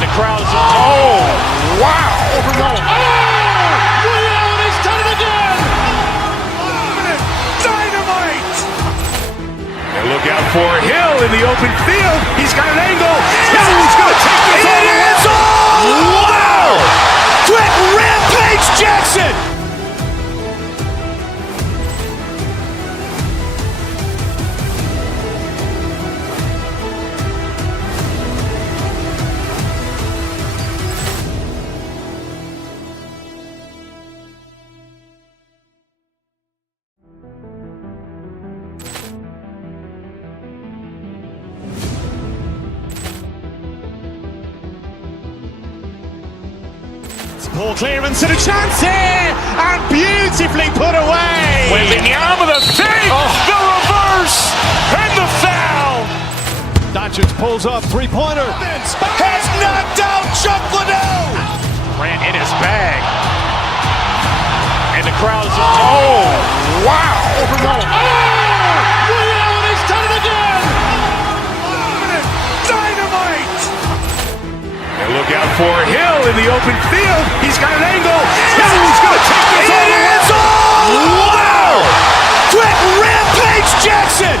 And the crowd's, oh, wow! Overruled. Oh! Ray Allen has done it again! Dynamite! And look out for Hill in the open field. He's got an angle. Hill's going to take this all the way. Wow! Quick Rampage Jackson! Ball clearance and a chance here, and beautifully put away. With the arm of the thing, the reverse, and the foul. Doncic pulls up, three-pointer. Has knocked out Chuck Liddell. Ran in his bag. And the crowd's, oh, wow. Overruled. Oh! Ray Allen has done it again. Dynamite. And look out for Hill in the open field. He's got an angle. Hill's going to take this all the way. Wow! Quick Rampage Jackson!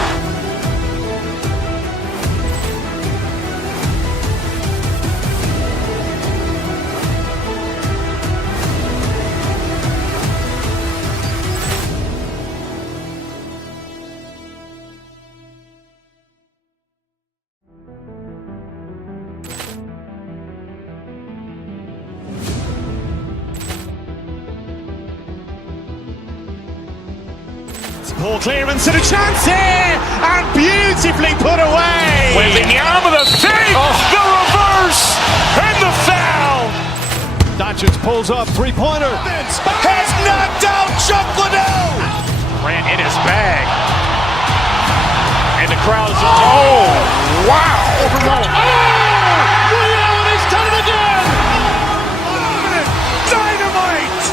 Ball clearance and a chance here, and beautifully put away. With the arm of the thing, the reverse, and the foul. Doncic pulls up, three-pointer. Has knocked out Chuck Liddell. Ran in his bag. And the crowd's, oh, wow. Overruled. Oh! Ray Allen has done it again. Dynamite.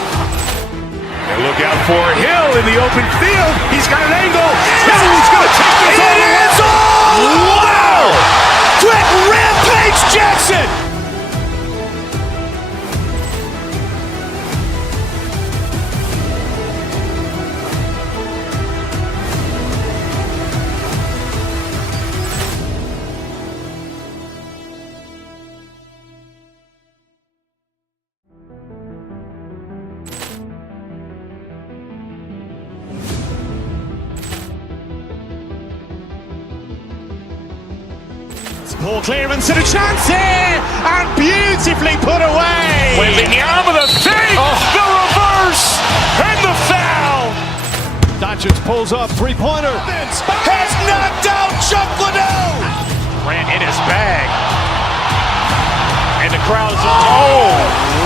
And look out for Hill in the open field. He's got an angle. Hill's going to take this all the way. Wow! Quick Rampage Jackson! Ball clearance and a chance here, and beautifully put away. With the arm of the thing, the reverse, and the foul. Doncic pulls up, three-pointer. Has knocked out Chuck Liddell. Ran in his bag. And the crowd's, oh,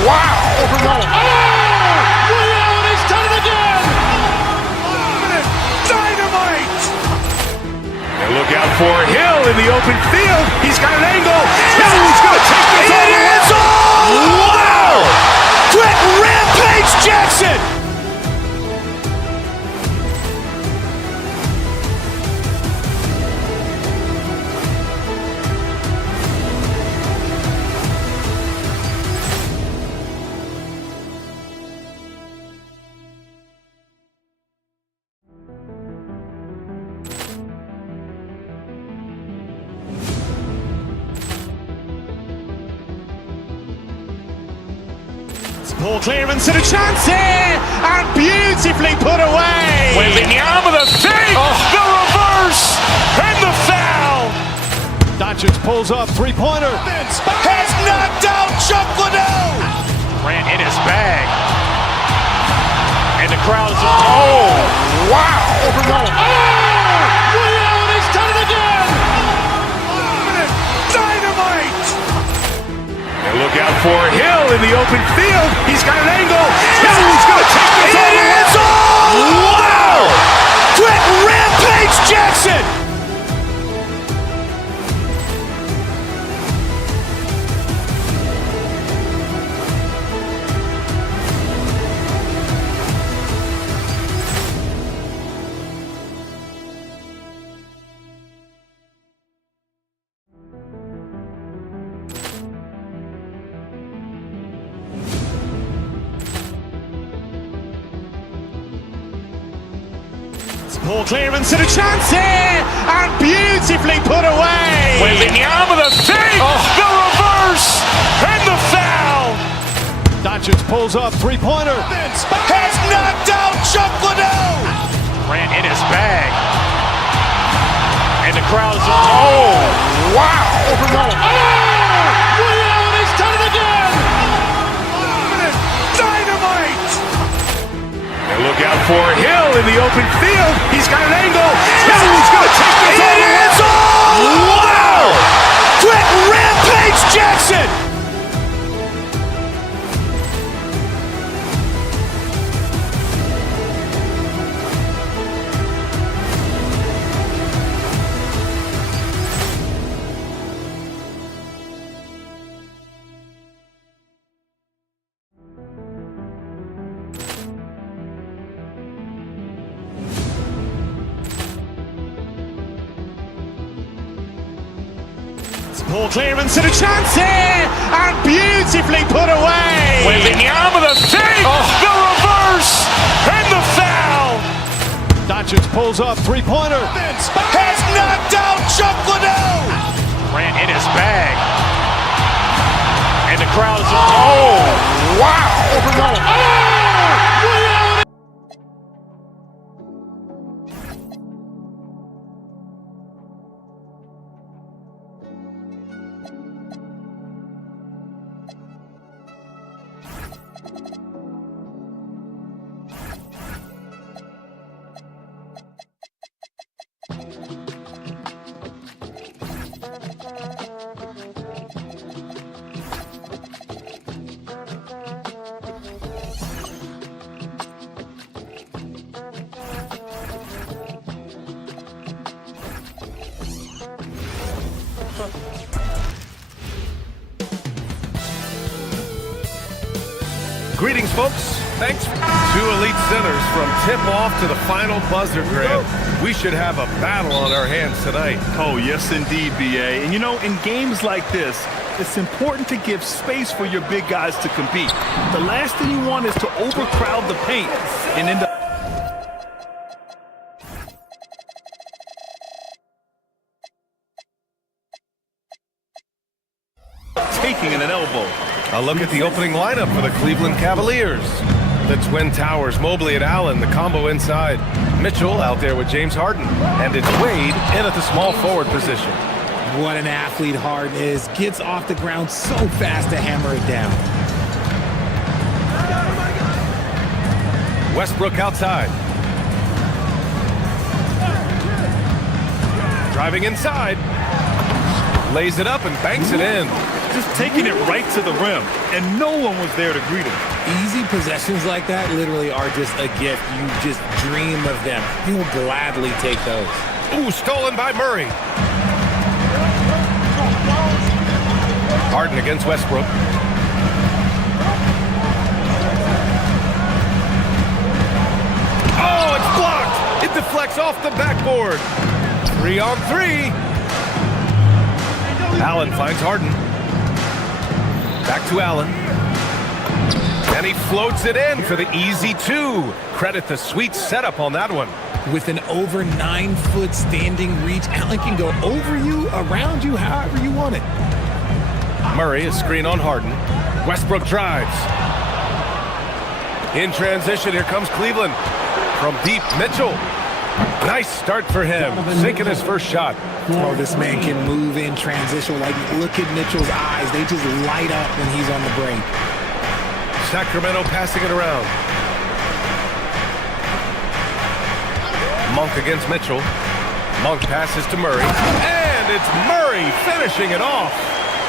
wow. Overruled. Oh! Ray Allen has done it again. Dynamite. And look out for Hill in the open field. He's got an angle. Hill's going to take this all the way. Wow! Quick Rampage Jackson! Ball clearance and a chance here, and beautifully put away. With the arm of the thing, the reverse, and the foul. Doncic pulls up, three-pointer. Has knocked out Chuck Liddell. Ran in his bag. And the crowd's, oh, wow. Overruled. Oh! Ray Allen has done it again. Dynamite. And look out for Hill in the open field. He's got an angle. Hill's going to take this all the way. Wow! Quick Rampage Jackson! Ball clearance and a chance here, and beautifully put away. Wembanyama the fake, the reverse, and the foul. Doncic pulls up, three-pointer. Has knocked out Chuck Liddell. Ran in his bag. And the crowd is, oh, wow. Ray Allen has done it again. Dynamite. And look out for Hill in the open field. He's got an angle. He's going to take this all the way. Wow. Quick Rampage Jackson. Ball clearance and a chance here, and beautifully put away. Wembanyama the fake, the reverse, and the foul. Doncic pulls up, three-pointer. Has knocked out Chuck Liddell. Ran in his bag. And the crowd is, oh, wow. Greetings, folks. Thanks. Two elite centers from tip-off to the final buzzer grab. We should have a battle on our hands tonight. Oh, yes, indeed, BA. And, you know, in games like this, it's important to give space for your big guys to compete. The last thing you want is to overcrowd the paint and end up taking an elbow. A look at the opening lineup for the Cleveland Cavaliers. The twin towers, Mobley and Allen, the combo inside. Mitchell out there with James Harden. And it's Wade in at the small forward position. What an athlete Harden is. Gets off the ground so fast to hammer it down. Westbrook outside. Driving inside. Lays it up and banks it in. Just taking it right to the rim, and no one was there to greet him. Easy possessions like that literally are just a gift. You just dream of them. He'll gladly take those. Ooh, stolen by Murray. Harden against Westbrook. Oh, it's blocked. It deflects off the backboard. 3-on-3. Allen finds Harden. Back to Allen. And he floats it in for the easy two. Credit the sweet setup on that one. With an over 9-foot standing reach, Allen can go over you, around you, however you want it. Murray, a screen on Harden. Westbrook drives. In transition, here comes Cleveland. From deep, Mitchell. Nice start for him, sinking his first shot. Oh, this man can move in transition. Like, look at Mitchell's eyes. They just light up when he's on the break. Sacramento passing it around. Monk against Mitchell. Monk passes to Murray. And it's Murray finishing it off.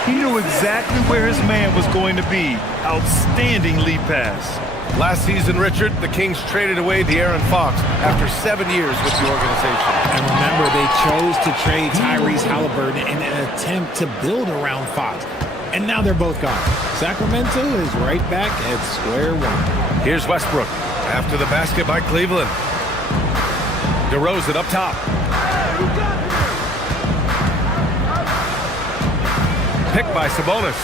He knew exactly where his man was going to be. Outstanding lead pass. Last season, Richard, the Kings traded away De'Aaron Fox after 7 years with the organization. And remember, they chose to trade Tyrese Halliburton in an attempt to build around Fox. And now they're both gone. Sacramento is right back at square one. Here's Westbrook after the basket by Cleveland. DeRozan up top. Picked by Sabonis.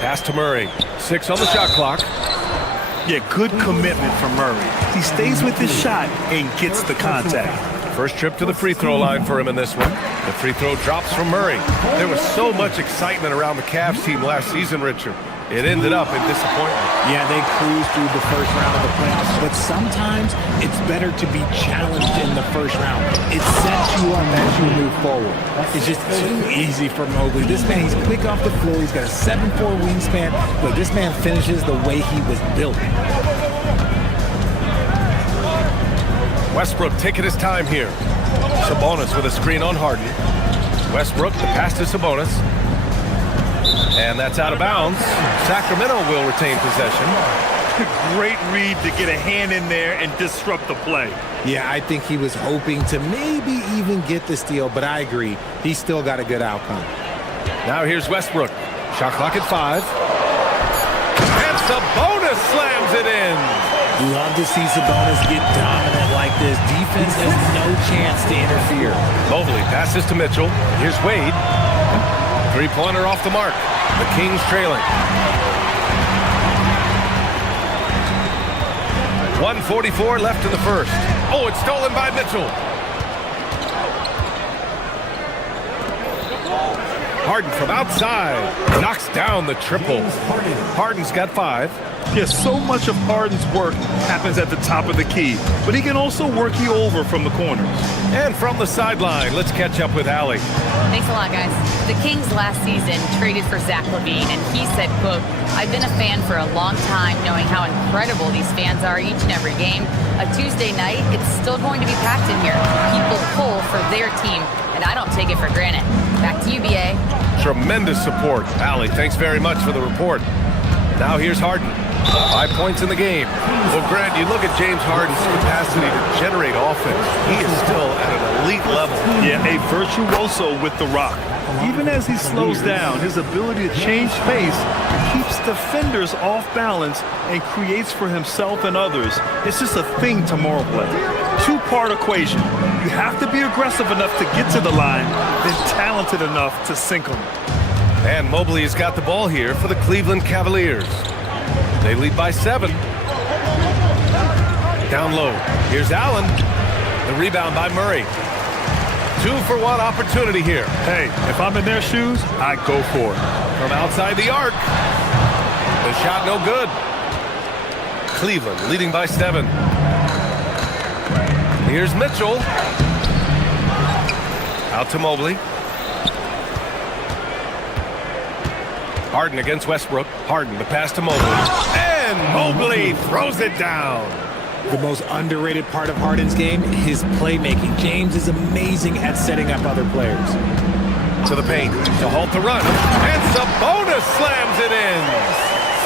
Pass to Murray. 6 on the shot clock. Yeah, good commitment from Murray. He stays with his shot and gets the contact. First trip to the free throw line for him in this one. The free throw drops from Murray. There was so much excitement around the Cavs team last season, Richard. It ended up in disappointment. Yeah, they cruised through the first round of the playoffs, but sometimes it's better to be challenged in the first round. It sets you up as you move forward. It's just too easy for Mobley. This man, he's quick off the floor. He's got a 7'4" wingspan, but this man finishes the way he was built. Westbrook taking his time here. Sabonis with a screen on Harden. Westbrook, the pass to Sabonis. And that's out of bounds. Sacramento will retain possession. Great read to get a hand in there and disrupt the play. Yeah, I think he was hoping to maybe even get the steal, but I agree. He still got a good outcome. Now here's Westbrook. Shot clock at 5. And Sabonis slams it in. Love to see Sabonis get dominant like this. Defense has no chance to interfere. Mobley passes to Mitchell. Here's Wade. Three-pointer off the mark. The Kings trailing. 1:44 left in the first. Oh, it's stolen by Mitchell. Harden from outside. Knocks down the triple. Harden's got 5. Yes, so much of Harden's work happens at the top of the key, but he can also work you over from the corners. And from the sideline, let's catch up with Allie. Thanks a lot, guys. The Kings last season traded for Zach LaVine, and he said, quote, "I've been a fan for a long time, knowing how incredible these fans are each and every game. A Tuesday night, it's still going to be packed in here. People pull for their team, and I don't take it for granted." Back to you, BA. Tremendous support. Allie, thanks very much for the report. Now here's Harden. 5 points in the game. Well, Grant, you look at James Harden's capacity to generate offense. He is still at an elite level. Yeah, a virtuoso with the rock. Even as he slows down, his ability to change pace keeps defenders off balance and creates for himself and others. It's just a thing tomorrow play. Two-part equation. You have to be aggressive enough to get to the line, then talented enough to sink them. And Mobley has got the ball here for the Cleveland Cavaliers. They lead by 7. Down low. Here's Allen. The rebound by Murray. 2-for-1 opportunity here. Hey, if I'm in their shoes, I go for it. From outside the arc. The shot no good. Cleveland leading by 7. Here's Mitchell. Out to Mobley. Harden against Westbrook. Harden, the pass to Mobley. And Mobley throws it down. The most underrated part of Harden's game, his playmaking. James is amazing at setting up other players. To the paint to halt the run. And Sabonis slams it in.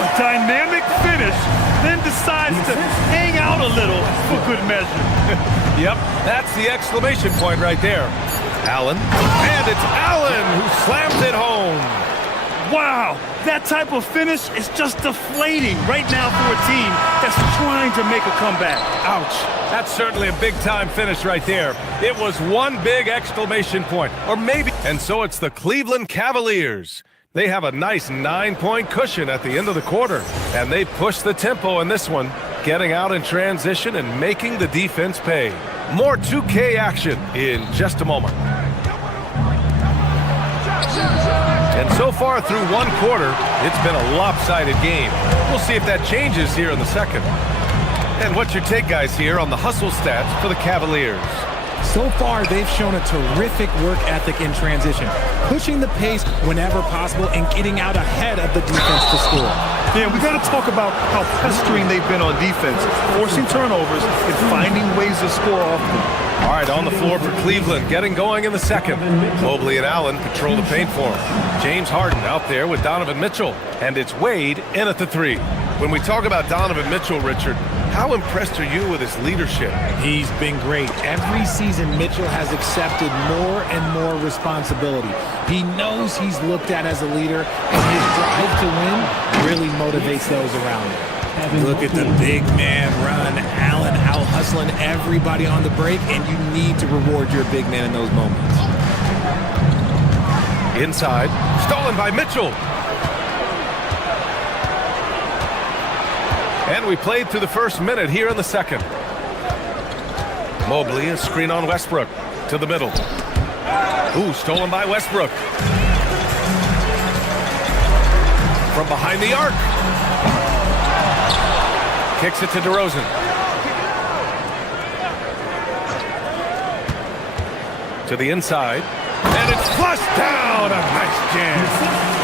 A dynamic finish, then decides to hang out a little for good measure. Yep, that's the exclamation point right there. Allen. And it's Allen who slams it home. Wow, that type of finish is just deflating right now for a team that's trying to make a comeback. Ouch. That's certainly a big-time finish right there. It was one big exclamation point, or maybe. And so it's the Cleveland Cavaliers. They have a nice 9-point cushion at the end of the quarter, and they push the tempo in this one, getting out in transition and making the defense pay. More 2K action in just a moment. And so far through one quarter, it's been a lopsided game. We'll see if that changes here in the second. And what's your take, guys, here on the hustle stats for the Cavaliers? So far, they've shown a terrific work ethic in transition, pushing the pace whenever possible and getting out ahead of the defense to score. Yeah, we got to talk about how pestering they've been on defense, forcing turnovers and finding ways to score often. All right, on the floor for Cleveland, getting going in the second. Mobley and Allen patrol the paint for him. James Harden out there with Donovan Mitchell, and it's Wade in at the 3. When we talk about Donovan Mitchell, Richard, how impressed are you with his leadership? He's been great. Every season, Mitchell has accepted more and more responsibility. He knows he's looked at as a leader, and his drive to win really motivates those around him. Look at the big man run. Allen out hustling everybody on the break, and you need to reward your big man in those moments. Inside, stolen by Mitchell. And we played through the first minute here in the second. Mobley, a screen on Westbrook. To the middle. Ooh, stolen by Westbrook. From behind the arc. Kicks it to DeRozan. To the inside. And it's flushed down. A nice jam.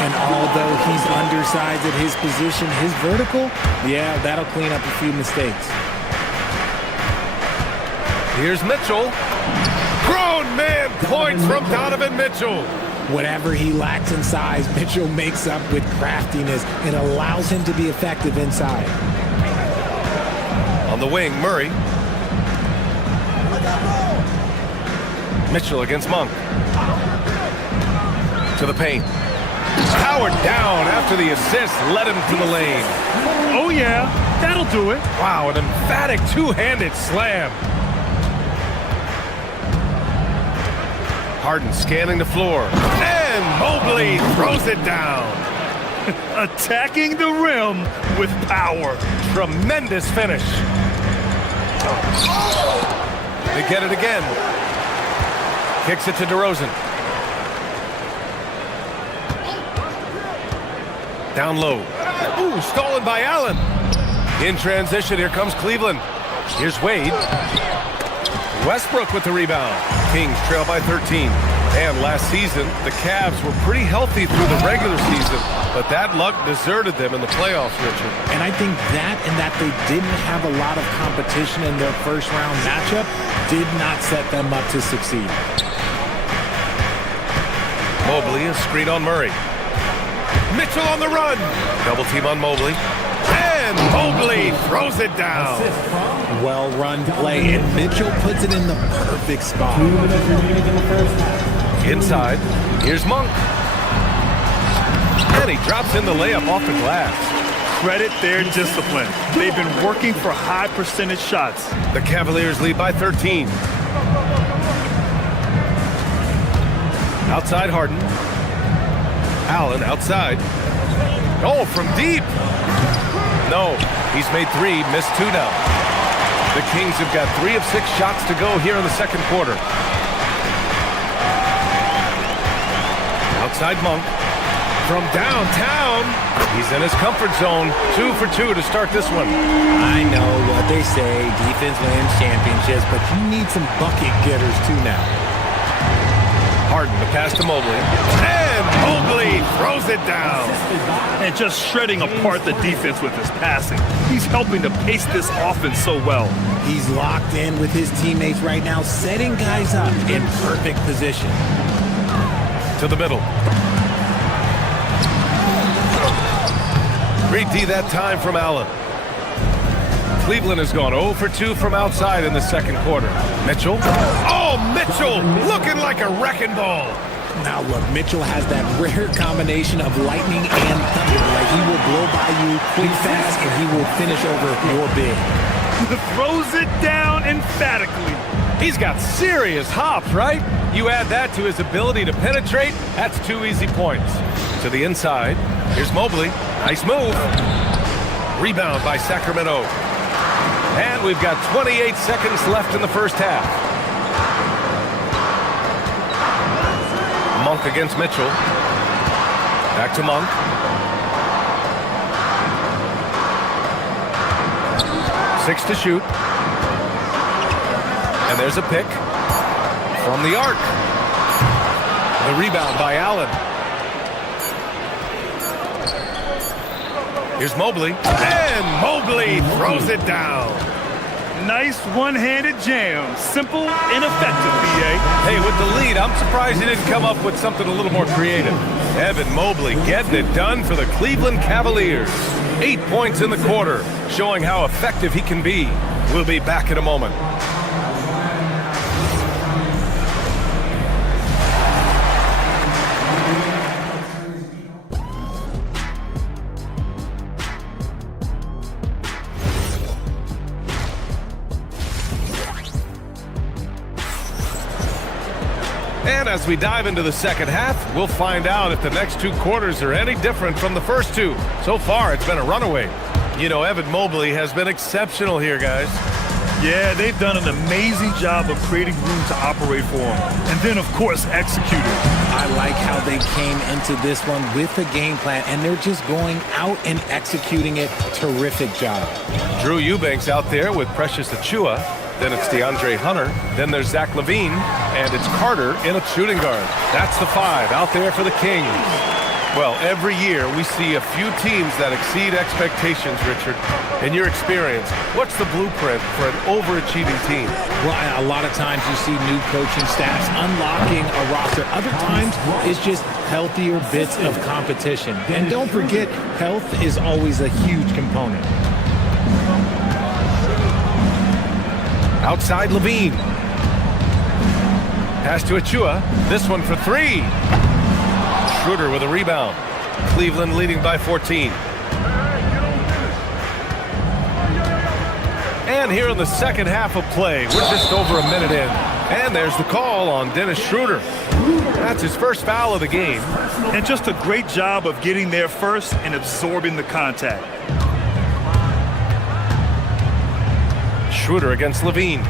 And although he's undersized at his position, his vertical, yeah, that'll clean up a few mistakes. Here's Mitchell. Grown man points from Donovan Mitchell. Whatever he lacks in size, Mitchell makes up with craftiness and allows him to be effective inside. On the wing, Murray. Mitchell against Monk. To the paint. Powered down after the assist led him to the lane. Oh, yeah, that'll do it. Wow, an emphatic two-handed slam. Harden scanning the floor. And Mobley throws it down. Attacking the rim with power. Tremendous finish. They get it again. Kicks it to DeRozan. Down low. Ooh, stolen by Allen. In transition, here comes Cleveland. Here's Wade. Westbrook with the rebound. Kings trail by 13. And last season, the Cavs were pretty healthy through the regular season, but that luck deserted them in the playoffs, Richard. And I think that and that they didn't have a lot of competition in their first round matchup did not set them up to succeed. Mobley, a screen on Murray. Mitchell on the run. Double team on Mobley. And Mobley throws it down. Well-run play, and Mitchell puts it in the perfect spot. Inside, here's Monk. And he drops in the layup off the glass. Credit their discipline. They've been working for high percentage shots. The Cavaliers lead by 13. Outside Harden. Allen outside. Oh, from deep. No, he's made three, missed two now. The Kings have got 3 of 6 shots to go here in the second quarter. Outside Monk. From downtown, he's in his comfort zone. 2 for 2 to start this one. I know what they say, defense wins championships, but you need some bucket getters too now. Harden, the pass to Mobley. And Mobley throws it down. And just shredding apart the defense with his passing. He's helping to pace this offense so well. He's locked in with his teammates right now, setting guys up in perfect position. To the middle. Great D that time from Allen. Cleveland has gone 0 for 2 from outside in the second quarter. Mitchell. Oh, Mitchell looking like a wrecking ball. Now look, Mitchell has that rare combination of lightning and thunder. Like he will blow by you quick, fast, and he will finish over your big. Throws it down emphatically. He's got serious hops, right? You add that to his ability to penetrate, that's 2 easy points. To the inside, here's Mobley. Nice move. Rebound by Sacramento. And we've got 28 seconds left in the first half. Monk against Mitchell. Back to Monk. Six to shoot. And there's a pick from the arc. The rebound by Allen. Here's Mobley. And Mobley throws it down. Nice one-handed jam. Simple and effective, B.A. Hey, with the lead, I'm surprised he didn't come up with something a little more creative. Evan Mobley getting it done for the Cleveland Cavaliers. 8 points in the quarter, showing how effective he can be. We'll be back in a moment. And as we dive into the second half, we'll find out if the next 2 quarters are any different from the first 2. So far, it's been a runaway. You know, Evan Mobley has been exceptional here, guys. Yeah, they've done an amazing job of creating room to operate for him. And then, of course, executing. I like how they came into this one with a game plan, and they're just going out and executing it. Terrific job. Drew Eubanks out there with Precious Achiuwa. Then it's DeAndre Hunter. Then there's Zach LaVine. And it's Carter in a shooting guard. That's the 5 out there for the Kings. Well, every year we see a few teams that exceed expectations, Richard. In your experience, what's the blueprint for an overachieving team? Well, a lot of times you see new coaching staffs unlocking a roster. Other times it's just healthier bits of competition. And don't forget, health is always a huge component. Outside Levine. Pass to Achiuwa. This one for 3. Schroeder with a rebound. Cleveland leading by 14. And here in the second half of play, we're just over a minute in. And there's the call on Dennis Schroeder. That's his first foul of the game. And just a great job of getting there first and absorbing the contact. Schroeder against Levine.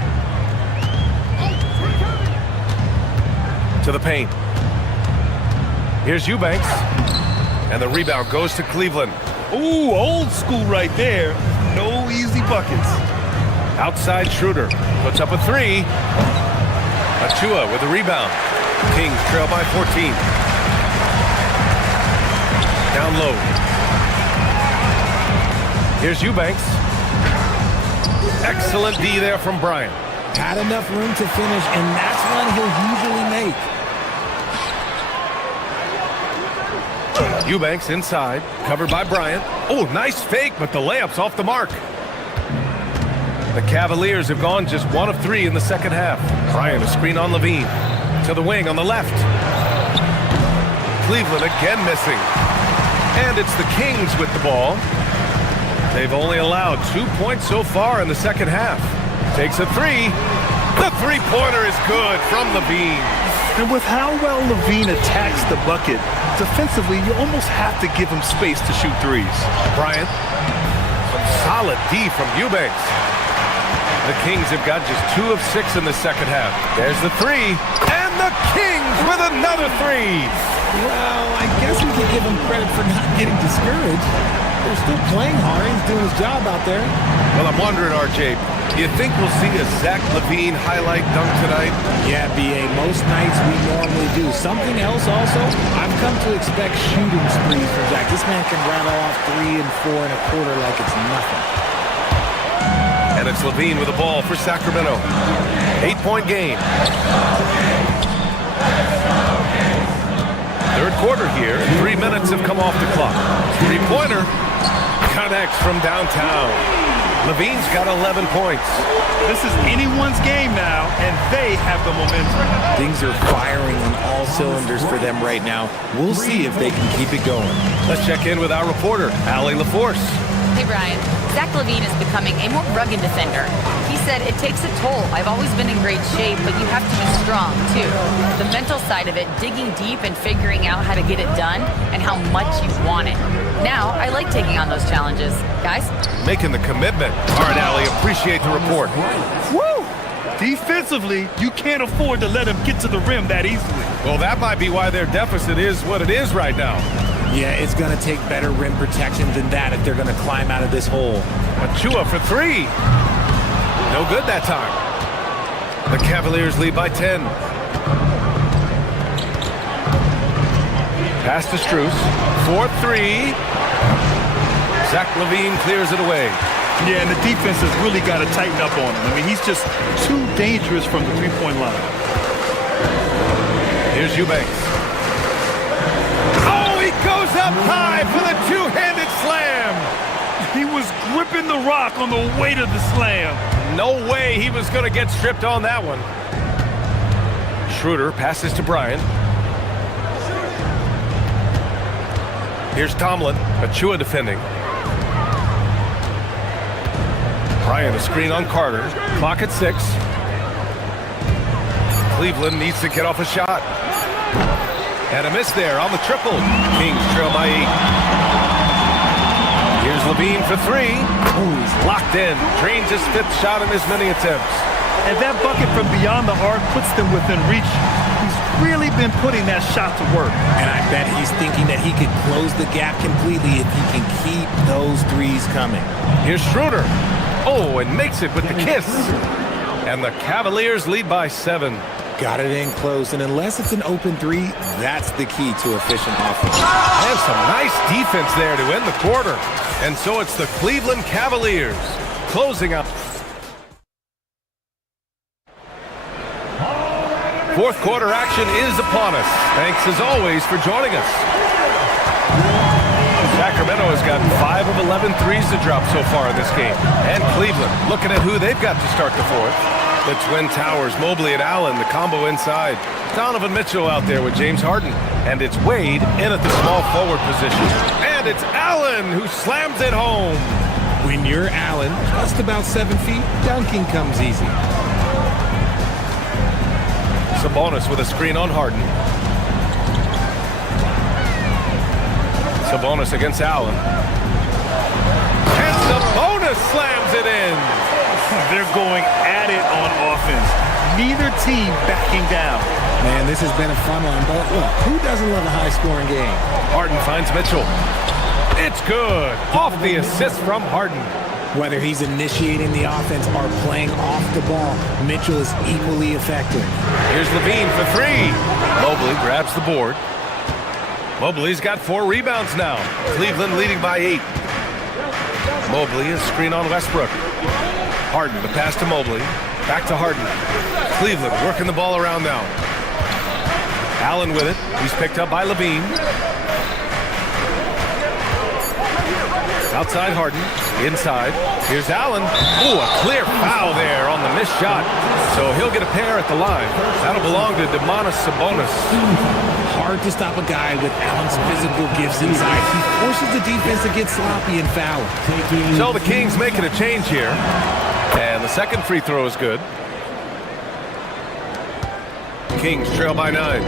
To the paint. Here's Eubanks. And the rebound goes to Cleveland. Ooh, old school right there. No easy buckets. Outside Schroeder. Puts up a 3. Achiuwa with the rebound. Kings trail by 14. Down low. Here's Eubanks. Excellent D there from Bryant. Had enough room to finish, and that's one he'll usually make. Eubanks inside, covered by Bryant. Oh, nice fake, but the layup's off the mark. The Cavaliers have gone just 1 of 3 in the second half. Bryant a screen on Levine. To the wing on the left. Cleveland again missing. And it's the Kings with the ball. They've only allowed 2 points so far in the second half. Takes a 3. The three-pointer is good from Levine. And with how well Levine attacks the bucket, defensively, you almost have to give him space to shoot threes. Bryant. Some solid D from Eubanks. The Kings have got just 2 of 6 in the second half. There's the 3. And the Kings with another 3. Well, I guess we could give him credit for not getting discouraged. They're still playing hard. He's doing his job out there. Well, I'm wondering, RJ, do you think we'll see a Zach LaVine highlight dunk tonight? Yeah, B.A., most nights we normally do. Something else also, I've come to expect shooting sprees from Zach. This man can rattle off 3 and 4 and a quarter like it's nothing. And it's LaVine with the ball for Sacramento. 8-point game. Third quarter here. 3 minutes have come off the clock. Three-pointer connects from downtown. LaVine's got 11 points. This is anyone's game now, and they have the momentum. Things are firing on all cylinders for them right now. We'll see if they can keep it going. Let's check in with our reporter, Allie LaForce. Hey, Brian. Zach LaVine is becoming a more rugged defender. He said, it takes a toll. I've always been in great shape, but you have to be strong, too. The mental side of it, digging deep and figuring out how to get it done and how much you want it. Now, I like taking on those challenges. Guys? Making the commitment. All right, Allie, appreciate the report. Woo! Defensively, you can't afford to let him get to the rim that easily. Well, that might be why their deficit is what it is right now. Yeah, it's going to take better rim protection than that if they're going to climb out of this hole. Achiuwa for 3. No good that time. The Cavaliers lead by 10. Pass to Strus. 4-3. Zach LaVine clears it away. Yeah, and the defense has really got to tighten up on him. I mean, he's just too dangerous from the three-point line. Here's Eubanks. Oh, he goes up high for the two-handed slam. He was gripping the rock on the weight of the slam. No way he was going to get stripped on that one. Schroeder passes to Bryant. Here's Tomlin. Achiuwa defending. Bryant a screen on Carter. Clock at 6. Cleveland needs to get off a shot. And a miss there on the triple. Kings trail by 8. Here's Levine for three. Oh, he's locked in. Drains his fifth shot in as many attempts. And that bucket from beyond the arc puts them within reach. He's really been putting that shot to work. And I bet he's thinking that he could close the gap completely if he can keep those threes coming. Here's Schroeder. Oh, and makes it with the kiss. And the Cavaliers lead by 7. Got it in close, and unless it's an open three, that's the key to efficient offense. And some nice defense there to end the quarter. And so it's the Cleveland Cavaliers closing up. Fourth quarter action is upon us. Thanks as always for joining us. Sacramento has got 5 of 11 threes to drop so far in this game. And Cleveland looking at who they've got to start the fourth. The Twin Towers, Mobley and Allen, the combo inside. Donovan Mitchell out there with James Harden. And it's Wade in at the small forward position. And it's Allen who slams it home. When you're Allen, just about 7 feet, dunking comes easy. Sabonis with a screen on Harden. Sabonis against Allen. And Sabonis slams it in. They're going at it on offense. Neither team backing down. Man, this has been a fun one, but look, who doesn't love a high-scoring game? Harden finds Mitchell. It's good. Off the assist from Harden. Whether he's initiating the offense or playing off the ball, Mitchell is equally effective. Here's Levine for three. Mobley grabs the board. Mobley's got 4 rebounds now. Cleveland leading by 8. Mobley is screen on Westbrook. Harden, the pass to Mobley. Back to Harden. Cleveland working the ball around now. Allen with it. He's picked up by Levine. Outside Harden. Inside. Here's Allen. Ooh, a clear foul there on the missed shot. So he'll get a pair at the line. That'll belong to Domantas Sabonis. Hard to stop a guy with Allen's physical gifts inside. He forces the defense to get sloppy and foul. So the Kings making a change here. And the second free throw is good. Kings trail by 9.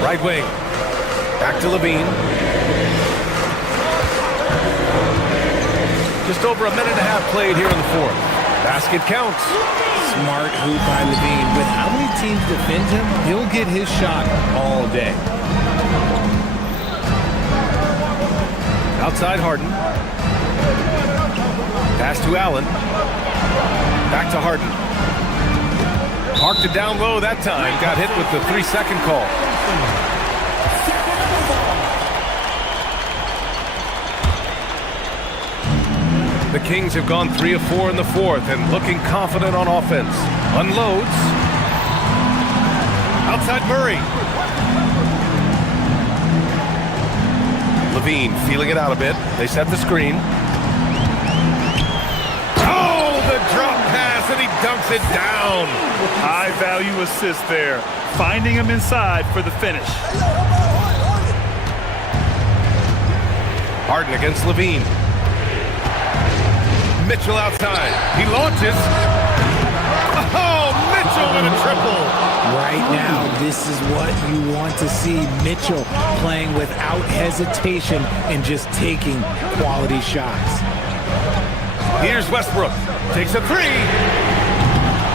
Right wing. Back to Levine. Just over a minute and a half played here in the fourth. Basket counts. Smart hoop by Levine. With how many teams defend him, he'll get his shot all day. Outside Harden. Pass to Allen. Back to Harden. Parked it down low that time. Got hit with the 3-second call. The Kings have gone 3 of 4 in the fourth and looking confident on offense. Unloads. Outside Murray. Levine feeling it out a bit. They set the screen. Oh, the drop pass, and he dunks it down. High value assist there. Finding him inside for the finish. Harden against Levine. Mitchell outside. He launches. Oh, Mitchell with a triple. Right now, this is what you want to see. Mitchell playing without hesitation and just taking quality shots. Here's Westbrook. Takes a 3.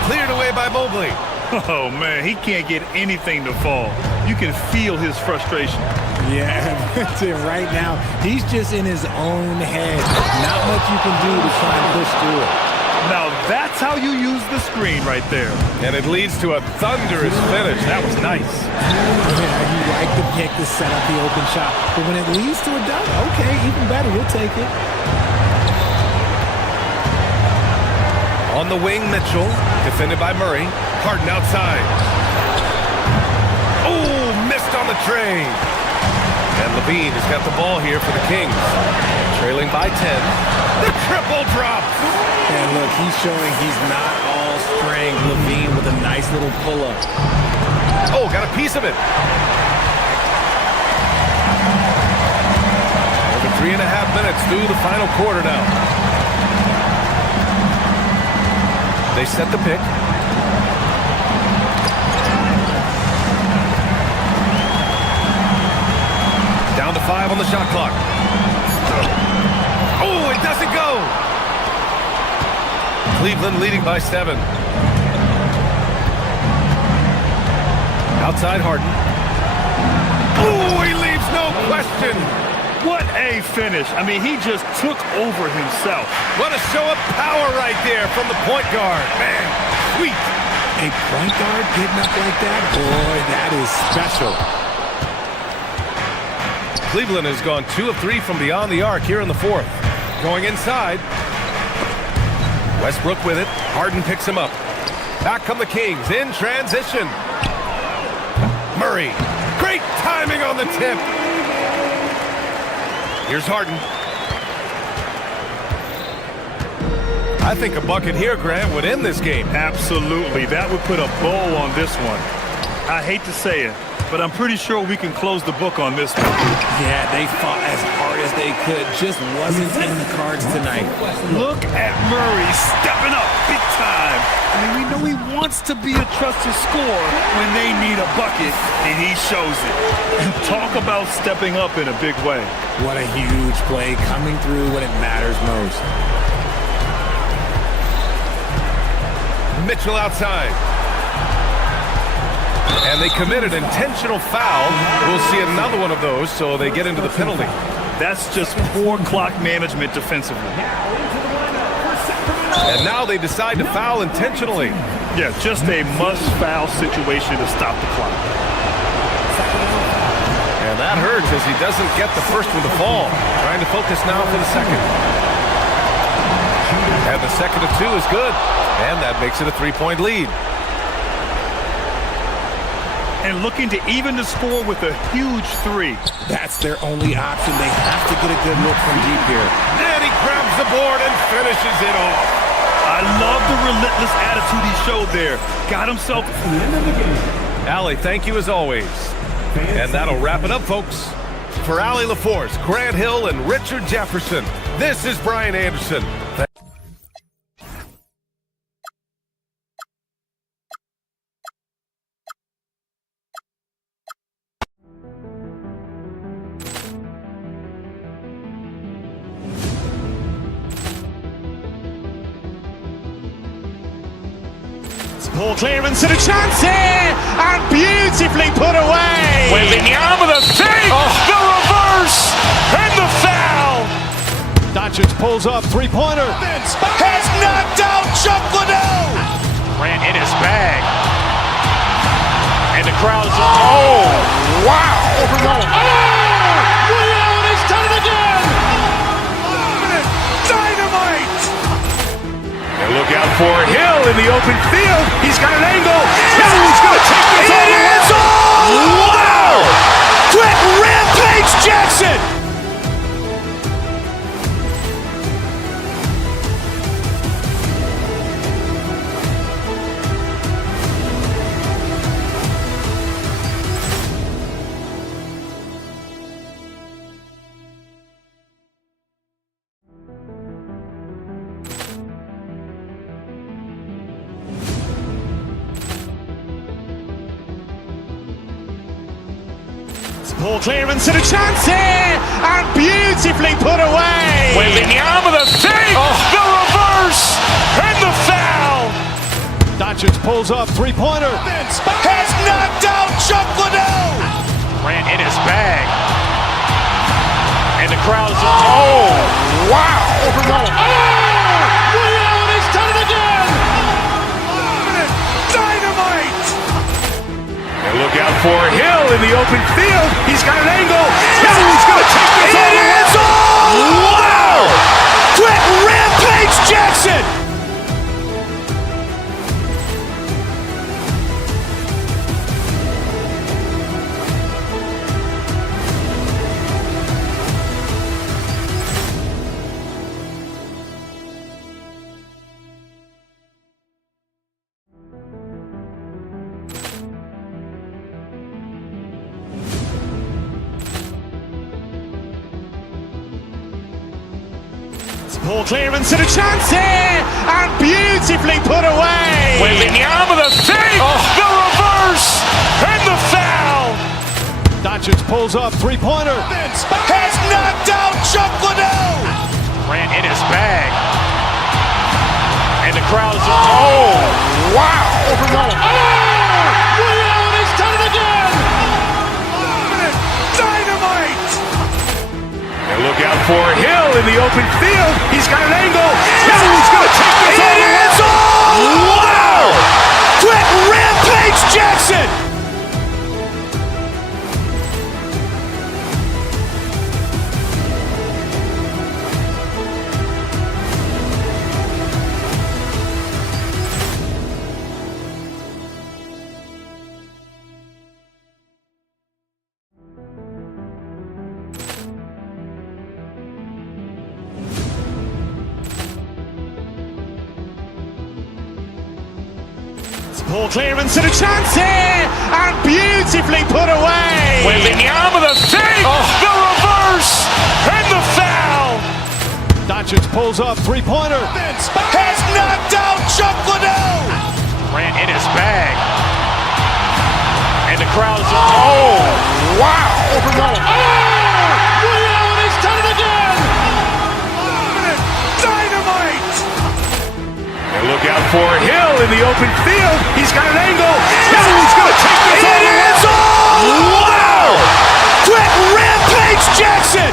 Cleared away by Mobley. Oh, man, he can't get anything to fall. You can feel his frustration. Yeah, that's it right now. He's just in his own head. Not much you can do to try and push through it. Now that's how you use the screen right there. And it leads to a thunderous finish. That was nice. Yeah, you like the pick to set up the open shot. But when it leads to a dunk, okay, even better, we'll take it. On the wing, Mitchell, defended by Murray. Harden outside. Oh, missed on the tray. And Levine has got the ball here for the Kings. Trailing by 10. The triple drops. And look, he's showing he's not all strength. Levine with a nice little pull-up. Oh, got a piece of it. Over 3.5 minutes through the final quarter now. They set the pick. Down to 5 on the shot clock. Oh, it doesn't go. Cleveland leading by 7. Outside Harden. Oh, he leaves no question. What a finish. I mean, he just took over himself. What a show of power right there from the point guard. Man, sweet. A point guard getting up like that? Boy, that is special. Cleveland has gone 2 of 3 from beyond the arc here in the 4th. Going inside. Westbrook with it. Harden picks him up. Back come the Kings in transition. Murray. Great timing on the tip. Here's Harden. I think a bucket here, Grant, would end this game. Absolutely. That would put a bow on this one. I hate to say it, but I'm pretty sure we can close the book on this one. Yeah, they fought as hard as they could. Just wasn't in the cards tonight. Look at Murray stepping up big time. I mean, we know he wants to be a trusted scorer when they need a bucket, and he shows it. Talk about stepping up in a big way. What a huge play coming through when it matters most. Mitchell outside. And they committed an intentional foul. We'll see another one of those, so they get into the penalty. That's just poor clock management defensively. And now they decide to foul intentionally. Yeah, just a must-foul situation to stop the clock. And that hurts as he doesn't get the first one to fall. Trying to focus now for the second. And the second of 2 is good. And that makes it a 3-point lead. And looking to even the score with a huge 3. That's their only option. They have to get a good look from deep here. And he grabs the board and finishes it off. I love the relentless attitude he showed there. Got himself to the end of the game. Allie, thank you as always. And that'll wrap it up, folks. For Allie LaForce, Grant Hill, and Richard Jefferson, this is Brian Anderson. Ball clearance and a chance here, and beautifully put away. Wembanyama the fake, the reverse, and the foul. Doncic pulls up, three-pointer. Has knocked out Chuck Liddell. Ran in his bag. And the crowd is, oh, wow. Liddell, and he's done it again. Dynamite. And look out for Hill in the open field. He's got an angle. Hill's going to take this all the way. Wow! Quick rampage Jackson. Ball clearance and a chance here, and beautifully put away. Wembanyama the fake, the reverse, and the foul. Doncic pulls up, three-pointer. Has knocked out Chuck Liddell. Ran in his bag. And the crowd is, oh, wow. Liddell, and he's done it again. Dynamite. And look out for Hill in the open field. He's got an angle. Hill's going to take this all the way. Wow! Quick rampage Jackson. Ball clearance and a chance here, and beautifully put away. Wembanyama the fake, the reverse, and the foul. Doncic Doncic pulls up, three-pointer. Vince has knocked out Chuck Liddell. Ran in his bag. And the crowd is, oh, wow. Overruled. He's done it again. Dynamite. And look out for Hill in the open field. He's got an angle. He's going to take this all the way. Wow! Quick Rampage Jackson. Ball clearance and a chance here, and beautifully put away. Wembanyama the fake, the reverse, and the foul. Doncic pulls up, three-pointer. Vince has knocked out Chuck Liddell. Ran in his bag. And the crowd is, oh, wow. Overruled. He's done it again. Dynamite. And look out for Hill in the open field. He's got an angle. He's going to take this all the way. Wow! Quick Rampage Jackson.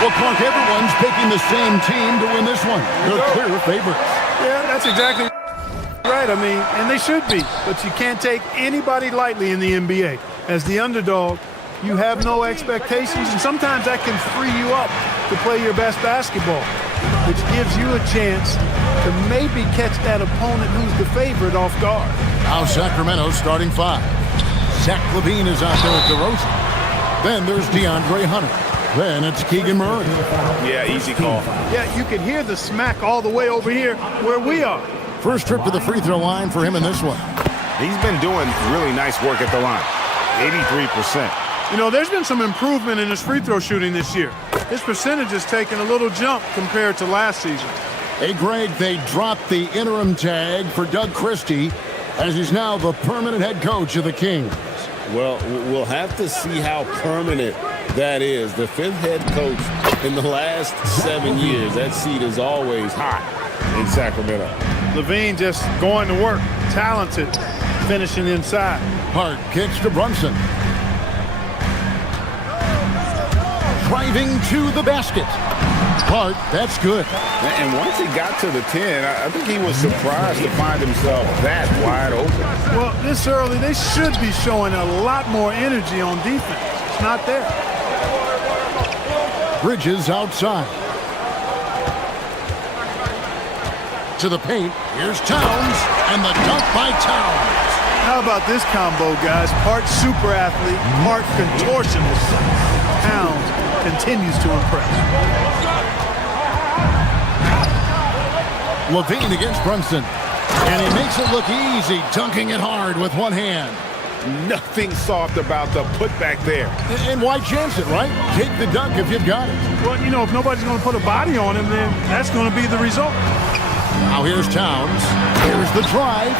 Well, Clark, everyone's picking the same team to win this one. They're clear favorites. Yeah, that's exactly right. I mean, and they should be. But you can't take anybody lightly in the NBA. As the underdog, you have no expectations, and sometimes that can free you up to play your best basketball, which gives you a chance to maybe catch that opponent who's the favorite off guard. Now Sacramento's starting five. Zach LaVine is out there at DeRozan. Then there's DeAndre Hunter. Then it's Keegan Murray. Yeah, easy call. Yeah, you can hear the smack all the way over here where we are. First trip to the free throw line for him in this one. He's been doing really nice work at the line. 83%. You know, there's been some improvement in his free throw shooting this year. His percentage has taken a little jump compared to last season. Hey, Greg, they dropped the interim tag for Doug Christie as he's now the permanent head coach of the Kings. Well, we'll have to see how permanent that is. The fifth head coach in the last 7 years. That seat is always hot in Sacramento. LaVine just going to work, talented, finishing inside. Hart kicks to Brunson. Driving to the basket. Hart, that's good. And once he got to the 10, I think he was surprised to find himself that wide open. Well, this early, they should be showing a lot more energy on defense. It's not there. Bridges outside. To the paint. Here's Towns, and the dunk by Towns. How about this combo, guys? Part super athlete, part contortionist. Towns continues to impress. LaVine against Brunson. And he makes it look easy, dunking it hard with one hand. Nothing soft about the putback there. And why chance it, right? Take the dunk if you've got it. Well, you know, if nobody's going to put a body on him, then that's going to be the result. Now here's Towns. Here's the drive.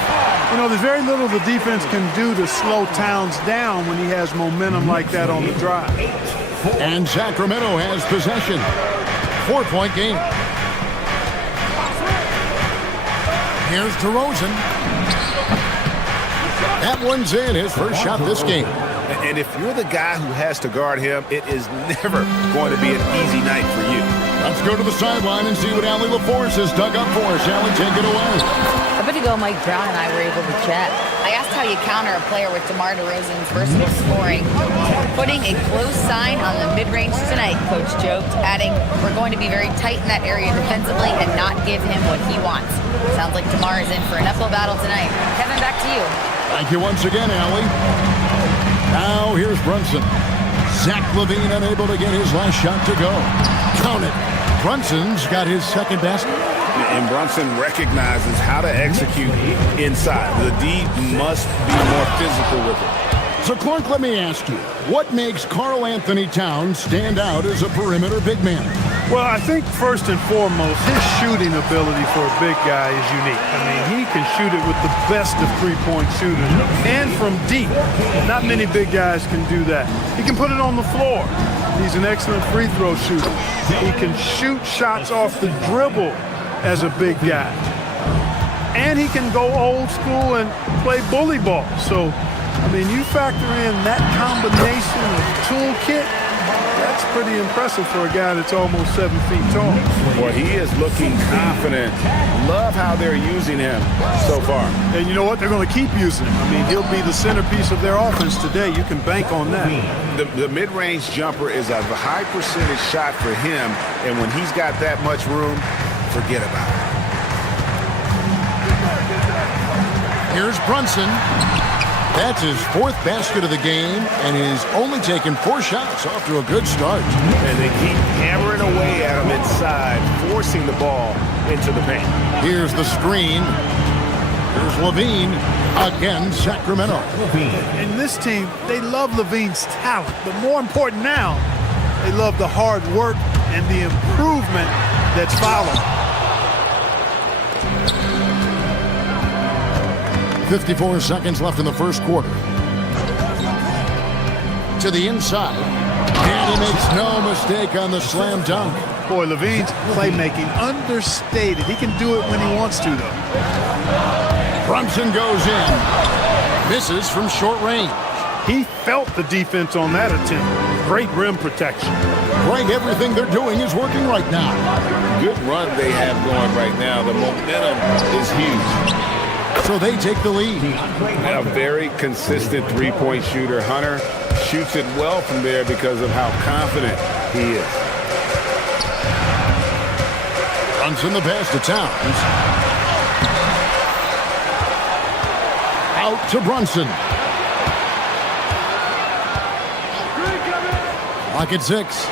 You know, there's very little the defense can do to slow Towns down when he has momentum like that on the drive. And Sacramento has possession. 4-point game. Here's DeRozan. That one's in, his first shot this game. And if you're the guy who has to guard him, it is never going to be an easy night for you. Let's go to the sideline and see what Allie LaForce has dug up for us. Allie, take it away. A bit ago, Mike Brown and I were able to chat. I asked how you counter a player with DeMar DeRozan's versatile scoring. Putting a close sign on the mid-range tonight, Coach joked, adding, we're going to be very tight in that area defensively and not give him what he wants. Sounds like DeMar is in for an uphill battle tonight. Kevin, back to you. Thank you once again, Allie. Now here's Brunson. Zach LaVine unable to get his last shot to go. Count it. Brunson's got his second basket. And Brunson recognizes how to execute inside. The D must be more physical with it. So, Clark, let me ask you, what makes Karl Anthony Towns stand out as a perimeter big man? Well, I think first and foremost, his shooting ability for a big guy is unique. I mean, he can shoot it with the best of three-point shooters and from deep. Not many big guys can do that. He can put it on the floor. He's an excellent free throw shooter. He can shoot shots off the dribble as a big guy. And he can go old school and play bully ball. So, I mean, you factor in that combination of toolkit, that's pretty impressive for a guy that's almost 7 feet tall. Well, he is looking confident. Love how they're using him so far. And you know what? They're going to keep using him. I mean, he'll be the centerpiece of their offense today. You can bank on that. The mid-range jumper is a high percentage shot for him, and when he's got that much room, forget about it. Here's Brunson. That's his fourth basket of the game, and he's only taken 4 shots, off to a good start. And they keep hammering away at him inside, forcing the ball into the paint. Here's the screen. Here's LaVine. Again, Sacramento. And this team, they love LaVine's talent, but more important now, they love the hard work and the improvement that's following. 54 seconds left in the first quarter. To the inside. And he makes no mistake on the slam dunk. Boy, LaVine's playmaking understated. He can do it when he wants to, though. Brunson goes in. Misses from short range. He felt the defense on that attempt. Great rim protection. Greg, everything they're doing is working right now. Good run they have going right now. The momentum is huge. So they take the lead. A very consistent three-point shooter. Hunter shoots it well from there because of how confident he is. Brunson the pass to Towns. Out to Brunson. Lock at 6.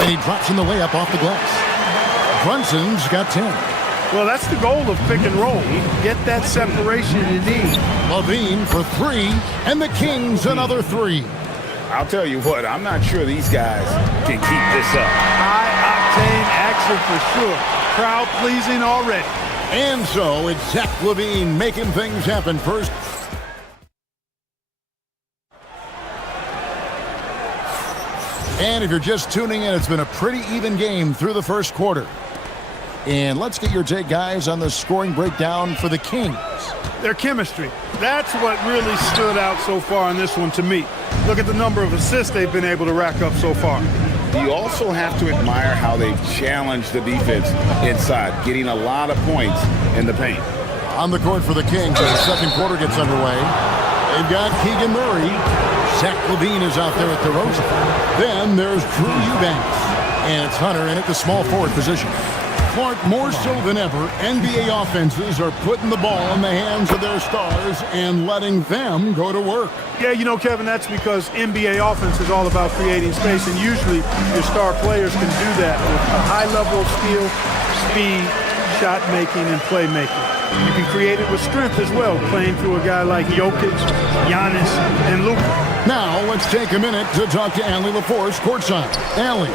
And he drops in the way up off the glass. Brunson's got 10. Well, that's the goal of pick and roll. Get that separation you need. LaVine for 3, and the Kings another 3. I'll tell you what, I'm not sure these guys can keep this up. High-octane action for sure. Crowd-pleasing already. And so it's Zach LaVine making things happen first. And if you're just tuning in, it's been a pretty even game through the first quarter. And let's get your take, guys, on the scoring breakdown for the Kings. Their chemistry. That's what really stood out so far in this one to me. Look at the number of assists they've been able to rack up so far. You also have to admire how they've challenged the defense inside, getting a lot of points in the paint. On the court for the Kings as the second quarter gets underway. They've got Keegan Murray. Zach LaVine is out there at the DeRozan. Then there's Drew Eubanks. And it's Hunter in at the small forward position. Clark, more so than ever, NBA offenses are putting the ball in the hands of their stars and letting them go to work. Yeah, you know, Kevin, that's because NBA offense is all about creating space, and usually your star players can do that with a high level of skill, speed, shot making, and playmaking. You can create it with strength as well, playing through a guy like Jokic, Giannis, and Luka. Now, let's take a minute to talk to Allie LaForce courtside. Allie.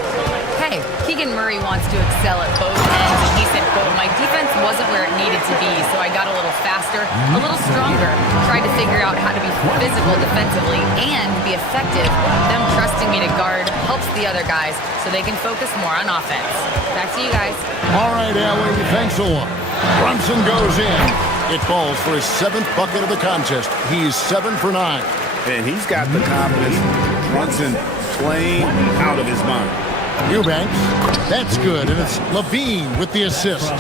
Hey, Keegan Murray wants to excel at both ends, and he said, quote, my defense wasn't where it needed to be, so I got a little faster, a little stronger, tried to figure out how to be physical defensively and be effective. Them trusting me to guard helps the other guys so they can focus more on offense. Back to you guys. All right, Allie, thanks a lot. Brunson goes in. It falls for his 7th bucket of the contest. He's 7 for 9. And he's got the confidence. Brunson playing out of his mind. Eubanks, that's good, and it's LaVine with the assist.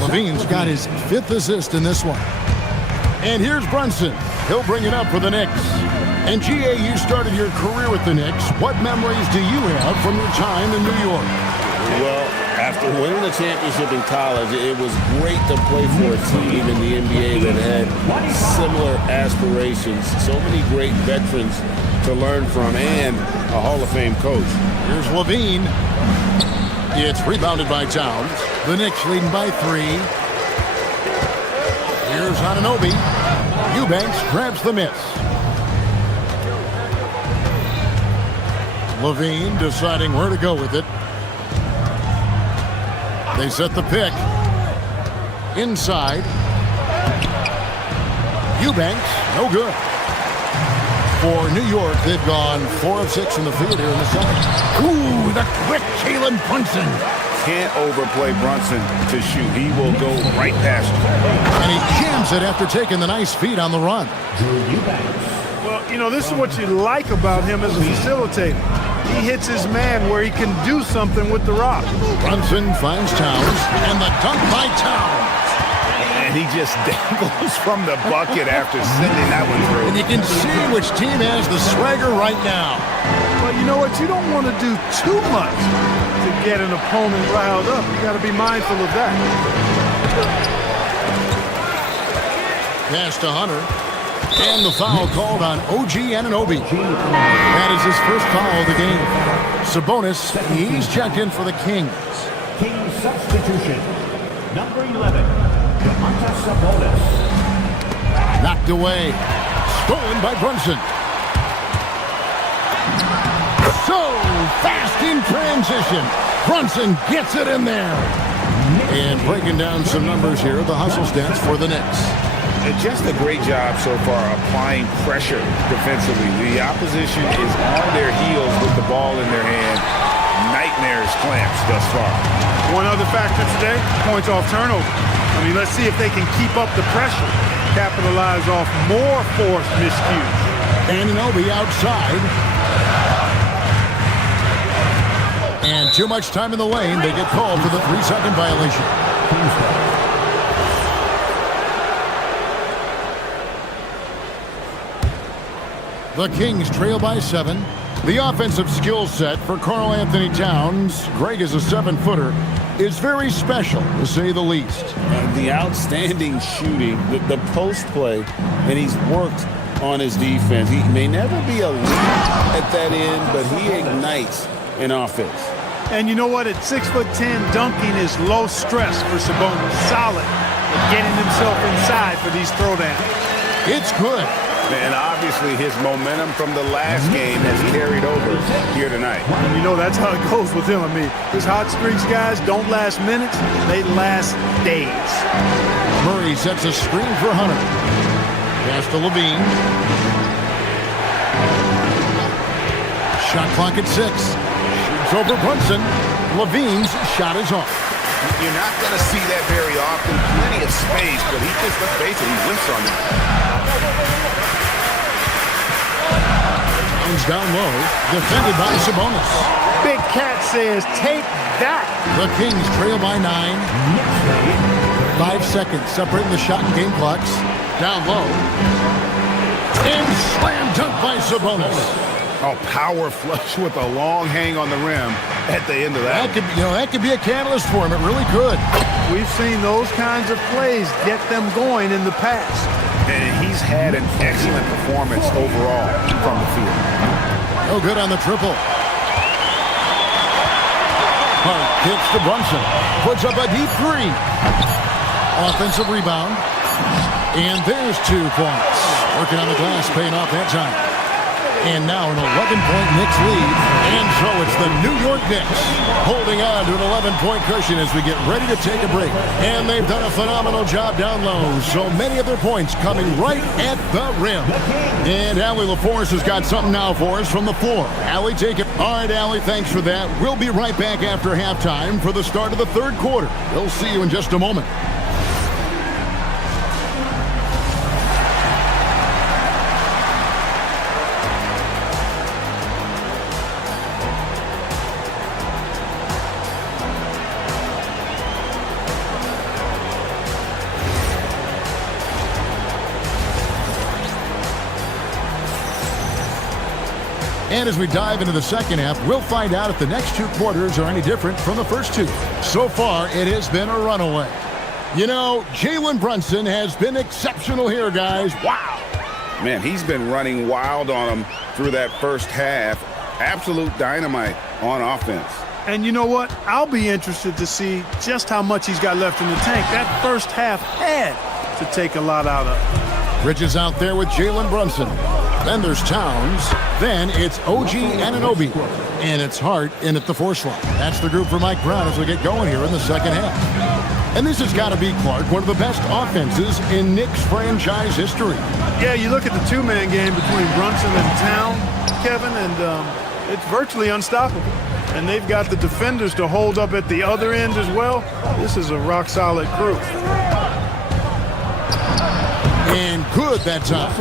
LaVine's got his 5th assist in this one. And here's Brunson. He'll bring it up for the Knicks. And G.A., you started your career with the Knicks. What memories do you have from your time in New York? Well, after winning a championship in college, it was great to play for a team in the NBA that had similar aspirations. So many great veterans to learn from and a Hall of Fame coach. Here's Levine. It's rebounded by Towns. The Knicks leading by 3. Here's Anunoby. Eubanks grabs the miss. Levine deciding where to go with it. They set the pick. Inside. Eubanks, no good. For New York, they've gone 4 of 6 in the field here in the second. Ooh, the quick Jalen Brunson. Can't overplay Brunson to shoot. He will go right past you. And he jams it after taking the nice feed on the run. Well, you know, this is what you like about him as a facilitator. He hits his man where he can do something with the rock. Brunson finds Towns, and the dunk by Towns. And he just dangles from the bucket after sending that one through. And you can see which team has the swagger right now. Well, you know what? You don't want to do too much to get an opponent riled up. You got to be mindful of that. Pass to Hunter. And the foul called on OG Anunoby. That is his first foul of the game. Sabonis, he's checked in for the Kings. Kings substitution. Number 11, Domantas Sabonis. Knocked away. Stolen by Brunson. So fast in transition. Brunson gets it in there. And breaking down some numbers here, the hustle stats for the Knicks. Just a great job so far applying pressure defensively. The opposition is on their heels with the ball in their hand. Nightmares clamps thus far. One other factor today, points off turnover. I mean, let's see if they can keep up the pressure, capitalize off more forced miscues. Anunoby outside. And too much time in the lane. They get called for the 3-second violation. The Kings trail by 7. The offensive skill set for Karl Anthony Towns, Greg is a 7-footer, is very special, to say the least. The outstanding shooting, the post play, and he's worked on his defense. He may never be a lead at that end, but he ignites an offense. And you know what? At 6'10", dunking is low stress for Sabonis. Solid at getting himself inside for these throwdowns. It's good. And obviously his momentum from the last game has carried over here tonight. And you know that's how it goes with him. I mean, his hot streaks, guys, don't last minutes. They last days. Murray sets a screen for Hunter. Pass to Levine. Shot clock at 6. Shoots over Brunson. Levine's shot is off. You're not going to see that very often. Plenty of space, but he just, let's face it, he whiffs on it. Towns down low, defended by Sabonis. Big Cat says, take that. The Kings trail by 9. 5 seconds separating the shot and game clocks. Down low. And slam dunk by Sabonis. Oh, power flush with a long hang on the rim at the end of that. That could be a catalyst for him. It really could. We've seen those kinds of plays get them going in the past. And he's had an excellent performance overall from the field. No good on the triple. Hart kicks to Brunson. Puts up a deep 3. Offensive rebound. And there's 2 points. Working on the glass, paying off that time. And now an 11-point Knicks lead. And so it's the New York Knicks holding on to an 11-point cushion as we get ready to take a break. And they've done a phenomenal job down low. So many of their points coming right at the rim. And Allie LaForce has got something now for us from the floor. Allie, take it. All right, Allie, thanks for that. We'll be right back after halftime for the start of the third quarter. We'll see you in just a moment. And as we dive into the second half, we'll find out if the next 2 quarters are any different from the first 2. So far, it has been a runaway. You know, Jalen Brunson has been exceptional here, guys. Wow. Man, he's been running wild on them through that first half. Absolute dynamite on offense. And you know what? I'll be interested to see just how much he's got left in the tank. That first half had to take a lot out of. Bridges out there with Jalen Brunson. Then there's Towns. Then it's OG Anunoby. And it's Hart in at the 4 slot. That's the group for Mike Brown as we get going here in the second half. And this has got to be, Clark, one of the best offenses in Knicks franchise history. Yeah, you look at the 2-man game between Brunson and Towns, Kevin, and it's virtually unstoppable. And they've got the defenders to hold up at the other end as well. This is a rock-solid crew. And good that time.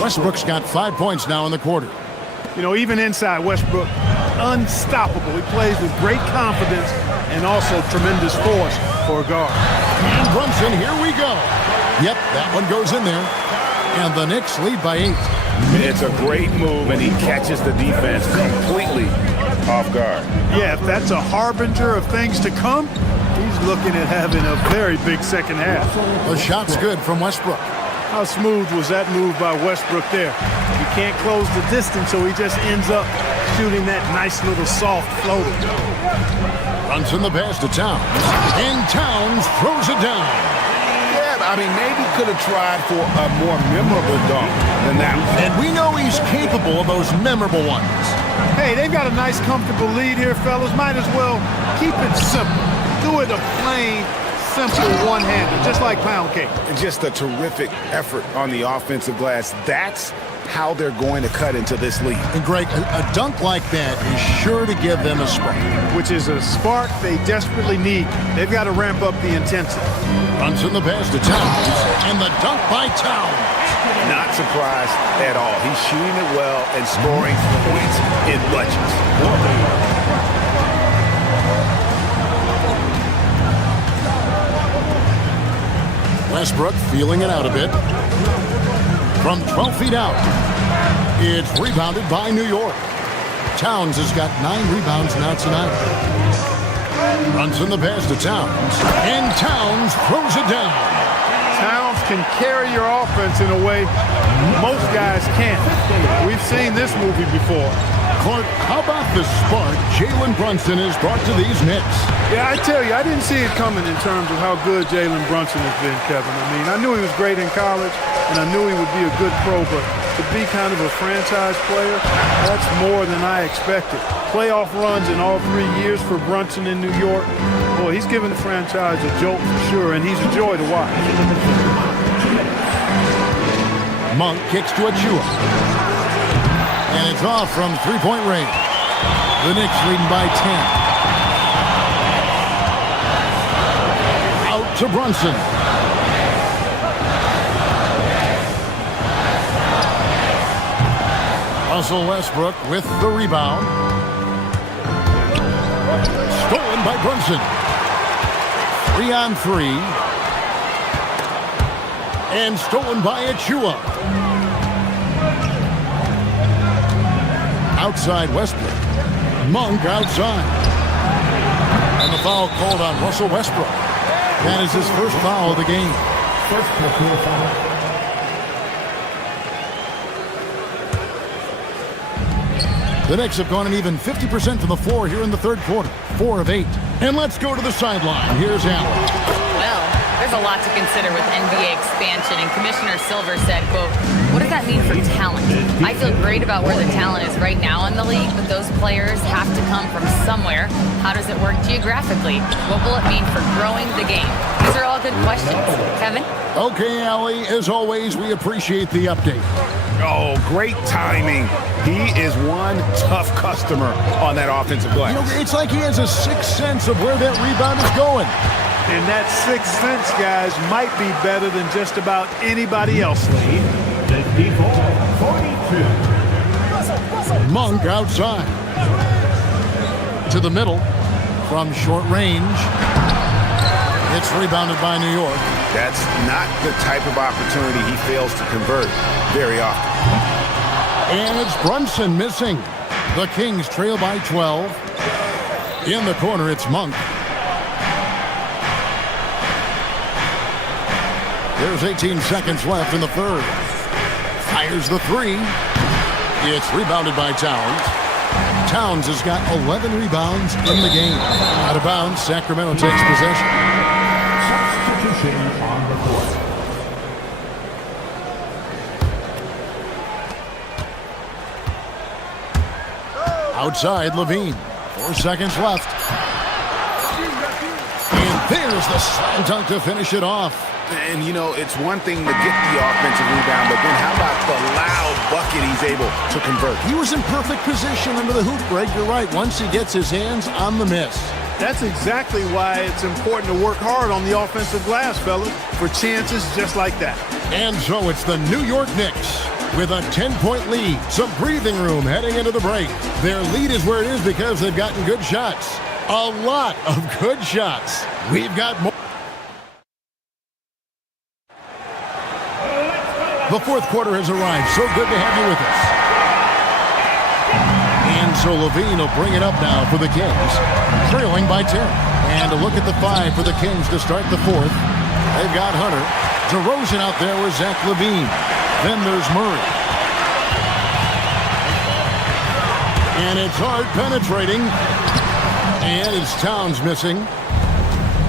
Westbrook's got 5 points now in the quarter. You know, even inside Westbrook, unstoppable. He plays with great confidence and also tremendous force for a guard. And Brunson, here we go. Yep, that one goes in there. And the Knicks lead by 8. It's a great move, and he catches the defense completely off guard. Yeah, if that's a harbinger of things to come, he's looking at having a very big second half. The shot's good from Westbrook. How smooth was that move by Westbrook there? He can't close the distance, so he just ends up shooting that nice little soft floater. Brunson the pass to Towns. And Towns throws it down. Yeah, I mean, maybe could have tried for a more memorable dunk than that one. And we know he's capable of those memorable ones. Hey, they've got a nice, comfortable lead here, fellas. Might as well keep it simple. Do it a plain, simple one-hander, just like pound cake. And just a terrific effort on the offensive glass. That's how they're going to cut into this lead. And Greg, a dunk like that is sure to give them a spark. Which is a spark they desperately need. They've got to ramp up the intensity. Brunson the pass to Towns. And the dunk by Towns. Not surprised at all. He's shooting it well and scoring points in bunches. Westbrook feeling it out a bit. From 12 feet out, it's rebounded by New York. Towns has got 9 rebounds now tonight. Brunson the pass to Towns. And Towns throws it down. Towns can carry your offense in a way most guys can't. We've seen this movie before. Clark, how about the spark Jalen Brunson has brought to these Knicks? Yeah, I tell you, I didn't see it coming in terms of how good Jalen Brunson has been, Kevin. I mean, I knew he was great in college, and I knew he would be a good pro, but to be kind of a franchise player, that's more than I expected. Playoff runs in all 3 years for Brunson in New York. Boy, he's given the franchise a jolt for sure, and he's a joy to watch. Monk kicks to Achua. And it's off from 3-point range. The Knicks leading by 10. Out to Brunson. Russell Westbrook with the rebound. Stolen by Brunson. 3-on-3. And stolen by Achua. Outside Westbrook. Monk outside. And the foul called on Russell Westbrook. That is his first foul of the game. First personal foul. The Knicks have gone an even 50% from the floor here in the third quarter. 4 of 8. And let's go to the sideline. Here's Allen. Well, there's a lot to consider with NBA expansion, and Commissioner Silver said, quote, what does that mean for talent? I feel great about where the talent is right now in the league, but those players have to come from somewhere. How does it work geographically? What will it mean for growing the game? These are all good questions. Kevin? Okay, Allie, as always, we appreciate the update. Oh, great timing. He is one tough customer on that offensive glass. You know, it's like he has a sixth sense of where that rebound is going. And that sixth sense, guys, might be better than just about anybody else. The default 42. Monk outside. To the middle from short range. It's rebounded by New York. That's not the type of opportunity he fails to convert very often. And it's Brunson missing. The Kings trail by 12. In the corner, it's Monk. There's 18 seconds left in the third. Fires the three. It's rebounded by Towns. Towns has got 11 rebounds in the game. Out of bounds, Sacramento takes possession. Substitution on the court. Outside, Levine. 4 seconds left. And there's the slam dunk to finish it off. And, you know, it's one thing to get the offensive rebound, but then how about the loud bucket he's able to convert? He was in perfect position under the hoop, Greg. You're right. Once he gets his hands on the miss. That's exactly why it's important to work hard on the offensive glass, fellas, for chances just like that. And so it's the New York Knicks with a 10-point lead. Some breathing room heading into the break. Their lead is where it is because they've gotten good shots. A lot of good shots. We've got more. The fourth quarter has arrived. So good to have you with us. And so Levine will bring it up now for the Kings, trailing by 10. And a look at the 5 for the Kings to start the fourth. They've got Hunter. DeRozan out there with Zach LaVine. Then there's Murray. And it's hard penetrating. And it's Towns missing.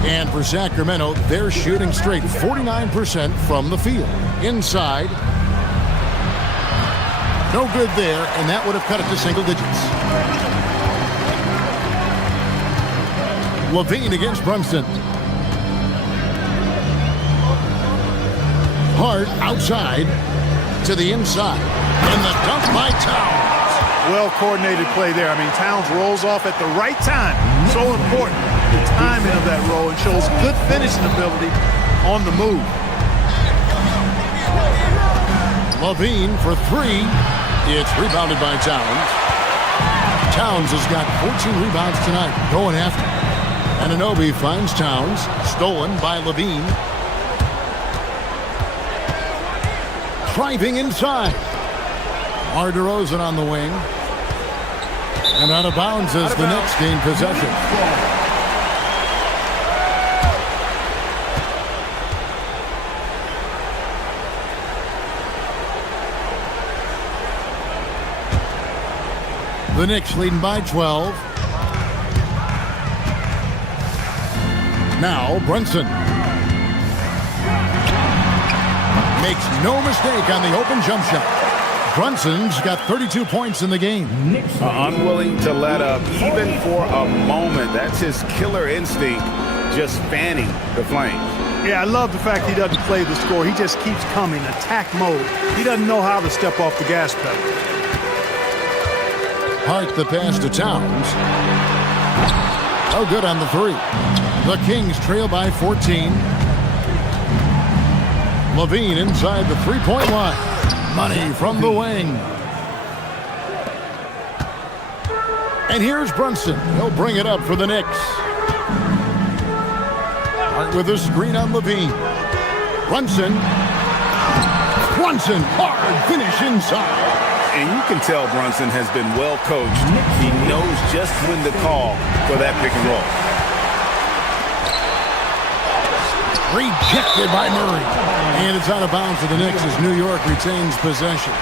And for Sacramento, they're shooting straight 49% from the field. Inside. No good there, and that would have cut it to single digits. Levine against Brunson. Hart outside to the inside. And the dunk by Towns. Well-coordinated play there. I mean, Towns rolls off at the right time. So important. The timing of that roll and shows good finishing ability on the move. Levine for three. It's rebounded by Towns. Towns has got 14 rebounds tonight, going after. Anunoby finds Towns, stolen by Levine. Driving inside. DeRozan on the wing. And out of bounds as the Knicks gain possession. The Knicks leading by 12. Now Brunson makes no mistake on the open jump shot. Brunson's got 32 points in the game. Unwilling to let up even for a moment. That's his killer instinct, just fanning the flames. Yeah, I love the fact he doesn't play the score. He just keeps coming, attack mode. He doesn't know how to step off the gas pedal. Hart the pass to Towns. Oh, good on the three. The Kings trail by 14. Levine inside the three-point line. Money from the wing. And here's Brunson. He'll bring it up for the Knicks. Hart with a screen on Levine. Brunson, hard finish inside. And you can tell Brunson has been well coached. He knows just when to call for that pick and roll. Rejected by Murray. And it's out of bounds for the Knicks as New York retains possession.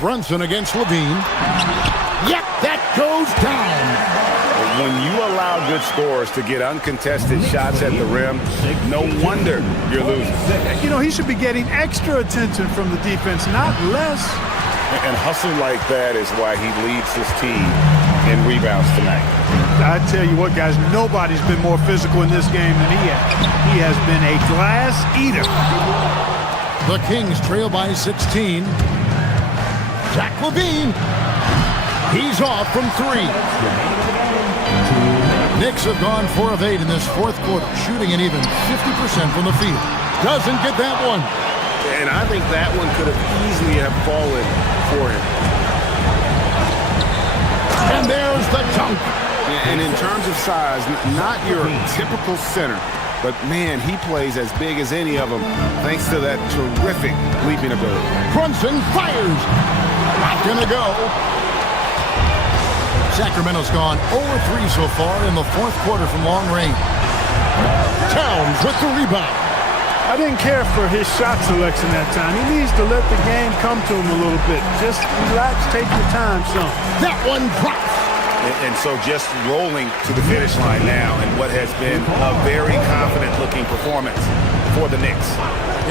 Brunson against Levine. Yep, that goes down. When you allow good scorers to get uncontested shots at the rim, no wonder you're losing. You know, he should be getting extra attention from the defense, not less. And hustle like that is why he leads his team in rebounds tonight. I tell you what, guys, nobody's been more physical in this game than he has. He has been a glass eater. The Kings trail by 16. Zach LaVine. He's off from three. Knicks have gone 4 of 8 in this fourth quarter, shooting an even 50% from the field. Doesn't get that one. And I think that one could have easily have fallen for him. And there's the dunk. And in terms of size, not your typical center. but man, he plays as big as any of them thanks to that terrific leaping ability. Brunson fires. Not gonna go. Sacramento's gone 0-3 so far in the fourth quarter from long range. Towns with the rebound. I didn't care for his shot selection that time. He needs to let the game come to him a little bit. Just relax, take your time some. That one drops. And so just rolling to the finish line now in what has been a very confident-looking performance for the Knicks.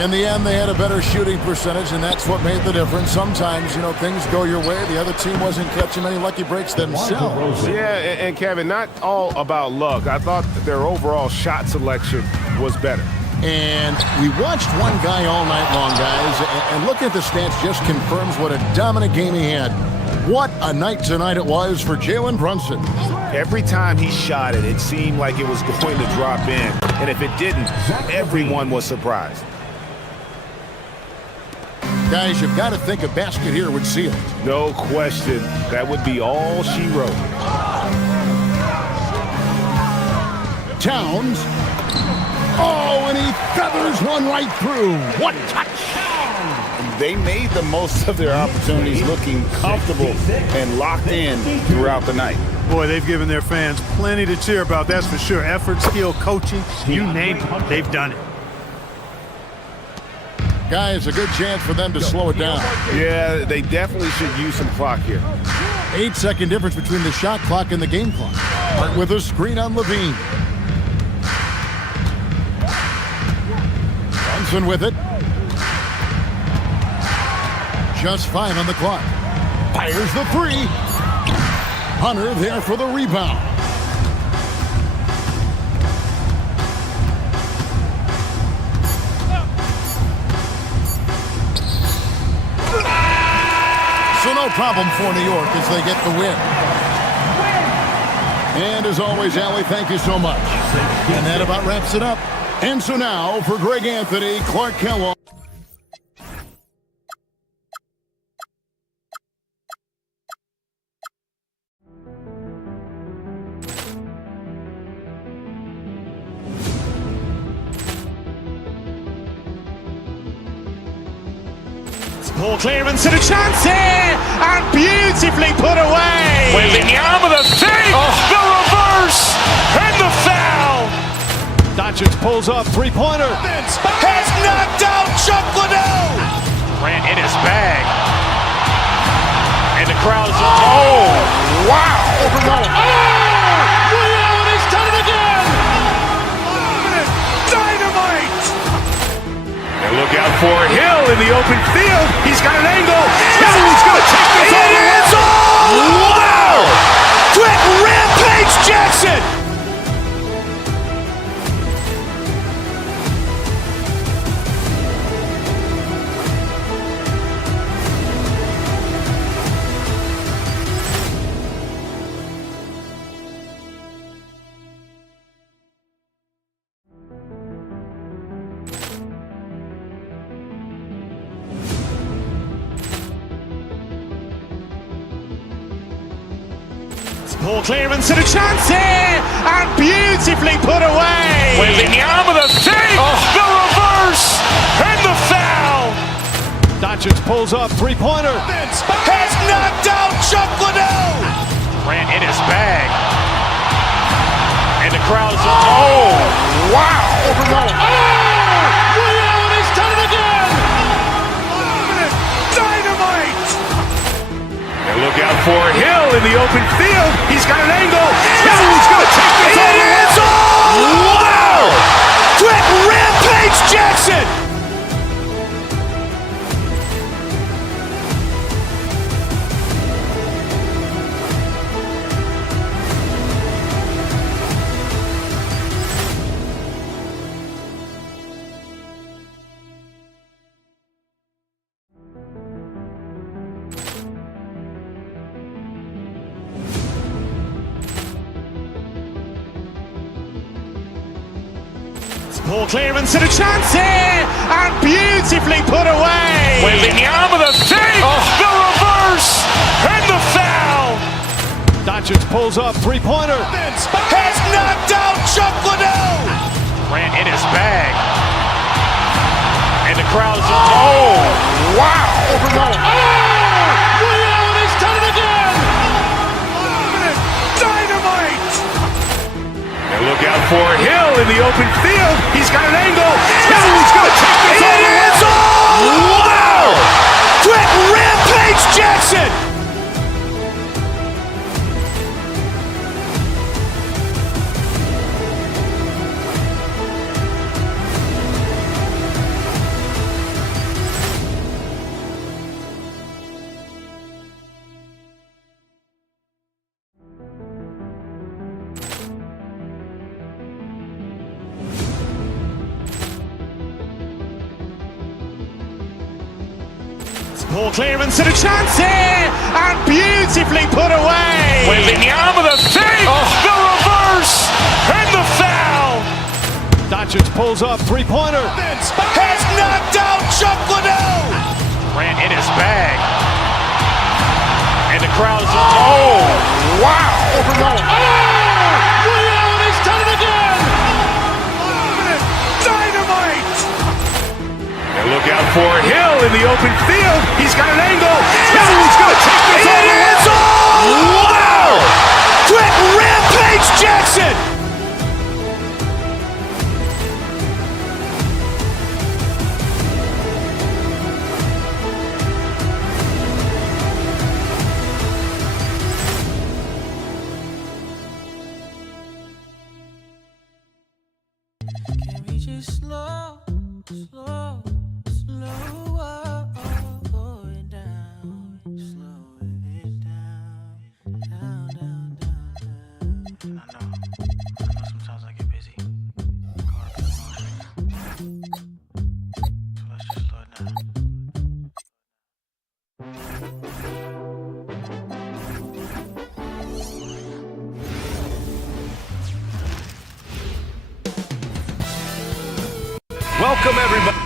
In the end, they had a better shooting percentage, and that's what made the difference. Sometimes, you know, things go your way. The other team wasn't catching many lucky breaks themselves. Yeah, and Kevin, not all about luck. I thought that their overall shot selection was better. And we watched one guy all night long, guys, and looking at the stats just confirms what a dominant game he had. What a night tonight it was for Jalen Brunson. Every time he shot it, it seemed like it was going to drop in. And if it didn't, everyone was surprised. Guys, you've got to think a basket here would seal it. No question. That would be all she wrote. Towns. Oh, and he feathers one right through. What touch! They made the most of their opportunities, looking comfortable and locked in throughout the night. Boy, they've given their fans plenty to cheer about, that's for sure. Effort, skill, coaching, you name it, they've done it. Guys, a good chance for them to slow it down. Yeah, they definitely should use some clock here. 8-second difference between the shot clock and the game clock. Hart with a screen on Levine. Brunson with it. Just 5 on the clock. Fires the 3. Hunter there for the rebound. So no problem for New York as they get the win. And as always, Allie, thank you so much. And that about wraps it up. And so now for Greg Anthony, Clark Kellogg. Ball clearance and a chance here, and beautifully put away. Wembanyama the fake, the reverse, and the foul. Doncic pulls up, three-pointer. Has knocked out Chuck Liddell. Ran in his bag. And the crowd is, oh, wow. He's done it again. Dynamite. And look out for Hill in the open field. He's got an angle. He's going to take this all the way. Wow! Quick rampage Jackson. Ball clearance and a chance here, and beautifully put away. Wembanyama the fake, the reverse, and the foul. Doncic pulls up, three-pointer. Has knocked out Chuck Liddell. Ran in his bag. And the crowd is, oh, wow. He's done it again. Dynamite. And look out for Hill in the open field. He's got an angle. He's going to take this all the way. Wow! Quick rampage Jackson. Ball clearance and a chance here, and beautifully put away. Wembanyama the fake, the reverse, and the foul. Doncic pulls up, three-pointer. Has knocked out Chuck Liddell. Ran in look out for Hill in the open field. He's got an angle. Hill's going to take this all the way. Wow! Quick rampage Jackson! Poor clearance and a chance here, and beautifully put away. Wembanyama the save, the reverse, and the foul. Doncic pulls up, three-pointer. Has knocked out Chuck Liddell. Ran in his bag. And the crowd is, oh, wow. Ray Allen has done it again. Dynamite. And look out for Hill in the open field. He's got an angle. Hill's going to take this all the way. Wow! Quick rampage Jackson. Can we just slow it down, slow it down. I know sometimes I get busy, caught up in emotions, so let's just slow it down. Welcome, everybody.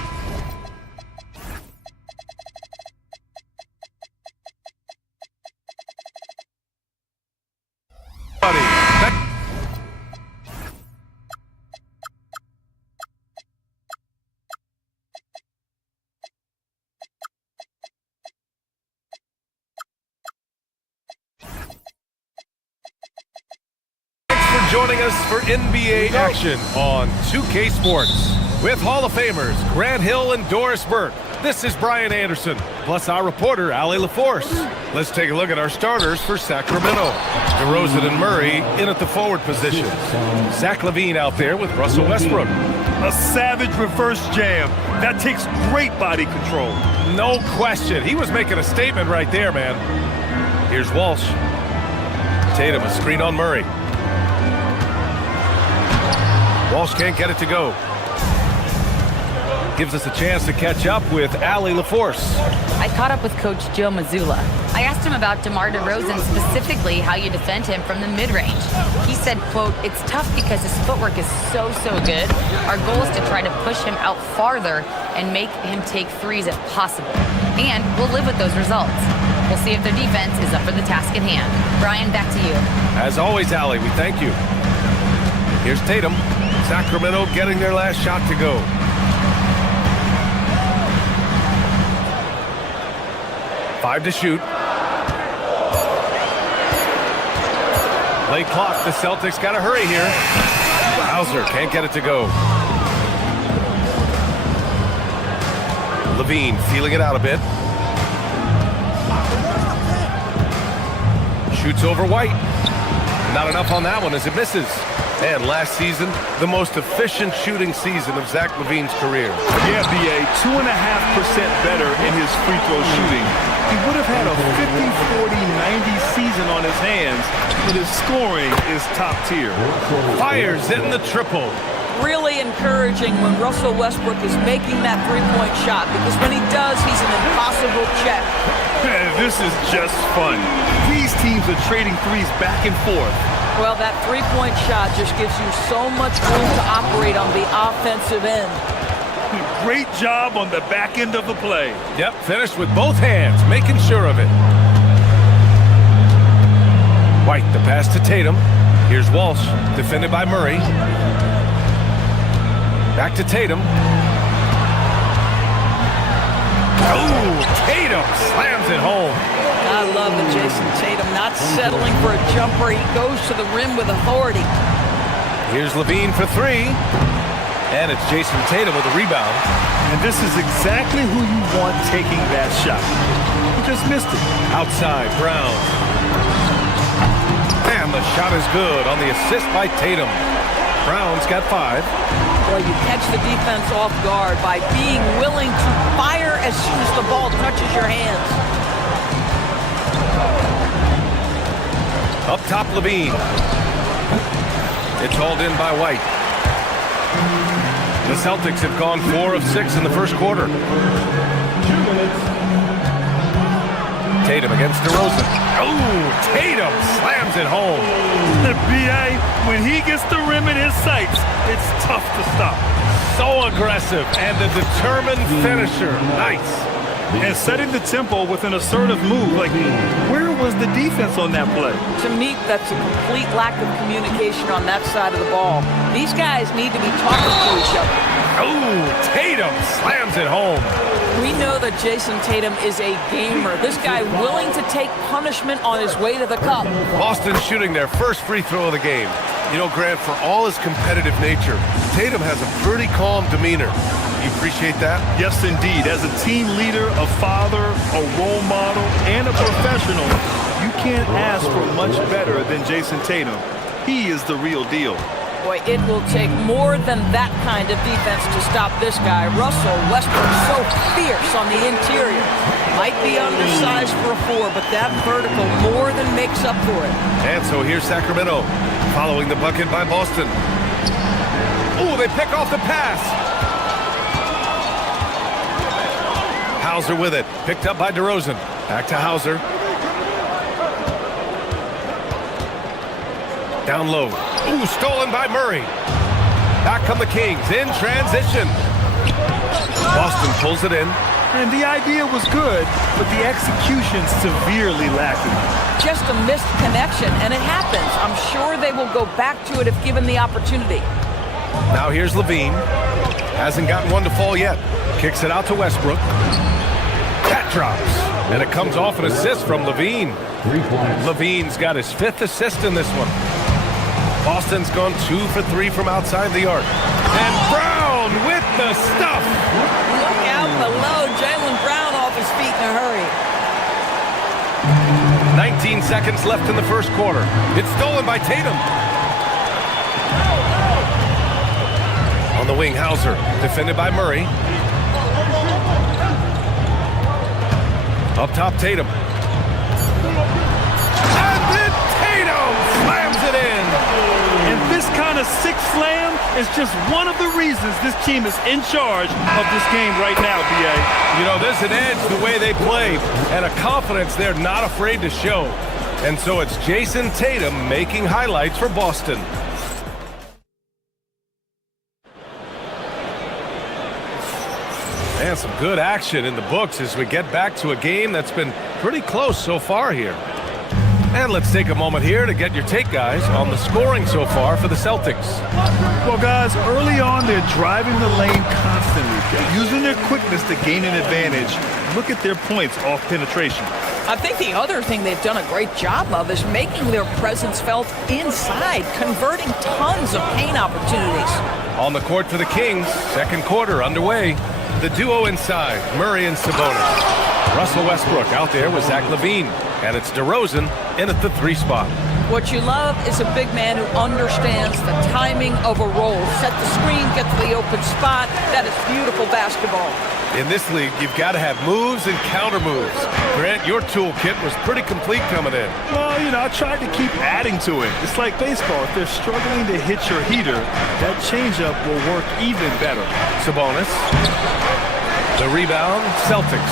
Thanks for joining us for NBA action on 2K Sports. With Hall of Famers Grant Hill and Doris Burke, this is Brian Anderson, plus our reporter, Allie LaForce. Let's take a look at our starters for Sacramento. DeRozan and Murray in at the forward position. Zach LaVine out there with Russell Westbrook. A savage reverse jam. That takes great body control. No question. He was making a statement right there, man. Here's Walsh. Tatum, a screen on Murray. Walsh can't get it to go. Gives us a chance to catch up with Allie LaForce. I caught up with Coach Joe Mazzulla. I asked him about DeMar DeRozan, specifically how you defend him from the mid-range. He said, quote, "It's tough because his footwork is so good. Our goal is to try to push him out farther and make him take threes if possible. And we'll live with those results. We'll see if their defense is up for the task at hand." Brian, back to you. As always, Allie, we thank you. Here's Tatum. Sacramento getting their last shot to go. 5 to shoot. Late clock, the Celtics got to hurry here. Hauser can't get it to go. LaVine feeling it out a bit. Shoots over White. Not enough on that one as it misses. And last season, the most efficient shooting season of Zach LaVine's career. Yeah, BA, 2.5% better in his free throw shooting. He would have had a 50-40-90 season on his hands, but his scoring is top tier. Fires in the triple. Really encouraging when Russell Westbrook is making that three-point shot, because when he does, he's an impossible check. This is just fun. These teams are trading threes back and forth. Well, that three-point shot just gives you so much room to operate on the offensive end. Great job on the back end of the play. Yep, finished with both hands, making sure of it. White, the pass to Tatum. Here's Walsh, defended by Murray. Back to Tatum. Oh, Tatum slams it home. I love the Jason Tatum not settling for a jumper. He goes to the rim with authority. Here's Levine for three. And it's Jason Tatum with a rebound. And this is exactly who you want taking that shot. He just missed it. Outside, Brown. And the shot is good on the assist by Tatum. Brown's got 5. Well, you catch the defense off guard by being willing to fire as soon as the ball touches your hands. Up top, Levine. It's hauled in by White. The Celtics have gone 4 of 6 in the first quarter. 2 minutes. Tatum against DeRozan. Oh, Tatum slams it home. B.A., when he gets the rim in his sights, it's tough to stop. So aggressive and a determined finisher. Nice. And setting the tempo with an assertive move. Like, where was the defense on that play? To me, that's a complete lack of communication on that side of the ball. These guys need to be talking to each other. Oh, Tatum slams it home. We know that Jason Tatum is a gamer. This guy willing to take punishment on his way to the cup. Boston shooting their first free throw of the game. You know, Grant, for all his competitive nature, Tatum has a pretty calm demeanor. You appreciate that? Yes, indeed. As a team leader, a father, a role model, and a professional, you can't ask for much better than Jason Tatum. He is the real deal. Boy, it will take more than that kind of defense to stop this guy. Russell Westbrook so fierce on the interior. Might be undersized for a 4, but that vertical more than makes up for it. And so here's Sacramento, following the bucket by Boston. Oh, they pick off the pass. Hauser with it, picked up by DeRozan. Back to Hauser. Down low. Ooh, stolen by Murray. Back come the Kings in transition. Boston pulls it in. And the idea was good, but the execution severely lacking. Just a missed connection, and it happens. I'm sure they will go back to it if given the opportunity. Now here's Levine. Hasn't gotten one to fall yet. Kicks it out to Westbrook. That drops. And it comes off an assist from Levine. Levine's got his 5th assist in this one. Boston's gone 2 for 3 from outside the arc. And Brown with the stuff. Look out below. Jaylen Brown off his feet in a hurry. 19 seconds left in the first quarter. It's stolen by Tatum. On the wing, Hauser, defended by Murray. Up top, Tatum. And then Tatum slams it in. And this kind of sick slam is just one of the reasons this team is in charge of this game right now, B.A. You know, there's an edge the way they play and a confidence they're not afraid to show. And so it's Jason Tatum making highlights for Boston. And some good action in the books as we get back to a game that's been pretty close so far here. And let's take a moment here to get your take, guys, on the scoring so far for the Celtics. Well, guys, early on, they're driving the lane constantly. They're using their quickness to gain an advantage. Look at their points off penetration. I think the other thing they've done a great job of is making their presence felt inside, converting tons of paint opportunities. On the court for the Kings, second quarter underway. The duo inside, Murray and Sabonis. Russell Westbrook out there with Zach LaVine. And it's DeRozan in at the 3 spot. What you love is a big man who understands the timing of a roll. Set the screen, get to the open spot. That is beautiful basketball. In this league, you've got to have moves and counter moves. Grant, your toolkit was pretty complete coming in. Well, you know, I tried to keep adding to it. It's like baseball. If they're struggling to hit your heater, that changeup will work even better. Sabonis. The rebound, Celtics.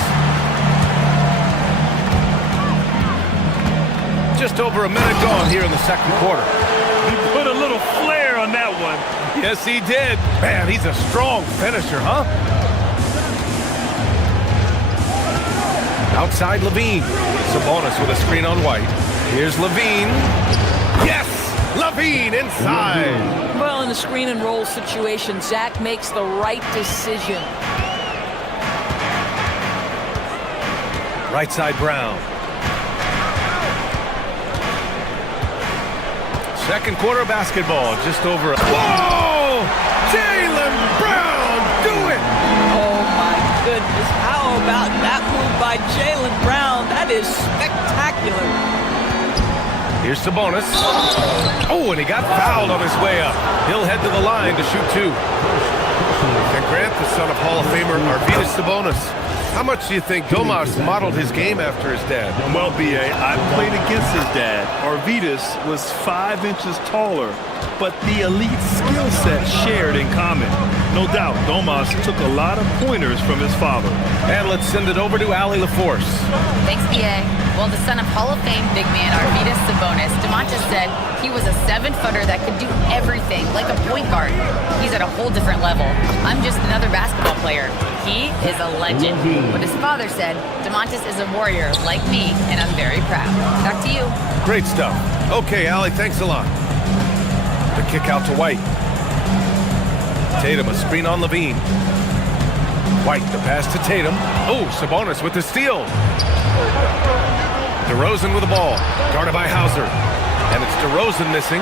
Just over a minute gone here in the second quarter. He put a little flair on that one. Yes, he did. Man, he's a strong finisher, huh? Outside LaVine. Sabonis with a screen on White. Here's LaVine. Yes! LaVine inside. Well, in a screen and roll situation, Zach makes the right decision. Right side Brown. Second quarter basketball, just over. Whoa! Jaylen Brown, do it! Oh my goodness, how about that move by Jaylen Brown? That is spectacular. Here's Sabonis. Oh, and he got fouled on his way up. He'll head to the line to shoot 2. And Grant, the son of Hall of Famer Arvydas Sabonis. How much do you think Domas modeled his game after his dad? Well, B.A., I played against his dad. Arvydas was 5 inches taller, but the elite skill set shared in common. No doubt, Domas took a lot of pointers from his father. And let's send it over to Allie LaForce. Thanks, BA. Well, the son of Hall of Fame big man Arvydas Sabonis, DeMontis said he was a 7-footer that could do everything, like a point guard. He's at a whole different level. I'm just another basketball player. He is a legend. What his father said, DeMontis is a warrior like me, and I'm very proud. Back to you. Great stuff. Okay, Allie, thanks a lot. The kick out to White. Tatum, a screen on Levine. White, the pass to Tatum. Oh, Sabonis with the steal. DeRozan with the ball, guarded by Hauser. And it's DeRozan missing.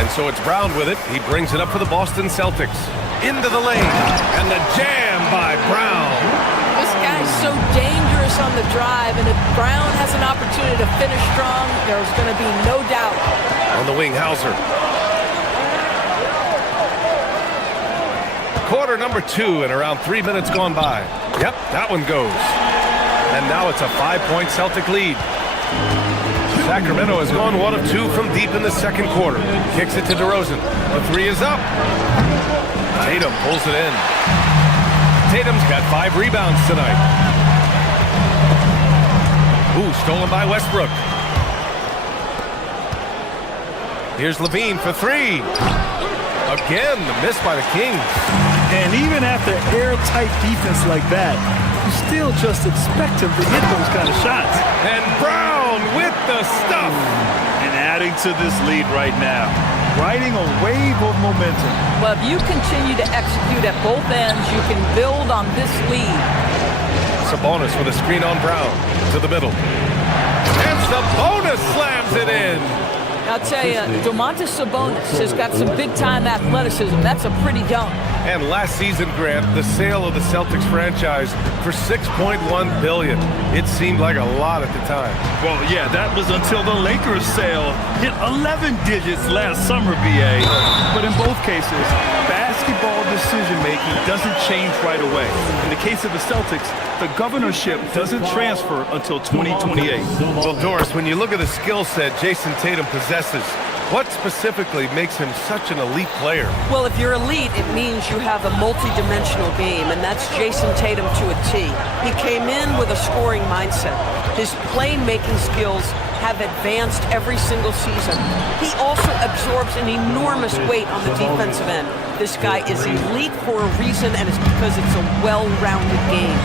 And so it's Brown with it. He brings it up for the Boston Celtics. Into the lane. And the jam by Brown. This guy's so dangerous on the drive, and if Brown has an opportunity to finish strong, there's going to be no doubt. On the wing, Hauser. Quarter number 2 and around 3 minutes gone by. Yep, that one goes. And now it's a 5-point Celtic lead. Sacramento has gone 1 of 2 from deep in the second quarter. Kicks it to DeRozan. The 3 is up. Tatum pulls it in. Tatum's got 5 rebounds tonight. Ooh, stolen by Westbrook. Here's Levine for 3. Again, the miss by the Kings. And even after airtight defense like that, you still just expect him to hit those kind of shots. And Brown with the stuff. And adding to this lead right now, riding a wave of momentum. Well, if you continue to execute at both ends, you can build on this lead. Sabonis with a screen on Brown to the middle. And Sabonis slams it in. I'll tell you, Domantas Sabonis has got some big-time athleticism. That's a pretty dunk. And last season, Grant, the sale of the Celtics franchise for $6.1 billion. It seemed like a lot at the time. Well, yeah, that was until the Lakers sale hit 11 digits last summer, B.A. But in both cases, basketball decision-making doesn't change right away. In the case of the Celtics, the governorship doesn't transfer until 2028. Well, Doris, when you look at the skill set Jason Tatum possesses, what specifically makes him such an elite player? Well, if you're elite, it means you have a multi-dimensional game, and that's Jason Tatum to a T. He came in with a scoring mindset. His playmaking skills have advanced every single season. He also absorbs an enormous weight on the defensive end. This guy is elite for a reason, and it's because it's a well-rounded game.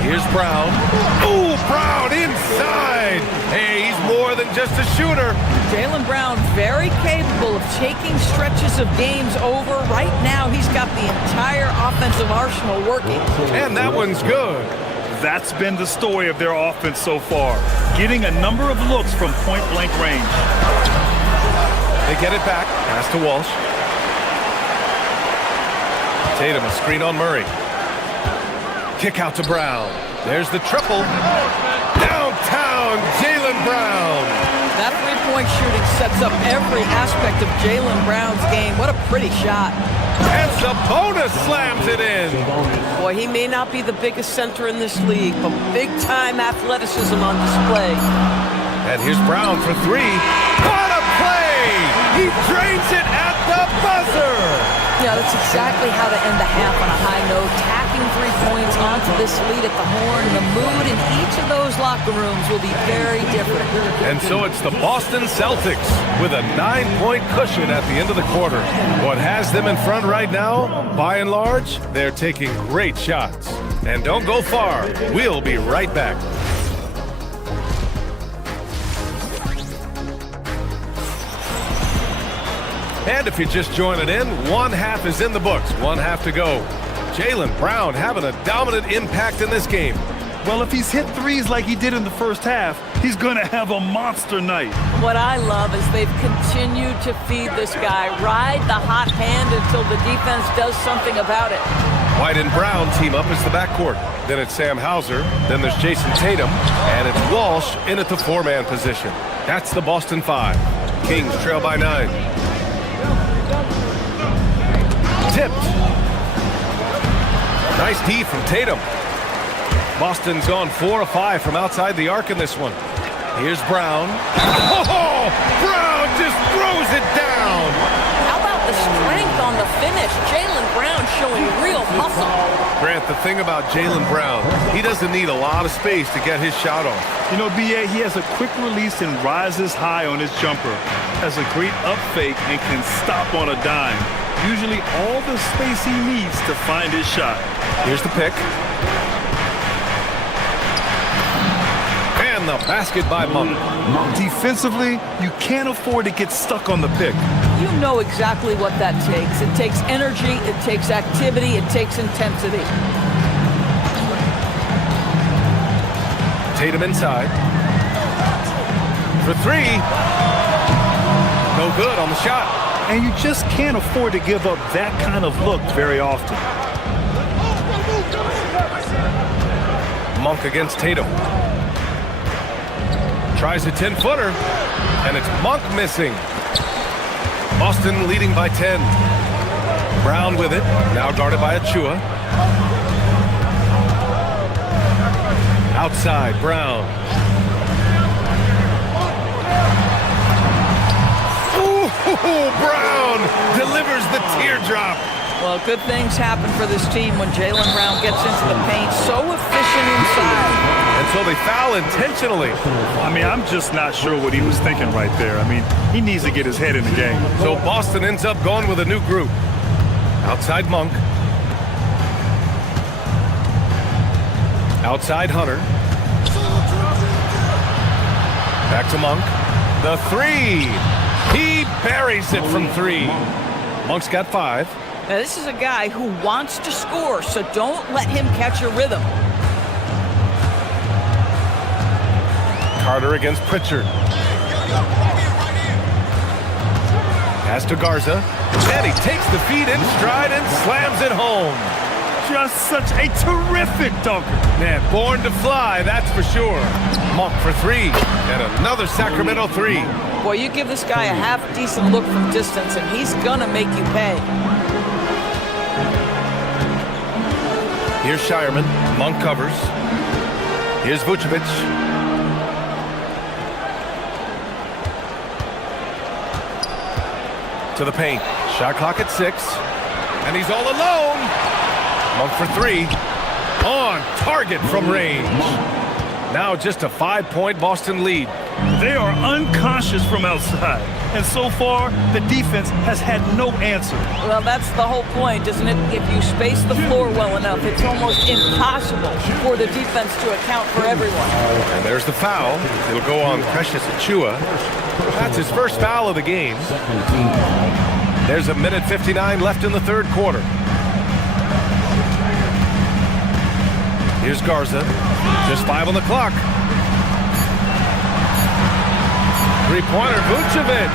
Here's Brown. Ooh, Brown inside. Hey, he's more than just a shooter. Jaylen Brown, very capable of taking stretches of games over. Right now, he's got the entire offensive arsenal working. And that one's good. That's been the story of their offense so far, getting a number of looks from point-blank range. They get it back. Pass to Walsh. Tatum, a screen on Murray. Kick out to Brown. There's the triple. Downtown, Jaylen Brown. That three-point shooting sets up every aspect of Jaylen Brown's game. What a pretty shot. And Sabonis slams it in. Boy, he may not be the biggest center in this league, but big-time athleticism on display. And here's Brown for 3. What a play! He drains it at the buzzer. Yeah, that's exactly how to end the half on a high note. Tacking 3 points onto this lead at the horn. The mood in each of those locker rooms will be very different. And so it's the Boston Celtics with a 9-point cushion at the end of the quarter. What has them in front right now, by and large, they're taking great shots. And don't go far. We'll be right back. And if you're just joining in, one half is in the books, one half to go. Jaylen Brown having a dominant impact in this game. Well, if he's hit threes like he did in the first half, he's going to have a monster night. What I love is they've continued to feed this guy, ride the hot hand until the defense does something about it. White and Brown team up as the backcourt. Then it's Sam Hauser. Then there's Jason Tatum. And it's Walsh in at the 4-man position. That's the Boston 5. Kings trail by 9. Tipped. Nice D from Tatum. Boston's gone 4 of 5 from outside the arc in this one. Here's Brown. Oh, Brown just throws it down. How about the strength on the finish? Jaylen Brown showing real muscle. Grant, the thing about Jaylen Brown, he doesn't need a lot of space to get his shot off. You know, B.A., he has a quick release and rises high on his jumper. Has a great up fake and can stop on a dime. Usually all the space he needs to find his shot. Here's the pick. And the basket by Monk. Defensively, you can't afford to get stuck on the pick. You know exactly what that takes. It takes energy, it takes activity, it takes intensity. Tatum inside. For 3. No good on the shot. And you just can't afford to give up that kind of look very often. Monk against Tatum. Tries a 10-footer, and it's Monk missing. Boston leading by 10. Brown with it, now guarded by Achua. Outside, Brown. Ooh, Brown delivers the teardrop. Well, good things happen for this team when Jaylen Brown gets into the paint. So efficient inside. And so they foul intentionally. I mean, I'm just not sure what he was thinking right there. I mean, he needs to get his head in the game. So Boston ends up going with a new group. Outside Monk. Outside Hunter. Back to Monk. The 3. He buries it from 3. Monk's got 5. Now, this is a guy who wants to score, so don't let him catch a rhythm. Carter against Pritchard. Pass to Garza. And he takes the feed in stride and slams it home. Just such a terrific dunker. Man, born to fly, that's for sure. Monk for 3. And another Sacramento 3. Boy, you give this guy a half-decent look from distance, and he's gonna make you pay. Here's Shireman. Monk covers. Here's Vucevic. To the paint. Shot clock at 6. And he's all alone. Monk for 3. On target from range. Now just a 5-point Boston lead. They are unconscious from outside. And so far, the defense has had no answer. Well, that's the whole point, isn't it? If you space the floor well enough, it's almost impossible for the defense to account for everyone. And there's the foul. It'll go on Precious Achua. That's his first foul of the game. There's a minute 59 left in the third quarter. Here's Garza. Just 5 on the clock. Three-pointer, Vucevic.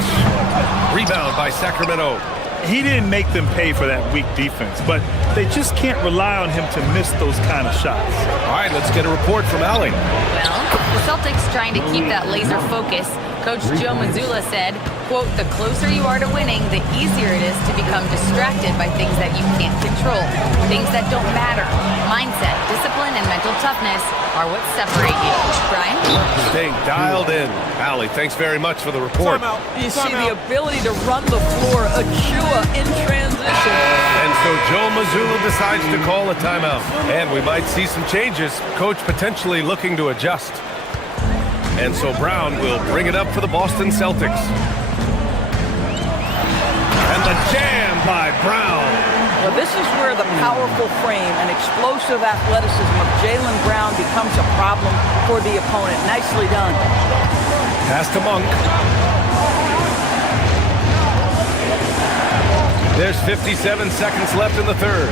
Rebound by Sacramento. He didn't make them pay for that weak defense, but they just can't rely on him to miss those kind of shots. All right, let's get a report from Allie. Well, the Celtics trying to keep that laser focus. Coach Joe Mazzulla said, quote, "The closer you are to winning, the easier it is to become distracted by things that you can't control, things that don't matter. Mindset, discipline, and mental toughness are what separate you." Brian? Staying dialed in. Allie, thanks very much for the report. You see the ability to run the floor, Achua in transition. And so Joe Mazzulla decides to call a timeout. And we might see some changes. Coach potentially looking to adjust. And so Brown will bring it up for the Boston Celtics. And the jam by Brown. Well, this is where the powerful frame and explosive athleticism of Jaylen Brown becomes a problem for the opponent. Nicely done. Pass to Monk. There's 57 seconds left in the third.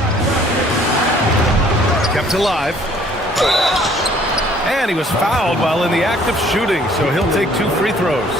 Kept alive. And he was fouled while in the act of shooting, so he'll take 2 free throws.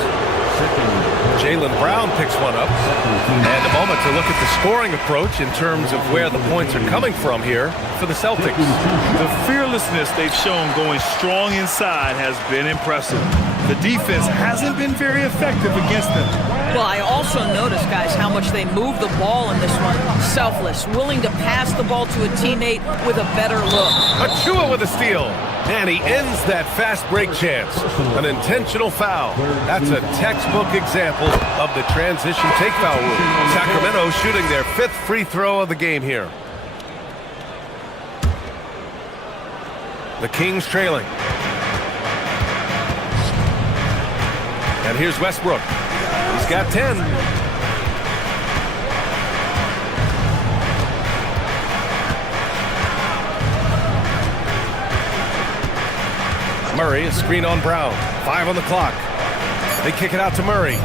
Jaylen Brown picks one up. And a moment to look at the scoring approach in terms of where the points are coming from here for the Celtics. The fearlessness they've shown going strong inside has been impressive. The defense hasn't been very effective against them. Well, I also noticed, guys, how much they move the ball in this one. Selfless, willing to pass the ball to a teammate with a better look. Achua with a steal. And he ends that fast break chance. An intentional foul. That's a textbook example of the transition take foul rule. Sacramento shooting their 5th free throw of the game here. The Kings trailing. And here's Westbrook. He's got 10. Murray, a screen on Brown. 5 on the clock. They kick it out to Murray.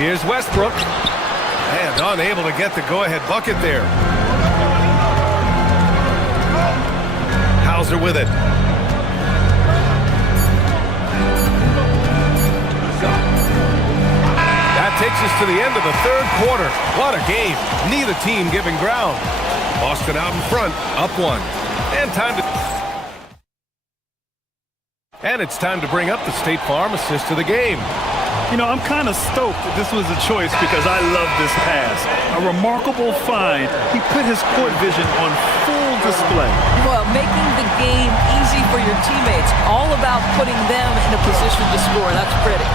Here's Westbrook. And unable to get the go-ahead bucket there. Hauser with it. That takes us to the end of the 3rd quarter. What a game. Neither team giving ground. Boston out in front, up 1. And it's time to bring up the State Farm assist of the game. You know, I'm kind of stoked that this was a choice because I love this pass. A remarkable find. He put his court vision on full display. Well, making the game easy for your teammates. All about putting them in a position to score. That's pretty.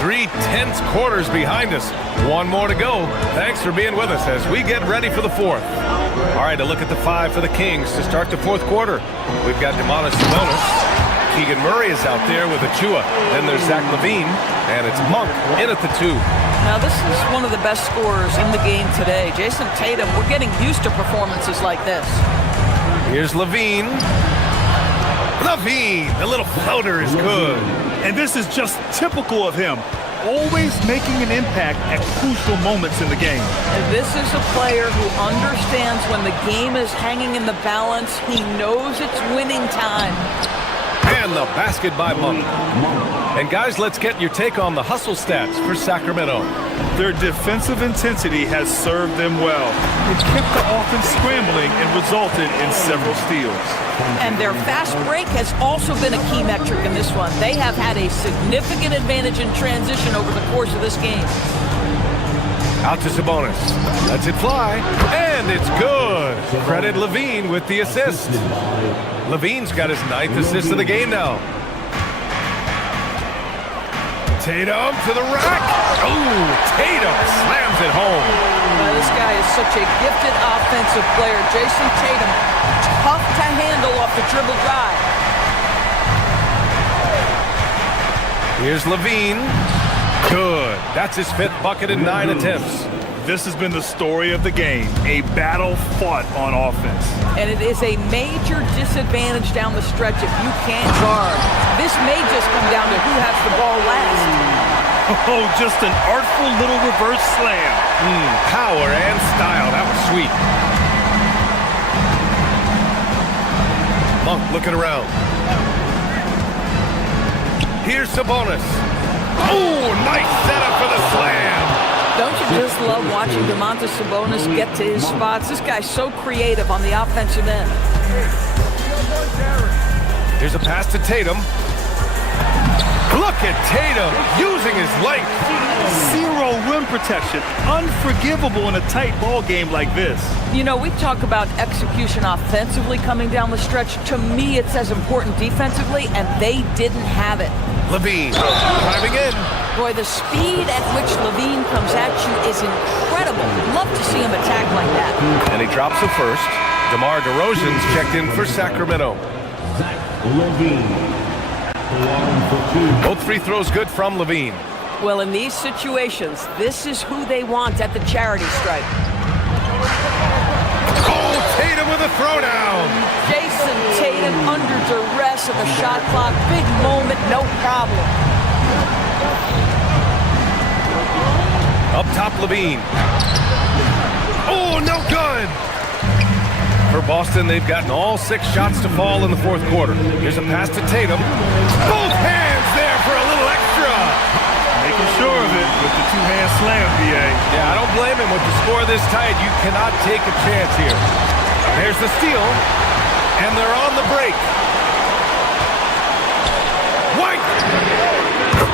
3 tense quarters behind us. 1 more to go. Thanks for being with us as we get ready for the 4th. All right, a look at the 5 for the Kings to start the 4th quarter. We've got Domantas Sabonis. Keegan Murray is out there with Achua. Then there's Zach LaVine. And it's Monk in at the 2. Now, this is one of the best scorers in the game today. Jason Tatum, we're getting used to performances like this. Here's LaVine. LaVine, the little floater is good. And this is just typical of him. Always making an impact at crucial moments in the game. And this is a player who understands when the game is hanging in the balance. He knows it's winning time. And the basket by Monk. And guys, let's get your take on the hustle stats for Sacramento. Their defensive intensity has served them well. It kept the offense scrambling and resulted in several steals. And their fast break has also been a key metric in this one. They have had a significant advantage in transition over the course of this game. Out to Sabonis. Lets it fly. And it's good. Credit LaVine with the assist. LaVine's got his 9th assist of the game now. Tatum to the rack. Oh, Tatum slams it home. Now, this guy is such a gifted offensive player. Jason Tatum, tough to handle off the dribble drive. Here's LaVine. Good. That's his 5th bucket in 9 attempts. This has been the story of the game, a battle fought on offense. And it is a major disadvantage down the stretch if you can't guard. This may just come down to who has the ball last. Oh, just an artful little reverse slam. Power and style. That was sweet. Monk looking around. Here's Sabonis. Oh, nice setup for the slam. Don't you just love watching Domantas Sabonis get to his spots? This guy's so creative on the offensive end. Here's a pass to Tatum. Look at Tatum using his length. 0 rim protection. Unforgivable in a tight ball game like this. You know, we talk about execution offensively coming down the stretch. To me, it's as important defensively, and they didn't have it. LaVine driving in. Boy, the speed at which LaVine comes at you is incredible. Love to see him attack like that. And he drops the first. DeMar DeRozan's checked in for Sacramento. Both free throws good from LaVine. Well, in these situations, this is who they want at the charity stripe. Oh, Tatum with a throwdown. Jason Tatum under duress of the shot clock. Big moment, no problem. Up top, LaVine. Oh, no good. For Boston, they've gotten all 6 shots to fall in the fourth quarter. Here's a pass to Tatum. Both hands there for a little extra. Making sure of it with the two-hand slam, B.A. Yeah, I don't blame him. With the score this tight, you cannot take a chance here. There's the steal, and they're on the break. White!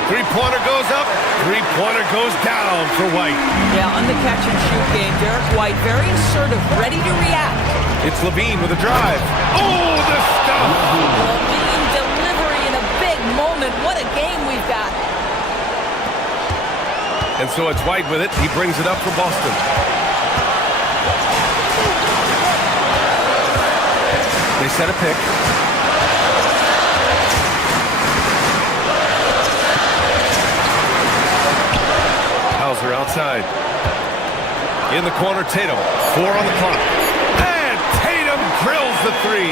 Three-pointer goes up, three-pointer goes down for White. Yeah, on the catch-and-shoot game, Derek White very assertive, ready to react. It's Levine with a drive. Oh, the stuff! Levine delivery in a big moment. What a game we've got. And so it's White with it. He brings it up for Boston. They set a pick. Hauser outside. In the corner, Tatum. 4 on the clock. And Tatum drills the 3.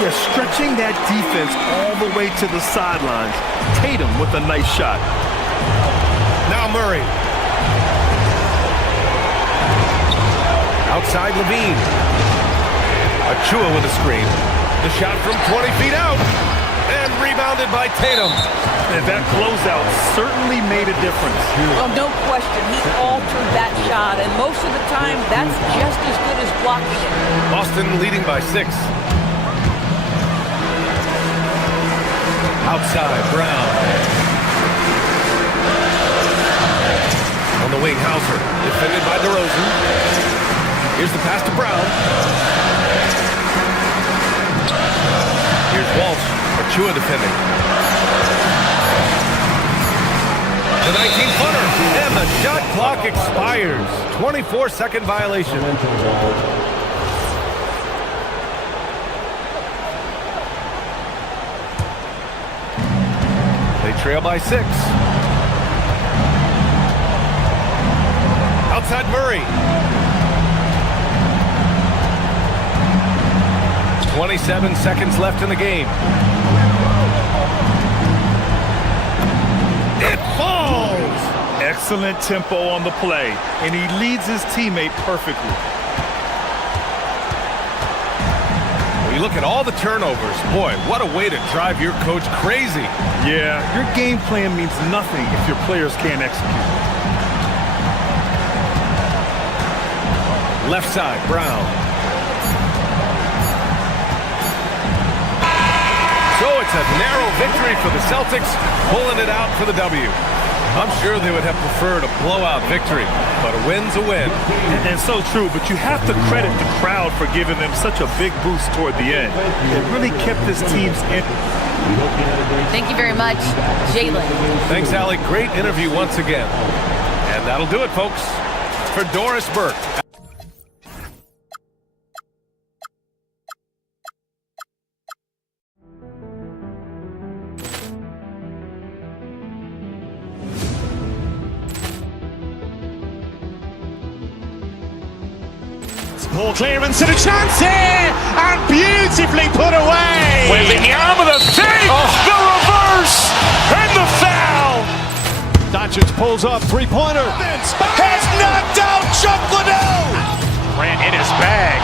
Yeah, stretching that defense all the way to the sidelines. Tatum with a nice shot. Now Murray. Outside Levine. Achua with a screen. The shot from 20 feet out. And rebounded by Tatum. And that closeout certainly made a difference. Oh, no question. He altered that shot, and most of the time, that's just as good as blocking it. Boston leading by 6. Outside, Brown. On the wing, Hauser. Defended by DeRozan. Here's the pass to Brown. Here's Walsh. Achua defending. The 19-footer. And the shot clock expires. 24-second violation. They trail by 6. Outside Murray. 27 seconds left in the game. It falls! Excellent tempo on the play, and he leads his teammate perfectly. When you look at all the turnovers, boy, what a way to drive your coach crazy. Yeah, your game plan means nothing if your players can't execute. Left side, Brown. So it's a narrow victory for the Celtics, pulling it out for the W. I'm sure they would have preferred a blowout victory, but a win's a win. And so true, but you have to credit the crowd for giving them such a big boost toward the end. It really kept this team's in. Thank you very much, Jalen. Thanks, Allie. Great interview once again. And that'll do it, folks. For Doris Burke. Ball clearance and a chance here, and beautifully put away. Wembanyama the fake, the reverse, and the foul. Doncic pulls up, three-pointer. Has knocked out Chuck Liddell. Ran in his bag.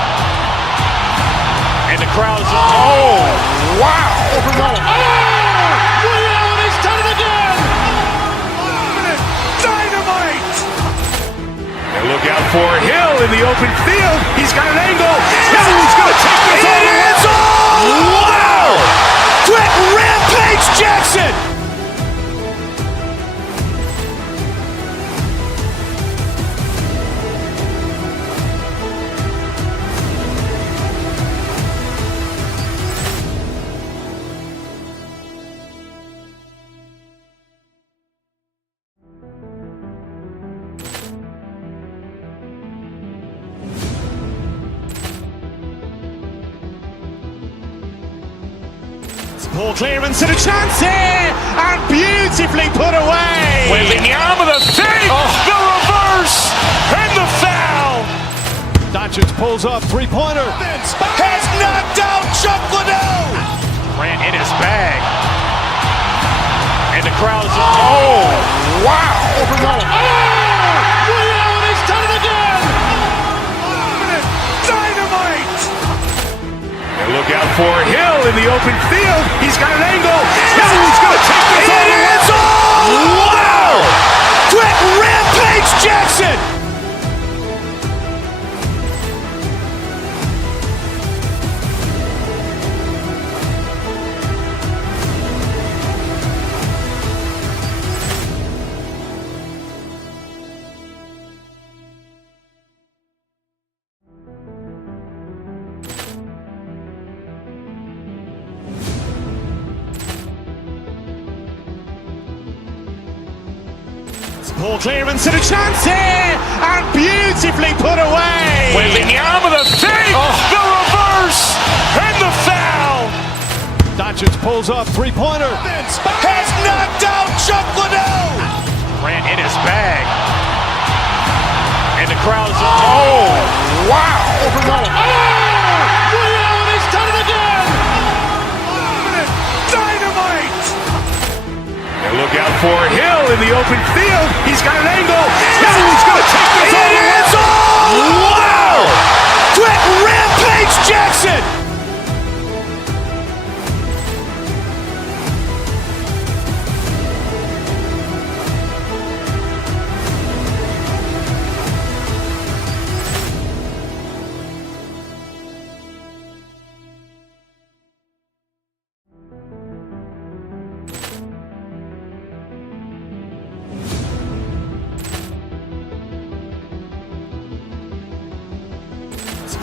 And the crowd is, oh, wow. Liddell, and he's done it again. Dynamite. And look out for Hill in the open field. He's got an angle. Now he's going to take this all the way. Wow! Quick rampage Jackson. Ball clearance and a chance here, and beautifully put away. Wembanyama the fake, the reverse, and the foul. Doncic pulls up, three-pointer. Has knocked out Chuck Liddell. Ran in his bag. And the crowd is, oh, wow. Liddell, and he's done it again. Dynamite. And look out for Hill in the open field. He's got an angle. Hill's going to take this all the way. Wow! Quick rampage Jackson! Ball clearance and a chance here, and beautifully put away. Wembanyama the fake, the reverse, and the foul. Doncic pulls up, three-pointer. Has knocked out Chuck Liddell. Ran in his bag. And the crowd's wow. He's done it again. Dynamite. And look out for Hill in the open field. He's got an angle. Hill's going to take this all the way. Wow! Quick rampage Jackson.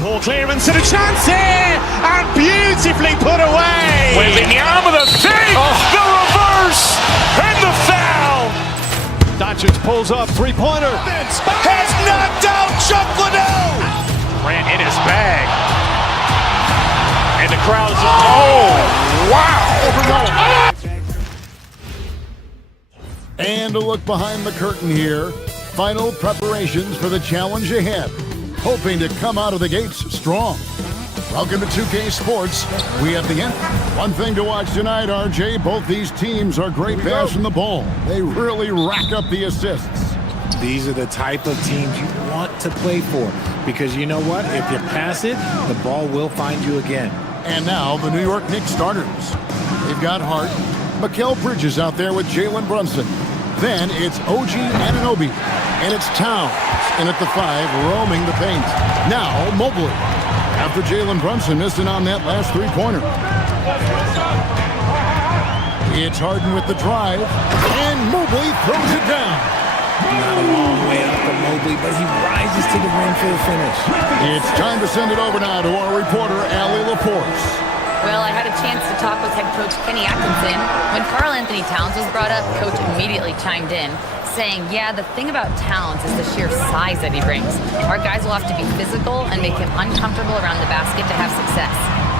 Ball clearance and a chance here, and beautifully put away. Wembanyama the fake, the reverse, and the foul. Doncic pulls up, three-pointer. Has knocked out Chuck Liddell. Ran in his bag. And the crowd's wow. And a look behind the curtain here. Final preparations for the challenge ahead. Hoping to come out of the gates strong. Welcome to 2K Sports. We have the end. One thing to watch tonight, RJ, both these teams are great passing the ball. They really rack up the assists. These are the type of teams you want to play for because you know what? If you pass it, the ball will find you again. And now the New York Knicks starters. They've got Hart, Mikal Bridges out there with Jalen Brunson. Then it's OG Anunoby, and it's Towns. And at the 5, roaming the paint. Now Mobley. After Jalen Brunson missing on that last three-pointer. It's Harden with the drive, and Mobley throws it down. Not a long way up for Mobley, but he rises to the rim for the finish. It's time to send it over now to our reporter, Allie LaForce. Well, I had a chance to talk with head coach Kenny Atkinson. When Karl Anthony Towns was brought up, coach immediately chimed in, saying, yeah, the thing about Towns is the sheer size that he brings. Our guys will have to be physical and make him uncomfortable around the basket to have success.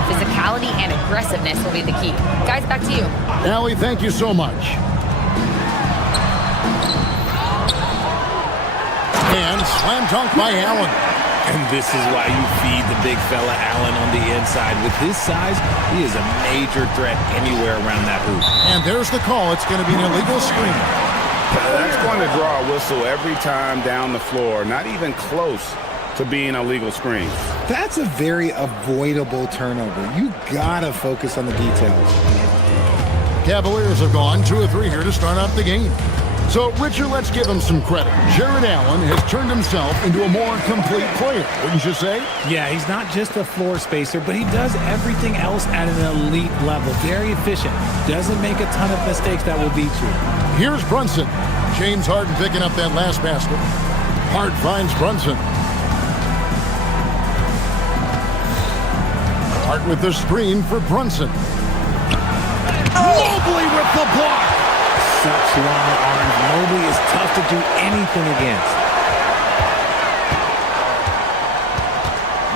Physicality and aggressiveness will be the key. Guys, back to you. Allie, thank you so much. And slam dunk by Allen. And this is why you feed the big fella Allen on the inside. With his size, he is a major threat anywhere around that hoop. And there's the call. It's going to be an illegal screen. That's going to draw a whistle every time down the floor. Not even close to being a legal screen. That's a very avoidable turnover. You gotta focus on the details. Cavaliers have gone 2 of 3 here to start out the game. So, Richard, let's give him some credit. Jared Allen has turned himself into a more complete player, wouldn't you say? Yeah, he's not just a floor spacer, but he does everything else at an elite level. Very efficient. Doesn't make a ton of mistakes that will beat you. Here's Brunson. James Harden picking up that last basket. Hart finds Brunson. Hart with the screen for Brunson. Mobley with the block. Such long arms. Mobley is tough to do anything against.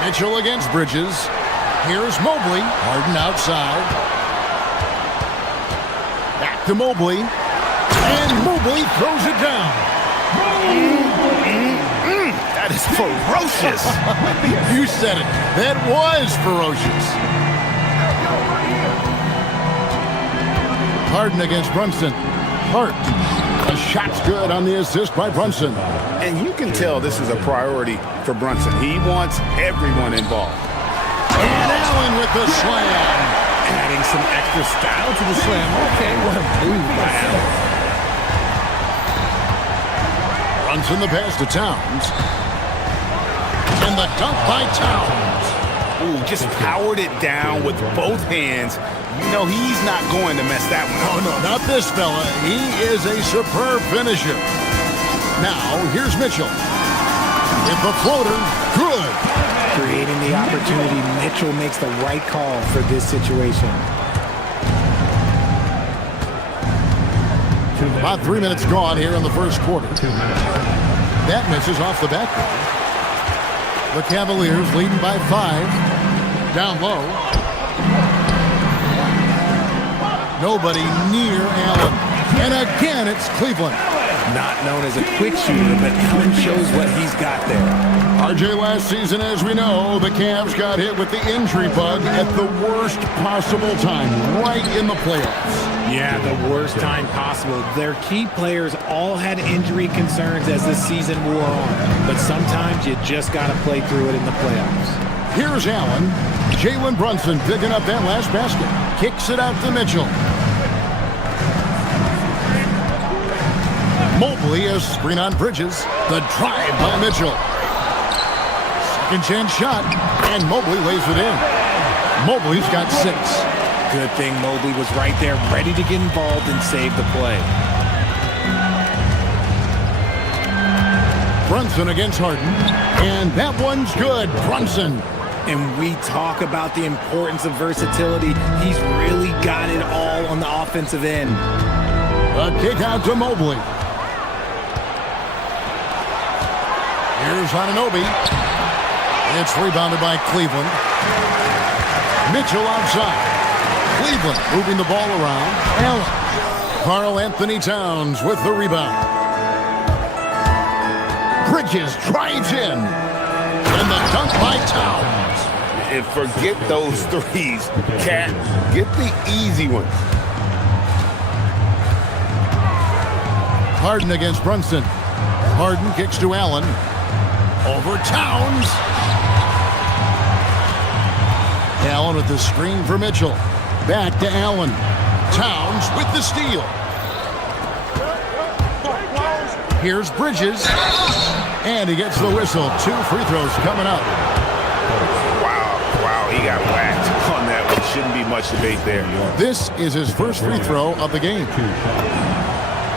Mitchell against Bridges. Here's Mobley. Harden outside. Back to Mobley. And Mobley throws it down. That is ferocious. You said it. That was ferocious. Harden against Brunson. Hart. The shot's good on the assist by Brunson. And you can tell this is a priority for Brunson. He wants everyone involved. And Allen with the slam. Adding some extra style to the slam. Okay, what a move by Allen. Runs in the pass to Towns. And the dunk by Towns. Ooh, just powered it down with both hands. You know he's not going to mess that one up. Oh, no, not this fella. He is a superb finisher. Now, here's Mitchell. Hit the floater. Good. Creating the opportunity, Mitchell makes the right call for this situation. About 3 minutes gone here in the first quarter. That misses off the backboard. The Cavaliers leading by 5. Down low. Nobody near Allen. And again, it's Cleveland. Not known as a quick shooter, but Allen shows what he's got there. RJ, last season, as we know, the Cavs got hit with the injury bug at the worst possible time, right in the playoffs. Yeah, the worst time possible. Their key players all had injury concerns as the season wore on, but sometimes you just got to play through it in the playoffs. Here's Allen. Jalen Brunson picking up that last basket. Kicks it out to Mitchell. Mobley has screen on Bridges. The drive by Mitchell. Second chance shot, and Mobley lays it in. Mobley's got 6. Good thing Mobley was right there, ready to get involved and save the play. Brunson against Harden, and that one's good. Brunson. And we talk about the importance of versatility. He's really got it all on the offensive end. A kick out to Mobley. Here's Anunoby. It's rebounded by Cleveland. Mitchell outside. Cleveland moving the ball around. Allen. Karl Anthony Towns with the rebound. Bridges drives in. And the dunk by Towns. And forget those threes. Cat, get the easy ones. Harden against Brunson. Harden kicks to Allen. Over Towns. Allen with the screen for Mitchell. Back to Allen. Towns with the steal. Here's Bridges. And he gets the whistle. 2 free throws coming up. Wow, he got whacked on that one. Shouldn't be much debate there. This is his first free throw of the game.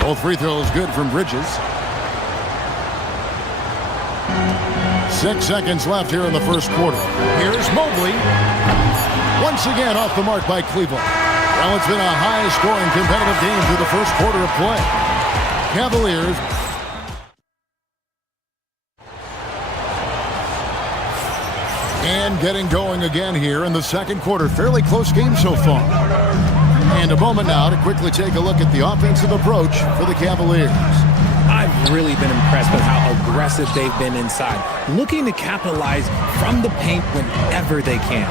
Both free throws good from Bridges. 6 seconds left here in the first quarter. Here's Mobley. Once again off the mark by Cleveland. Well, it's been a high-scoring competitive game through the first quarter of play. Cavaliers. And getting going again here in the second quarter. Fairly close game so far. And a moment now to quickly take a look at the offensive approach for the Cavaliers. I've really been impressed with how aggressive they've been inside, looking to capitalize from the paint whenever they can.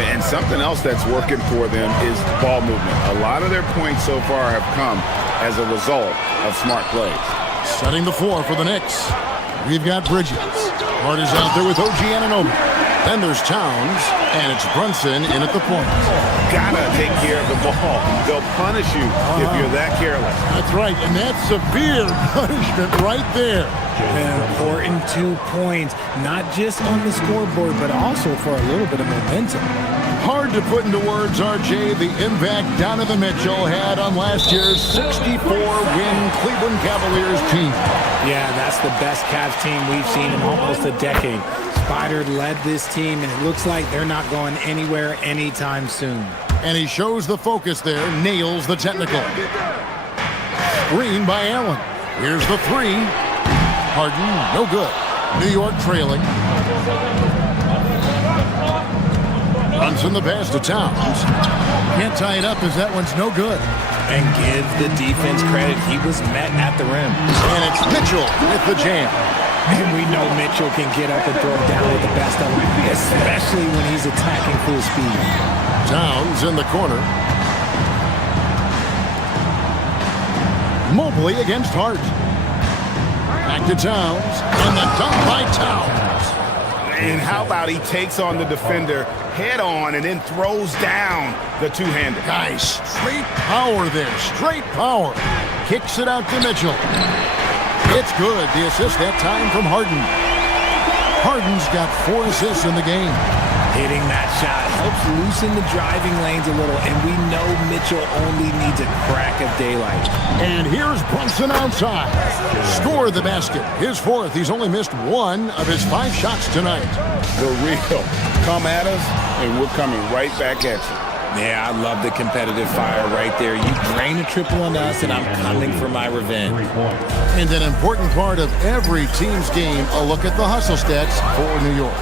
And something else that's working for them is ball movement. A lot of their points so far have come as a result of smart plays. Setting the floor for the Knicks. We've got Bridges. Hart is out there with OG Anunoby. Then there's Towns, and it's Brunson in at the point. Gotta take care of the ball. They'll punish you if you're that careless. That's right, and that's severe punishment right there. An important 2 points, not just on the scoreboard, but also for a little bit of momentum. Hard to put into words, RJ, the impact Donovan Mitchell had on last year's 64-win Cleveland Cavaliers team. Yeah, that's the best Cavs team we've seen in almost a decade. Spider led this team, and it looks like they're not going anywhere anytime soon. And he shows the focus there, nails the technical. Screen by Allen. Here's the 3. Harden, no good. New York trailing. Runs in the pass to Towns. Can't tie it up as that one's no good. And give the defense credit, he was met at the rim. And it's Mitchell with the jam. And we know Mitchell can get up and throw down with the best of them, especially when he's attacking full speed. Towns in the corner. Mobley against Hart. Back to Towns. And the dunk by Towns. And how about he takes on the defender head on and then throws down the two-hander. Nice. Straight power there. Straight power. Kicks it out to Mitchell. It's good. The assist that time from Harden. Harden's got 4 assists in the game. Hitting that shot helps loosen the driving lanes a little, and we know Mitchell only needs a crack of daylight. And here's Brunson outside. Score the basket. His 4th. He's only missed 1 of his 5 shots tonight. The real. Come at us, and we're coming right back at you. Yeah, I love the competitive fire right there. You drain a triple on us, and I'm coming for my revenge. And an important part of every team's game, a look at the hustle stats for New York.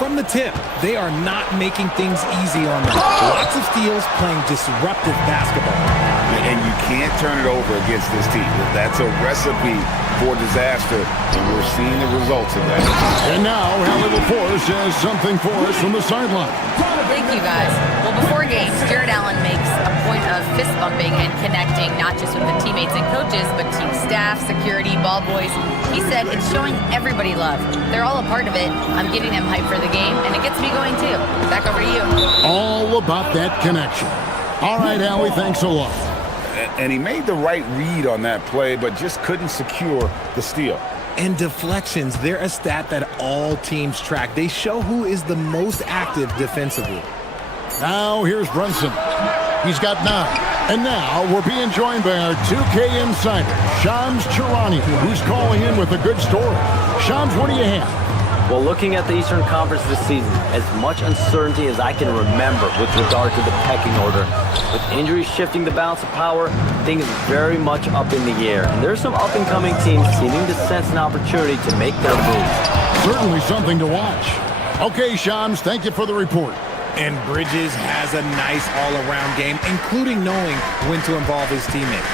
From the tip, they are not making things easy on them. Lots of steals, playing disruptive basketball. And you can't turn it over against this team. That's a recipe for disaster, and we're seeing the results of that. And now, Allie LaForce has something for us from the sideline. Thank you, guys. Well, before games, Jared Allen makes a point of fist bumping and connecting not just with the teammates and coaches, but team staff, security, ball boys. He said it's showing everybody love. They're all a part of it. I'm getting them hyped for the game, and it gets me going too. Back over to you. All about that connection. All right, Allie, thanks a lot. And he made the right read on that play, but just couldn't secure the steal. And deflections, they're a stat that all teams track. They show who is the most active defensively. Now here's Brunson. He's got 9. And now we're being joined by our 2K insider, Shams Charania, who's calling in with a good story. Shams, what do you have? Well, looking at the Eastern Conference this season, as much uncertainty as I can remember with regard to the pecking order. With injuries shifting the balance of power, things very much up in the air. And there's some up-and-coming teams seeming to sense an opportunity to make their move. Certainly something to watch. Okay, Shams, thank you for the report. And Bridges has a nice all-around game, including knowing when to involve his teammates.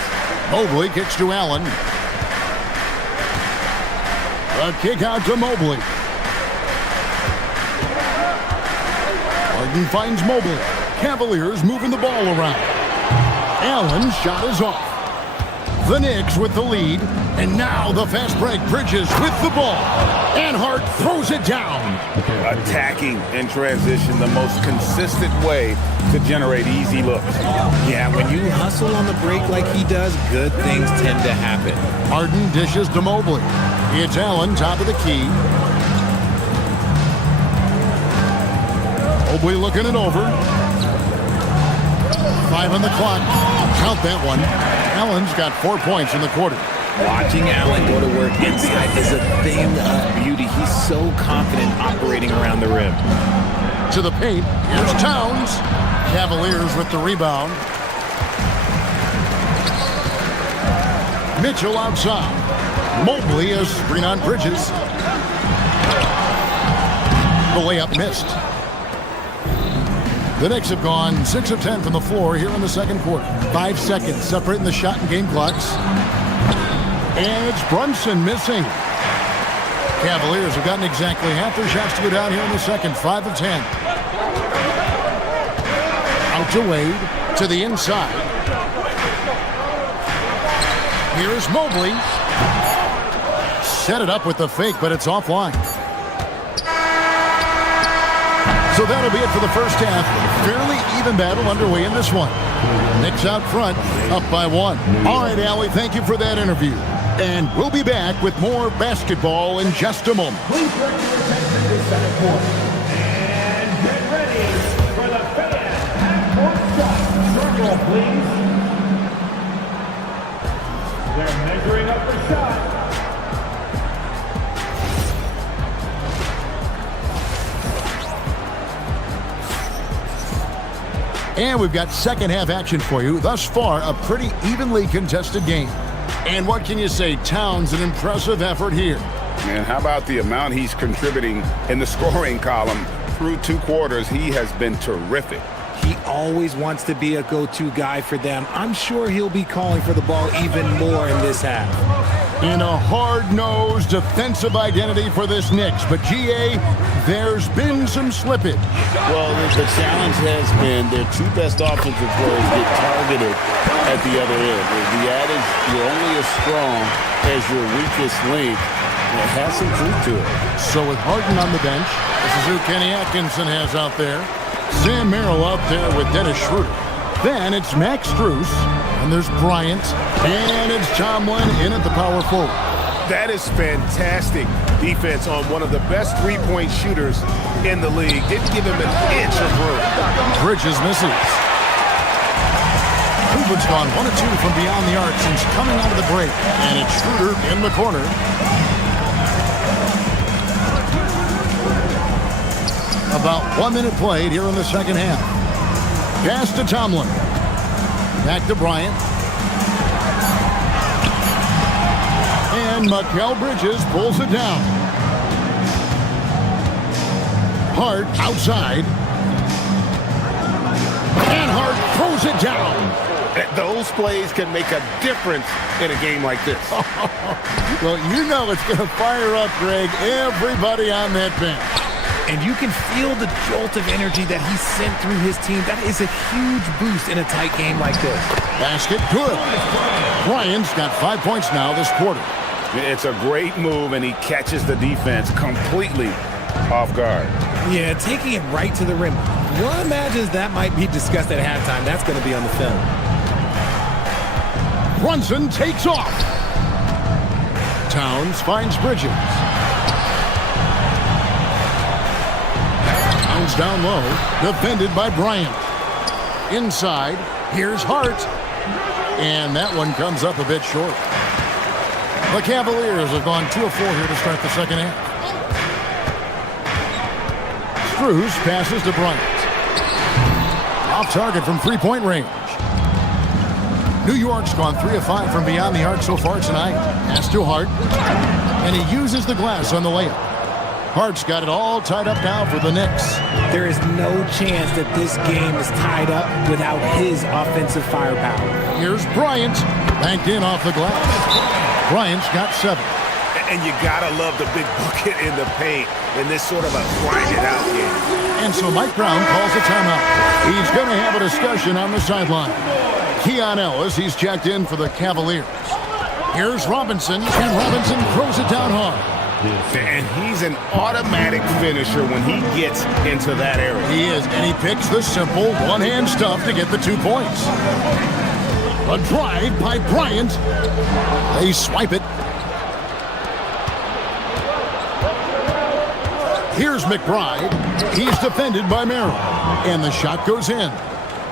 Mobley kicks to Allen. A kick out to Mobley. Harden finds Mobley. Cavaliers moving the ball around. Allen's shot is off. The Knicks with the lead. And now the fast break. Bridges with the ball. And Hart throws it down. Attacking in transition, the most consistent way to generate easy looks. Yeah, when you hustle on the break like he does, good things tend to happen. Harden dishes to Mobley. It's Allen, top of the key. Mobley looking it over. 5 on the clock. Count that one. Allen's got 4 points in the quarter. Watching Allen go to work inside is a thing of beauty. He's so confident operating around the rim. To the paint. Here's Towns. Cavaliers with the rebound. Mitchell outside. Mobley is screen on Bridges. The layup missed. The Knicks have gone 6 of 10 from the floor here in the second quarter. 5 seconds separating the shot and game clocks. And it's Brunson missing. Cavaliers have gotten exactly half their shots to go down here in the second. 5 of 10. Out to Wade. To the inside. Here's Mobley. Set it up with the fake, but it's offline. So that'll be it for the first half. Fairly even battle underway in this one. Knicks out front, up by 1. All right, Allie, thank you for that interview. And we'll be back with more basketball in just a moment. Please bring your attention to center court. And get ready for the fans half-court shot. Circle, please. They're measuring up for shot. And we've got second half action for you. Thus far, a pretty evenly contested game. And what can you say? Towns, an impressive effort here. Man, how about the amount he's contributing in the scoring column through 2 quarters? He has been terrific. He always wants to be a go-to guy for them. I'm sure he'll be calling for the ball even more in this half. In a hard-nosed defensive identity for this Knicks. But, GA, there's been some slippage. Well, the challenge has been their 2 best offensive players get targeted at the other end. The adage, you're only as strong as your weakest link. It has some truth to it. So with Harden on the bench, this is who Kenny Atkinson has out there. Sam Merrill out there with Dennis Schroeder. Then it's Max Strus, and there's Bryant, and it's Tomlin in at the power forward. That is fantastic defense on one of the best three-point shooters in the league. Didn't give him an inch of room. Bridges misses. Cleveland's gone 1 of 2 from beyond the arc since coming out of the break. And it's Schroeder in the corner. About 1 minute played here in the second half. Pass to Tomlin. Back to Bryant. And Mikal Bridges pulls it down. Hart outside. And Hart throws it down. Those plays can make a difference in a game like this. Well, you know it's going to fire up, Greg, everybody on that bench. And you can feel the jolt of energy that he sent through his team. That is a huge boost in a tight game like this. Basket good. Bryant's got 5 points now this quarter. It's a great move, and he catches the defense completely off guard. Yeah, taking it right to the rim. One imagines that might be discussed at halftime. That's going to be on the film. Brunson takes off. Towns finds Bridges. Towns down low, defended by Bryant. Inside, here's Hart. And that one comes up a bit short. The Cavaliers have gone 2 of 4 here to start the second half. Strus passes to Bryant. Off target from three-point range. New York's gone 3 of 5 from beyond the arc so far tonight. Pass to Hart. And he uses the glass on the layup. Hart's got it all tied up now for the Knicks. There is no chance that this game is tied up without his offensive firepower. Here's Bryant. Banked in off the glass. Bryant's got 7. And you gotta love the big bucket in the paint in this sort of a grind-it-out game. And so Mike Brown calls a timeout. He's going to have a discussion on the sideline. Keon Ellis, he's checked in for the Cavaliers. Here's Robinson, and Robinson throws it down hard. And he's an automatic finisher when he gets into that area. He is, and he picks the simple one-hand stuff to get the 2 points. A drive by Bryant. They swipe it. Here's McBride. He's defended by Merrill. And the shot goes in.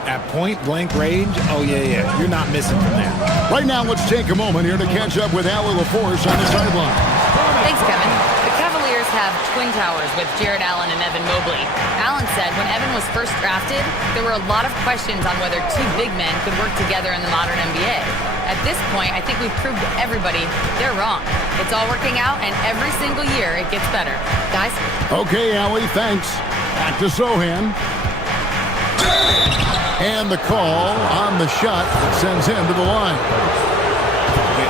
At point-blank range, oh, yeah. You're not missing from that. Right now, let's take a moment here to catch up with Allie LaForce on the sideline. Thanks, Kevin. The Cavaliers have twin towers with Jared Allen and Evan Mobley. Allen said when Evan was first drafted, there were a lot of questions on whether 2 big men could work together in the modern NBA. At this point, I think we've proved to everybody they're wrong. It's all working out, and every single year it gets better. Guys? Okay, Allie, thanks. Back to Sohan. And the call on the shot that sends him to the line.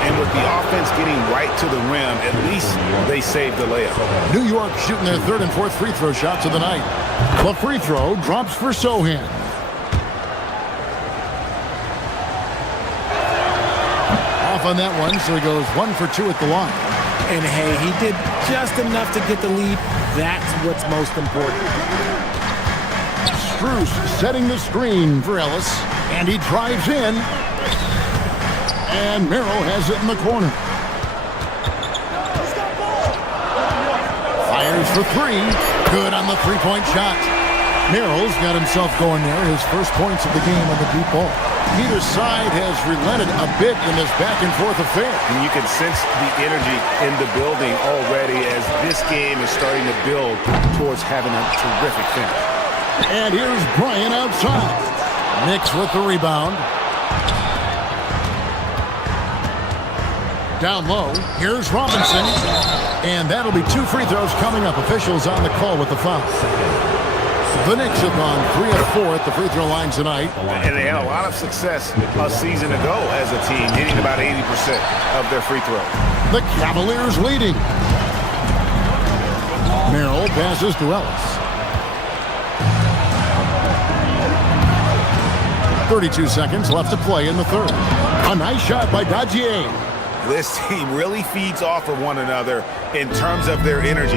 And with the offense getting right to the rim, at least they saved the layup. New York shooting their 3rd and 4th free throw shots of the night. The free throw drops for Sohan. Off on that one, so he goes 1 for 2 at the line. And hey, he did just enough to get the lead. That's what's most important. Strus setting the screen for Ellis, and he drives in. And Merrill has it in the corner. Fires for 3. Good on the 3-point shot. Merrill's got himself going there. His first points of the game on the deep ball. Neither side has relented a bit in this back-and-forth affair. And you can sense the energy in the building already as this game is starting to build towards having a terrific finish. And here's Bryant outside. Knicks with the rebound. Down low, here's Robinson. And that'll be 2 free throws coming up. Officials on the call with the foul. The Knicks have gone 3 of 4 at the free throw line tonight. And they had a lot of success a season ago as a team, hitting about 80% of their free throws. The Cavaliers leading. Merrill passes to Ellis. 32 seconds left to play in the 3rd. A nice shot by Dajier. This team really feeds off of one another in terms of their energy.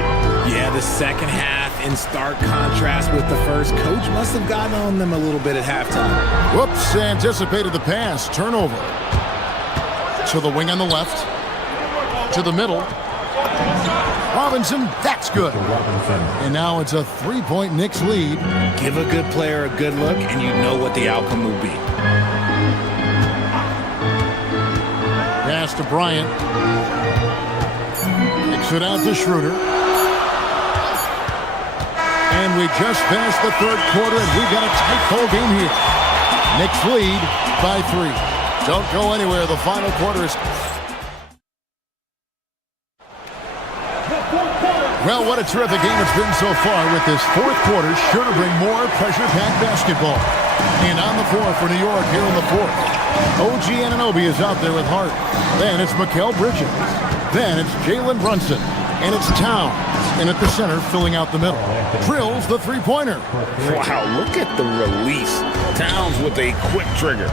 Yeah, the second half in stark contrast with the first. Coach must have gotten on them a little bit at halftime. Whoops, anticipated the pass. Turnover. To the wing on the left. To the middle. Robinson, that's good. And now it's a 3-point Knicks lead. Give a good player a good look, and you know what the outcome will be. Pass to Bryant. Kicks it out to Schroeder. And we just finished the third quarter, and we got a tight ball game here. Knicks lead by 3. Don't go anywhere. The final quarter is... Well, what a terrific game it's been so far, with this fourth quarter sure to bring more pressure-packed basketball. And on the floor for New York here in the fourth, OG Anunoby is out there with Hart. Then it's Mikal Bridges. Then it's Jalen Brunson. And it's Towns. And at the center, filling out the middle, drills the three-pointer. Wow, look at the release. Towns with a quick trigger.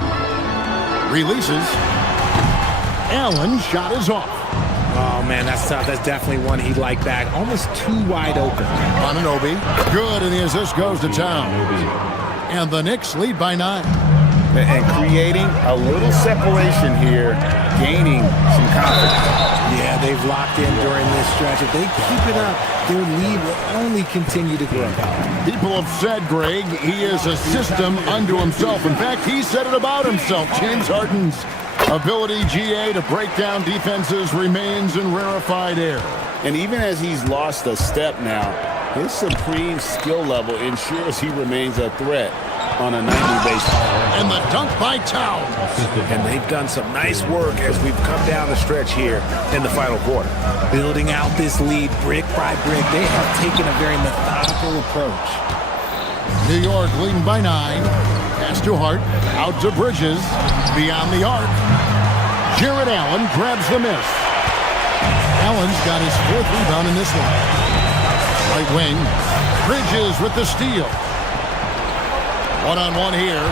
Releases. Allen's shot is off. Oh, man, that's tough. That's definitely one he'd like back. Almost too wide open. Anunoby, good, and the assist goes to Towns. And the Knicks lead by 9. And creating a little separation here, gaining some confidence. Yeah, they've locked in during this stretch. If they keep it up, their lead will only continue to grow. People have said, Greg, he is a system unto himself. In fact, he said it about himself. James Harden's ability, GA, to break down defenses remains in rarefied air. And even as he's lost a step now, his supreme skill level ensures he remains a threat on a nightly basis. And the dunk by Towns. And they've done some nice work as we've come down the stretch here in the final quarter. Building out this lead brick by brick, they have taken a very methodical approach. New York leading by 9. Pass to Hart. Out to Bridges. Beyond the arc. Jared Allen grabs the miss. Allen's got his 4th rebound in this one. Right wing. Bridges with the steal. One-on-one here.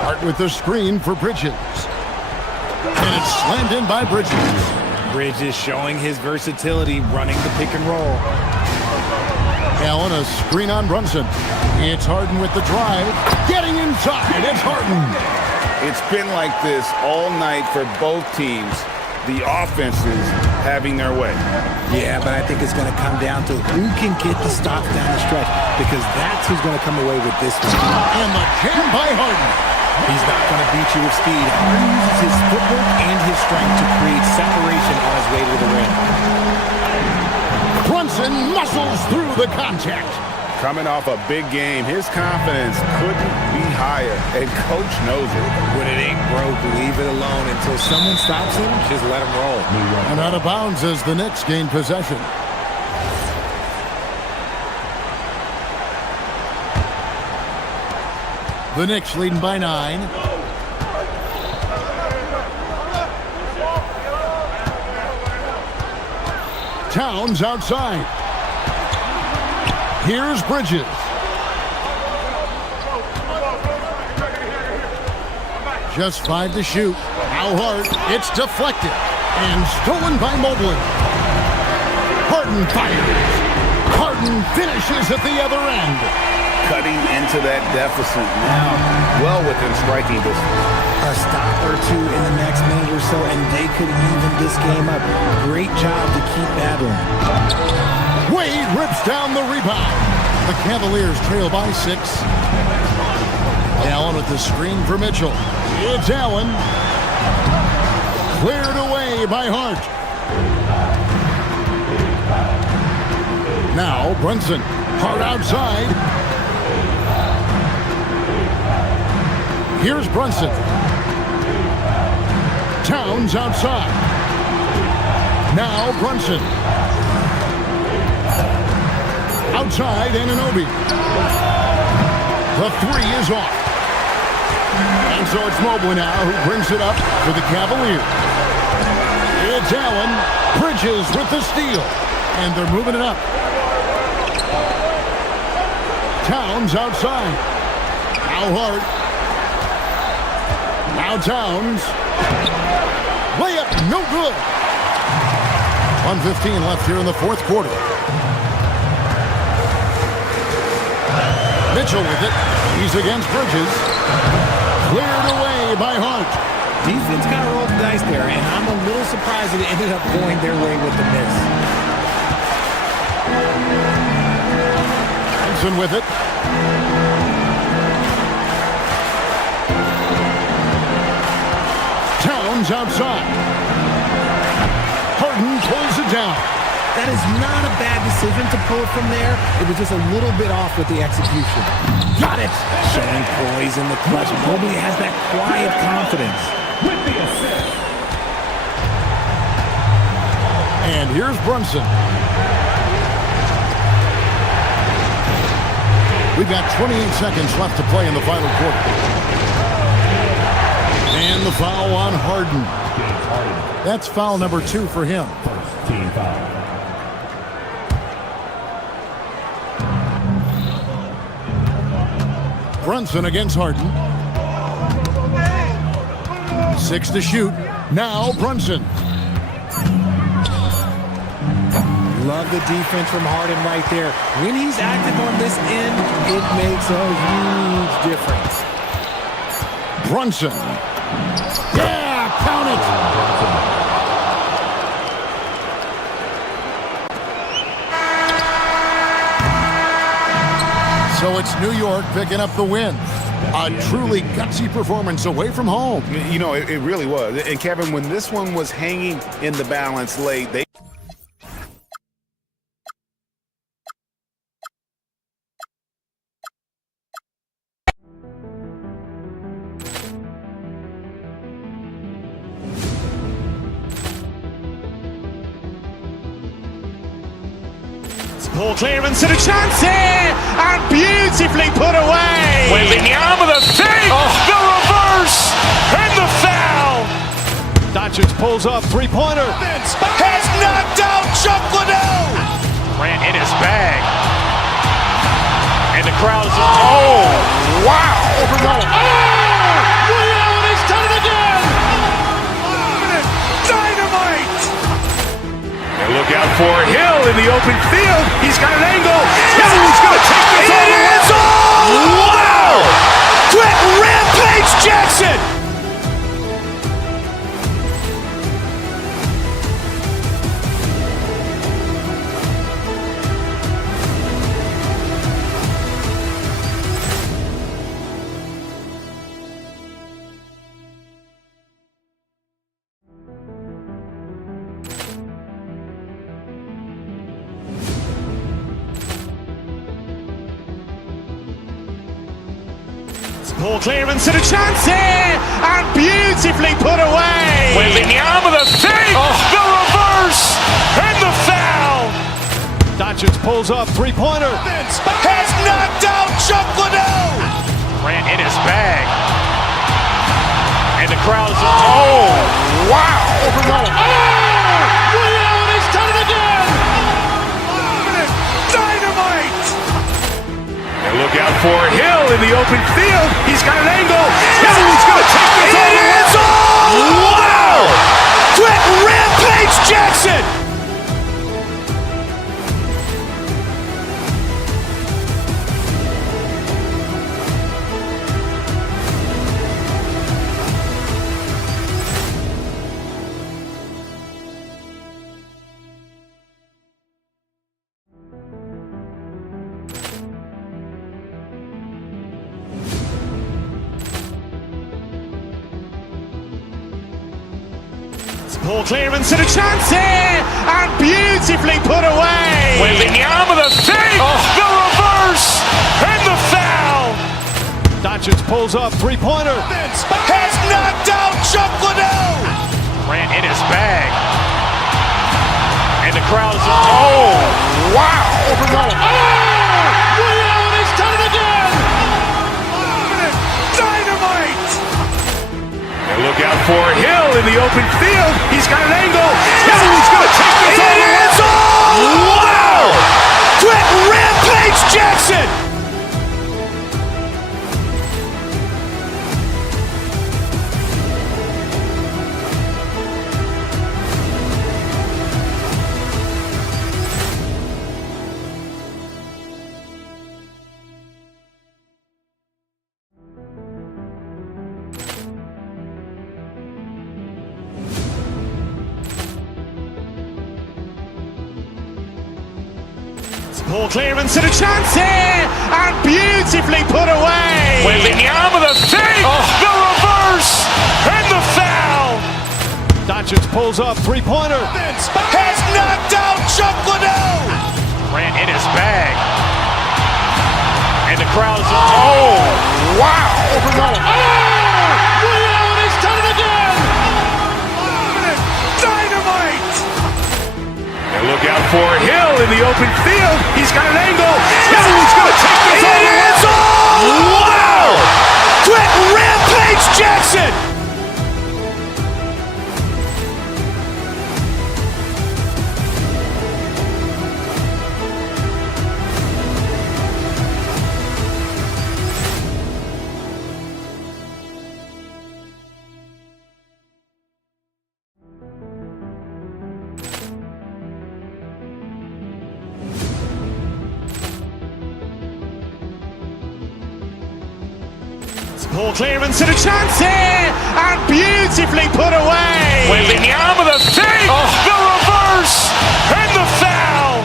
Hart with the screen for Bridges. And it's slammed in by Bridges. Bridges showing his versatility, running the pick and roll. Allen, a screen on Brunson. It's Harden with the drive. Getting inside, it's Harden. It's been like this all night for both teams. The offenses having their way. Yeah, but I think it's going to come down to who can get the stops down the stretch, because that's who's going to come away with this one. And the jam by Harden. He's not going to beat you with speed. Harden uses his footwork and his strength to create separation on his way to the rim. Brunson muscles through the contact. Coming off a big game, his confidence couldn't be higher, and coach knows it. When it ain't broke, leave it alone until someone stops him. Just let him roll. And out of bounds as the Knicks gain possession. The Knicks leading by 9. Towns outside. Here's Bridges. Just 5 to shoot. Now Hart. It's deflected. And stolen by Mobley. Harden fires. Harden finishes at the other end. Cutting into that deficit now, well within striking distance. A stop or two in the next minute or so, and they could even this game up. Great job to keep battling. Wade rips down the rebound. The Cavaliers trail by 6. Allen with the screen for Mitchell. It's Allen. Cleared away by Hart. Now Brunson. Hart outside. Here's Brunson. Towns outside. Now Brunson. Outside, Anunoby. The 3 is off. And so it's Mobley now who brings it up for the Cavaliers. It's Allen. Bridges with the steal. And they're moving it up. Towns outside. Now Hart. Now Towns. Layup, no good. 1:15 left here in the fourth quarter. Mitchell with it. He's against Bridges. Cleared away by Hart. Defense kind of rolled the dice there, and I'm a little surprised that it ended up going their way with the miss. Thompson with it. Towns outside. Harden pulls it down. That is not a bad decision to pull it from there. It was just a little bit off with the execution. Got it! Showing poise in the clutch. Mobley has that quiet confidence. With the assist. And here's Brunson. We've got 28 seconds left to play in the final quarter. And the foul on Harden. That's foul number 2 for him. First team foul. Brunson against Harden. 6 to shoot. Now Brunson. Love the defense from Harden right there. When he's active on this end, it makes a huge difference. Brunson. Yeah, count it. So it's New York picking up the win. A truly gutsy performance away from home. You know, it really was. And Kevin, when this one was hanging in the balance late, they Poor clearance and a chance here, and beautifully put away. Wembanyama the save, the reverse, and the foul. Doncic pulls up, three-pointer. Has knocked out Chuck Liddell. Grant in his bag. And the crowd is, oh, wow. Liddell has done it again. Dynamite. And look out for Hill in the open field. He's got an angle. Hill's going to take this all the way. Wow! Quick Rampage Jackson. Poor clearance and a chance here, and beautifully put away. Wembanyama the save, the reverse, and the foul. Doncic pulls up, three-pointer. Has knocked out Chuck Liddell. Grant in his bag. And the crowd is, oh, wow. Liddell has done it again. Dynamite. And look out for Hill in the open field. He's got an angle. Hill's going to take this all the way. Wow! Quick Rampage Jackson. Poor clearance and a chance here, and beautifully put away. Wembanyama the save, the reverse, and the foul. Doncic pulls up, three-pointer. Has knocked out Chuck Liddell. Grant in his bag. And the crowd is, oh, wow. Liddell has done it again. Dynamite. And look out for Hill in the open field. He's got an angle. Hill's going to take this all the way. Wow! Quick Rampage Jackson. Ball clearance and a chance here, and beautifully put away. Wembanyama the fake, the reverse, and the foul. Doncic pulls up, three-pointer. Has knocked out Chuck Liddell. Ran in his bag. And the crowd is... Oh, wow. Liddell, he's done it again. Dynamite. And look out for Hill in the open field. He's got an angle. He's going to take this all the way. Wow. Quick Rampage Jackson. Ball clearance and a chance here, and beautifully put away. Wembanyama the fake, the reverse, and the foul.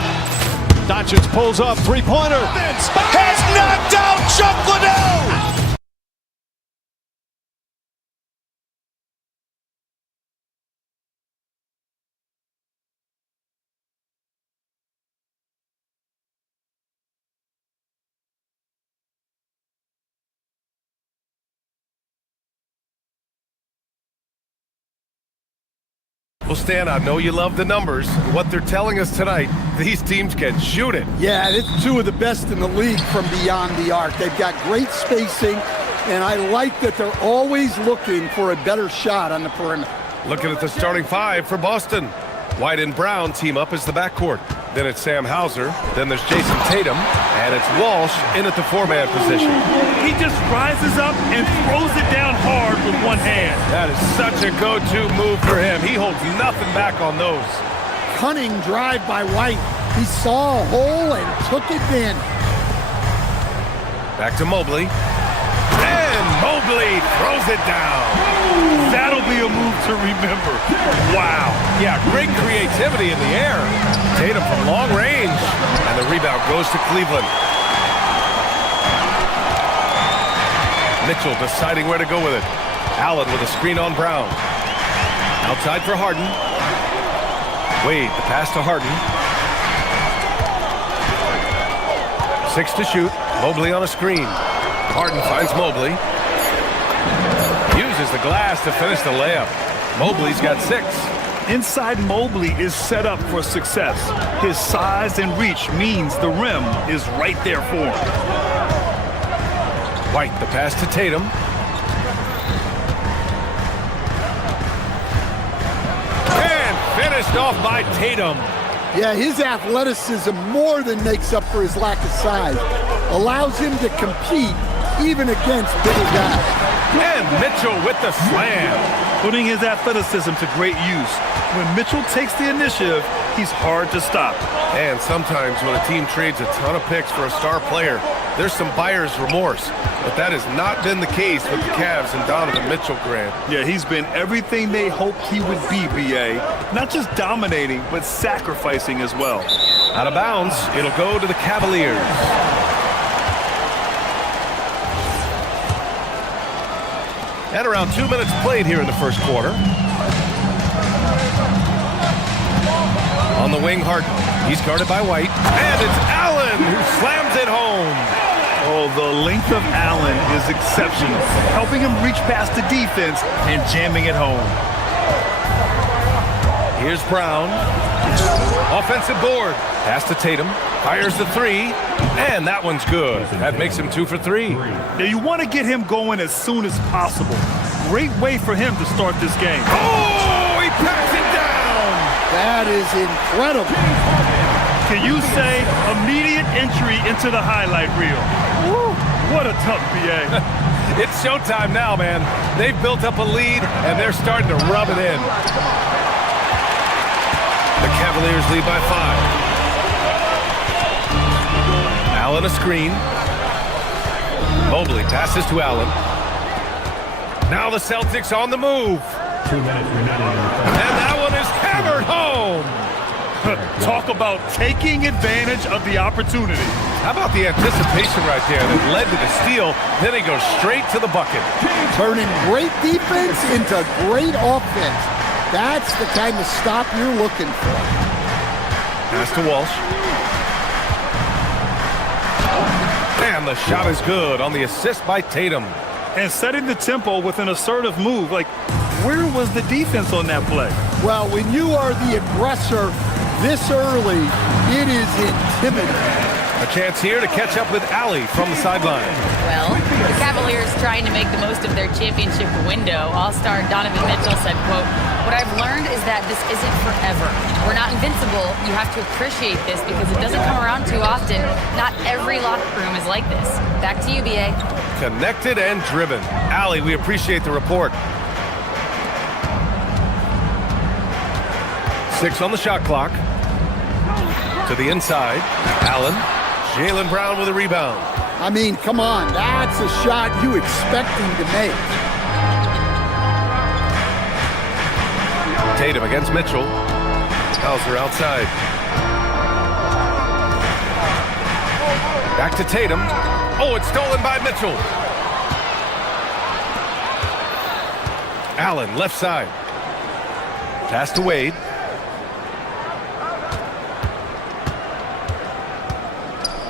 Doncic pulls up, three-pointer. Has knocked out Chuck Liddell. Well, Stan, I know you love the numbers. What they're telling us tonight, these teams can shoot it. Yeah, it's two of the best in the league from beyond the arc. They've got great spacing, and I like that they're always looking for a better shot on the perimeter. Looking at the starting five for Boston. White and Brown team up as the backcourt. Then it's Sam Hauser. Then there's Jason Tatum. And it's Walsh in at the four-man position. He just rises up and throws it down hard with one hand. That is such a go-to move for him. He holds nothing back on those. Cunning drive by White. He saw a hole and took advantage. Back to Mobley. And Mobley throws it down. That'll be a move to remember. Wow. Yeah, great creativity in the air. Tatum from long range. And the rebound goes to Cleveland. Mitchell deciding where to go with it. Allen with a screen on Brown. Outside for Harden. Wade, the pass to Harden. 6 to shoot. Mobley on a screen. Harden finds Mobley. Uses the glass to finish the layup. Mobley's got 6. Inside Mobley is set up for success. His size and reach means the rim is right there for him. White, the pass to Tatum. And finished off by Tatum. Yeah, his athleticism more than makes up for his lack of size. Allows him to compete even against bigger guys. And Mitchell with the slam. Putting his athleticism to great use. When Mitchell takes the initiative, he's hard to stop. And sometimes when a team trades a ton of picks for a star player, there's some buyer's remorse. But that has not been the case with the Cavs and Donovan Mitchell, Grant. Yeah, he's been everything they hoped he would be, B.A. Not just dominating, but sacrificing as well. Out of bounds, it'll go to the Cavaliers. And around 2 minutes played here in the first quarter. On the wing, Harden. He's guarded by White. And it's Allen who slams it home. Oh, the length of Allen is exceptional, helping him reach past the defense and jamming it home. Here's Brown. Offensive board. Pass to Tatum. Fires the three. And that one's good. That makes him 2 for 3. Now you want to get him going as soon as possible. Great way for him to start this game. Oh, he packs it down. That is incredible. Can you say immediate entry into the highlight reel? Woo, what a tough BA. It's showtime now, man. They've built up a lead, and they're starting to rub it in. The Cavaliers lead by 5. Allen a screen. Mobley passes to Allen. Now the Celtics on the move. 2 minutes remaining. And that one is hammered home. Talk about taking advantage of the opportunity. How about the anticipation right there that led to the steal? Then he goes straight to the bucket. Turning great defense into great offense. That's the kind of stop you're looking for. Pass to Walsh. And the shot is good on the assist by Tatum. And setting the tempo with an assertive move. Like, where was the defense on that play? Well, when you are the aggressor this early, it is intimidating. A chance here to catch up with Allie from the sideline. Well, the Cavaliers trying to make the most of their championship window. All-star Donovan Mitchell said, quote, "What I've learned is that this isn't forever. We're not invincible. You have to appreciate this because it doesn't come around too often. Not every locker room is like this." Back to you, B.A. Connected and driven. Allie, we appreciate the report. 6 on the shot clock. To the inside. Allen. Jaylen Brown with a rebound. I mean, come on. That's a shot you expect him to make. Tatum against Mitchell. Hauser outside. Back to Tatum. Oh, it's stolen by Mitchell. Allen, left side. Pass to Wade.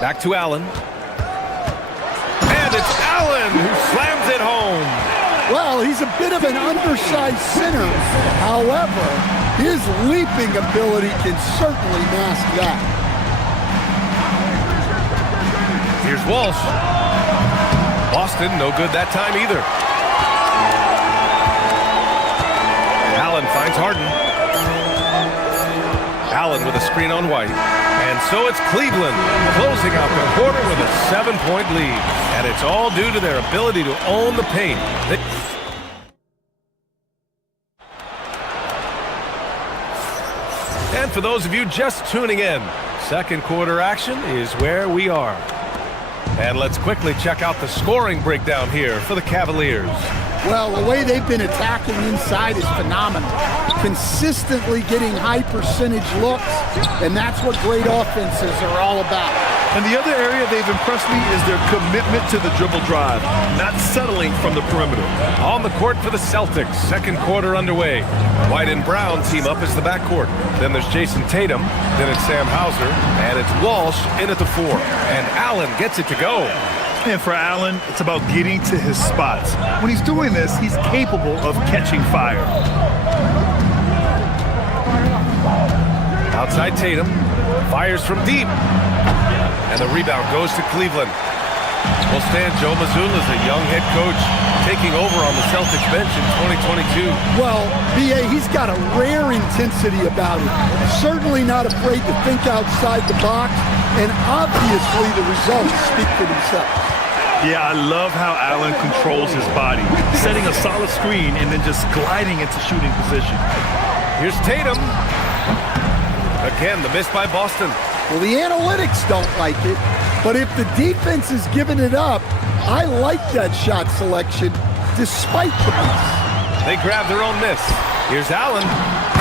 Back to Allen. And it's Allen who slams it home. Well, he's a bit of an undersized center. However, his leaping ability can certainly mask that. Here's Walsh. Boston, no good that time either. Allen finds Harden. Allen with a screen on White. And so it's Cleveland closing out the quarter with a 7-point lead. And it's all due to their ability to own the paint. And for those of you just tuning in, second quarter action is where we are. And let's quickly check out the scoring breakdown here for the Cavaliers. Well, the way they've been attacking inside is phenomenal. Consistently getting high percentage looks, and that's what great offenses are all about. And the other area they've impressed me is their commitment to the dribble drive, not settling from the perimeter. On the court for the Celtics, second quarter underway. White and Brown team up as the backcourt. Then there's Jason Tatum, then it's Sam Hauser, and it's Walsh in at the 4. And Allen gets it to go. And for Allen, it's about getting to his spots. When he's doing this, he's capable of catching fire. Outside Tatum, fires from deep. And the rebound goes to Cleveland. Well, Stan, Joe Mazzulla is a young head coach taking over on the Celtics bench in 2022. Well, B.A., he's got a rare intensity about him. Certainly not afraid to think outside the box, and obviously the results speak for themselves. Yeah, I love how Allen controls his body, setting a solid screen and then just gliding into shooting position. Here's Tatum. Again, the miss by Boston. Well, the analytics don't like it, but if the defense is giving it up, I like that shot selection despite the miss. They grab their own miss. Here's Allen.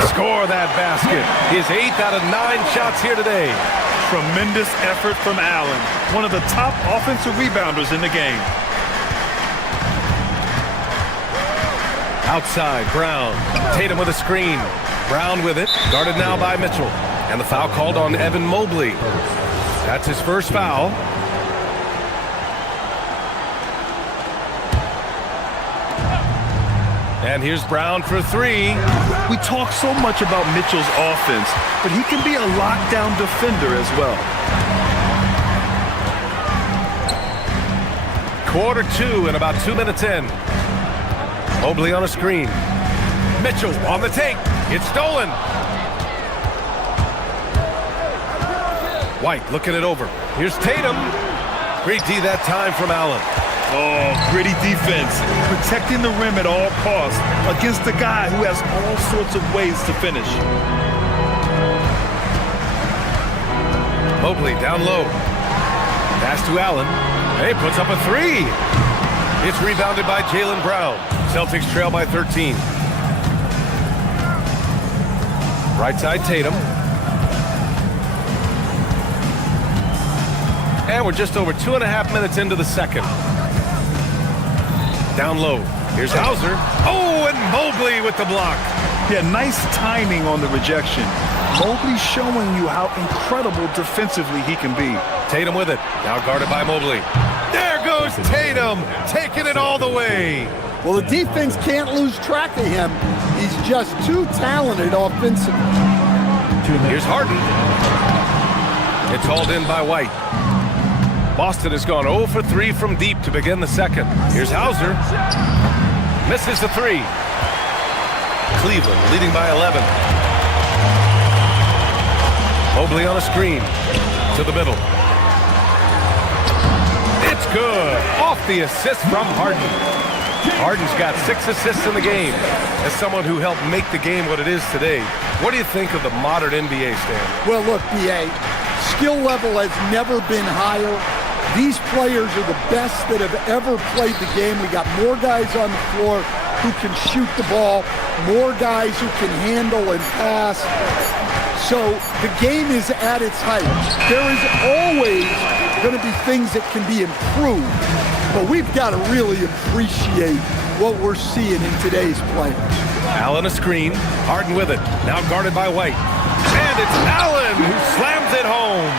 Score that basket. His 8th out of 9 shots here today. Tremendous effort from Allen, one of the top offensive rebounders in the game. Outside, Brown. Tatum with a screen. Brown with it. Guarded now by Mitchell. And the foul called on Evan Mobley. That's his first foul. And here's Brown for 3. We talk so much about Mitchell's offense, but he can be a lockdown defender as well. Quarter 2 and about 2 minutes in. Mobley on a screen. Mitchell on the take. It's stolen. White looking it over. Here's Tatum. Great D that time from Allen. Oh, gritty defense. Protecting the rim at all costs against a guy who has all sorts of ways to finish. Mobley down low. Pass to Allen. Hey, puts up a 3. It's rebounded by Jaylen Brown. Celtics trail by 13. Right side Tatum. And we're just over 2.5 minutes into the second. Down low. Here's Hauser. Oh, and Mobley with the block. Yeah, nice timing on the rejection. Mobley showing you how incredible defensively he can be. Tatum with it. Now guarded by Mobley. There goes Tatum, taking it all the way. Well, the defense can't lose track of him. He's just too talented offensively. Here's Harden. It's hauled in by White. Boston has gone 0 for 3 from deep to begin the second. Here's Hauser. Misses the three. Cleveland leading by 11. Mobley on a screen to the middle. It's good. Off the assist from Harden. Harden's got 6 assists in the game. As someone who helped make the game what it is today, what do you think of the modern NBA, Stan? Well, look, B.A., skill level has never been higher. These players are the best that have ever played the game. We got more guys on the floor who can shoot the ball, more guys who can handle and pass. So the game is at its height. There is always going to be things that can be improved, but we've got to really appreciate what we're seeing in today's players. Allen a screen, Harden with it, now guarded by White. And it's Allen who slams it home.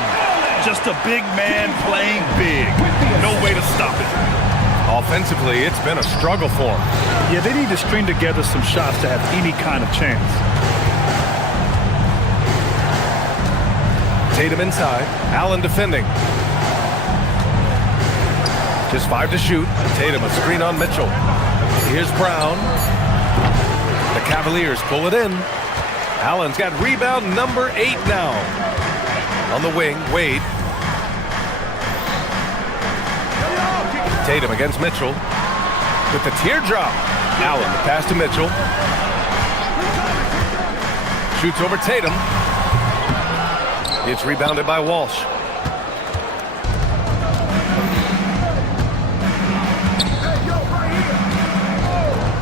Just a big man playing big. No way to stop it. Offensively, it's been a struggle for him. Yeah, they need to string together some shots to have any kind of chance. Tatum inside, Allen defending. Just 5 to shoot. Tatum a screen on Mitchell. Here's Brown. The Cavaliers pull it in. Allen's got rebound number 8 now. On the wing, Wade. Tatum against Mitchell. With the teardrop. Allen, the pass to Mitchell. Shoots over Tatum. It's rebounded by Walsh.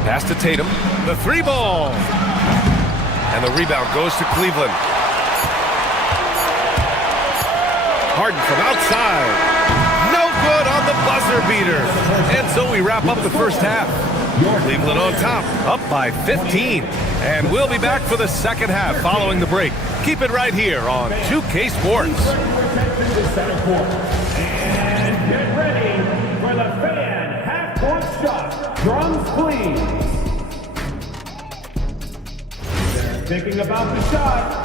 Pass to Tatum. The 3-ball. And the rebound goes to Cleveland. Harden from outside. No good on the buzzer beater. And so we wrap up the first half. Cleveland on top, up by 15. And we'll be back for the second half following the break. Keep it right here on 2K Sports. And get ready for the fan half-court shot. Drums, please. They're thinking about the shot.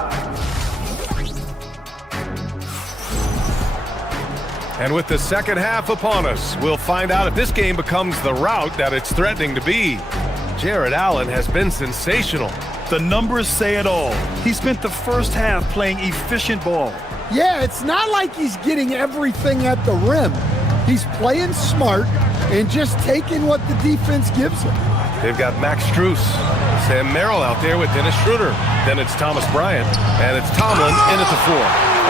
And with the second half upon us, we'll find out if this game becomes the rout that it's threatening to be. Jared Allen has been sensational. The numbers say it all. He spent the first half playing efficient ball. Yeah, it's not like he's getting everything at the rim. He's playing smart and just taking what the defense gives him. They've got Max Strus, Sam Merrill out there with Dennis Schroeder. Then it's Thomas Bryant, and it's Tomlin in at the 4.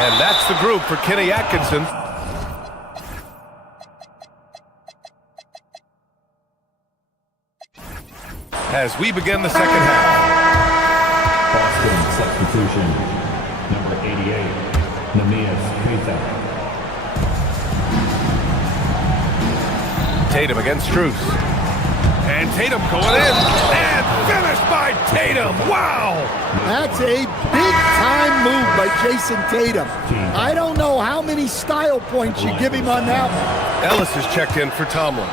And that's the group for Kenny Atkinson. As we begin the second half. Boston substitution, number 88, Neemias Queta. Tatum against Strus. And Tatum going in. And finished by Tatum. Wow! That's a big-time move by Jason Tatum. I don't know how many style points you give him on that one. Ellis is checked in for Tomlin.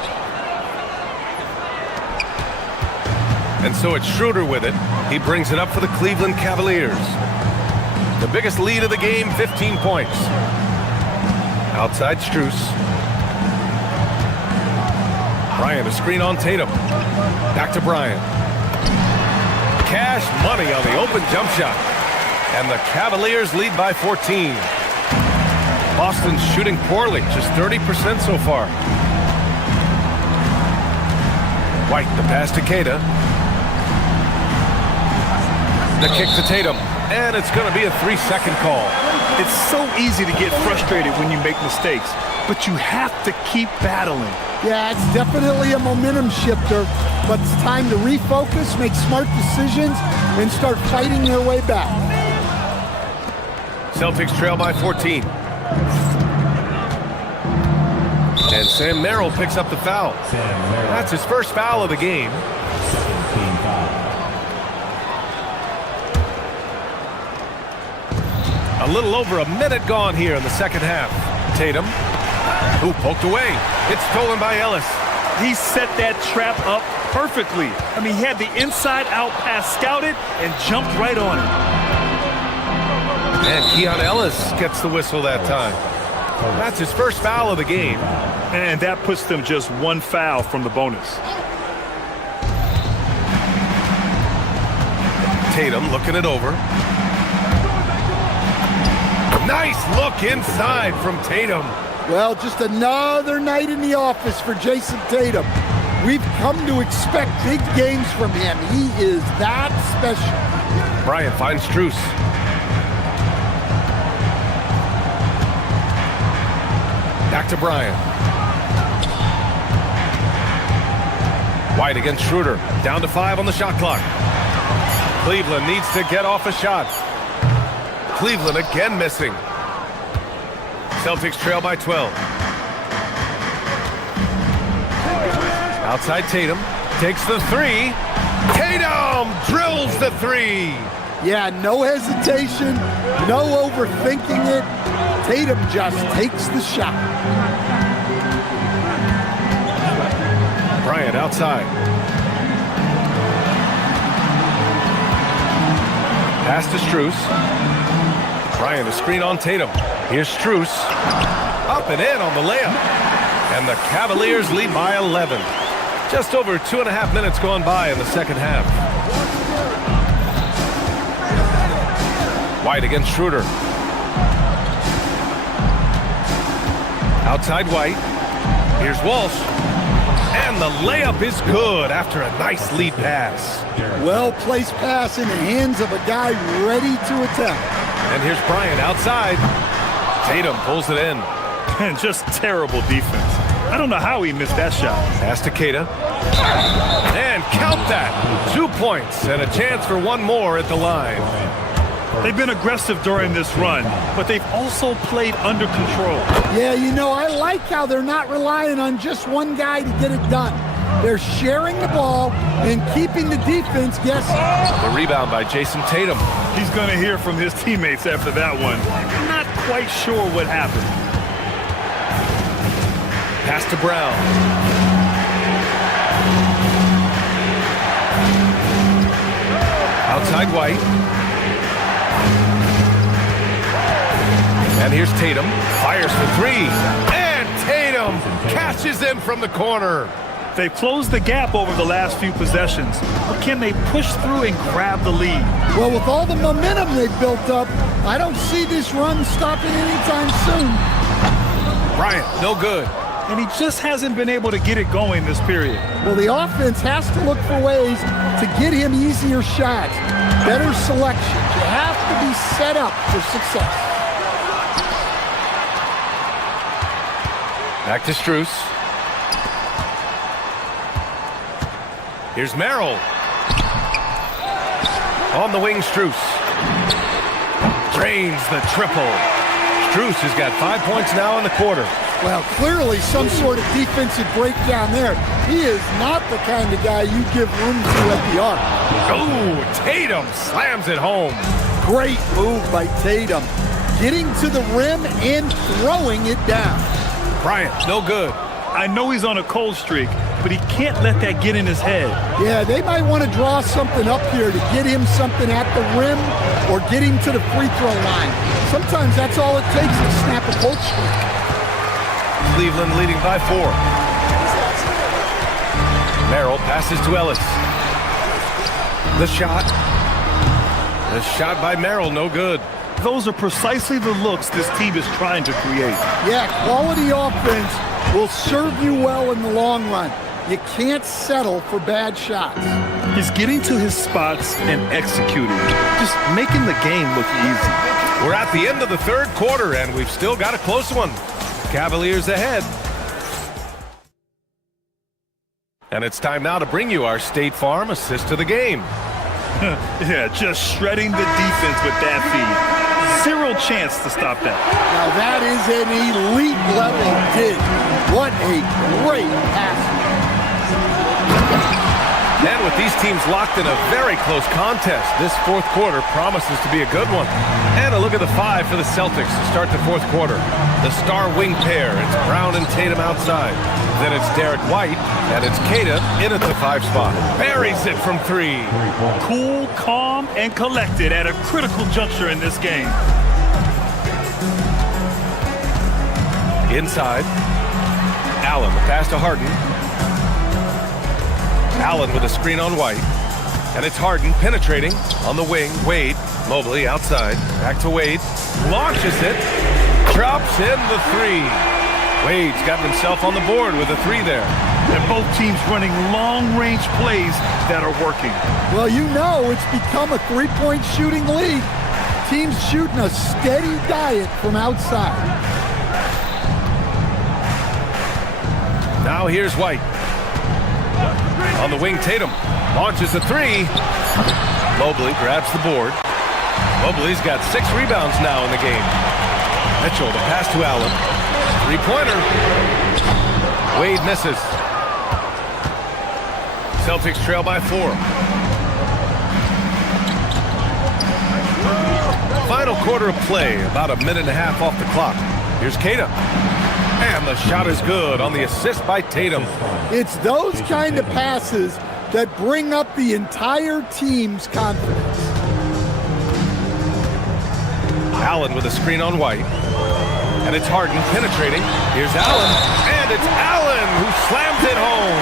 And so it's Schroeder with it. He brings it up for the Cleveland Cavaliers. The biggest lead of the game, 15 points. Outside Strus. Bryant, a screen on Tatum. Back to Bryant. Cash money on the open jump shot. And the Cavaliers lead by 14. Boston's shooting poorly, just 30% so far. White, the pass to Queta. The kick to Tatum, and it's going to be a 3-second call. It's so easy to get frustrated when you make mistakes, but you have to keep battling. Yeah, it's definitely a momentum shifter, but it's time to refocus, make smart decisions, and start fighting their way back. Celtics trail by 14. And Sam Merrill picks up the foul. That's his first foul of the game. A little over a minute gone here in the second half. Tatum, who poked away. It's stolen by Ellis. He set that trap up perfectly. I mean, he had the inside-out pass scouted and jumped right on it. And Keon Ellis gets the whistle that time. That's his first foul of the game. And that puts them just one foul from the bonus. Tatum looking it over. Nice look inside from Tatum. Well, just another night in the office for Jason Tatum. We've come to expect big games from him. He is that special. Bryant finds Strus. Back to Bryant. White against Schroeder. Down to 5 on the shot clock. Cleveland needs to get off a shot. Cleveland again missing. Celtics trail by 12. Outside Tatum. Takes the 3. Tatum drills the 3. Yeah, no hesitation, no overthinking it. Tatum just takes the shot. Bryant outside. Pass to Strus. Bryant, a screen on Tatum. Here's Strus. Up and in on the layup. And the Cavaliers lead by 11. Just over 2.5 minutes gone by in the second half. White against Schroeder. Outside White. Here's Walsh. And the layup is good after a nice lead pass. Well-placed pass in the hands of a guy ready to attack. And here's Bryant outside. Tatum pulls it in. And just terrible defense. I don't know how he missed that shot. Pass to Keita. And count that. 2 points and a chance for one more at the line. They've been aggressive during this run, but they've also played under control. Yeah, you know, I like how they're not relying on just one guy to get it done. They're sharing the ball and keeping the defense guessing. The rebound by Jason Tatum. He's going to hear from his teammates after that one. Not quite sure what happened. Pass to Brown. Outside White. And here's Tatum. Fires for 3. And Tatum catches him from the corner. They've closed the gap over the last few possessions, but can they push through and grab the lead? Well, with all the momentum they've built up, I don't see this run stopping anytime soon. Bryant, no good. And he just hasn't been able to get it going this period. Well, the offense has to look for ways to get him easier shots, better selections. You have to be set up for success. Back to Strus. Here's Merrill. On the wing, Strus. Drains the triple. Strus has got 5 points now in the quarter. Well, clearly some sort of defensive breakdown there. He is not the kind of guy you give room to at the arc. Oh, Tatum slams it home. Great move by Tatum. Getting to the rim and throwing it down. Bryant, no good. I know he's on a cold streak, but he can't let that get in his head. Yeah, they might want to draw something up here to get him something at the rim or get him to the free throw line. Sometimes that's all it takes to snap a cold streak. Cleveland leading by 4. Merrill passes to Ellis. The shot. The shot by Merrill, no good. Those are precisely the looks this team is trying to create. Yeah, quality offense will serve you well in the long run. You can't settle for bad shots. He's getting to his spots and executing, just making the game look easy. We're at the end of the third quarter, and we've still got a close one. Cavaliers ahead. And it's time now to bring you our State Farm assist to the game. Yeah, just shredding the defense with that feed. zero chance to stop that. Now that is an elite level dig. What a great pass. And with these teams locked in a very close contest, this fourth quarter promises to be a good one. And a look at the five for the Celtics to start the fourth quarter. The star wing pair, it's Brown and Tatum outside. Then it's Derek White, and it's Keita in at the 5 spot. Buries it from 3. Cool, calm, and collected at a critical juncture in this game. Inside, Allen, the pass to Harden. Allen with a screen on White. And it's Harden penetrating on the wing. Wade, Mobley outside. Back to Wade. Launches it. Drops in the 3. Wade's got himself on the board with a 3 there. And both teams running long-range plays that are working. Well, you know it's become a three-point shooting league. Teams shooting a steady diet from outside. Now here's White. On the wing, Tatum launches a 3. Mobley grabs the board. Mobley's got 6 rebounds now in the game. Mitchell, the pass to Allen. 3-pointer. Wade misses. Celtics trail by 4. Final quarter of play, about a minute and a half off the clock. Here's Keita. And the shot is good on the assist by Tatum. It's those kind of passes that bring up the entire team's confidence. Allen with a screen on White. And it's Harden penetrating. Here's Allen. And it's Allen who slams it home.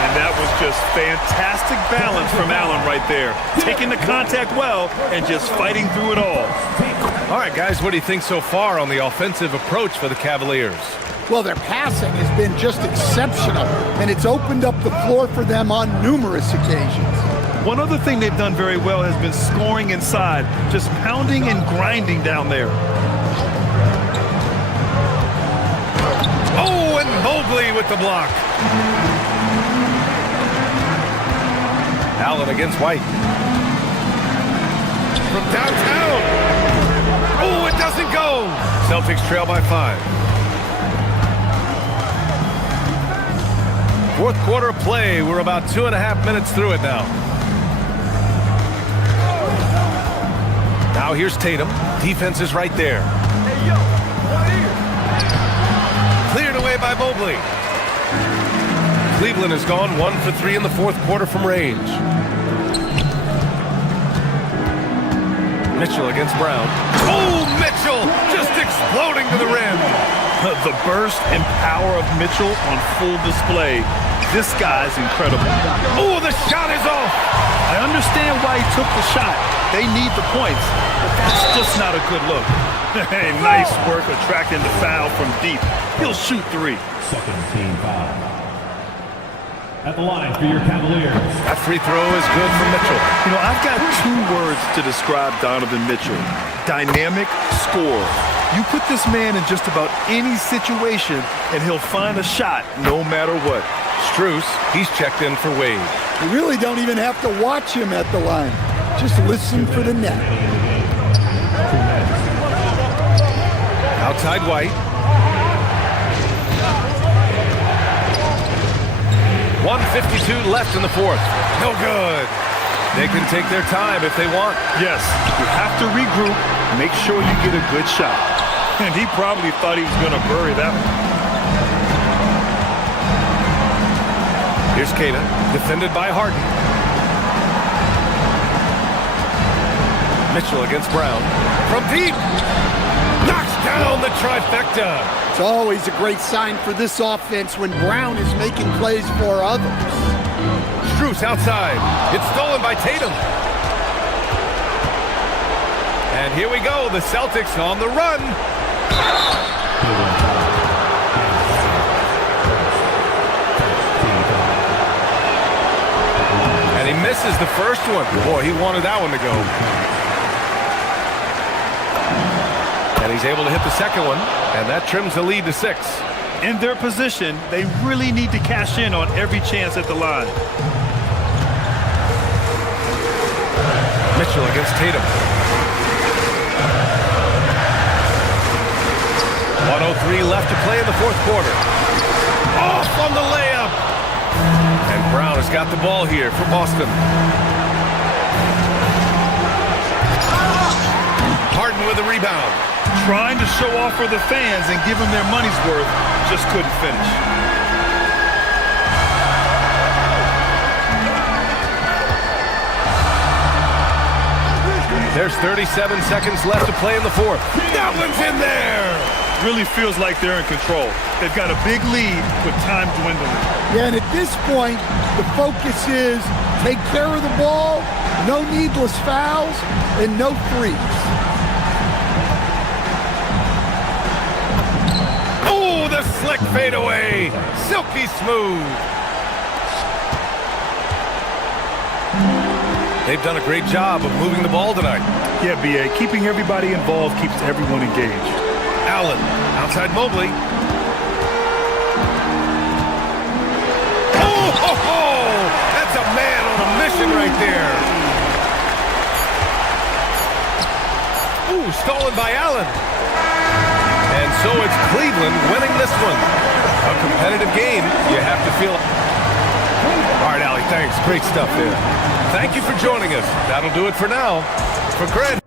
And that was just fantastic balance from Allen right there. Taking the contact well and just fighting through it all. All right, guys, what do you think so far on the offensive approach for the Cavaliers? Well, their passing has been just exceptional, and it's opened up the floor for them on numerous occasions. One other thing they've done very well has been scoring inside, just pounding and grinding down there. Oh, and Mobley with the block. Allen against White. From downtown. Oh, it doesn't go. Celtics trail by 5. Fourth quarter of play. We're about 2.5 minutes through it now. Now here's Tatum. Defense is right there. Cleared away by Mobley. Cleveland has gone 1 for 3 in the fourth quarter from range. Mitchell against Brown. Oh, Mitchell just exploding to the rim. The burst and power of Mitchell on full display. This guy's incredible. Oh, the shot is off. I understand why he took the shot. They need the points, but that's just not a good look. Hey, nice work attracting the foul from deep. He'll shoot 3. Second team foul. At the line for your Cavaliers. That free throw is good for Mitchell. You know, I've got 2 words to describe Donovan Mitchell. Dynamic scorer. You put this man in just about any situation, and he'll find a shot no matter what. Strus, he's checked in for Wade. You really don't even have to watch him at the line. Just listen for the net. Outside White. 1:52 left in the fourth. No good. They can take their time if they want. Yes, you have to regroup, make sure you get a good shot. And he probably thought he was going to bury that one. Here's Keita, defended by Harden. Mitchell against Brown. From deep. Knocks down the trifecta. It's always a great sign for this offense when Brown is making plays for others. Strus outside. It's stolen by Tatum. And here we go. The Celtics on the run. And he misses the first one. Boy, he wanted that one to go. And he's able to hit the second one, and that trims the lead to 6. In their position, they really need to cash in on every chance at the line. Mitchell against Tatum. 1:03 left to play in the fourth quarter. Off on the layup. And Brown has got the ball here for Boston. Harden with a rebound. Trying to show off for the fans and give them their money's worth, just couldn't finish. There's 37 seconds left to play in the fourth. That one's in there! Really feels like they're in control. They've got a big lead with time dwindling. Yeah, and at this point, the focus is take care of the ball, no needless fouls, and no threes. Oh, the slick fadeaway. Silky smooth. They've done a great job of moving the ball tonight. Yeah, B.A., keeping everybody involved keeps everyone engaged. Allen, outside Mobley. Oh, that's a man on a mission right there. Ooh, stolen by Allen. And so it's Cleveland winning this one. A competitive game, you have to feel. All right, Allie, thanks. Great stuff there. Thank you for joining us. That'll do it for now. For Greg.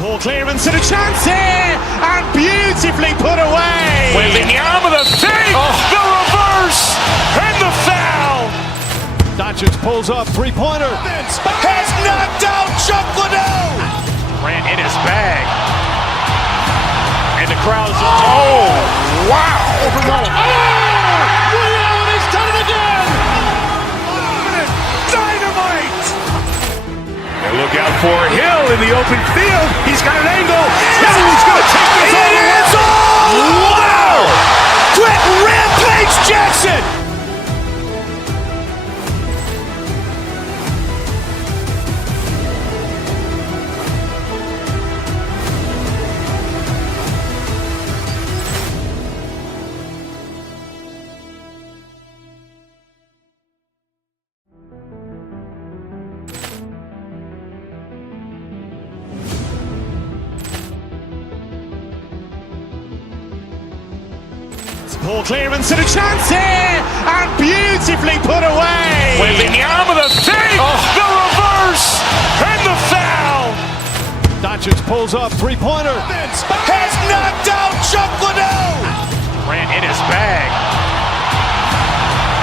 Ball clearance and a chance here, and beautifully put away. Wembanyama the save, the reverse, and the foul. Doncic pulls up, three-pointer. Has knocked out Chuck Liddell. Ran in his bag. And the crowd is, oh, wow. Liddell, he's done it again. Dynamite. And look out for Hill in the open field. He's got an angle. He's going to take this all the way. Wow! Quick rampage Jackson. Ball clearance and a chance here, and beautifully put away. Wembanyama the save, the reverse, and the foul. Doncic pulls up, three-pointer. Has knocked out Chuck Liddell. Ran in his bag.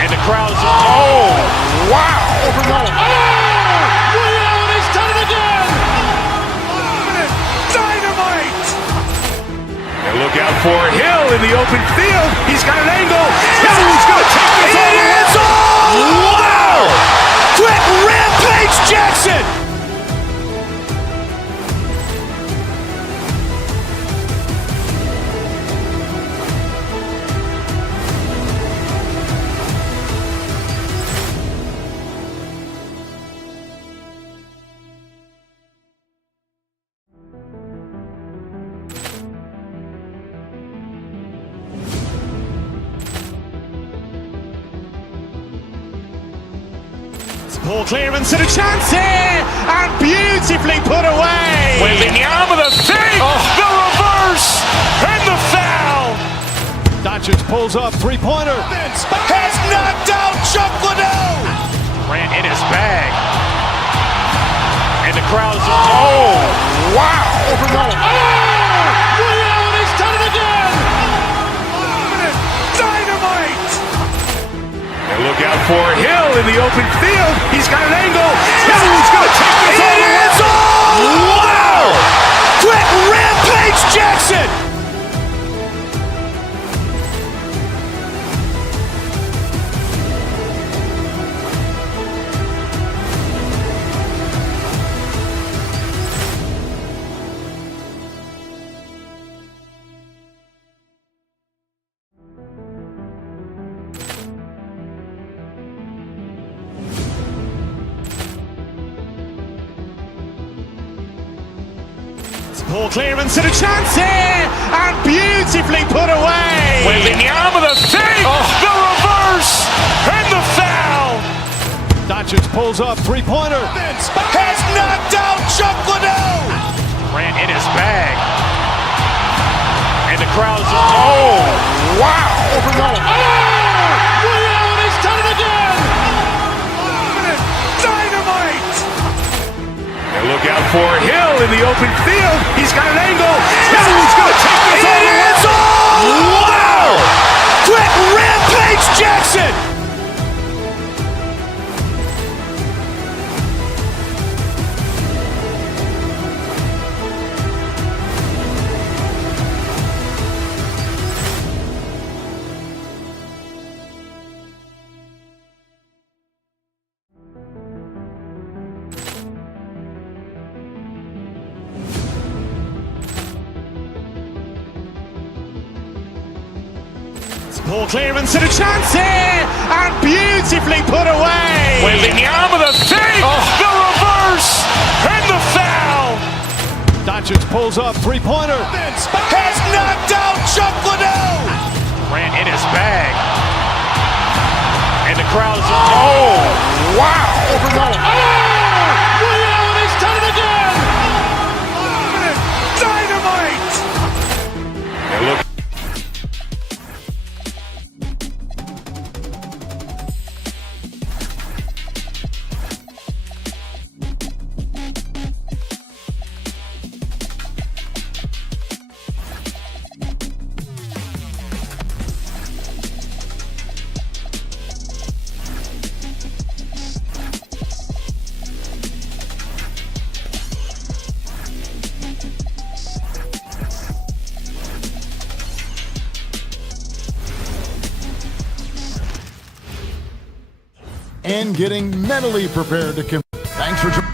And the crowd is, oh, wow. Liddell, he's done it again. Dynamite. And look out for Hill in the open field. He's got an angle. He's going to take this all the way. Wow! Quick rampage Jackson. Ball clearance and a chance here, and beautifully put away. Wembanyama the save, the reverse, and the foul. Doncic pulls up, three-pointer. Has knocked out Chuck Liddell. Ran in his bag. And the crowd is, oh, wow. Liddell, he's done it again. Dynamite. And look out for Hill in the open field. He's got an angle. He's going to take this all the way. Wow! Quick rampage Jackson. Ball clearance and a chance here, and beautifully put away. Wembanyama the fake, the reverse, and the foul. Doncic pulls up, three-pointer. Has knocked out Chuck Liddell. Ran in his bag. And the crowd's, oh, wow. He's done it again. Dynamite. And look out for Hill in the open field. He's got an angle. He's going to take this all the way. Wow. Quick rampage Jackson. Ball clearance and a chance here, and beautifully put away. Wembanyama the fake, the reverse, and the foul. Doncic pulls up, three-pointer. Has knocked out Chuck Liddell. Ran in his bag. And the crowd's, oh, wow. He's done it again. Dynamite. And look. And getting mentally prepared to compete. Thanks for joining.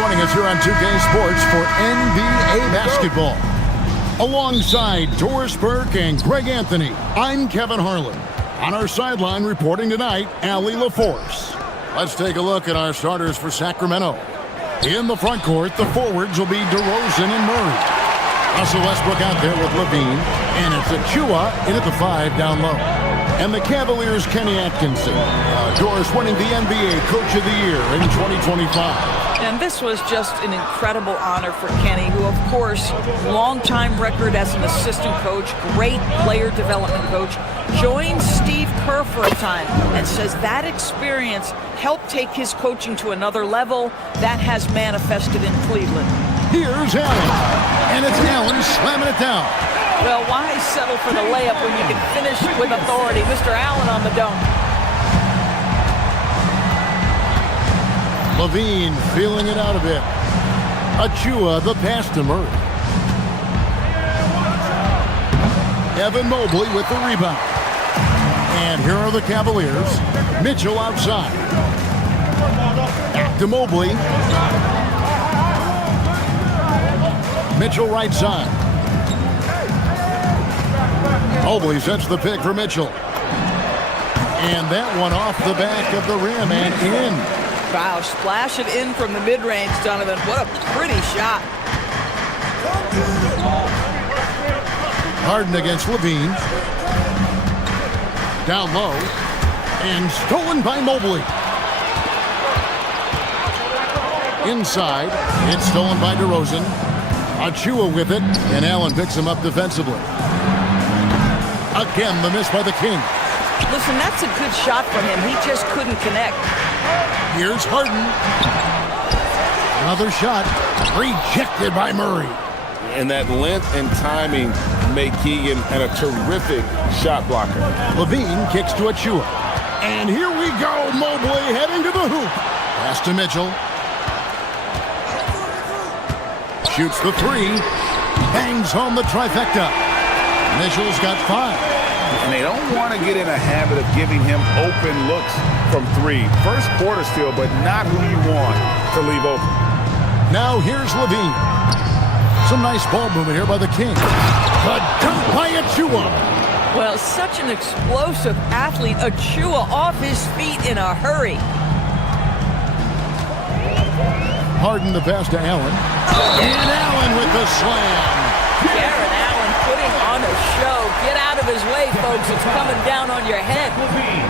Joining us here on 2K Sports for NBA basketball. Alongside Doris Burke and Greg Anthony, I'm Kevin Harlan. On our sideline reporting tonight, Allie LaForce. Let's take a look at our starters for Sacramento. In the front court, the forwards will be DeRozan and Murray. Russell Westbrook out there with Levine, and it's Achua in at the 5 down low. And the Cavaliers' Kenny Atkinson. Doris winning the NBA Coach of the Year in 2025. And this was just an incredible honor for Kenny, who, of course, long-time record as an assistant coach, great player development coach, joined Steve Kerr for a time and says that experience helped take his coaching to another level. That has manifested in Cleveland. Here's Allen, and it's Allen slamming it down. Well, why settle for the layup when you can finish with authority? Mr. Allen on the dunk. Levine feeling it out a bit. Achua, the pass to Murray. Evan Mobley with the rebound. And here are the Cavaliers. Mitchell outside. Back to Mobley. Mitchell right side. Mobley sets the pick for Mitchell. And that one off the back of the rim and in. Wow, splash it in from the mid-range, Donovan. What a pretty shot. Harden against Levine. Down low. And stolen by Mobley. Inside. It's stolen by DeRozan. Achua with it. And Allen picks him up defensively. Again, the miss by the King. Listen, that's a good shot from him. He just couldn't connect. Here's Harden. Another shot rejected by Murray. And that length and timing make Keegan a terrific shot blocker. Levine kicks to Achua. And here we go. Mobley heading to the hoop. Pass to Mitchell. Shoots the 3. Bangs home the trifecta. Mitchell's got 5. And they don't want to get in a habit of giving him open looks from three. First quarter still, but not who you want to leave open. Now here's Levine. Some nice ball movement here by the Kings. The dunk by Achua. Well, such an explosive athlete. Achua off his feet in a hurry. Harden the pass to Allen. And Allen with the slam. Jared Allen putting on a show. Get out of his way, folks. It's coming down on your head.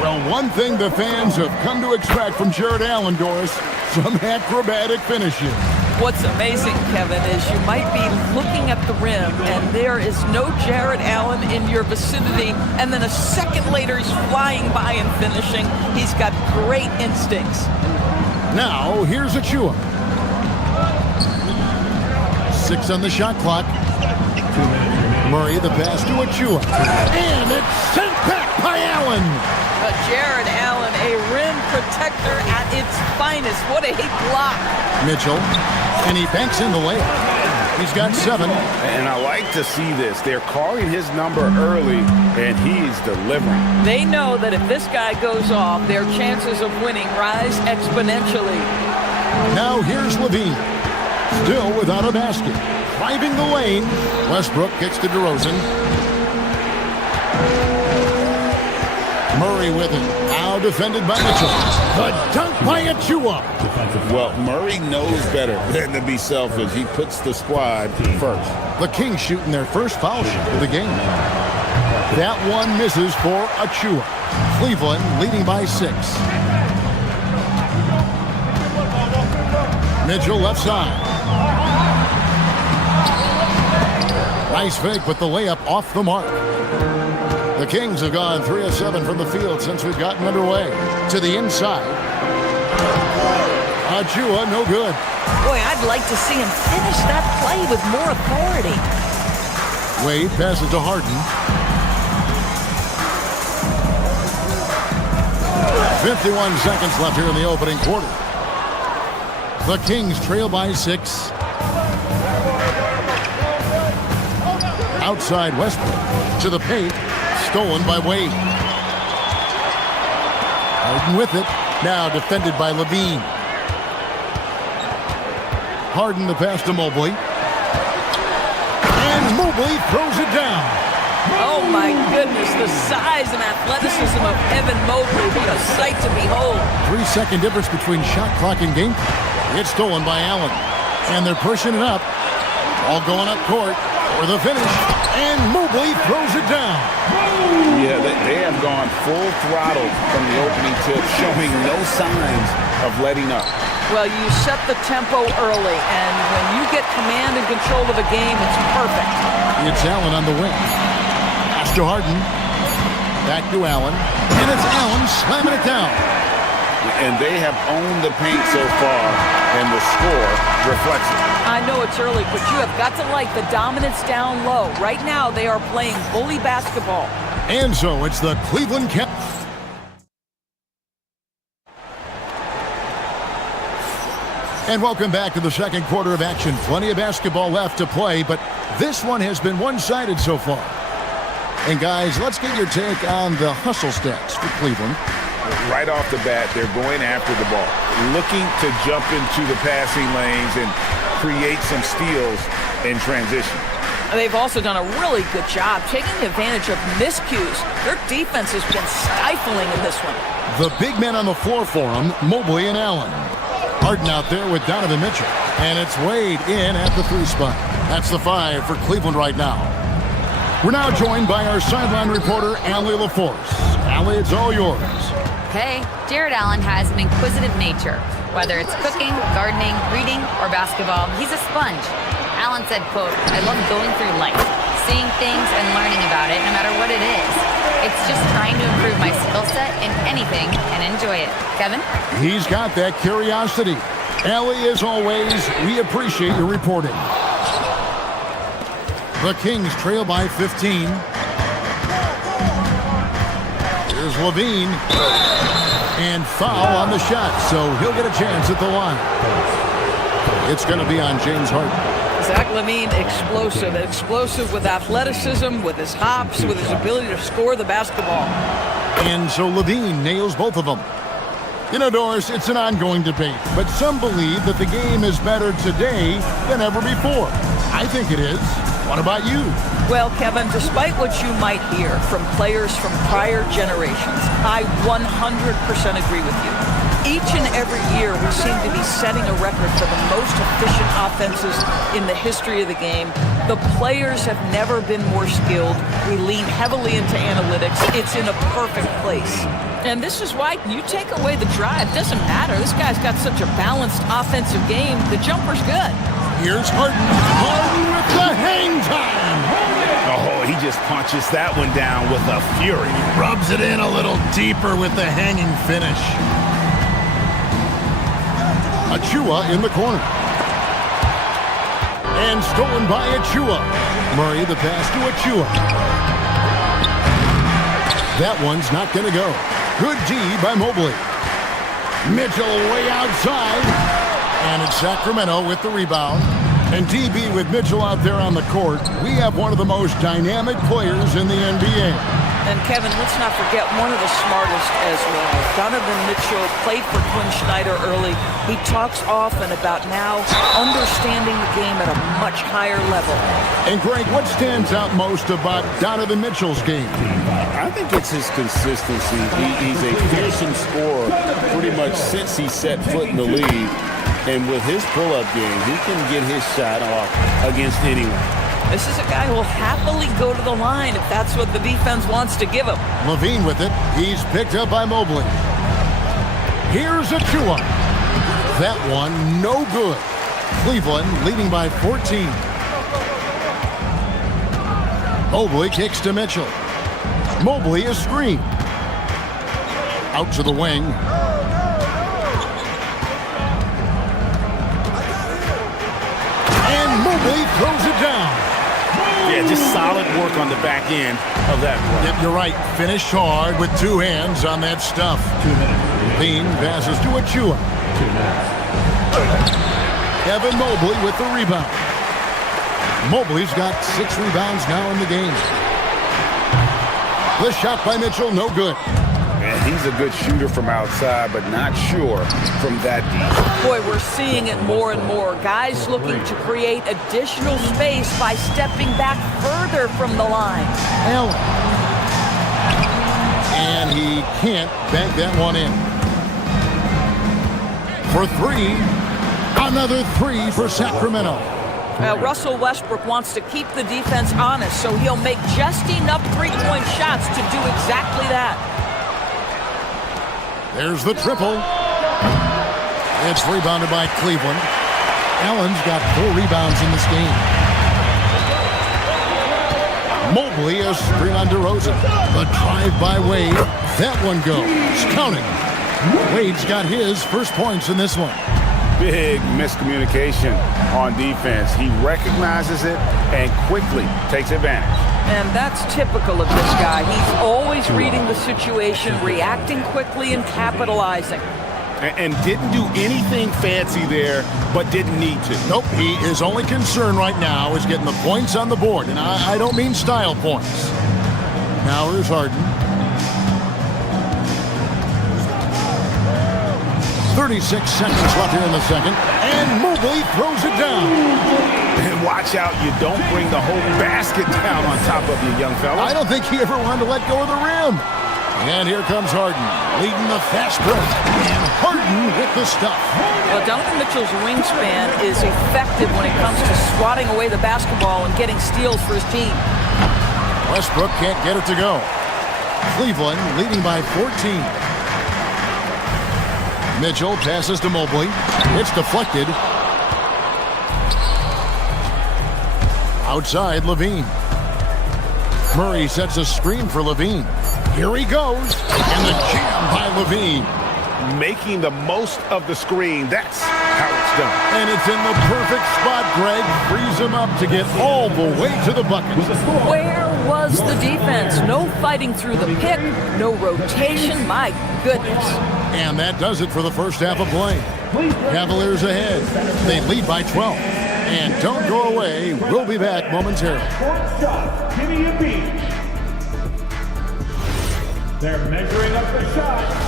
Well, one thing the fans have come to expect from Jared Allen, Doris, some acrobatic finishing. What's amazing, Kevin, is you might be looking at the rim and there is no Jared Allen in your vicinity, and then a second later he's flying by and finishing. He's got great instincts. Now, here's Achua. 6 on the shot clock. Murray the pass to Achua. And it's sent back by Allen. Jared Allen, a rim protector at its finest. What a block. Mitchell, and he banks in the layup. He's got 7. And I like to see this. They're calling his number early, and he's delivering. They know that if this guy goes off, their chances of winning rise exponentially. Now here's Levine. Still without a basket. Driving the lane. Westbrook kicks to DeRozan. Murray with it. Now defended by Mitchell. The dunk by Achua. Well, Murray knows better than to be selfish. He puts the squad first. The Kings shooting their first foul shot of the game. That one misses for Achua. Cleveland leading by 6. Mitchell left side. Nice fake, but the layup off the mark. The Kings have gone 3 of 7 from the field since we've gotten underway. To the inside. Achua, no good. Boy, I'd like to see him finish that play with more authority. Wade passes to Harden. 51 seconds left here in the opening quarter. The Kings trail by 6. Outside Westbrook to the paint. Stolen by Wade. Harden with it. Now defended by Levine. Harden the pass to Mobley. And Mobley throws it down. Oh my goodness, the size and athleticism of Evan Mobley. What a sight to behold. 3-second difference between shot clock and game clock. It's stolen by Allen. And they're pushing it up. All going up court for the finish. And Mobley throws it down. Yeah, they have gone full throttle from the opening tip, showing no signs of letting up. Well, you set the tempo early, and when you get command and control of a game, it's perfect. It's Allen on the wing. Pass to Harden. Back to Allen. And it's Allen slamming it down. And they have owned the paint so far, and the score reflects it. I know it's early, but you have got to like the dominance down low. Right now, they are playing bully basketball. And so it's the Cleveland Cavaliers. And welcome back to the second quarter of action. Plenty of basketball left to play, but this one has been one-sided so far. And guys, let's get your take on the hustle stats for Cleveland. Right off the bat, they're going after the ball, looking to jump into the passing lanes and create some steals in transition. They've also done a really good job taking advantage of miscues. Their defense has been stifling in this one. The big men on the floor for them, Mobley and Allen. Harden out there with Donovan Mitchell. And it's Wade in at the 3 spot. That's the 5 for Cleveland right now. We're now joined by our sideline reporter, Allie LaForce. Allie, it's all yours. Okay, Jared Allen has an inquisitive nature. Whether it's cooking, gardening, reading, or basketball, he's a sponge. Allen said, quote, "I love going through life, seeing things and learning about it no matter what it is. It's just trying to improve my skill set in anything and enjoy it." Kevin? He's got that curiosity. Allie, as always, we appreciate your reporting. The Kings trail by 15. Here's Levine. And foul on the shot, so he'll get a chance at the line. It's going to be on James Harden. Zach LaVine, explosive. Explosive with athleticism, with his hops, with his ability to score the basketball. And so LaVine nails both of them. You know, Doris, it's an ongoing debate, but some believe that the game is better today than ever before. I think it is. What about you? Well, Kevin, despite what you might hear from players from prior generations, I 100% agree with you. Each and every year, we seem to be setting a record for the most efficient offenses in the history of the game. The players have never been more skilled. We lean heavily into analytics. It's in a perfect place. And this is why you take away the drive. It doesn't matter. This guy's got such a balanced offensive game. The jumper's good. Here's Harden. Harden with the hang time. Oh, he just punches that one down with a fury. Rubs it in a little deeper with the hanging finish. Achua in the corner. And stolen by Achua. Murray the pass to Achua. That one's not going to go. Good D by Mobley. Mitchell way outside. And it's Sacramento with the rebound. And DB with Mitchell out there on the court. We have one of the most dynamic players in the NBA. And Kevin, let's not forget one of the smartest as well. Donovan Mitchell played for Quinn Snyder early. He talks often about now understanding the game at a much higher level. And Greg, what stands out most about Donovan Mitchell's game? I think it's his consistency. He's a fearsome scorer pretty much since he set foot in the league. And with his pull-up game, he can get his shot off against anyone. This is a guy who will happily go to the line if that's what the defense wants to give him. LaVine with it. He's picked up by Mobley. Here's Achua. That one, no good. Cleveland leading by 14. Mobley kicks to Mitchell. Mobley is screened. Out to the wing. And Mobley throws it down. Yeah, just solid work on the back end of that play. Yep, you're right. Finish hard with two hands on that stuff. 2 minutes. Lean passes to Achua. 2 minutes. Evan Mobley with the rebound. Mobley's got 6 rebounds now in the game. The shot by Mitchell, no good. And he's a good shooter from outside, but not sure from that deep. Boy, we're seeing it more and more. Guys looking to create additional space by stepping back further from the line. Allen. And he can't bank that one in. For 3. Another 3 for Sacramento. Russell Westbrook wants to keep the defense honest, so he'll make just enough three-point shots to do exactly that. There's the triple. It's rebounded by Cleveland. Allen's got 4 rebounds in this game. Mobley a screen on DeRozan. The drive by Wade. That one goes. Counting. Wade's got his first points in this one. Big miscommunication on defense. He recognizes it and quickly takes advantage. And that's typical of this guy. He's always reading the situation, reacting quickly, and capitalizing. And didn't do anything fancy there, but didn't need to. Nope, his only concern right now is getting the points on the board. And I don't mean style points. Now here's Harden. 36 seconds left here in the second. And Mobley throws it down. And watch out, you don't bring the whole basket down on top of you, young fella. I don't think he ever wanted to let go of the rim. And here comes Harden, leading the fast break. And Harden with the stuff. Well, Donovan Mitchell's wingspan is effective when it comes to swatting away the basketball and getting steals for his team. Westbrook can't get it to go. Cleveland leading by 14. Mitchell passes to Mobley. It's deflected. Outside, LaVine. Murray sets a screen for LaVine. Here he goes. And the jam by LaVine. Making the most of the screen. That's how it's done. And it's in the perfect spot, Greg. Frees him up to get all the way to the bucket. Where was the defense? No fighting through the pick. No rotation. My goodness. And that does it for the first half of play. Cavaliers ahead. They lead by 12. And don't go away. We'll be back momentarily. Court shot, Gideon Beach. They're measuring up the shot.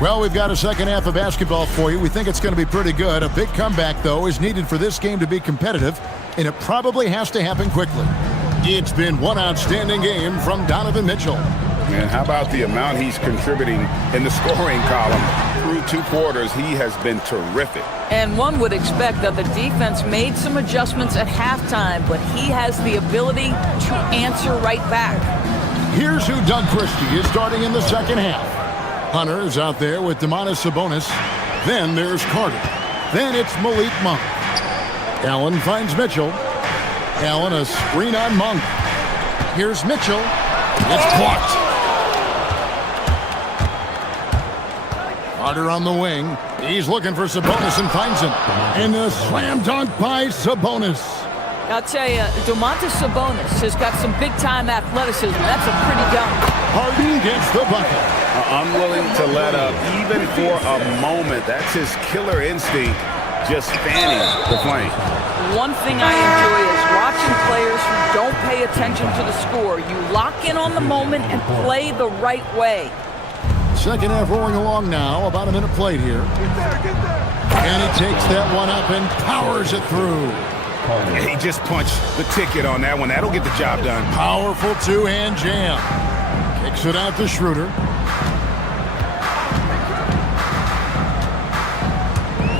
Well, we've got a second half of basketball for you. We think it's going to be pretty good. A big comeback, though, is needed for this game to be competitive, and it probably has to happen quickly. It's been one outstanding game from Donovan Mitchell. And how about the amount he's contributing in the scoring column? Through 2 quarters, he has been terrific. And one would expect that the defense made some adjustments at halftime, but he has the ability to answer right back. Here's who Doug Christie is starting in the second half. Hunter is out there with Domantas Sabonis. Then there's Carter. Then it's Malik Monk. Allen finds Mitchell. Allen a screen on Monk. Here's Mitchell. It's blocked. Carter on the wing. He's looking for Sabonis and finds him. And a slam dunk by Sabonis. I'll tell you, Domantas Sabonis has got some big-time athleticism. That's a pretty dunk. Harden gets the bucket. Unwilling to let up, even for a moment. That's his killer instinct, just fanning the flame. One thing I enjoy is watching players who don't pay attention to the score. You lock in on the moment and play the right way. Second half rolling along now. About a minute played here. And he takes that one up and powers it through. He just punched the ticket on that one. That'll get the job done. Powerful two-hand jam. Kicks it out to Schroeder.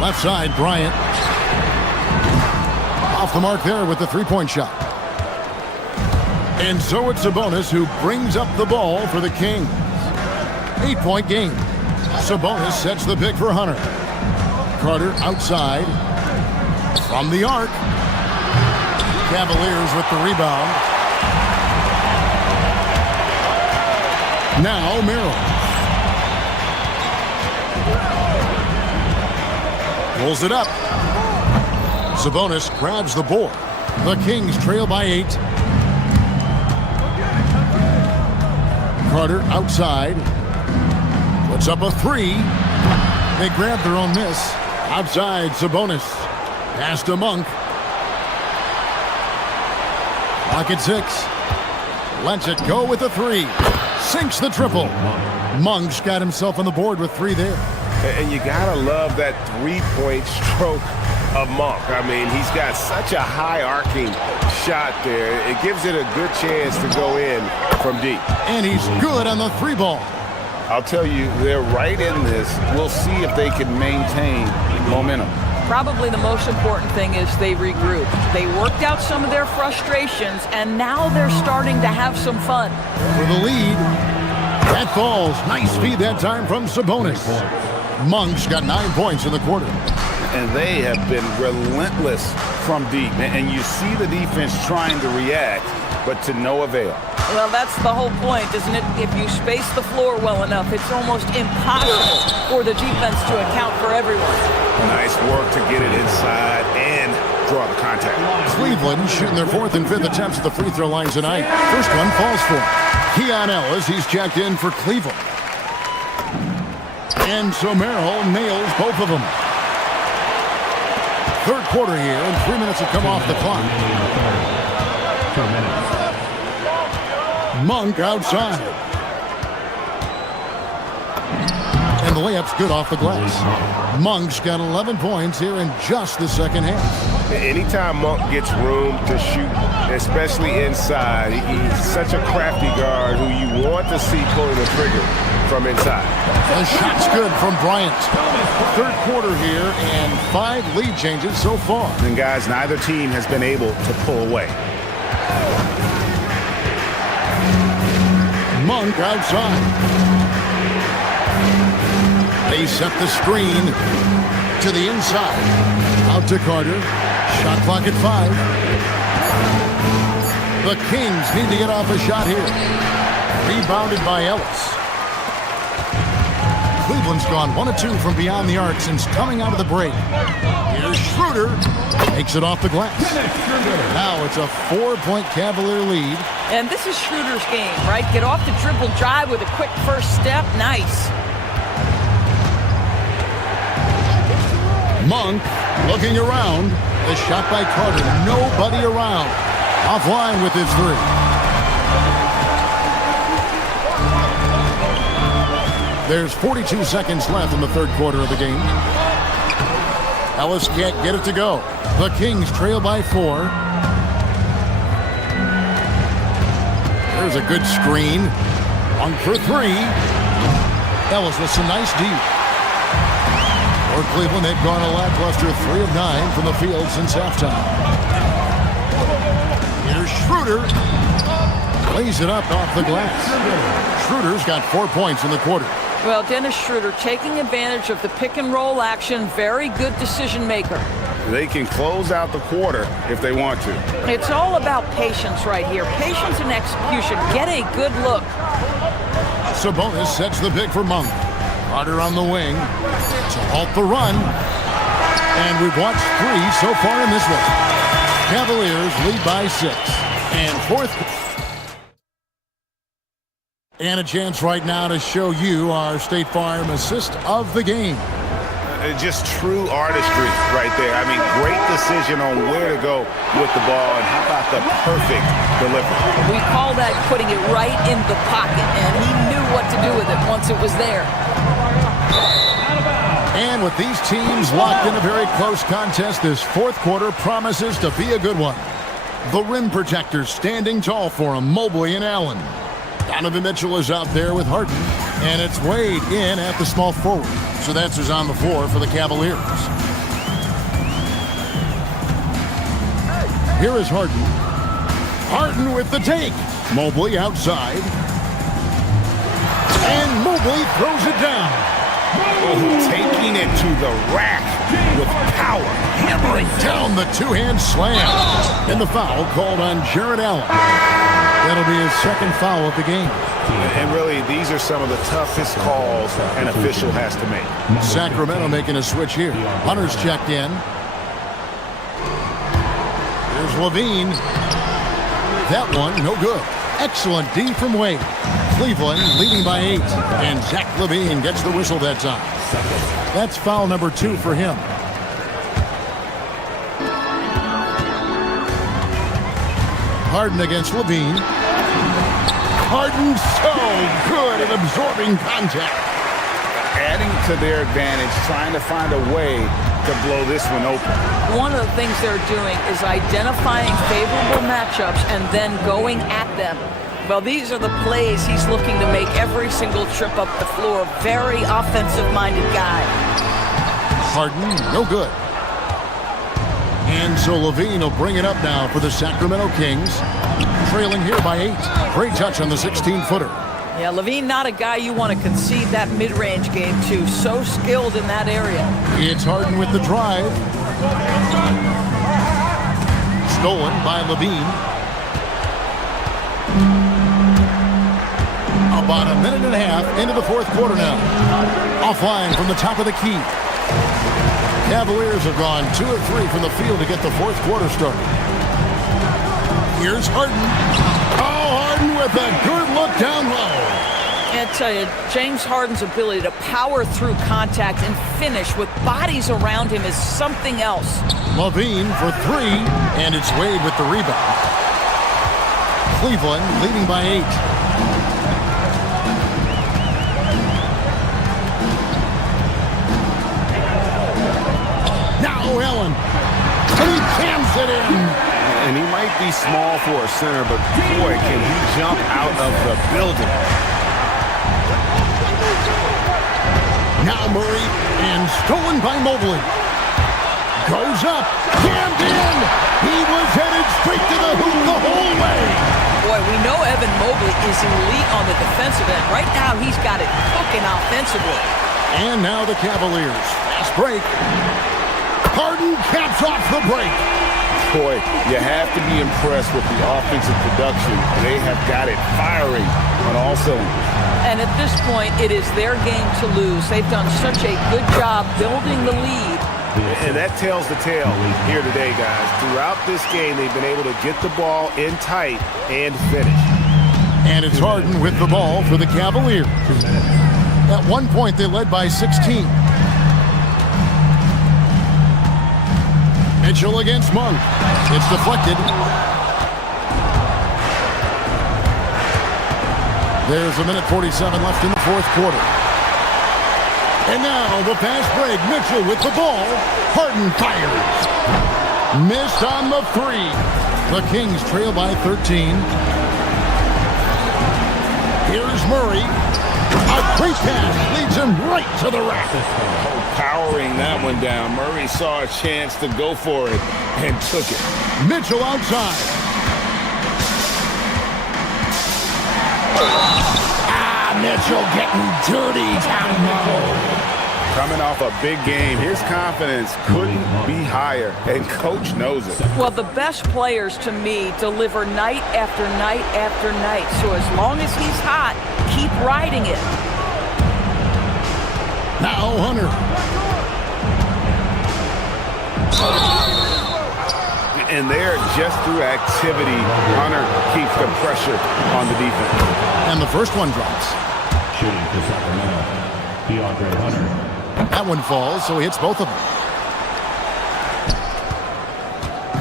Left side, Bryant. Off the mark there with the three-point shot. And so it's Sabonis who brings up the ball for the Kings. 8-point game. Sabonis sets the pick for Hunter. Carter outside. From the arc. Cavaliers with the rebound. Now Merrill. Pulls it up. Sabonis grabs the board. The Kings trail by 8. Carter outside. Puts up a 3. They grab their own miss. Outside, Sabonis. Pass to Monk. Clock at 6. Lets it go with a 3. Sinks the triple. Monk's got himself on the board with 3 there. And you gotta love that three-point stroke of Monk. I mean, he's got such a high arcing shot there. It gives it a good chance to go in from deep. And he's good on the 3 ball. I'll tell you, they're right in this. We'll see if they can maintain momentum. Probably the most important thing is they regrouped. They worked out some of their frustrations, and now they're starting to have some fun. For the lead, that falls. Nice feed that time from Sabonis. Monk's got 9 points in the quarter. And they have been relentless from deep. And you see the defense trying to react, but to no avail. Well, that's the whole point, isn't it? If you space the floor well enough, it's almost impossible for the defense to account for everyone. Nice work to get it inside and draw the contact. Cleveland shooting their 4th and 5th attempts at the free throw line tonight. First one falls for him. Keon Ellis, he's checked in for Cleveland. And so Merrill nails both of them. Third quarter here, and 3 minutes have come off the clock. Monk outside. And the layup's good off the glass. Monk's got 11 points here in just the second half. Anytime Monk gets room to shoot, especially inside, he's such a crafty guard who you want to see pulling the trigger from inside. The shot's good from Bryant. Third quarter here and 5 lead changes so far. And guys, neither team has been able to pull away. Monk outside. They set the screen to the inside. Out to Carter. Shot clock at 5. The Kings need to get off a shot here. Rebounded by Ellis. Cleveland's gone 1 of 2 from beyond the arc since coming out of the break. Here's Schroeder. Takes it off the glass. Now it's a 4-point Cavalier lead. And this is Schroeder's game, right? Get off the dribble drive with a quick first step. Nice. Monk looking around. The shot by Carter. Nobody around. Offline with his three. There's 42 seconds left in the third quarter of the game. Ellis can't get it to go. The Kings trail by 4. There's a good screen. Monk for 3. Ellis with some nice deep. For Cleveland, they've gone a lackluster 3 of 9 from the field since halftime. Here's Schroeder. Lays it up off the glass. Schroeder's got 4 points in the quarter. Well, Dennis Schroeder taking advantage of the pick and roll action. Very good decision maker. They can close out the quarter if they want to. It's all about patience right here. Patience and execution. Get a good look. Sabonis sets the pick for Monk. Carter on the wing to halt the run. And we've watched 3 so far in this one. Cavaliers lead by 6. And fourth. And a chance right now to show you our State Farm assist of the game. Just true artistry right there. I mean, great decision on where to go with the ball, and how about the perfect delivery? We call that putting it right in the pocket, and he knew what to do with it once it was there. And with these teams locked in a very close contest, this fourth quarter promises to be a good one. The rim protectors standing tall for him, Mobley and Allen. Donovan Mitchell is out there with Harden, and it's Wade in at the small forward. So that's who's on the floor for the Cavaliers. Here is Harden. Harden with the take. Mobley outside. And Mobley throws it down. Oh, taking it to the rack with power. Hammering down the two-hand slam. And the foul called on Jarrett Allen. That'll be his second foul of the game. And really, these are some of the toughest calls an official has to make. Sacramento making a switch here. Hunter's checked in. Here's Levine. That one, no good. Excellent D from Wade. Cleveland leading by 8. And Zach Levine gets the whistle that time. That's foul number 2 for him. Harden against Levine. Harden so good at absorbing contact. Adding to their advantage, trying to find a way to blow this one open. One of the things they're doing is identifying favorable matchups and then going at them. Well, these are the plays he's looking to make every single trip up the floor. Very offensive-minded guy. Harden, no good. And so Levine will bring it up now for the Sacramento Kings. Trailing here by 8. Great touch on the 16-footer. Yeah, Levine not a guy you want to concede that mid-range game to. So skilled in that area. It's Harden with the drive. Stolen by Levine. About a minute and a half into the fourth quarter now. Offline from the top of the key. Cavaliers have gone 2 of 3 from the field to get the fourth quarter started. Here's Harden. Oh, Harden with a good look down low. I tell you, James Harden's ability to power through contact and finish with bodies around him is something else. Levine for 3, and it's Wade with the rebound. Cleveland leading by 8. Now Allen. And he jams it in. And he might be small for a center, but boy, can he jump out of the building. Now Murray, and stolen by Mobley. Goes up, jammed in. He was headed straight to the hoop the whole way. Boy, we know Evan Mobley is elite on the defensive end. Right now, he's got it cooking offensively. And now the Cavaliers. Fast break. Harden caps off the break. Boy, you have to be impressed with the offensive production. They have got it firing on all cylinders. And at this point, it is their game to lose. They've done such a good job building the lead. And that tells the tale here today, guys. Throughout this game, they've been able to get the ball in tight and finish. And it's Harden with the ball for the Cavaliers. At one point, they led by 16. Mitchell against Monk. It's deflected. There's a minute 47 left in the fourth quarter. And now the fast break. Mitchell with the ball. Harden fires. Missed on the three. The Kings trail by 13. Here's Murray. A great pass leads him right to the rack. Powering that one down. Murray saw a chance to go for it and took it. Mitchell outside. Mitchell getting dirty down low. Coming off a big game, his confidence couldn't be higher, and coach knows it. Well, the best players to me deliver night after night after night. So as long as he's hot, keep riding it. Now Hunter. And there, just through activity, Hunter keeps the pressure on the defense. And the first one drops. Shooting for Sacramento, DeAndre Hunter. That one falls, so he hits both of them.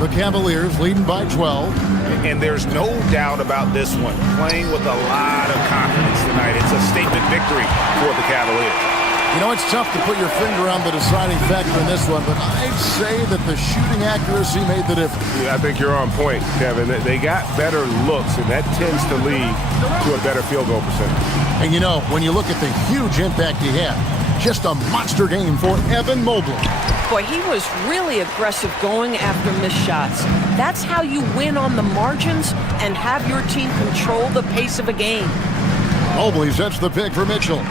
The Cavaliers leading by 12. And there's no doubt about this one. Playing with a lot of confidence tonight. It's a statement victory for the Cavaliers. You know, it's tough to put your finger on the deciding factor in this one, but I'd say that the shooting accuracy made the difference. Yeah, I think you're on point, Kevin. They got better looks, and that tends to lead to a better field goal percentage. And you know, when you look at the huge impact he had, just a monster game for Evan Mobley. Boy, he was really aggressive going after missed shots. That's how you win on the margins and have your team control the pace of a game. Mobley sets the pick for Mitchell.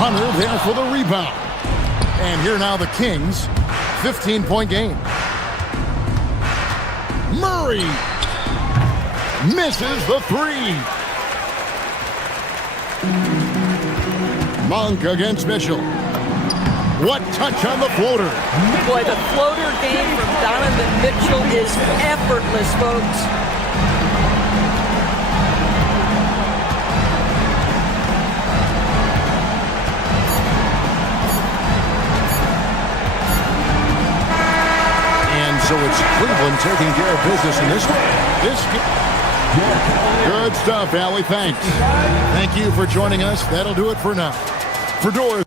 Hunter there for the rebound. And here now the Kings, 15-point game. Murray misses the three. Monk against Mitchell. What touch on the floater. Boy, the floater game from Donovan Mitchell is effortless, folks. So it's Cleveland taking care of business in this one. Good stuff, Allie. Thanks. Thank you for joining us. That'll do it for now. For Doris.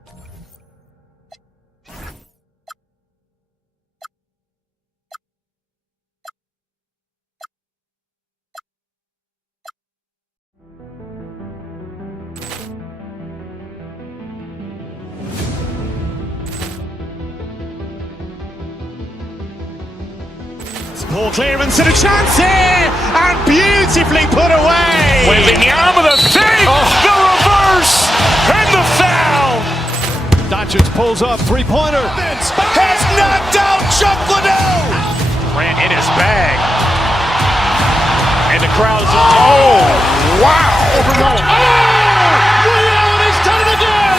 Ball clearance and a chance here, and beautifully put away. Wembanyama the fake, the reverse, and the foul. Doncic pulls up, three-pointer. Has knocked out Chuck Liddell. Ran in his bag. And the crowd is, oh, wow. Liddell, and he's done it again.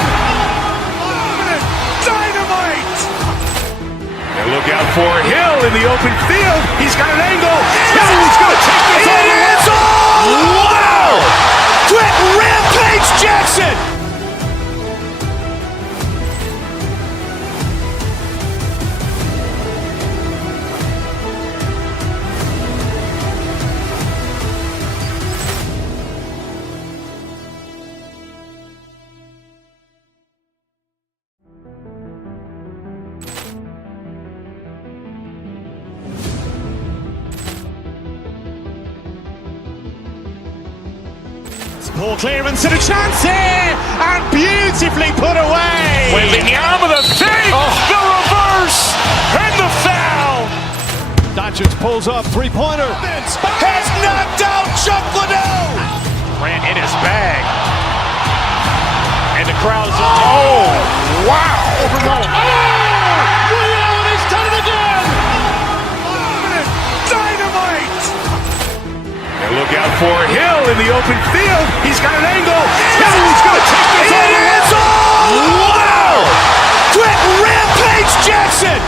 Dynamite. And look out for Hill in the open field. He's got an angle. Hill's going to take this all the way. Wow! Quick rampage Jackson. Ball clearance and a chance here, and beautifully put away. Wembanyama the fake, the reverse, and the foul. Doncic pulls up, three-pointer. Has knocked out Chuck Liddell. Ran in his bag. And the crowd is, oh, wow. Liddell, and he's done it again. Dynamite. And look out for Hill in the open field. He's got an angle. Hill's going to take this all the way. Wow! Quick rampage Jackson.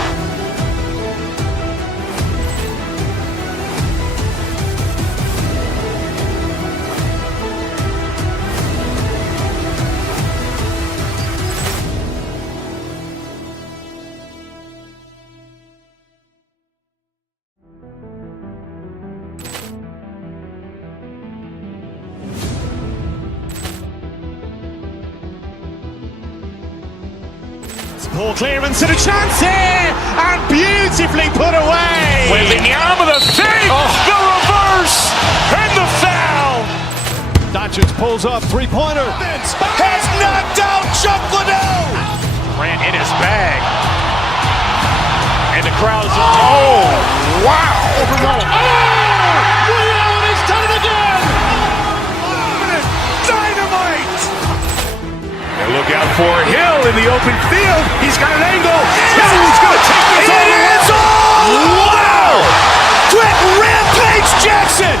Ball clearance and a chance here, and beautifully put away. Wembanyama the save, the reverse, and the foul. Doncic pulls up, three-pointer. Has knocked out Chuck Liddell. Ran in his bag. And the crowd is, oh, wow. Liddell, and he's done it again. Dynamite. And look out for Hill in the open field. He's got an angle. Hill's going to take this all the way. Wow. Quick rampage Jackson.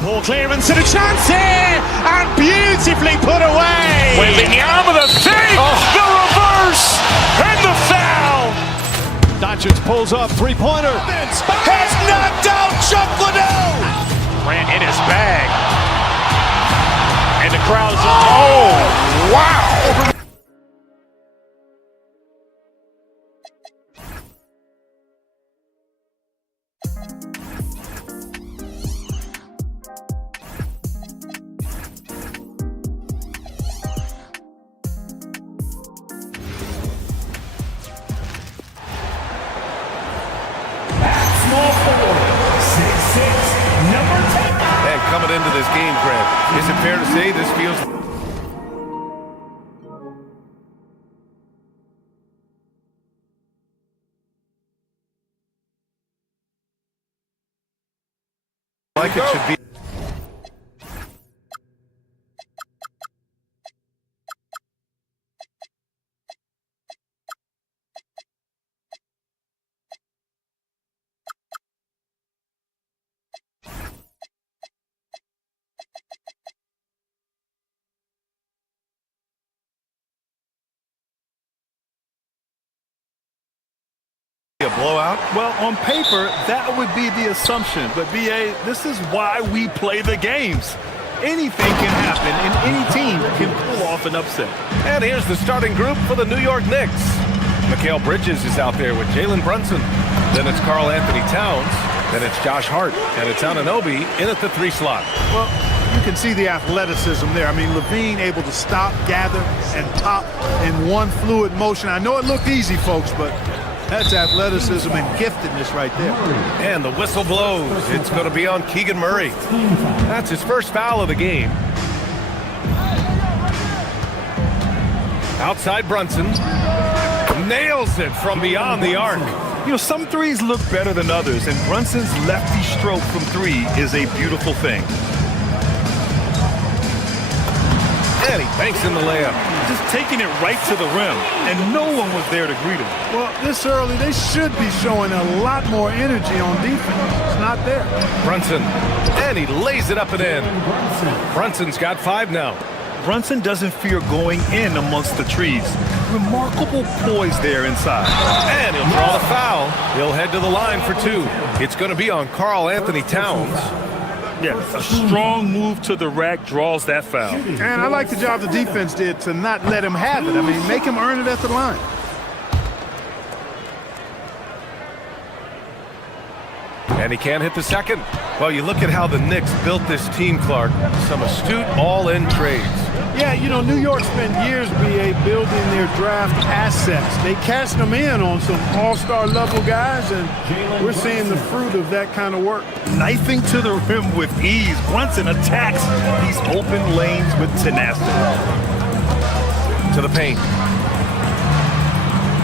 Ball clearance and a chance here, and beautifully put away. Wembanyama the save, the reverse, and the foul. Doncic pulls up, three-pointer. Has knocked out Chuck Liddell. Ran in his bag. And the crowd is, oh, wow. And coming into this game, Grant, is it fair to say this feels like it should be? A blowout? Well, on paper, that would be the assumption. But, B.A., this is why we play the games. Anything can happen, and any team can pull off an upset. And here's the starting group for the New York Knicks. Mikal Bridges is out there with Jalen Brunson. Then it's Karl Anthony Towns. Then it's Josh Hart. And it's Anunoby in at the 3 slot. Well, you can see the athleticism there. I mean, Levine able to stop, gather, and pop in one fluid motion. I know it looked easy, folks, but that's athleticism and giftedness right there. And the whistle blows. It's going to be on Keegan Murray. That's his first foul of the game. Outside Brunson. Nails it from beyond the arc. You know, some threes look better than others, and Brunson's lefty stroke from 3 is a beautiful thing. And he banks in the layup. Just taking it right to the rim, and no one was there to greet him. Well, this early, they should be showing a lot more energy on defense. It's not there. Brunson, and he lays it up and in. Brunson's got 5 now. Brunson doesn't fear going in amongst the trees. Remarkable poise there inside. And he'll draw the foul. He'll head to the line for 2. It's going to be on Karl Anthony Towns. Yeah, a strong move to the rack draws that foul. And I like the job the defense did to not let him have it. I mean, make him earn it at the line. And he can't hit the second. Well, you look at how the Knicks built this team, Clark. Some astute all-in trades. Yeah, you know, New York spent years, B.A., building their draft assets. They cashed them in on some all-star level guys, and we're seeing the fruit of that kind of work. Knifing to the rim with ease, Brunson attacks these open lanes with tenacity. To the paint.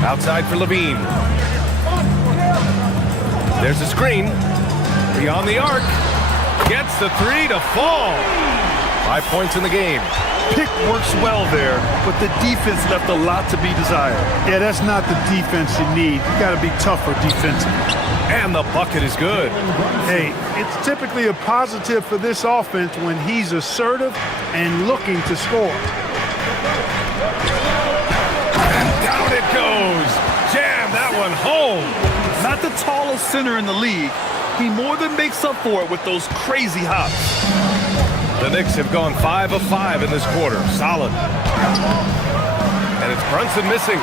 Outside for Levine. There's a screen. Beyond the arc. Gets the 3 to fall. 5 points in the game. Pick works well there, but the defense left a lot to be desired. Yeah, that's not the defense you need. You got to be tougher defensively. And the bucket is good. Hey, it's typically a positive for this offense when he's assertive and looking to score. And down it goes. Jam that one home. the tallest center in the league, he more than makes up for it with those crazy hops. The Knicks have gone 5 of 5 in this quarter. Solid. And it's Brunson missing.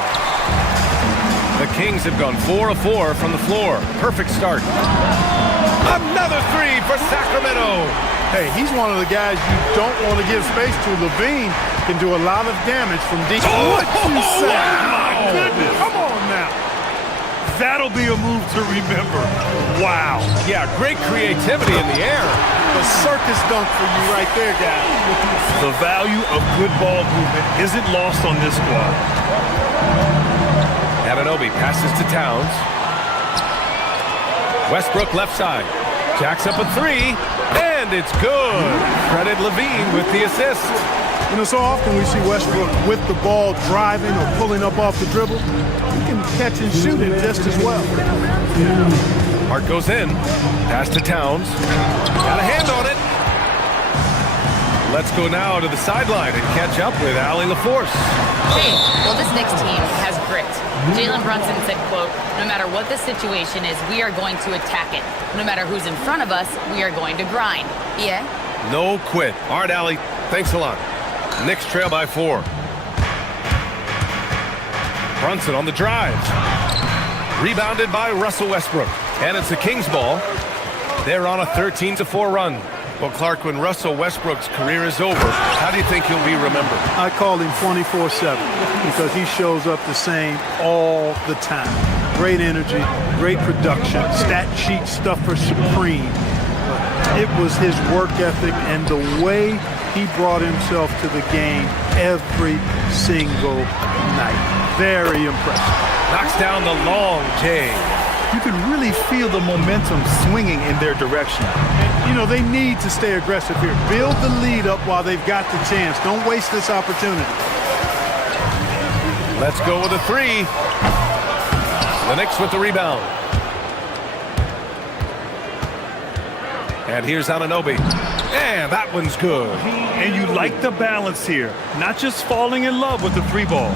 The Kings have gone 4 of 4 from the floor. Perfect start. Another three for Sacramento. Hey, he's one of the guys you don't want to give space to. Levine can do a lot of damage from deep. What you say? Oh, my goodness. Come on now. That'll be a move to remember. Wow. Yeah, great creativity in the air. The circus dunk for you right there, guys. The value of good ball movement isn't lost on this squad. Anunoby passes to Towns. Westbrook left side. Jacks up a three, and it's good. Credit Levine with the assist. You know, so often we see Westbrook with the ball driving or pulling up off the dribble. He can catch and shoot it just as well. Hart goes in. Pass to Towns. Got a hand on it. Let's go now to the sideline and catch up with Allie LaForce. Hey, well, this Knicks team has grit. Jalen Brunson said, quote, no matter what the situation is, we are going to attack it. No matter who's in front of us, we are going to grind. Yeah? No quit. All right, Allie. Thanks a lot. Knicks trail by 4. Brunson on the drive. Rebounded by Russell Westbrook. And it's the Kings ball. They're on a 13-4 run. Well, Clark, when Russell Westbrook's career is over, how do you think he'll be remembered? I call him 24/7 because he shows up the same all the time. Great energy, great production, stat sheet stuff for supreme. But it was his work ethic and the way he brought himself to the game every single night. Very impressive. Knocks down the long J. You can really feel the momentum swinging in their direction. And, you know, they need to stay aggressive here. Build the lead up while they've got the chance. Don't waste this opportunity. Let's go with a three. The Knicks with the rebound. And here's Anunoby. And that one's good. And you like the balance here. Not just falling in love with the three ball.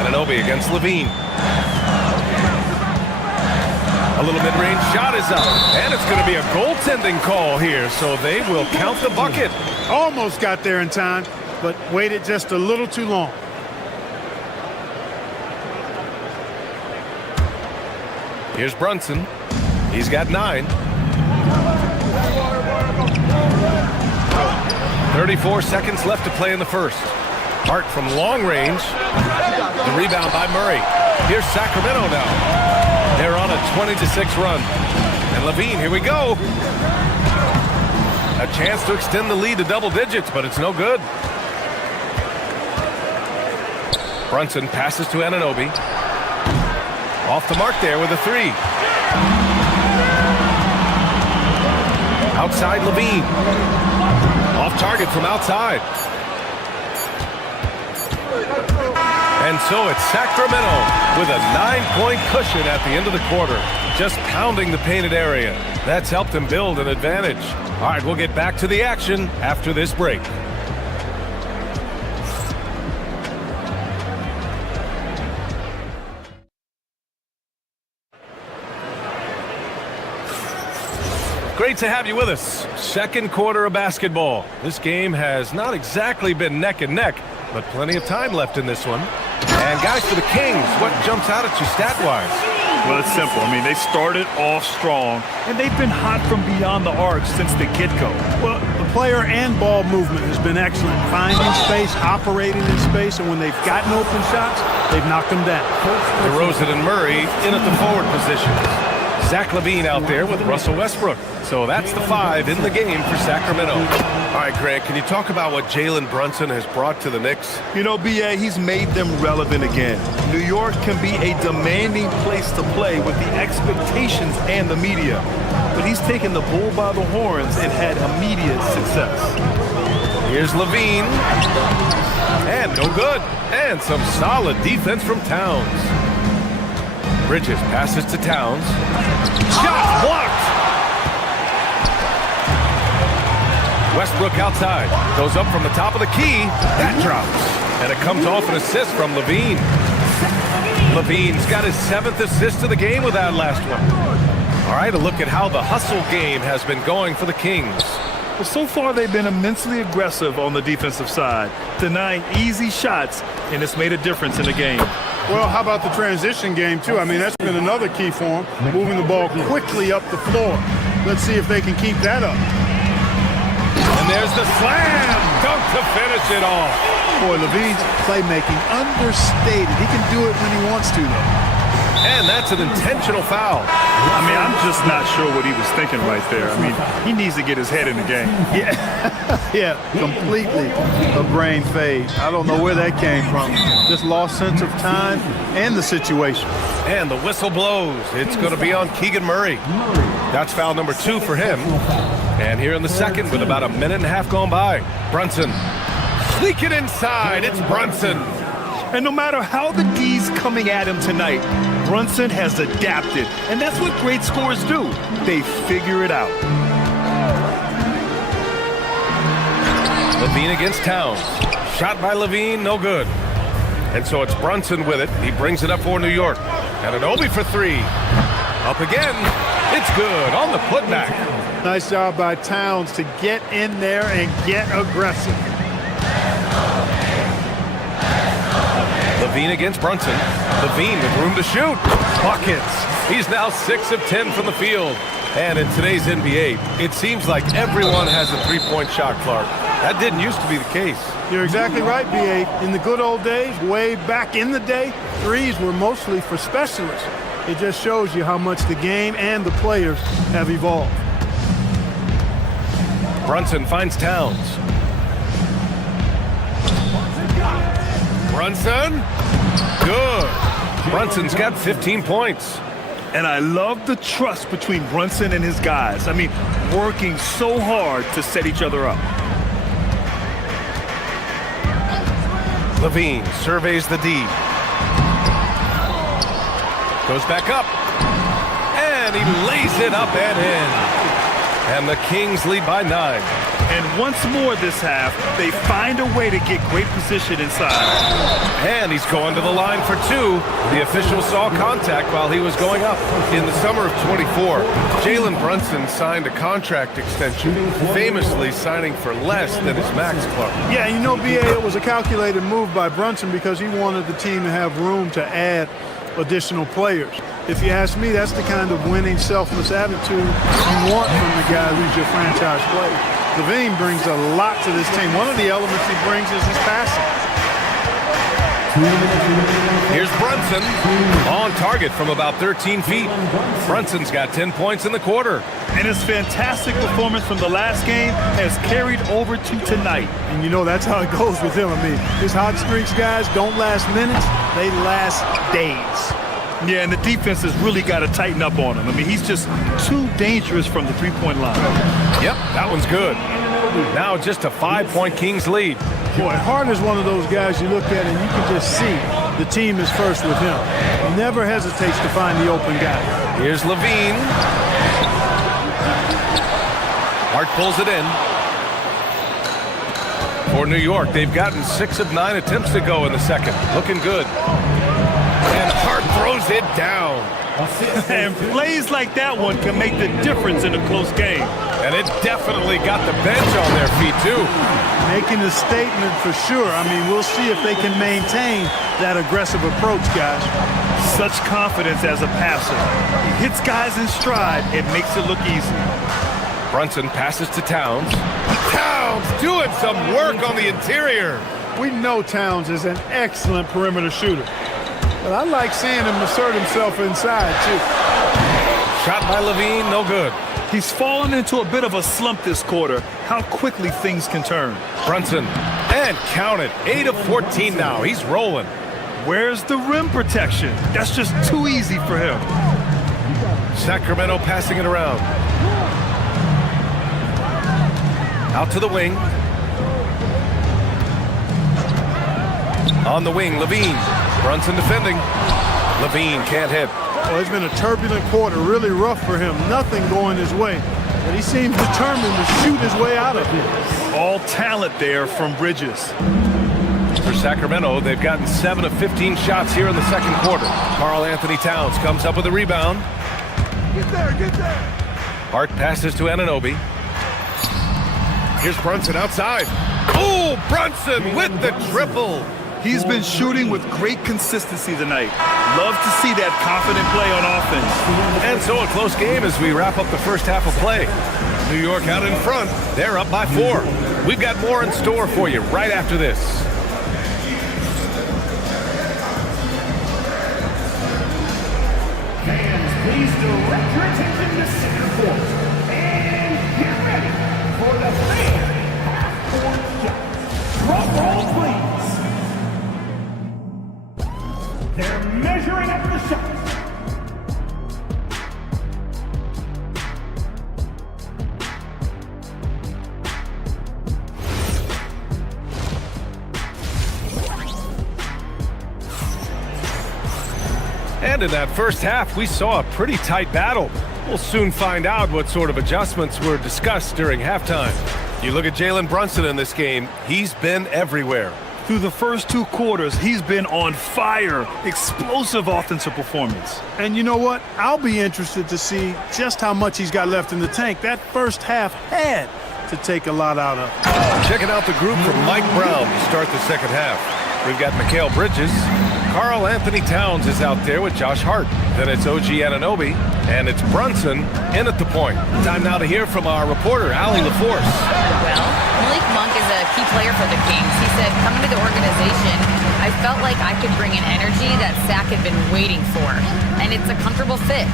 Anunoby against Levine. A little mid-range shot is up. And it's going to be a goaltending call here, so they will count the bucket. Almost got there in time, but waited just a little too long. Here's Brunson. He's got 9. 34 seconds left to play in the first. Hart from long range. The rebound by Murray. Here's Sacramento now. They're on a 20-6 run. And Levine, here we go. A chance to extend the lead to double digits, but it's no good. Brunson passes to Anunoby. Off the mark there with a three. Outside Levine. Off target from outside. And so it's Sacramento with a 9-point cushion at the end of the quarter. Just pounding the painted area. That's helped them build an advantage. All right, we'll get back to the action after this break. Great to have you with us. Second quarter of basketball. This game has not exactly been neck and neck, but plenty of time left in this one. And guys, for the Kings, what jumps out at you stat-wise? Well, it's simple. I mean, they started off strong, and they've been hot from beyond the arc since the get-go. Well, the player and ball movement has been excellent. Finding space, operating in space, and when they've gotten open shots, they've knocked them down. DeRozan and Murray in at the forward positions. Zach LaVine out there with Russell Westbrook. So that's the 5 in the game for Sacramento. All right, Grant, can you talk about what Jalen Brunson has brought to the Knicks? You know, B.A., he's made them relevant again. New York can be a demanding place to play with the expectations and the media. But he's taken the bull by the horns and had immediate success. Here's LaVine. And no good. And some solid defense from Towns. Bridges passes to Towns. Shot blocked! Westbrook outside. Goes up from the top of the key. That drops. And it comes off an assist from LaVine. Levine's got his 7th assist of the game with that last one. All right, a look at how the hustle game has been going for the Kings. Well, so far they've been immensely aggressive on the defensive side, denying easy shots, and it's made a difference in the game. Well, how about the transition game, too? I mean, that's been another key for them, moving the ball quickly up the floor. Let's see if they can keep that up. And there's the slam dunk to finish it off. Boy, Levine's playmaking understated. He can do it when he wants to, though. And that's an intentional foul. I mean, I'm just not sure what he was thinking right there. I mean, he needs to get his head in the game. Yeah, completely a brain fade. I don't know where that came from. Just lost sense of time and the situation. And the whistle blows. It's going to be on Keegan Murray. That's foul number 2 for him. And here in the second, with about a minute and a half gone by, Brunson sneaking inside. It's Brunson. And no matter how the D's coming at him tonight, Brunson has adapted. And that's what great scorers do. They figure it out. Levine against Towns. Shot by Levine, no good. And so it's Brunson with it. He brings it up for New York. And an Obi for 3. Up again. It's good on the putback. Nice job by Towns to get in there and get aggressive. Levine against Brunson. Levine with room to shoot. Buckets. He's now 6 of 10 from the field. And in today's NBA, it seems like everyone has a three-point shot, Clark. That didn't used to be the case. You're exactly right, B.A. In the good old days, way back in the day, threes were mostly for specialists. It just shows you how much the game and the players have evolved. Brunson finds Towns. Brunson, good. Brunson's got 15 points. And I love the trust between Brunson and his guys. I mean, working so hard to set each other up. Levine surveys the D. Goes back up. And he lays it up and in. And the Kings lead by 9. And once more this half, they find a way to get great position inside. And he's going to the line for 2. The official saw contact while he was going up. In the summer of 24, Jalen Brunson signed a contract extension, famously signing for less than his max, Clark. Yeah, you know, B.A., it was a calculated move by Brunson because he wanted the team to have room to add additional players. If you ask me, that's the kind of winning, selfless attitude you want from the guy who's your franchise player. Levine brings a lot to this team. One of the elements he brings is his passing. Here's Brunson on target from about 13 feet. Brunson's got 10 points in the quarter. And his fantastic performance from the last game has carried over to tonight. And you know that's how it goes with him. I mean, his hot streaks, guys, don't last minutes. They last days. Yeah, and the defense has really got to tighten up on him. I mean, he's just too dangerous from the three-point line. Yep, that one's good. Now just a 5-point Kings lead. Boy, Harden is one of those guys you look at and you can just see the team is first with him. He never hesitates to find the open guy. Here's Levine. Hart pulls it in. For New York, they've gotten 6 of 9 attempts to go in the second. Looking good. And Hart throws it down. And plays like that one can make the difference in a close game. And it definitely got the bench on their feet, too. Making a statement for sure. I mean, we'll see if they can maintain that aggressive approach, guys. Such confidence as a passer. He hits guys in stride and makes it look easy. Brunson passes to Towns. Towns doing some work on the interior. We know Towns is an excellent perimeter shooter. But I like seeing him assert himself inside, too. Shot by Levine, no good. He's fallen into a bit of a slump this quarter. How quickly things can turn. Brunson, and count it, 8 of 14 now. He's rolling. Where's the rim protection? That's just too easy for him. Sacramento passing it around. Out to the wing. On the wing, Levine. Brunson defending. Levine can't hit. Well, it's been a turbulent quarter, really rough for him. Nothing going his way. But he seems determined to shoot his way out of it. All talent there from Bridges. For Sacramento, they've gotten 7 of 15 shots here in the second quarter. Karl Anthony Towns comes up with a rebound. Get there. Hart passes to Anunoby. Here's Brunson outside. Oh, Brunson with the triple. He's been shooting with great consistency tonight. Love to see that confident play on offense. And so a close game as we wrap up the first half of play. New York out in front. They're up by 4. We've got more in store for you right after this. Fans, please direct your attention to center court. And get ready for the fan half-court shot. Drum roll, please. They're measuring up the shot. And in that first half, we saw a pretty tight battle. We'll soon find out what sort of adjustments were discussed during halftime. You look at Jalen Brunson in this game, he's been everywhere. Through the first 2 quarters, he's been on fire. Explosive offensive performance. And you know what? I'll be interested to see just how much he's got left in the tank. That first half had to take a lot out of. Checking out the group from Mike Brown to start the second half. We've got Mikal Bridges. Karl Anthony Towns is out there with Josh Hart. Then it's OG Anunoby, and it's Brunson in at the point. Time now to hear from our reporter, Allie LaForce. Well, Malik Monk is a key player for the Kings. He said, coming to the organization, I felt like I could bring an energy that Sac had been waiting for, and it's a comfortable fit.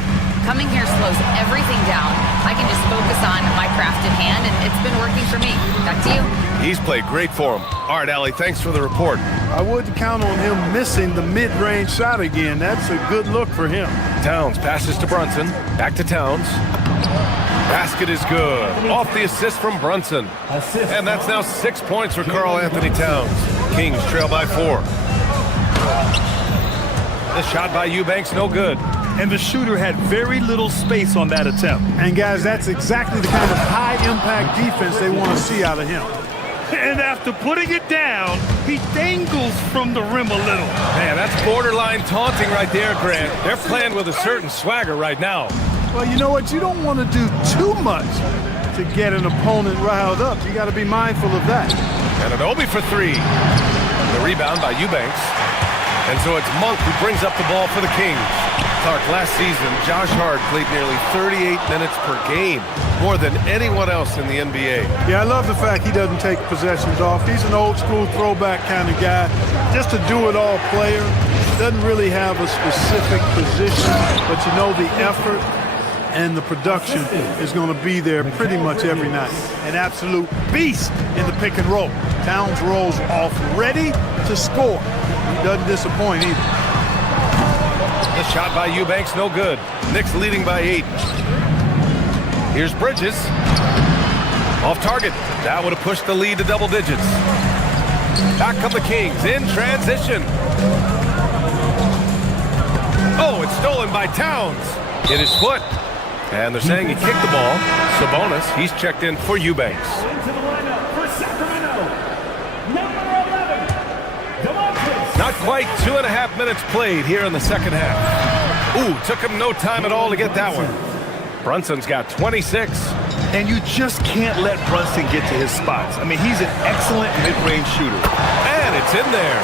Coming here slows everything down. I can just focus on my crafted hand, and it's been working for me. Back to you. He's played great for him. All right, Allie, thanks for the report. I wouldn't count on him missing the mid-range shot again. That's a good look for him. Towns passes to Brunson. Back to Towns. Basket is good. Off the assist from Brunson. And that's now 6 points for Karl Anthony Towns. Kings trail by 4. The shot by Eubanks, no good. And the shooter had very little space on that attempt. And guys, that's exactly the kind of high-impact defense they want to see out of him. And after putting it down, he dangles from the rim a little. Man, that's borderline taunting right there, Grant. They're playing with a certain swagger right now. Well, you know what? You don't want to do too much to get an opponent riled up. You got to be mindful of that. And Anunoby for 3. The rebound by Eubanks. And so it's Monk who brings up the ball for the Kings. Clark, last season, Josh Hart played nearly 38 minutes per game, more than anyone else in the NBA. Yeah, I love the fact he doesn't take possessions off. He's an old-school throwback kind of guy, just a do-it-all player. Doesn't really have a specific position, but you know the effort and the production is going to be there pretty much every night. An absolute beast in the pick and roll. Towns rolls off ready to score. He doesn't disappoint either. The shot by Eubanks, no good. Knicks leading by 8. Here's Bridges. Off target. That would have pushed the lead to double digits. Back come the Kings in transition. Oh, it's stolen by Towns. Hit his foot. And they're saying he kicked the ball. Sabonis, he's checked in for Eubanks. Into the lineup for Sacramento, number 11, Not quite 2.5 minutes played here in the second half. Ooh, took him no time at all to get that one. Brunson's got 26. And you just can't let Brunson get to his spots. I mean, he's an excellent mid-range shooter. And it's in there.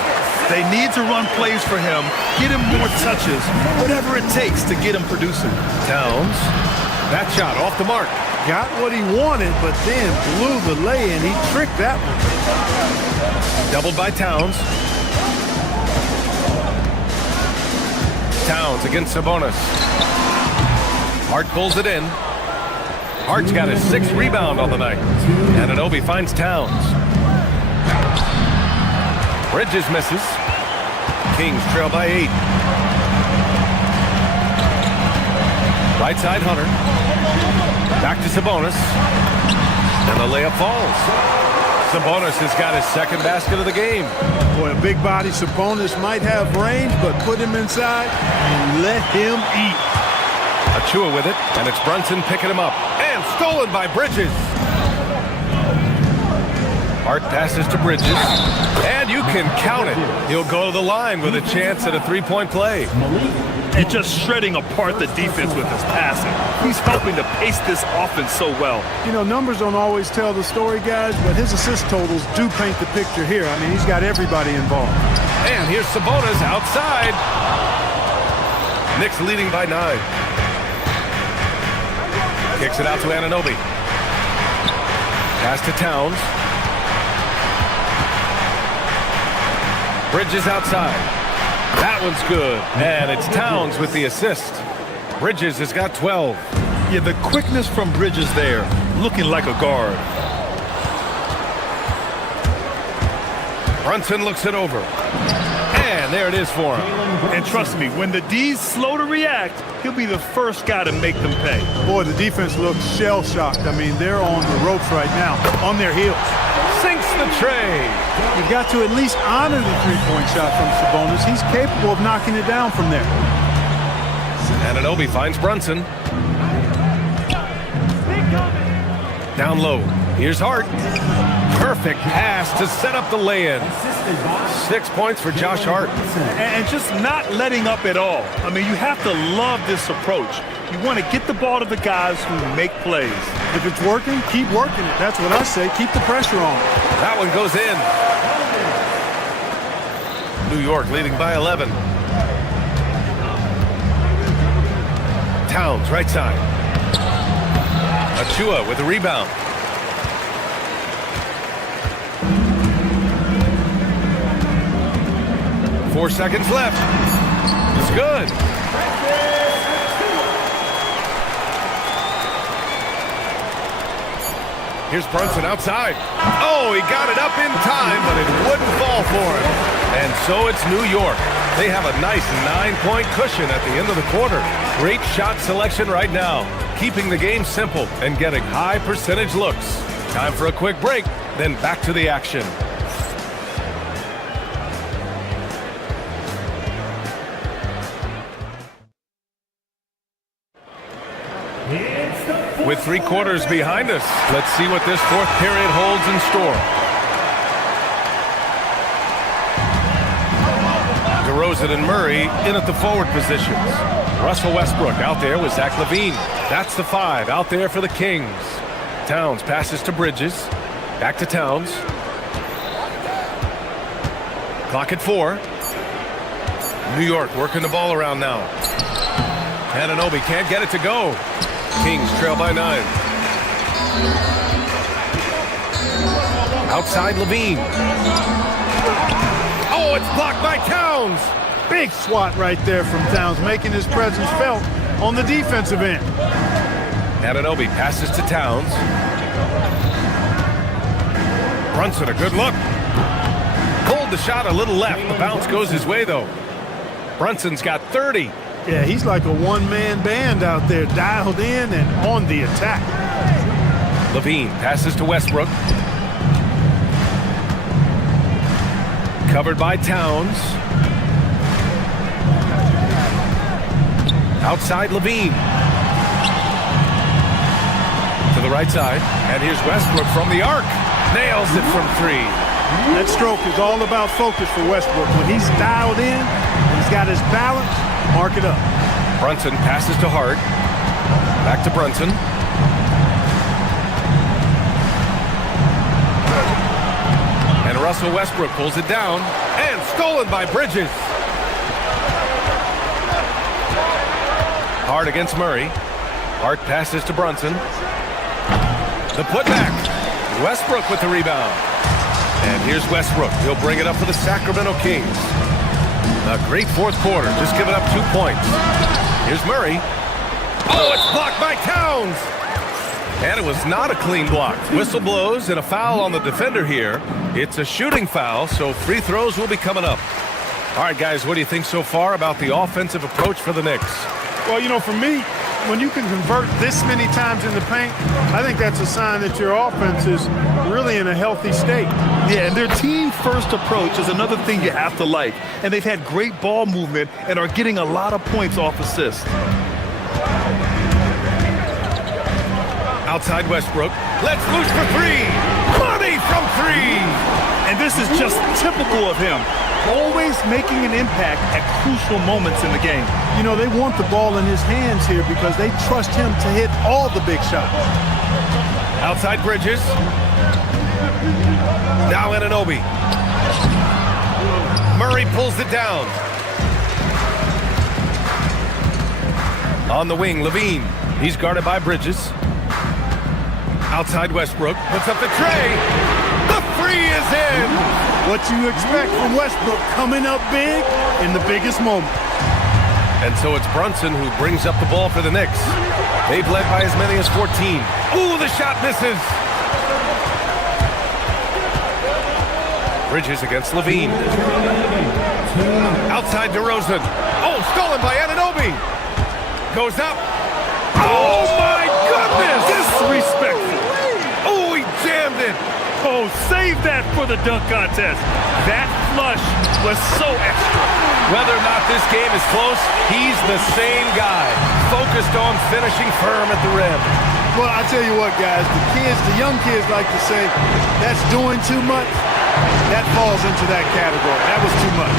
They need to run plays for him, get him more touches, whatever it takes to get him producing. Towns, that shot off the mark. Got what he wanted, but then blew the lay-in. He tricked that one. Doubled by Towns. Towns against Sabonis. Hart pulls it in. Hart's got his 6th rebound on the night. And Anunoby finds Towns. Bridges misses. Kings trail by 8. Right side Hunter. Back to Sabonis. And the layup falls. Sabonis has got his 2nd basket of the game. Boy, a big body Sabonis might have range, but put him inside and let him eat. Achua with it, and it's Brunson picking him up. And stolen by Bridges. Hart passes to Bridges, and you can count it. He'll go to the line with a chance at a three-point play. And just shredding apart the defense with his passing. He's helping to pace this offense so well. You know, numbers don't always tell the story, guys, but his assist totals do paint the picture here. I mean, he's got everybody involved. And here's Sabonis outside. Knicks leading by 9. Kicks it out to Anunoby. Pass to Towns. Bridges outside. That one's good. And it's Towns with the assist. Bridges has got 12. Yeah, the quickness from Bridges there, looking like a guard. Brunson looks it over. And there it is for him. And trust me, when the D's slow to react, he'll be the first guy to make them pay. Boy, the defense looks shell-shocked. I mean, they're on the ropes right now, on their heels. Sinks the tray. You've got to at least honor the three-point shot from Sabonis. He's capable of knocking it down from there. Anunoby finds Brunson. Down low. Here's Hart. Perfect pass to set up the lay-in. 6 points for Josh Hart. And just not letting up at all. I mean, you have to love this approach. You want to get the ball to the guys who make plays. If it's working, keep working it. That's what I say. Keep the pressure on. That one goes in. New York leading by 11. Towns, right side. Achua with the rebound. Four seconds left. It's good. Here's Brunson outside. Oh, he got it up in time, but it wouldn't fall for him. And so it's New York. They have a nice 9-point cushion at the end of the quarter. Great shot selection right now, keeping the game simple and getting high percentage looks. Time for a quick break, then back to the action. With 3 quarters behind us, let's see what this fourth period holds in store. DeRozan and Murray in at the forward positions. Russell Westbrook out there with Zach LaVine. That's the 5 out there for the Kings. Towns passes to Bridges. Back to Towns. Clock at 4. New York working the ball around now. Anunoby can't get it to go. Kings trail by 9. Outside LaVine. Oh, it's blocked by Towns. Big swat right there from Towns, making his presence felt on the defensive end. Anunoby passes to Towns. Brunson, a good look. Pulled the shot a little left. The bounce goes his way, though. Brunson's got 30. Yeah, he's like a one-man band out there, dialed in and on the attack. LaVine passes to Westbrook. Covered by Towns. Outside LaVine. To the right side. And here's Westbrook from the arc. Nails it from 3. That stroke is all about focus for Westbrook. When he's dialed in, he's got his balance, mark it up. Brunson passes to Hart. Back to Brunson. And Russell Westbrook pulls it down. And stolen by Bridges. Hart against Murray. Hart passes to Brunson. The putback. Westbrook with the rebound. And here's Westbrook. He'll bring it up for the Sacramento Kings. A great fourth quarter, just giving up 2 points. Here's Murray. Oh, it's blocked by Towns. And it was not a clean block. Whistle blows and a foul on the defender here. It's a shooting foul, so free throws will be coming up. All right, guys, what do you think so far about the offensive approach for the Knicks? Well, you know, for me, when you can convert this many times in the paint, I think that's a sign that your offense is really in a healthy state. Yeah, and their team-first approach is another thing you have to like. And they've had great ball movement and are getting a lot of points off assists. Outside Westbrook. Let's loose for 3. Money from three. And this is just typical of him. Always making an impact at crucial moments in the game. You know, they want the ball in his hands here because they trust him to hit all the big shots. Outside Bridges. Now Anunoby. Murray pulls it down. On the wing, Levine. He's guarded by Bridges. Outside Westbrook. Puts up the tray. The three is in. What you expect from Westbrook, coming up big in the biggest moment. And so it's Brunson who brings up the ball for the Knicks. They've led by as many as 14. Ooh, the shot misses. Bridges against Levine. Outside DeRozan. Oh, stolen by Anunoby. Goes up. Oh, my goodness. Disrespectful. Oh, he jammed it. Oh, save that for the dunk contest. That flush was so extra. Whether or not this game is close, he's the same guy. Focused on finishing firm at the rim. Well, I tell you what, guys, the young kids like to say, that's doing too much. That falls into that category. That was too much.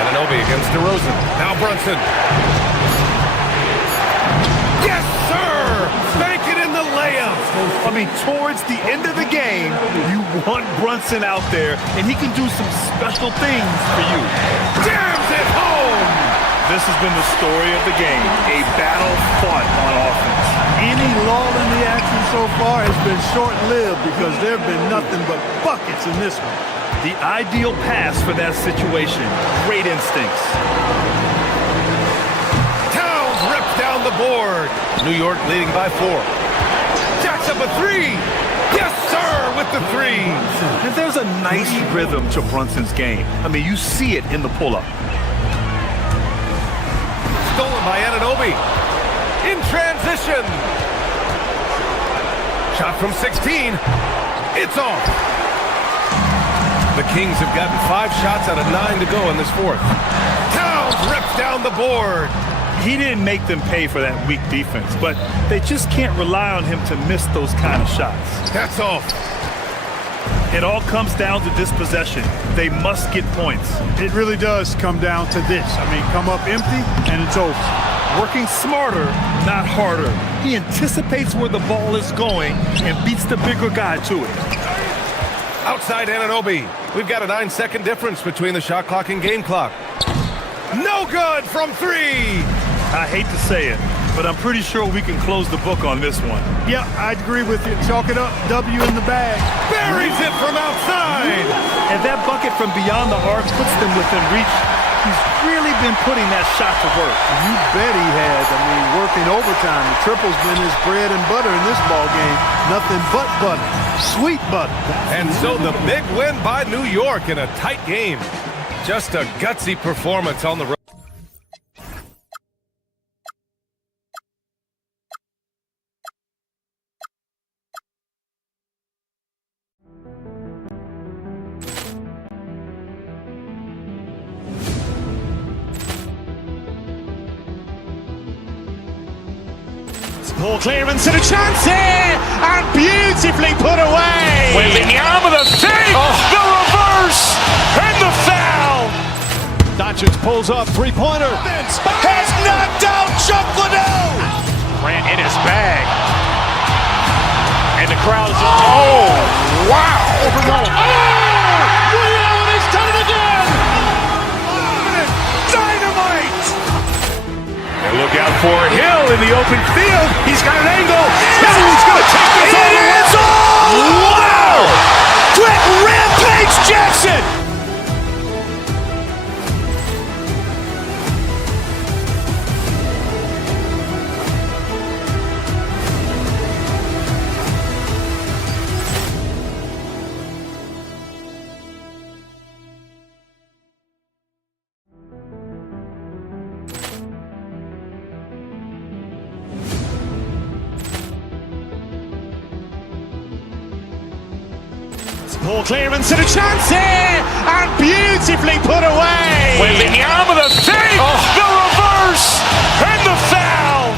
Anunoby against DeRozan. Now Brunson. Yes, sir! Bank it in the layup. I mean, towards the end of the game, you want Brunson out there, and he can do some special things for you. Jams it home! This has been the story of the game, a battle fought on offense. Any lull in the action so far has been short-lived because there have been nothing but buckets in this one. The ideal pass for that situation. Great instincts. Towns rips down the board. New York leading by 4. Jacks up a three. Yes, sir, with the three. And there's a nice rhythm to Brunson's game. I mean, you see it in the pull-up. Stolen by Anunoby. In transition. Shot from 16. It's off. The Kings have gotten 5 shots out of 9 to go in this fourth. Towns rips down the board. He didn't make them pay for that weak defense, but they just can't rely on him to miss those kind of shots. That's off. It all comes down to dispossession. They must get points. It really does come down to this. I mean, come up empty, and it's over. Working smarter, not harder. He anticipates where the ball is going and beats the bigger guy to it. Outside Anunoby. We've got a 9-second difference between the shot clock and game clock. No good from 3. I hate to say it, but I'm pretty sure we can close the book on this one. Yeah, I'd agree with you. Chalk it up. W in the bag. Buries it from outside. And that bucket from beyond the arc puts them within reach. He's really been putting that shot to work. You bet he has. I mean, working overtime. The triple's been his bread and butter in this ball game. Nothing but butter. Sweet butter. And so the big win by New York in a tight game. Just a gutsy performance on the road. Ball clearance and a chance here, and beautifully put away. Wembanyama the save, the reverse, and the foul. Doncic pulls up, three-pointer. Has knocked out Chuck Liddell. Grant in his bag. And the crowd is, oh, wow. Oh, Ray Allen has done it again. Dynamite. And look out for Hill in the open field. He's got an angle. He's going to take this all the way. Wow. Quick rampage Jackson. Ball clearance and a chance here, and beautifully put away. Wembanyama the save, the reverse, and the foul.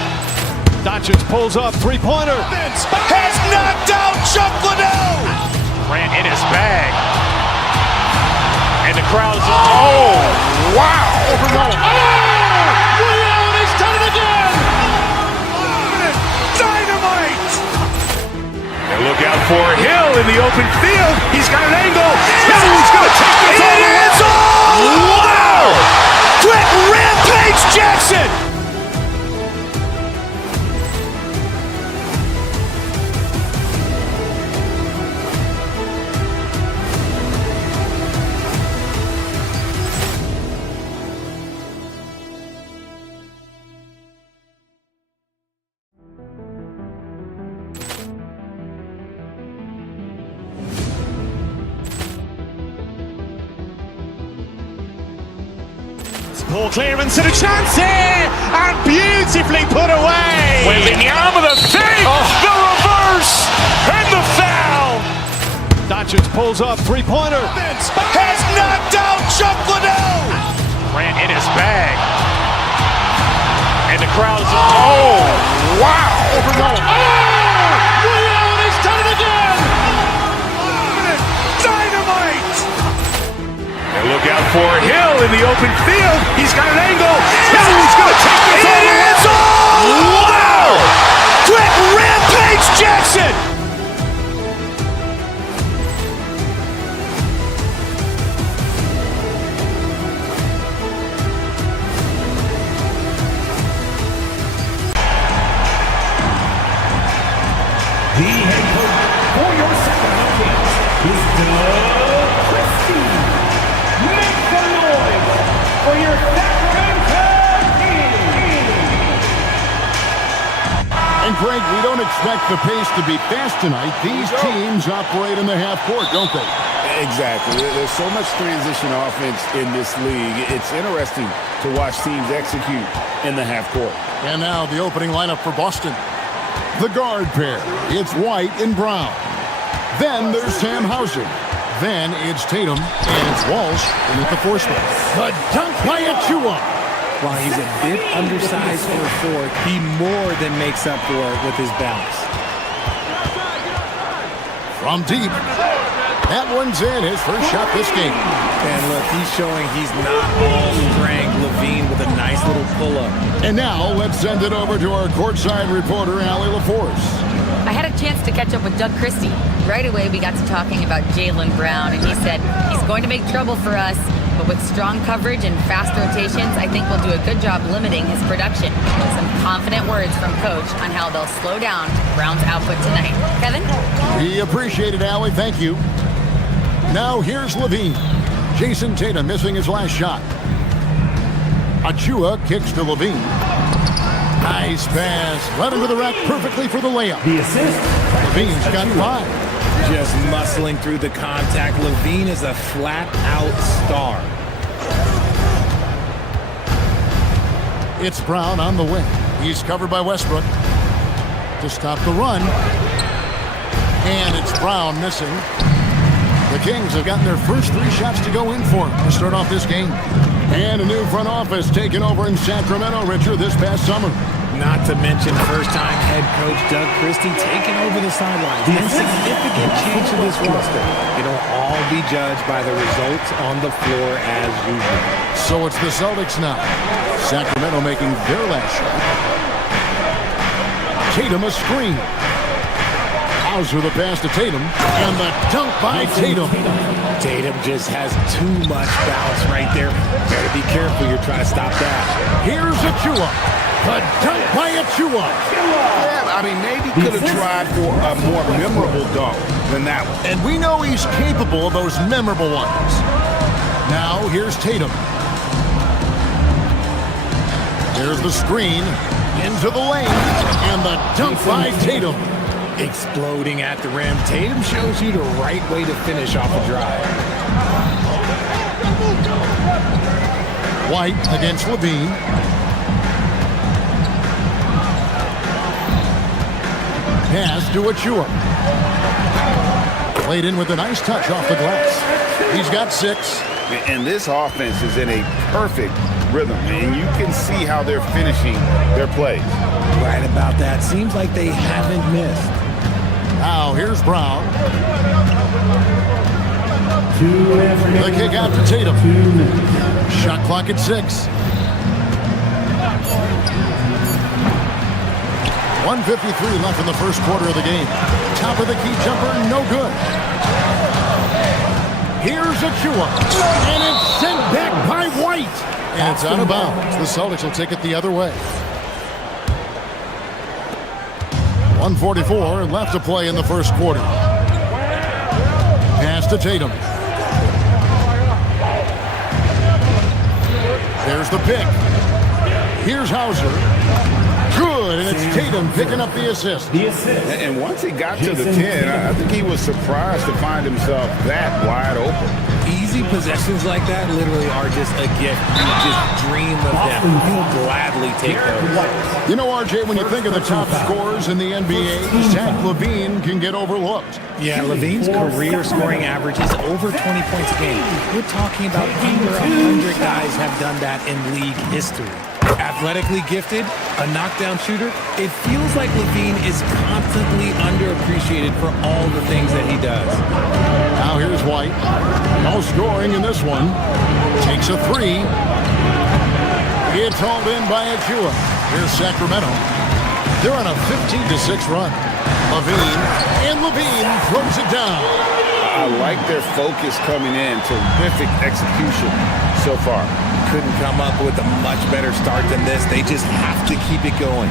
Doncic pulls up, three-pointer. Has knocked out Chuck Liddell. Grant in his bag. And the crowd's Oh, wow. Leon has done it again! Dynamite. And look out for Hill in the open field. He's got an angle. Hill's going to take this all the way. Wow. Quick Rampage Jackson. Poor clearance and a chance here! And beautifully put away! Wembanyama the fake, the reverse, and the foul! Doncic pulls up, three-pointer. Has knocked out Chuck Liddell! Grant in his bag. And the crowd's Oh, wow! Leon has done it again! Dynamite! And look out for Hill in the open field. He's got an angle. Hill's going to take this all the way. Wow! Quick Rampage Jackson! The head coach for your Sacramento Kings is Doug Christie. Make some noise for your Sacramento Kings. And Greg, we don't expect the pace to be fast tonight. These teams operate in the half court, don't they? Exactly. There's so much transition offense in this league. It's interesting to watch teams execute in the half court. And now the opening lineup for Boston. The guard pair, it's White and Brown. Then there's Sam Hauser. Then it's Tatum, and it's Walsh with the force play. The dunk by Achua. While he's a bit undersized for a four, he more than makes up for it with his bounce. From deep. That one's in, his first shot this game. And look, he's showing he's not all strength. Levine with a nice little pull-up. And now let's send it over to our courtside reporter, Allie LaForce. I had a chance to catch up with Doug Christie. Right away, we got to talking about Jaylen Brown, and he said he's going to make trouble for us, but with strong coverage and fast rotations, I think we'll do a good job limiting his production. Some confident words from Coach on how they'll slow down Brown's output tonight. Kevin? We appreciate it, Allie. Thank you. Now here's Levine. Jason Tatum missing his last shot. Achua kicks to Levine. Nice pass. Led him to the rack perfectly for the layup. The assist. Levine's got 5. Just muscling through the contact. Levine is a flat-out star. It's Brown on the wing. He's covered by Westbrook to stop the run. And it's Brown missing. The Kings have gotten their first 3 shots to go in for to start off this game. And a new front office taken over in Sacramento, Richard, this past summer. Not to mention first-time head coach Doug Christie taking over the sidelines. A significant change to this roster. It'll all be judged by the results on the floor as usual. So it's the Celtics now. Sacramento making their last shot. Tatum a screen. Hauser the pass to Tatum. And the dunk by Tatum. Tatum just has too much bounce right there. Better be careful. You're trying to stop that. Here's Achua. The dunk by Achua. Yeah, I mean, maybe could have tried for a more memorable dunk than that one. And we know he's capable of those memorable ones. Now here's Tatum. There's the screen. Into the lane. And the dunk by Tatum. Exploding at the rim. Tatum shows you the right way to finish off a drive. White against Levine. Pass to Achua. Played in with a nice touch off the glass. He's got 6. And this offense is in a perfect rhythm, and you can see how they're finishing their plays. Right about that. Seems like they haven't missed. Now here's Brown. The kick out to Tatum. Shot clock at 6. 1:53 left in the first quarter of the game. Top of the key jumper, no good. Here's Achua, and it's sent back by White. And it's out of bounds. The Celtics will take it the other way. 1:44 left to play in the first quarter. Pass to Tatum. There's the pick. Here's Hauser. Good, and it's Tatum picking up the assist. And once he got to the 10, I think he was surprised to find himself that wide open. Easy possessions like that literally are just a gift. You just dream of them. You'll gladly take those. You know, RJ, when you think of the top scorers in the NBA, Zach LaVine can get overlooked. Yeah, LaVine's career scoring average is over 20 points a game. We're talking about under 100 guys have done that in league history. Athletically gifted, a knockdown shooter, it feels like LaVine is constantly underappreciated for all the things that he does. Now here's White. No scoring in this one. Takes a 3. It's hauled in by Achua. Here's Sacramento. They're on a 15-6 run. LaVine throws it down. I like their focus coming in. Terrific execution so far. Couldn't come up with a much better start than this. They just have to keep it going.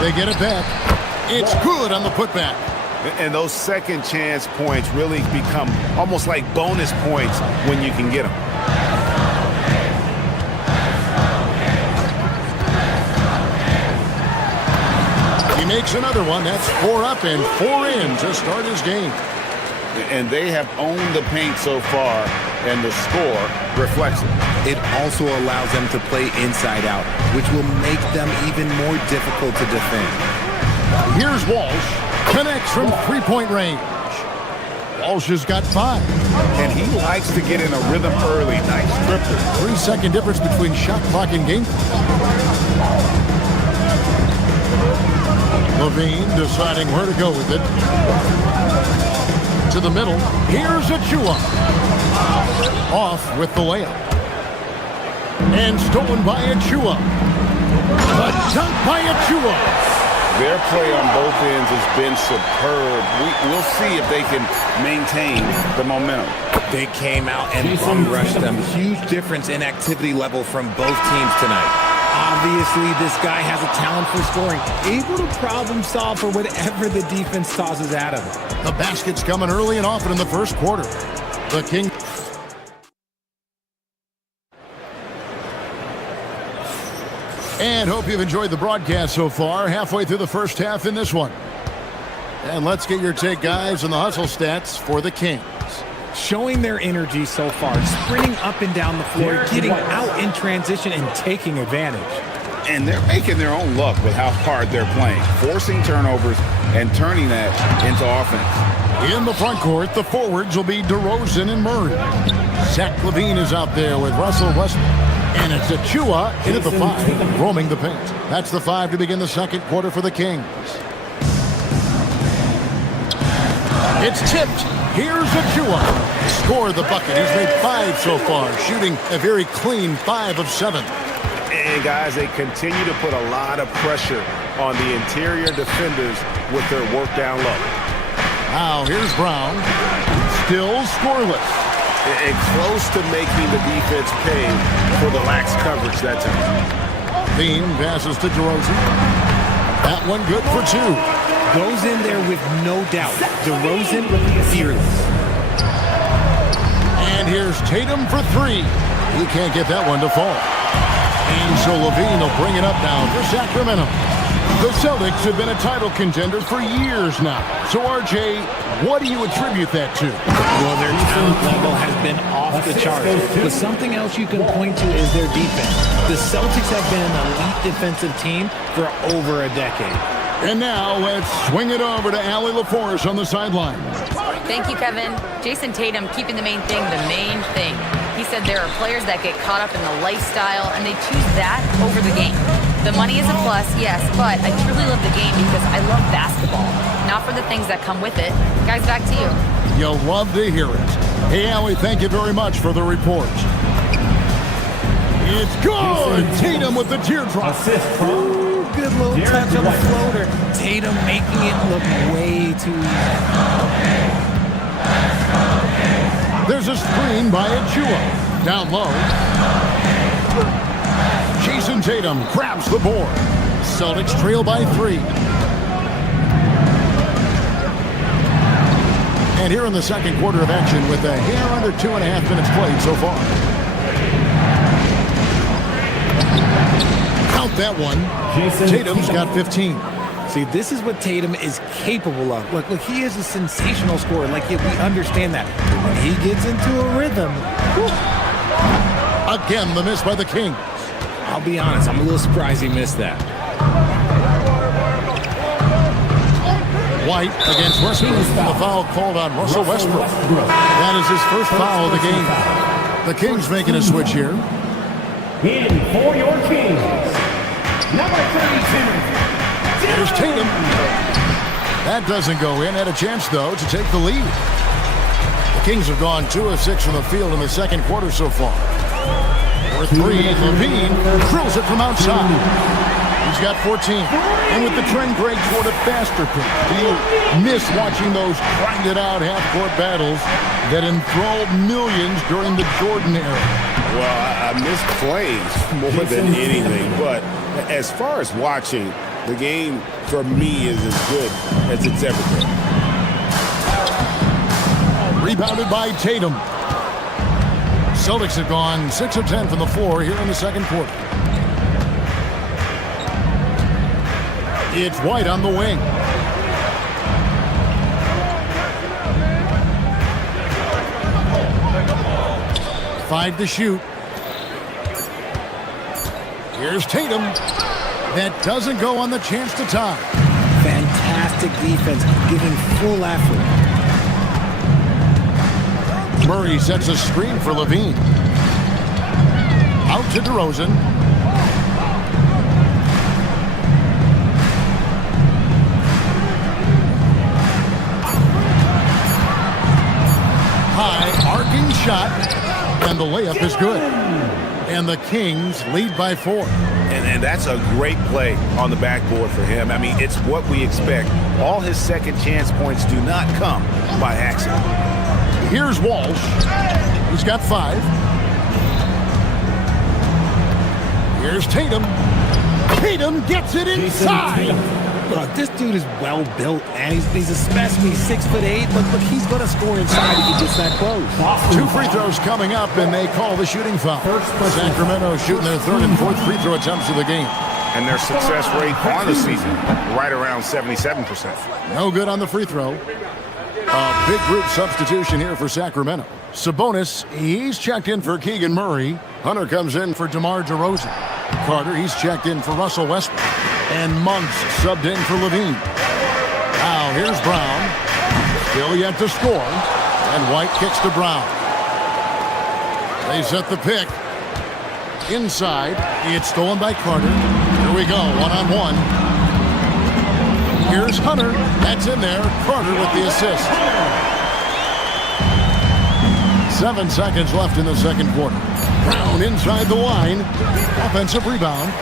They get it back. It's good on the putback. And those second chance points really become almost like bonus points when you can get them. He makes another one. That's 4 up and 4 in to start his game. And they have owned the paint so far, and the score reflects it. It also allows them to play inside out, which will make them even more difficult to defend. Here's Walsh. Connects from three-point range. Walsh has got 5. And he likes to get in a rhythm early. Nice tripper. 3-second difference between shot clock and game. LaVine deciding where to go with it. To the middle. Here's Achua. Off with the layup. And stolen by Achua. The dunk by Achua. Their play on both ends has been superb. We'll see if they can maintain the momentum. They came out and bum rushed them. Huge difference in activity level from both teams tonight. Obviously, this guy has a talent for scoring, able to problem solve for whatever the defense tosses at him. The basket's coming early and often in the first quarter. The King. And hope you've enjoyed the broadcast so far. Halfway through the first half in this one. And let's get your take, guys, on the hustle stats for the Kings. Showing their energy so far, sprinting up and down the floor, getting out in transition and taking advantage. And they're making their own luck with how hard they're playing, forcing turnovers and turning that into offense. In the front court, the forwards will be DeRozan and Murray. Zach LaVine is out there with Russell Westbrook. And it's Achua in at the 5, roaming the paint. That's the 5 to begin the second quarter for the Kings. It's tipped. Here's Achua. Scored the bucket. He's made 5 so far, shooting a very clean 5 of 7. And guys, they continue to put a lot of pressure on the interior defenders with their work down low. Now here's Brown. Still scoreless. And close to making the defense pay for the lax coverage that time. Bean passes to DeRozan. That one good for 2. Goes in there with no doubt. DeRozan fearless. And here's Tatum for 3. He can't get that one to fall. And so LaVine will bring it up now for Sacramento. The Celtics have been a title contender for years now. So, RJ, what do you attribute that to? Well, their talent level has been off the charts. But something else you can point to is their defense. The Celtics have been an elite defensive team for over a decade. And now let's swing it over to Allie LaForce on the sideline. Thank you, Kevin. Jason Tatum keeping the main thing the main thing. He said there are players that get caught up in the lifestyle and they choose that over the game. The money is a plus, yes, but I truly love the game because I love basketball, not for the things that come with it. Guys, back to you. You'll love to hear it. Hey, Allie, thank you very much for the report. It's good! Tatum with the teardrop. Ooh, good little touch on the floater. Tatum making it look way too easy. There's a screen by Achua. Down low. Jason Tatum grabs the board. Celtics trail by 3. And here in the second quarter of action with a hair under 2.5 minutes played so far. Count that one. Tatum's got 15. See, this is what Tatum is capable of. Look, he is a sensational scorer. Like, we understand that. But when he gets into a rhythm, whew. Again, the miss by the Kings. I'll be honest, I'm a little surprised he missed that. White against Westbrook. The foul called on Russell Westbrook. That is his first foul of the game. The Kings making a switch here. In for your Kings, number 32. Here's Tatum. That doesn't go in. Had a chance, though, to take the lead. The Kings have gone 2 of 6 from the field in the second quarter so far. For 3, Levine drills it from outside. He's got 14. And with the trend break toward a faster pace, do you miss watching those grinded-out half-court battles that enthralled millions during the Jordan era? Well, I miss plays more than anything. But as far as watching, the game, for me, is as good as it's ever been. Rebounded by Tatum. Celtics have gone 6 of 10 from the floor here in the second quarter. It's White on the wing. Five to shoot. Here's Tatum. That doesn't go on the chance to tie. Fantastic defense, giving full effort. Murray sets a screen for Levine. Out to DeRozan. High arcing shot, and the layup is good. And the Kings lead by 4. And that's a great play on the backboard for him. I mean, it's what we expect. All his second chance points do not come by accident. Here's Walsh. He's got 5. Here's Tatum. Tatum gets it inside. Look, this dude is well built, and he's a specimen. He's 6'8". Look, he's going to score inside if he gets that close. 2 free throws coming up, and they call the shooting foul. Sacramento shooting their 3rd and 4th free throw attempts of the game. And their success rate on the season, right around 77%. No good on the free throw. A big group substitution here for Sacramento. Sabonis, he's checked in for Keegan Murray. Hunter comes in for DeMar DeRozan. Carter, he's checked in for Russell Westbrook. And Monks subbed in for Levine. Now here's Brown. Still yet to score. And White kicks to Brown. They set the pick. Inside. It's stolen by Carter. Here we go. 1-on-1. Here's Hunter. That's in there. Carter with the assist. 7 seconds left in the second quarter. Brown inside the line. Offensive rebound.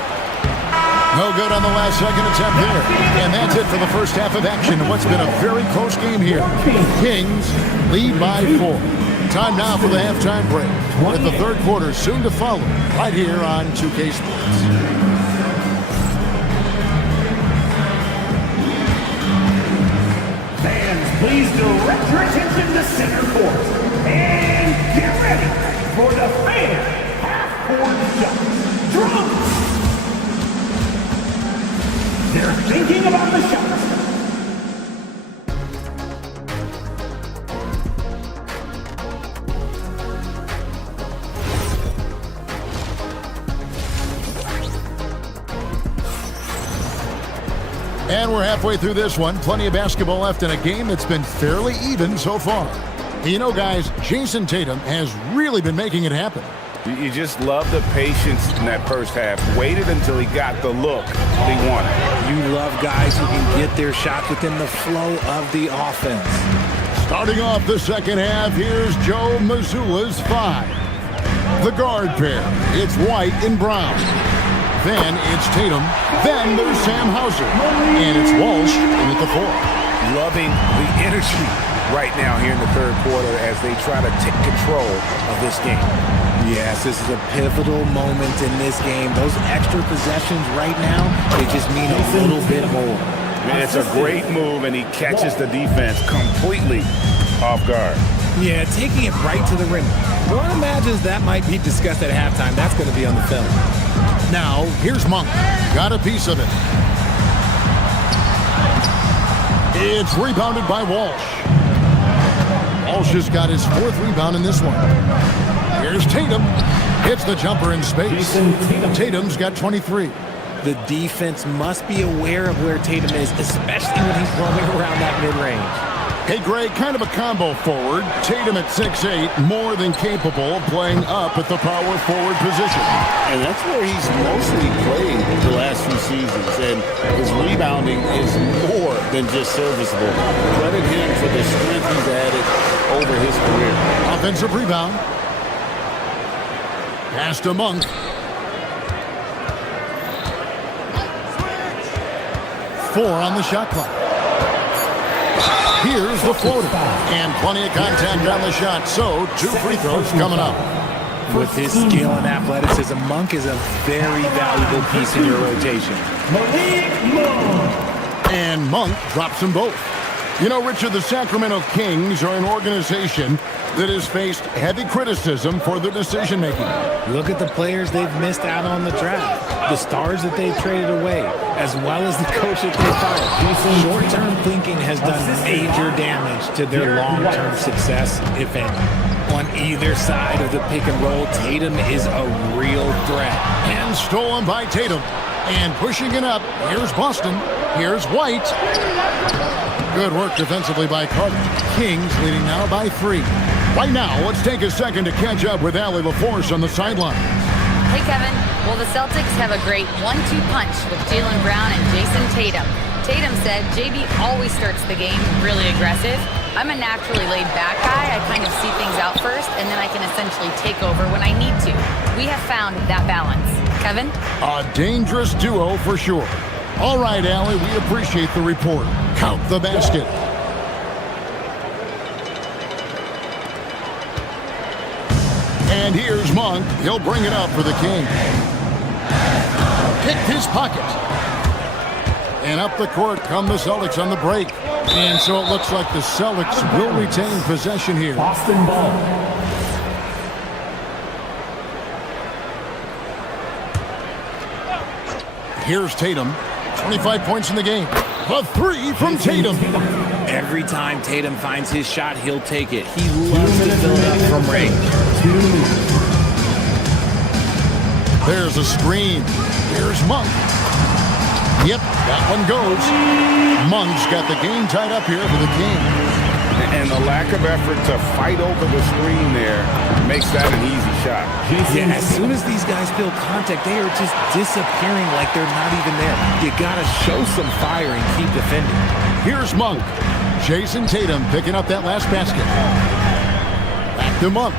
No good on the last second attempt there. And that's it for the first half of action. What's been a very close game here. Kings lead by 4. Time now for the halftime break. With the third quarter soon to follow. Right here on 2K Sports. Please direct your attention to center court. And get ready for the fan half-court shots. Drums! They're thinking about the shots. And we're halfway through this one. Plenty of basketball left in a game that's been fairly even so far. You know, guys, Jason Tatum has really been making it happen. You just love the patience in that first half. Waited until he got the look he wanted. You love guys who can get their shot within the flow of the offense. Starting off the second half, here's Joe Mazzulla's 5. The guard pair, it's White and Brown. Then it's Tatum. Then there's Sam Hauser. And it's Walsh in at the 4. Loving the energy right now here in the third quarter as they try to take control of this game. Yes, this is a pivotal moment in this game. Those extra possessions right now, they just mean a little bit more. Man, it's a great move, and he catches the defense completely off guard. Yeah, taking it right to the rim. One imagines that might be discussed at halftime. That's going to be on the film. Now, here's Monk. Got a piece of it. It's rebounded by Walsh. Walsh has got his 4th rebound in this one. Here's Tatum. Hits the jumper in space. Tatum's got 23. The defense must be aware of where Tatum is, especially when he's roaming around that mid-range. Hey, Greg, kind of a combo forward. Tatum at 6'8", more than capable of playing up at the power forward position. And that's where he's mostly played the last few seasons. And his rebounding is more than just serviceable. Credit him for the strength he's added over his career. Offensive rebound. Pass to Monk. Four on the shot clock. Here's the floater. And plenty of contact on the shot, so 2 free throws coming up. With his skill and athleticism, Monk is a very valuable piece in your rotation. And Monk drops them both. You know, Richard, the Sacramento Kings are an organization that has faced heavy criticism for their decision-making. Look at the players they've missed out on the draft, the stars that they've traded away, as well as the coach that they fired. Short-term thinking has done major damage to their long-term success, if any. On either side of the pick and roll, Tatum is a real threat. And stolen by Tatum. And pushing it up, here's Boston. Here's White. Good work defensively by Carter. Kings leading now by 3. Right now, let's take a second to catch up with Allie LaForce on the sideline. Hey, Kevin. Well, the Celtics have a great 1-2 punch with Jaylen Brown and Jason Tatum. Tatum said JB always starts the game really aggressive. I'm a naturally laid-back guy. I kind of see things out first, and then I can essentially take over when I need to. We have found that balance. Kevin? A dangerous duo for sure. All right, Allie, we appreciate the report. Count the basket. And here's Monk. He'll bring it up for the King. Picked his pocket. And up the court come the Celtics on the break. And so it looks like the Celtics will retain possession here. Boston ball. Here's Tatum. 25 points in the game. A 3 from Tatum. Every time Tatum finds his shot, he'll take it. He loves to fill it up from range. There's a screen. Here's Monk. Yep, that one goes. Monk's got the game tied up here for the Kings. And the lack of effort to fight over the screen there makes that an easy shot. Yeah, as soon as these guys feel contact, they are just disappearing like they're not even there. You gotta show some fire and keep defending. Here's Monk. Jason Tatum picking up that last basket. Back to Monk.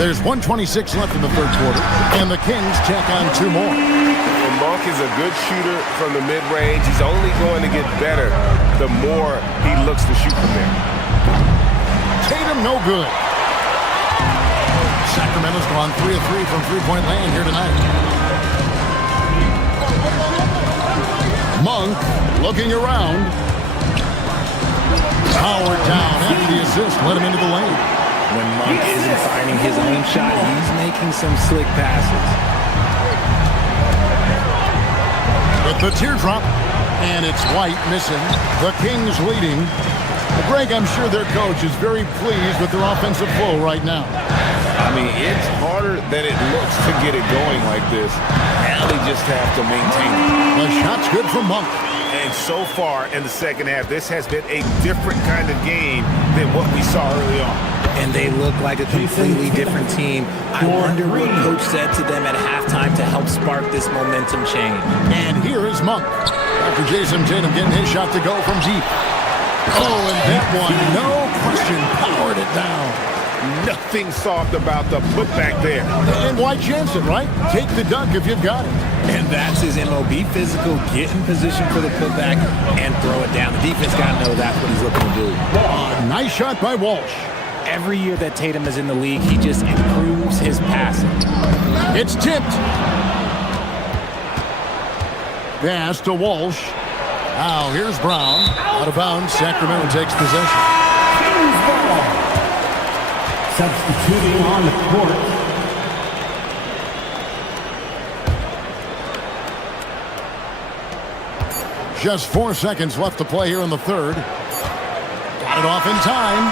There's 1:26 left in the third quarter, and the Kings tack on 2 more. And Monk is a good shooter from the mid-range. He's only going to get better the more he looks to shoot from there. Tatum no good. Sacramento's gone 3 of 3 from three-point land here tonight. Monk looking around. Powered down after the assist, let him into the lane. When Monk isn't finding his own shot, he's making some slick passes. With the teardrop, and it's White missing. The Kings leading. Greg, I'm sure their coach is very pleased with their offensive flow right now. I mean, it's harder than it looks to get it going like this. Now they just have to maintain it. The shot's good from Monk. And so far in the second half, this has been a different kind of game than what we saw early on. And they look like a completely different team. I wonder what Coach said to them at halftime to help spark this momentum change. And here is Monk. After Jason Tatum getting his shot to go from deep. Oh, and that one, no question, powered it down. Nothing soft about the putback there. And why chance it, right? Take the dunk if you've got it. And that's his MO. Be physical, get in position for the putback, and throw it down. The defense got to know that's what he's looking to do. Nice shot by Walsh. Every year that Tatum is in the league, he just improves his passing. It's tipped. Pass to Walsh. Now here's Brown. Out of bounds. Sacramento takes possession. Kings ball. Substituting on the court. Just 4 seconds left to play here in the third. Got it off in time.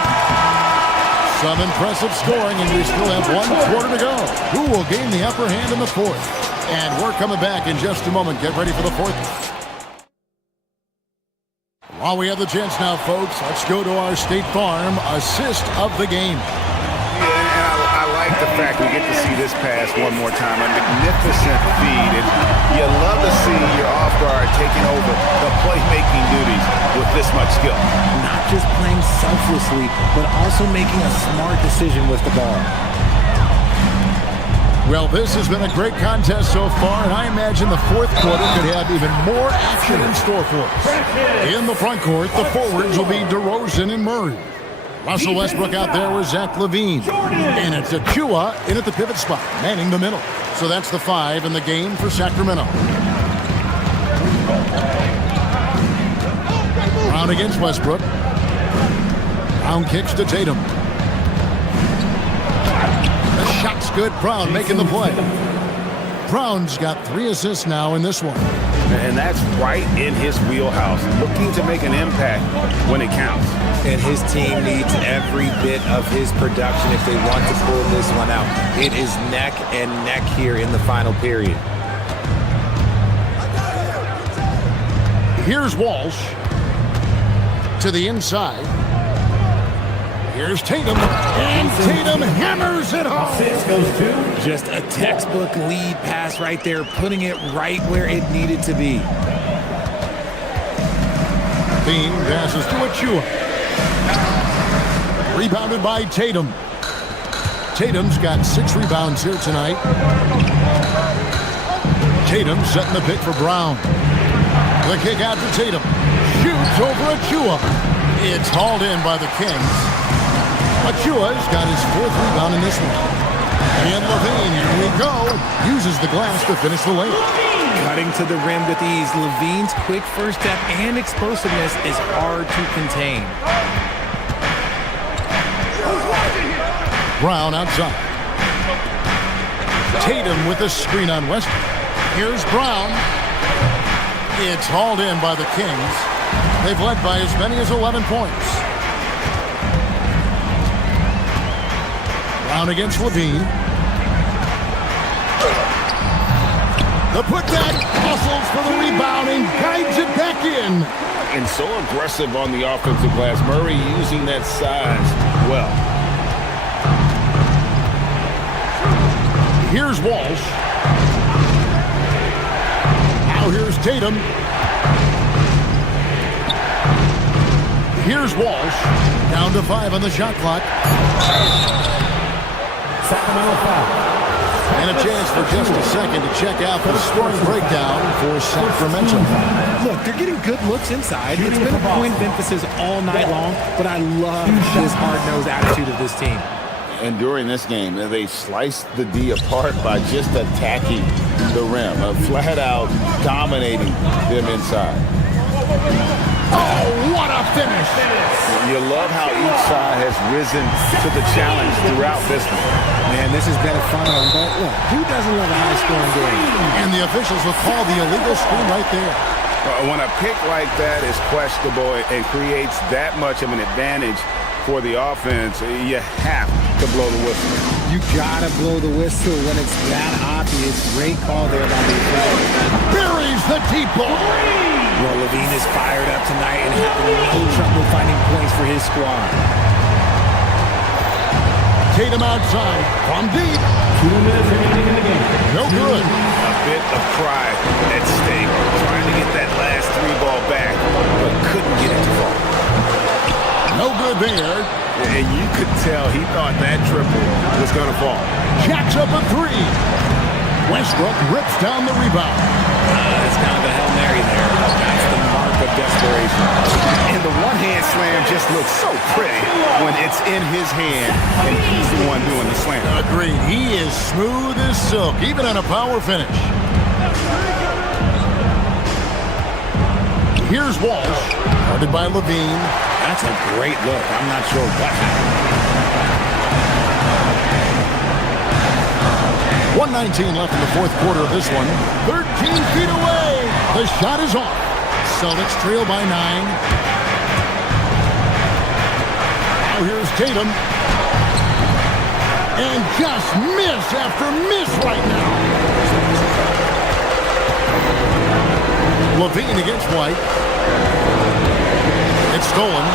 Some impressive scoring, and we still have 1 quarter to go. Who will gain the upper hand in the fourth? And we're coming back in just a moment. Get ready for the fourth. While we have the chance now, folks, let's go to our State Farm assist of the game. I like the fact we get to see this pass one more time. A magnificent feed. And you love to see your off guard taking over the playmaking duties with this much skill. Not just playing selflessly, but also making a smart decision with the ball. Well, this has been a great contest so far, and I imagine the fourth quarter could have even more action in store for us. In the front court, the forwards will be DeRozan and Murray. Russell Westbrook out there with Zach LaVine. And it's Achua in at the pivot spot, manning the middle. So that's the 5 in the game for Sacramento. Brown against Westbrook. Brown kicks to Tatum. The shot's good. Brown making the play. Brown's got 3 assists now in this one. And that's right in his wheelhouse. Looking to make an impact when it counts. And his team needs every bit of his production if they want to pull this one out. It is neck and neck here in the final period. Here's Walsh to the inside. Here's Tatum, and Tatum hammers it home. Just a textbook lead pass right there, putting it right where it needed to be. Bean passes to Achua. Rebounded by Tatum. Tatum's got 6 rebounds here tonight. Tatum setting the pick for Brown. The kick out to Tatum. Shoots over Achua. It's hauled in by the Kings. Achua's got his 4th rebound in this one. And LaVine, here we go, uses the glass to finish the layup. Cutting to the rim with ease. LaVine's quick first step and explosiveness is hard to contain. Brown outside. Tatum with the screen on Westbrook. Here's Brown. It's hauled in by the Kings. They've led by as many as 11 points. Brown against LaVine. The putback, hustles for the rebound and guides it back in. And so aggressive on the offensive glass. Murray using that size well. Here's Walsh. Now here's Tatum. Here's Walsh. Down to 5 on the shot clock. Sacramento foul. And a chance for just a second to check out the scoring breakdown for Sacramento. Look, they're getting good looks inside. It's been a point of emphasis all night long, but I love this hard-nosed attitude of this team. And during this game, they sliced the D apart by just attacking the rim, flat out dominating them inside. Oh, what a finish! You love how each side has risen to the challenge throughout this one. Man, this has been a fun one, but look, who doesn't love a high-scoring game? And the officials will call the illegal screen right there. When a pick like that is questionable and creates that much of an advantage for the offense, you have to blow the whistle. You gotta blow the whistle when it's that obvious. Great call there by the official. Buries the deep ball. Well, Levine is fired up tonight and having no trouble finding points for his squad. Tatum outside from deep. 2 minutes remaining in the game. No good. A bit of pride at stake, trying to get that last 3 ball back, but couldn't get it to fall. No good there. And you could tell he thought that triple was going to fall. Jacks up a 3. Westbrook rips down the rebound. It's kind of a Hail Mary there. That's the mark of desperation. And the one-hand slam just looks so pretty when it's in his hand and he's the one doing the slam. Agreed. He is smooth as silk, even on a power finish. Here's Walsh, guarded by Levine. That's a great look. I'm not sure what happened. 1:19 left in the fourth quarter of this one. 13 feet away. The shot is off. Celtics trail by 9. Now here's Tatum. And just miss after miss right now. Levine against White. It's stolen.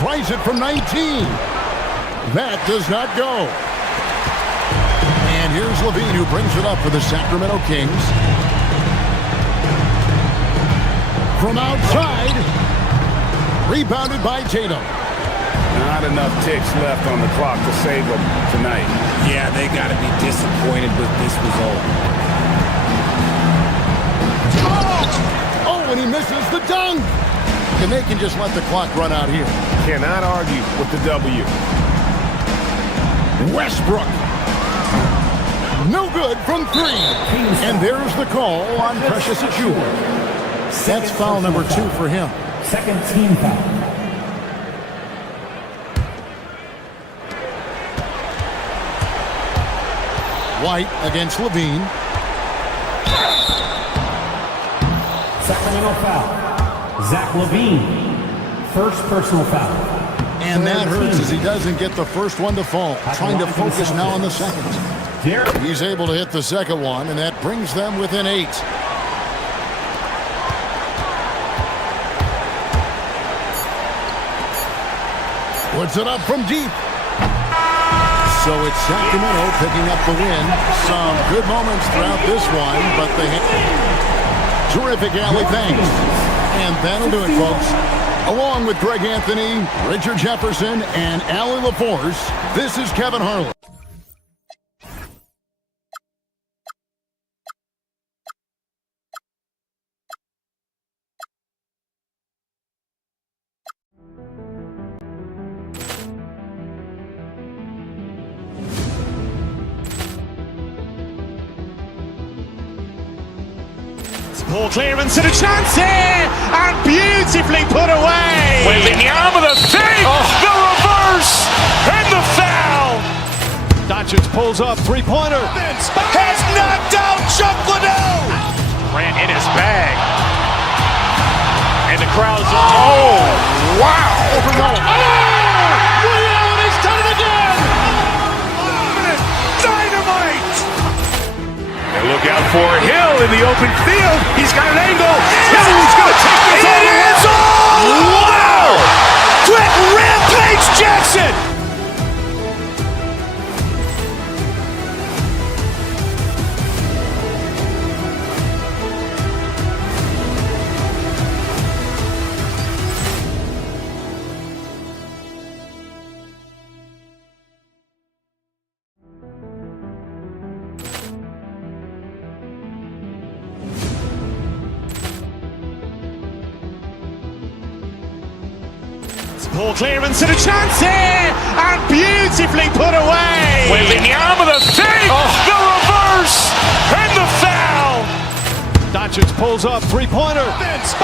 Tries it from 19. That does not go. And here's Levine who brings it up for the Sacramento Kings. From outside. Rebounded by Tatum. Not enough ticks left on the clock to save them tonight. Yeah, they got to be disappointed with this result. Oh, and he misses the dunk. And they can just let the clock run out here. Cannot argue with the W. Westbrook. No good from 3. And there's the call on Precious Achiuwa. That's foul number 2 for him. Second team foul. White against Levine. Sacramento foul. Zach Levine. First personal foul. And that hurts as he doesn't get the first one to fall. Trying to focus now on the second. He's able to hit the second one, and that brings them within 8. Puts it up from deep. So it's Sacramento picking up the win. Some good moments throughout this one, but they hit. Terrific alley, thanks. And that'll do it, folks. Along with Greg Anthony, Richard Jefferson, and Allie LaForce, this is Kevin Harlan. Ball clearance and a chance here, and beautifully put away. Wembanyama the fake, the reverse, and the foul. Doncic pulls up, three-pointer. Has knocked out Chuck Liddell. Ran in his bag. And the crowd's oh, wow. Liddell has done it again. Dynamite. And look out for Hill in the open field. He's got an angle. Hill's going to take this all the way. Wow! Quick Rampage Jackson. Ball clearance and a chance here, and beautifully put away. Wembanyama the fake, the reverse, and the foul. Doncic pulls up, three-pointer. Has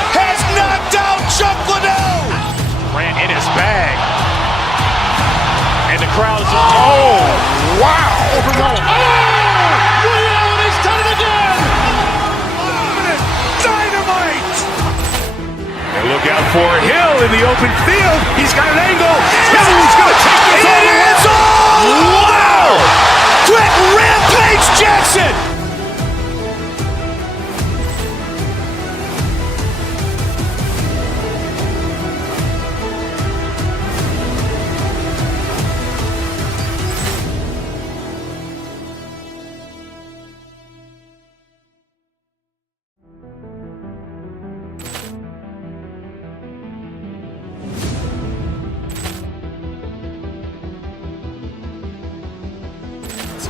knocked out Chuck Liddell. Ran in his bag. And the crowd's oh, wow. Liddell has done it again. Dynamite. And look out for Hill in the open field. He's got an angle. Hill's going to take this all the way. Wow! Quick Rampage Jackson.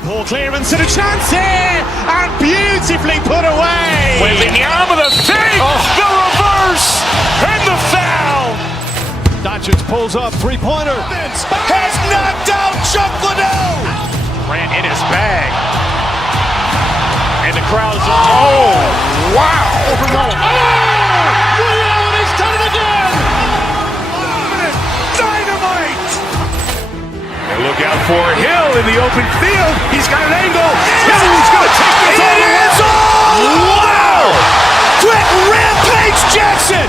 Ball clearance and a chance here, and beautifully put away. Wembanyama the fake, the reverse, and the foul. Doncic pulls up, three-pointer. Has knocked out Chuck Liddell. Ran in his bag. And the crowd is wow. He's done it again. Dynamite. And look out for Hill in the open field. He's got an angle. Hill's going to take this all the way. Wow. Quick rampage Jackson.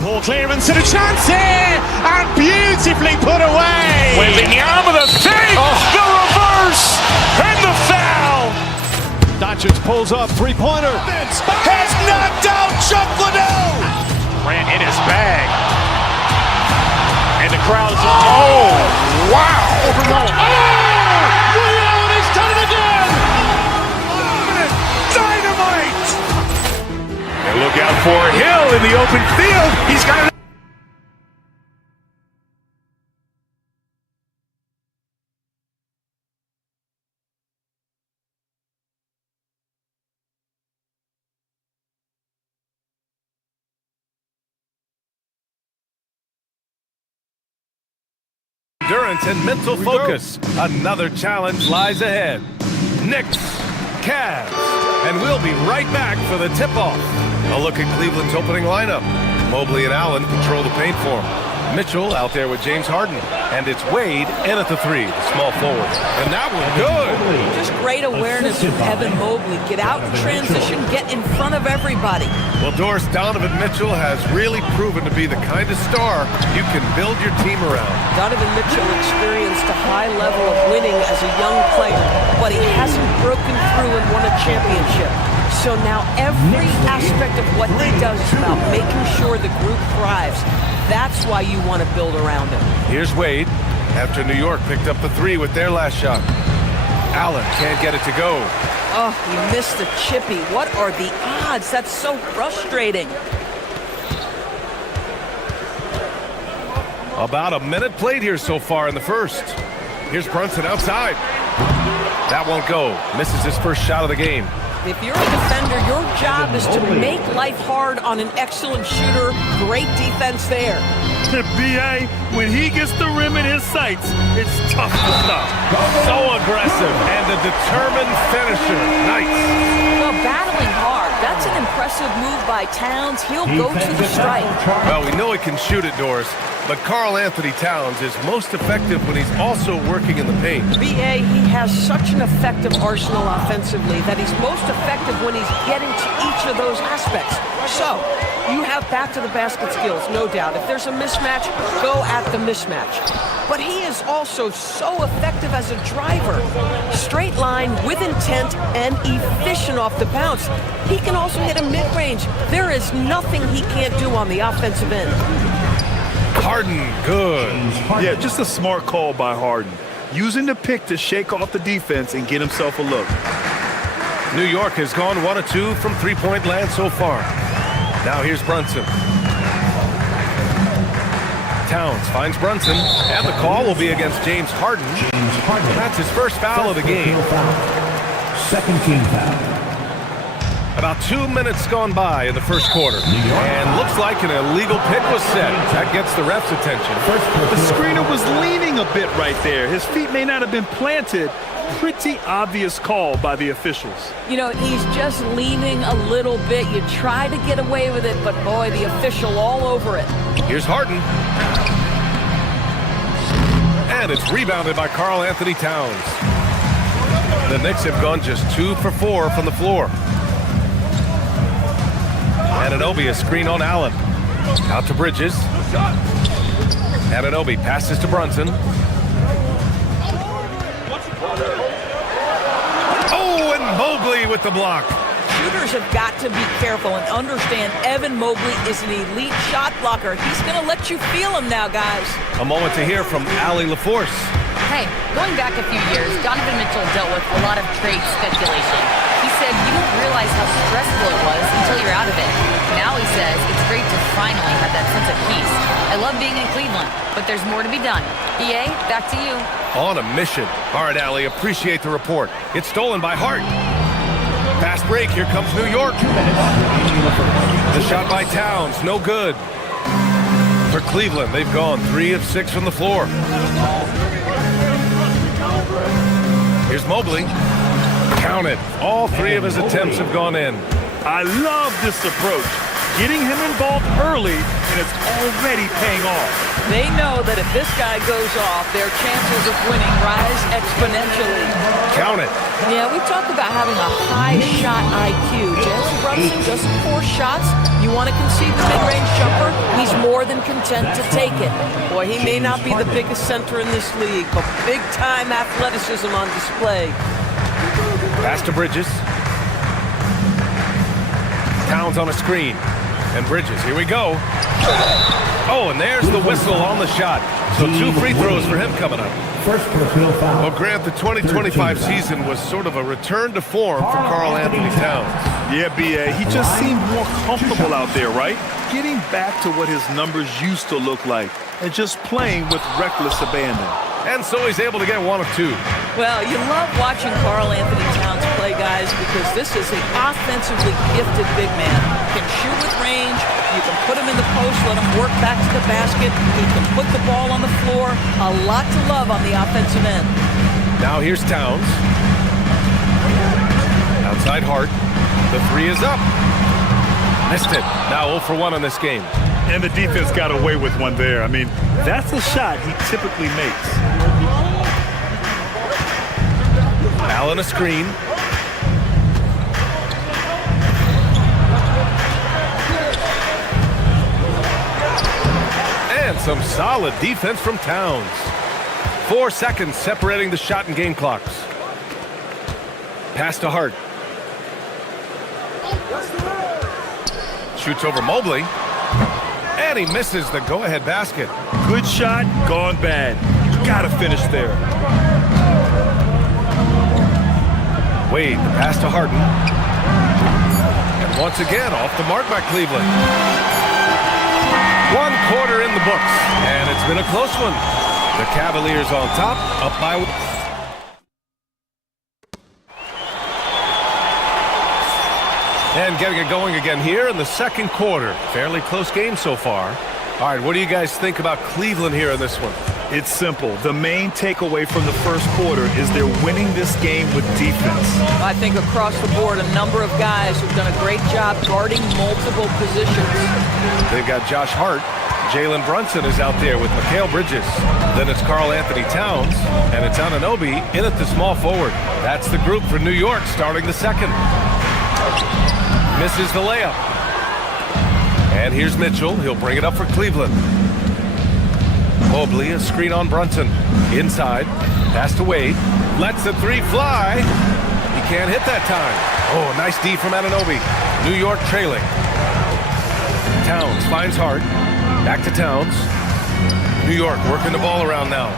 Ball clearance and a chance here, and beautifully put away. Wembanyama the fake, the reverse, and the foul. Doncic pulls up, three-pointer. Has knocked out Chuck Liddell. Ran in his bag. And the crowd is wow. He's done it again. Dynamite. And look out for Hill in the open field. He's got it. Endurance and mental focus. Another challenge lies ahead. Knicks, Cavs, and we'll be right back for the tip-off. A look at Cleveland's opening lineup. Mobley and Allen control the paint for him. Mitchell out there with James Harden. And it's Wade in at the three, the small forward. And that was good. Just great awareness from Evan Mobley. Get out in transition, get in front of everybody. Well, Doris, Donovan Mitchell has really proven to be the kind of star you can build your team around. Donovan Mitchell experienced a high level of winning as a young player, but he hasn't broken through and won a championship. So now every aspect of what he does is about making sure the group thrives. That's why you want to build around him. Here's Wade after New York picked up the three with their last shot. Allen can't get it to go. Oh, he missed the chippy. What are the odds? That's so frustrating. About a minute played here so far in the first. Here's Brunson outside. That won't go. Misses his first shot of the game. If you're a defender, your job is to make life hard on an excellent shooter. Great defense there. B.A., when he gets the rim in his sights, it's tough to stop. So aggressive and a determined finisher. Nice. Well, battling hard. That's an impressive move by Towns. He'll go to the strike. Well, we know he can shoot it, Doris, but Karl Anthony Towns is most effective when he's also working in the paint. B.A., he has such an effective arsenal offensively that he's most effective when he's getting to each of those aspects. So, you have back-to-the-basket skills, no doubt. If there's a mismatch, go at the mismatch. But he is also so effective as a driver. Straight line, with intent, and efficient off the bounce. He can also hit a mid-range. There is nothing he can't do on the offensive end. Harden, good. Yeah, just a smart call by Harden. Using the pick to shake off the defense and get himself a look. New York has gone 1 of 2 from three-point land so far. Now here's Brunson. Towns finds Brunson, and the call will be against James Harden. That's his first foul of the game. Second team foul. About 2 minutes gone by in the first quarter. And looks like an illegal pick was set. That gets the ref's attention. The screener was leaning a bit right there. His feet may not have been planted. Pretty obvious call by the officials. You know, he's just leaning a little bit. You try to get away with it, but boy, the official all over it. Here's Harden. And it's rebounded by Karl Anthony Towns. The Knicks have gone just 2 for 4 from the floor. Anunoby a screen on Allen. Out to Bridges. Anunoby passes to Brunson. Oh, Oh, and Mobley with the block. Shooters have got to be careful and understand Evan Mobley is an elite shot blocker. He's going to let you feel him now, guys. A moment to hear from Allie LaForce. Hey, going back a few years, Donovan Mitchell dealt with a lot of trade speculation. He said you don't realize how stressful it was until you're out of it. Now he says it's great to finally have that sense of peace. I love being in Cleveland, but there's more to be done. EA, back to you. On a mission. All right, Allie, appreciate the report. It's stolen by Hart. Fast break, here comes New York. The shot by Towns, no good. For Cleveland, they've gone 3 of 6 from the floor. Here's Mobley. Count it. All 3 of his attempts have gone in. I love this approach. Getting him involved early, and it's already paying off. They know that if this guy goes off, their chances of winning rise exponentially. Count it. Yeah, we talk about having a high shot IQ. Jalen Brunson just 4 shots. You want to concede the mid-range jumper? He's more than content to take it. Boy, he may not be the biggest center in this league, but big-time athleticism on display. Pass to Bridges. Towns on a screen. And Bridges, here we go. Oh, and there's the whistle on the shot. So 2 free throws for him coming up. First personal foul. Well, Grant, the 2025 season was sort of a return to form for Karl Anthony Towns. Yeah, B.A., he just seemed more comfortable out there, right? Getting back to what his numbers used to look like and just playing with reckless abandon. And so he's able to get 1 of 2. Well, you love watching Karl Anthony Towns play, guys, because this is an offensively gifted big man. He can shoot with range. You can put him in the post, let him work back to the basket. He can put the ball on the floor. A lot to love on the offensive end. Now here's Towns. Outside Hart. The 3 is up. Missed it. Now 0 for 1 in this game. And the defense got away with one there. I mean, that's a shot he typically makes. Allen a screen. And some solid defense from Towns. 4 seconds separating the shot and game clocks. Pass to Hart. Shoots over Mobley. And he misses the go-ahead basket. Good shot, gone bad. You gotta finish there. Wade, the pass to Harden. And once again, off the mark by Cleveland. 1 quarter in the books, and it's been a close one. The Cavaliers on top, up by... And getting it going again here in the second quarter. Fairly close game so far. All right, what do you guys think about Cleveland here in this one? It's simple. The main takeaway from the first quarter is they're winning this game with defense. I think across the board, a number of guys who've done a great job guarding multiple positions. They've got Josh Hart. Jalen Brunson is out there with Mikal Bridges. Then it's Karl Anthony Towns, and it's Anunoby in at the small forward. That's the group for New York starting the second. Misses the layup. And here's Mitchell. He'll bring it up for Cleveland. Mobley, a screen on Brunson. Inside. Pass to Wade. Lets the 3 fly. He can't hit that time. Oh, nice D from Anunoby. New York trailing. Towns finds Hart. Back to Towns. New York working the ball around now.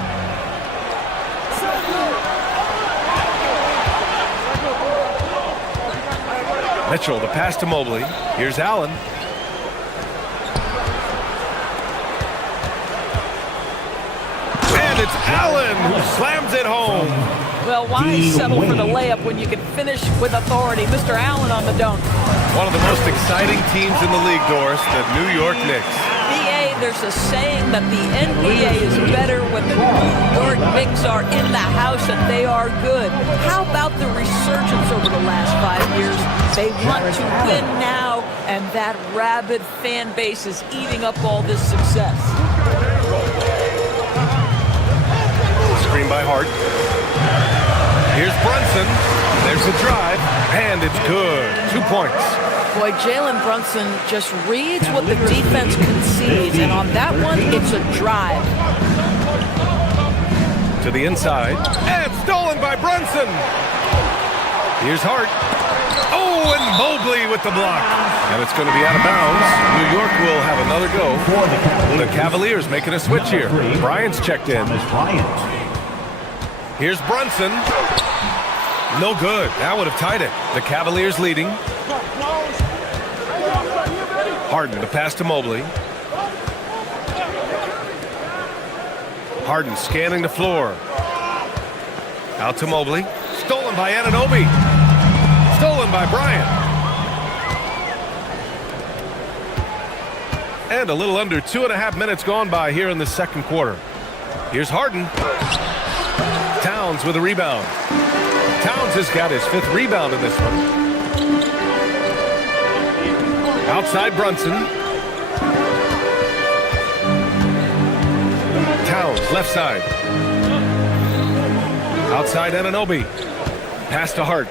Mitchell, the pass to Mobley. Here's Allen. And it's Allen who slams it home. Well, why settle for the layup when you can finish with authority? Mr. Allen on the dunk. One of the most exciting teams in the league, Doris, the New York Knicks. NBA, there's a saying that the NBA is better when the New York Knicks are in the house and they are good. How about the resurgence over the last 5 years? They want to win now, and that rabid fan base is eating up all this success. Screen by Hart. Here's Brunson. There's the drive, and it's good. 2 points. Boy, Jalen Brunson just reads what the defense concedes, and on that one, it's a drive. To the inside, and stolen by Brunson. Here's Hart. Oh, and Mobley with the block. And it's going to be out of bounds. New York will have another go. The Cavaliers making a switch here. Bryant's checked in. Here's Brunson. No good. That would have tied it. The Cavaliers leading. Harden, the pass to Mobley. Harden scanning the floor. Out to Mobley. Stolen by Anunoby. Stolen by Bryant. And a little under 2.5 minutes gone by here in the second quarter. Here's Harden. Towns with a rebound. Towns has got his 5th rebound in this one. Outside Brunson. Towns, left side. Outside Anunoby. Pass to Hart.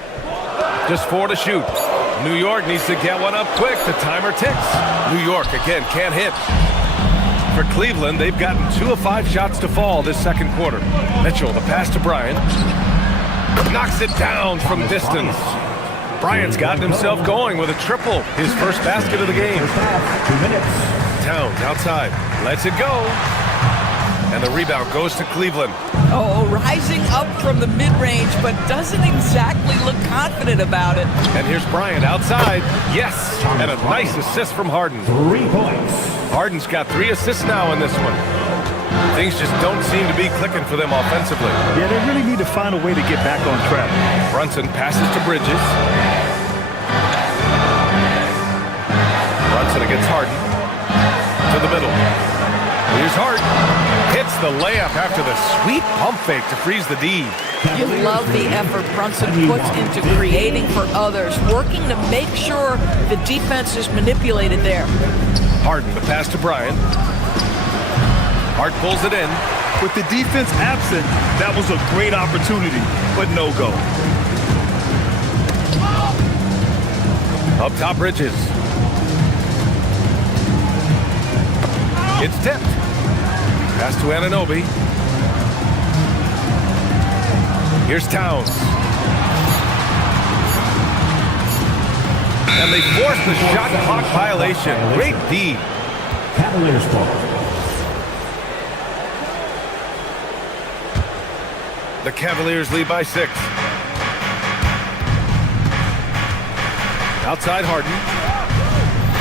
Just 4 to shoot. New York needs to get one up quick. The timer ticks. New York, again, can't hit. For Cleveland, they've gotten 2 of 5 shots to fall this second quarter. Mitchell, the pass to Bryant. Knocks it down from distance. Bryant's gotten himself going with a triple. His first basket of the game. Towns outside. Lets it go. And the rebound goes to Cleveland. Oh, rising up from the mid-range, but doesn't exactly look confident about it. And here's Bryant outside. Yes, and a nice assist from Harden. 3 points. Harden's got 3 assists now in this one. Things just don't seem to be clicking for them offensively. Yeah, they really need to find a way to get back on track. Brunson passes to Bridges. Brunson against Harden. To the middle. Here's Hart. Hits the layup after the sweet pump fake to freeze the D. You love the effort Brunson puts into creating for others, working to make sure the defense is manipulated there. Harden, the pass to Bryant. Hart pulls it in. With the defense absent, that was a great opportunity, but no go. Up top, Bridges. It's tipped. Pass to Anunoby. Here's Towns. And they force the shot clock violation. Great D. Cavaliers ball. The Cavaliers lead by 6. Outside Harden.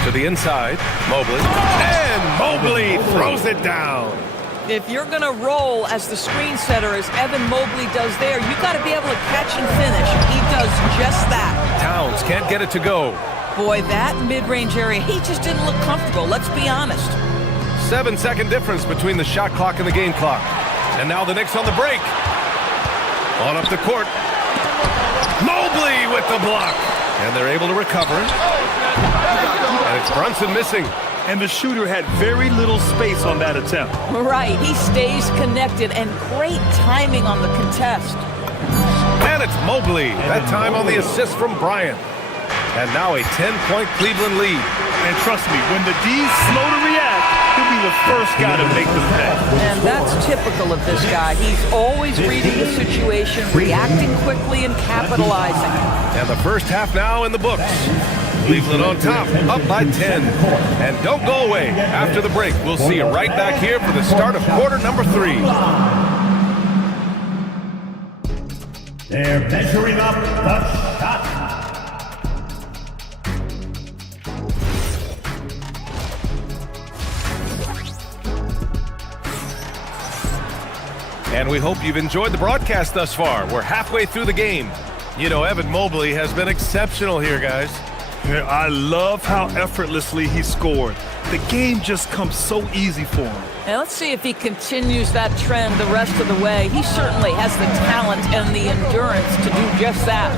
To the inside, Mobley. And Mobley throws it down. If you're going to roll as the screen setter as Evan Mobley does there, you got to be able to catch and finish. He does just that. Towns can't get it to go. Boy, that mid-range area, he just didn't look comfortable. Let's be honest. 7-second difference between the shot clock and the game clock. And now the Knicks on the break. On up the court. Mobley with the block. And they're able to recover. And it's Brunson missing. And the shooter had very little space on that attempt. Right, he stays connected, and great timing on the contest. And it's Mobley, that time on the assist from Bryant. And now a 10-point Cleveland lead. And trust me, when the D's slow to react, he'll be the first guy to make the pay. And that's typical of this guy. He's always reading the situation, reacting quickly, and capitalizing. And the first half now in the books. Cleveland on top, up by 10. And don't go away. After the break, we'll see you right back here for the start of quarter number 3. They're measuring up the shot. And we hope you've enjoyed the broadcast thus far. We're halfway through the game. You know, Evan Mobley has been exceptional here, guys. Yeah, I love how effortlessly he scored. The game just comes so easy for him. And let's see if he continues that trend the rest of the way. He certainly has the talent and the endurance to do just that.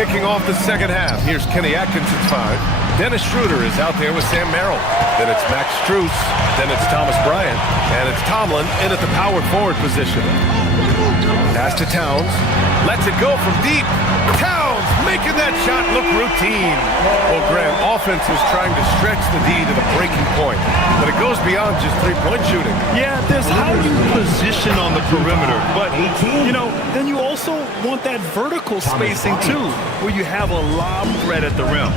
Kicking off the second half, here's Kenny Atkinson's 5. Dennis Schroeder is out there with Sam Merrill. Then it's Max Strus. Then it's Thomas Bryant. And it's Tomlin in at the power forward position. Pass to Towns. Lets it go from deep. Towns making that shot look routine. Well, Grant, offense is trying to stretch the D to the breaking point, but it goes beyond just three-point shooting. Yeah, there's how you position on the perimeter, but, you know, then you also want that vertical spacing, too, where you have a lob threat at the rim.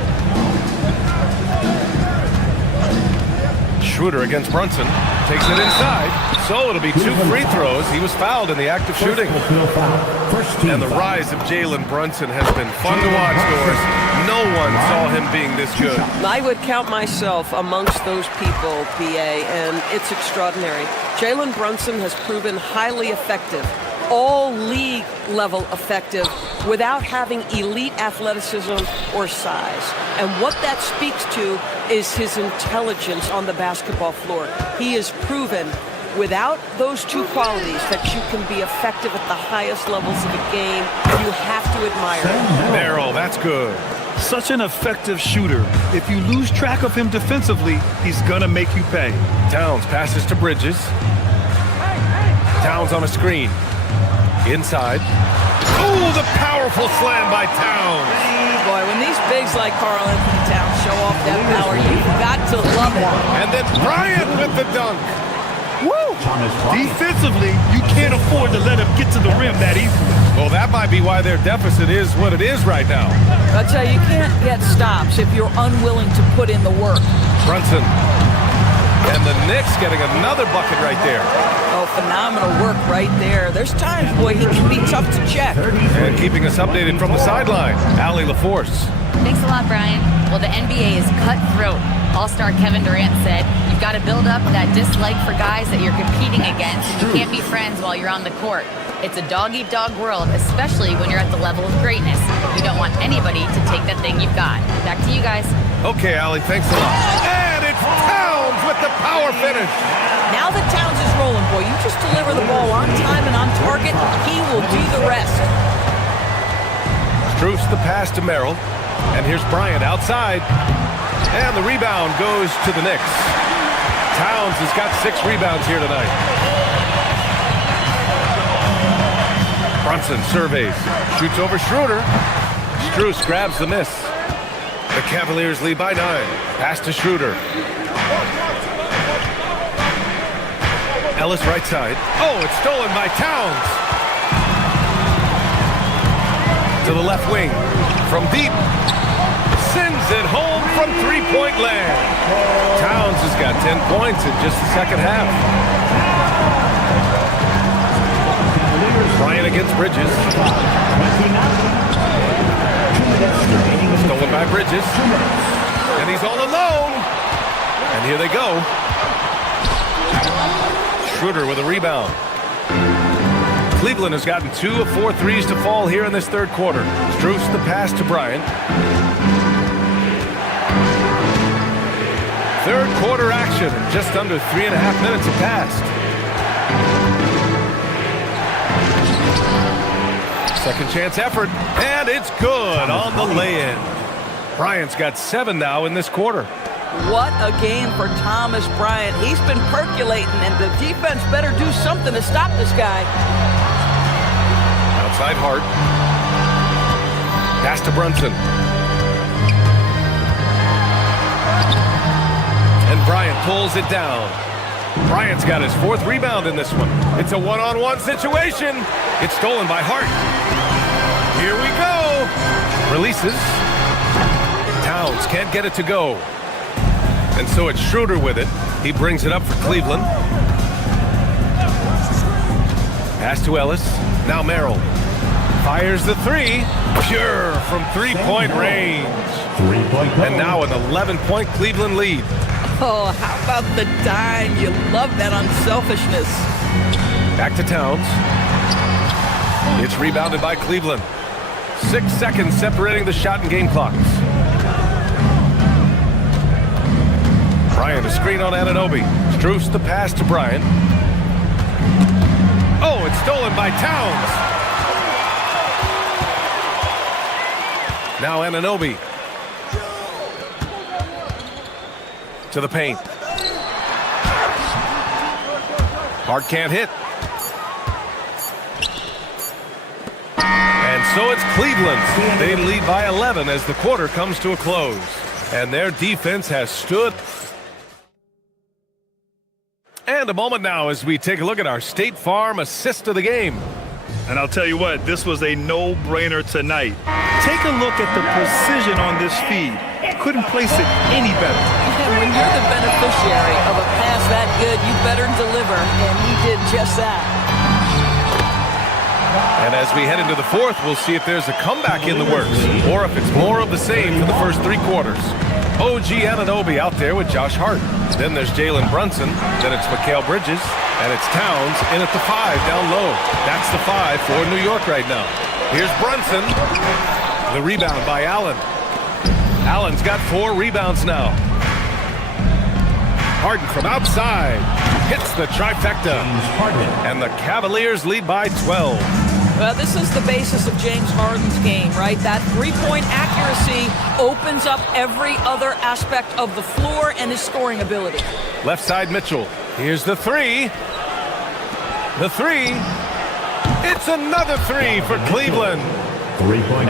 Schroeder against Brunson. Takes it inside. So it'll be 2 free throws. He was fouled in the act of shooting. And the rise of Jalen Brunson has been fun to watch, Doris. No one saw him being this good. I would count myself amongst those people, BA, and it's extraordinary. Jalen Brunson has proven highly effective, all league level effective, without having elite athleticism or size. And what that speaks to is his intelligence on the basketball floor. He has proven without those two qualities that you can be effective at the highest levels of a game. You have to admire it. Merrill, that's good. Such an effective shooter. If you lose track of him defensively, he's gonna make you pay. Towns passes to Bridges. Towns on a screen. Inside. Oh, the powerful slam by Towns. Boy, when these bigs like Karl Anthony Towns show off that power, you've got to love it. And then Bryant with the dunk. Woo! Defensively, you can't afford to let him get to the rim that easily. Well, that might be why their deficit is what it is right now. I'll tell you, you can't get stops if you're unwilling to put in the work. Brunson. And the Knicks getting another bucket right there. Oh, phenomenal work right there. There's times, boy, he can be tough to check. And keeping us updated from the sideline, Allie LaForce. Thanks a lot, Brian. Well, the NBA is cutthroat. All-star Kevin Durant said, you've got to build up that dislike for guys that you're competing against, and you can't be friends while you're on the court. It's a dog-eat-dog world, especially when you're at the level of greatness. You don't want anybody to take that thing you've got. Back to you guys. Okay, Allie, thanks a lot. And it's Towns with the power finish. Now that Towns is rolling, boy, you just deliver the ball on time and on target, he will do the rest. Struce the pass to Merrill. And here's Bryant outside. And the rebound goes to the Knicks. Towns has got 6 rebounds here tonight. Brunson surveys. Shoots over Schroeder. Struce grabs the miss. The Cavaliers lead by 9. Pass to Schroeder. Ellis right side. Oh, it's stolen by Towns. To the left wing. From deep. Sends it home from three-point land. Towns has got 10 points in just the second half. Bryant against Bridges. Stolen by Bridges. And he's all alone. And here they go. Schroeder with a rebound. Cleveland has gotten 2 of 4 threes to fall here in this third quarter. Struce the pass to Bryant. Third quarter action. Just under 3.5 minutes have passed. Second chance effort. And it's good on the lay-in. Bryant's got 7 now in this quarter. What a game for Thomas Bryant. He's been percolating, and the defense better do something to stop this guy. Outside Hart. Pass to Brunson. And Bryant pulls it down. Bryant's got his 4th rebound in this one. It's a one-on-one situation. It's stolen by Hart. Here we go. Releases. Towns can't get it to go. And so it's Schroeder with it. He brings it up for Cleveland. Pass to Ellis. Now Merrill. Fires the 3. Pure from three-point range. And now an 11-point Cleveland lead. Oh, how about the dime? You love that unselfishness. Back to Towns. It's rebounded by Cleveland. 6 seconds separating the shot and game clocks. Bryant, a screen on Anunoby. Struce the pass to Bryant. Oh, it's stolen by Towns. Now Anunoby. To the paint. Hart can't hit. And And so it's Cleveland. They lead by 11 as the quarter comes to a close. And their defense has stood. And a moment now as we take a look at our State Farm assist of the game. And I'll tell you what, this was a no-brainer tonight. Take a look at the precision on this feed. Couldn't place it any better. And when you're the beneficiary of a pass that good, you better deliver, and he did just that. And as we head into the fourth, we'll see if there's a comeback in the works or if it's more of the same for the first three quarters. OG Anunoby out there with Josh Hart. Then there's Jalen Brunson. Then it's Mikal Bridges. And it's Towns in at the 5 down low. That's the 5 for New York right now. Here's Brunson. The rebound by Allen. Allen's got 4 rebounds now. Harden from outside. Hits the trifecta. And the Cavaliers lead by 12. Well, this is the basis of James Harden's game, right? That three-point accuracy opens up every other aspect of the floor and his scoring ability. Left side Mitchell. Here's the 3. The 3. It's another 3 for Cleveland.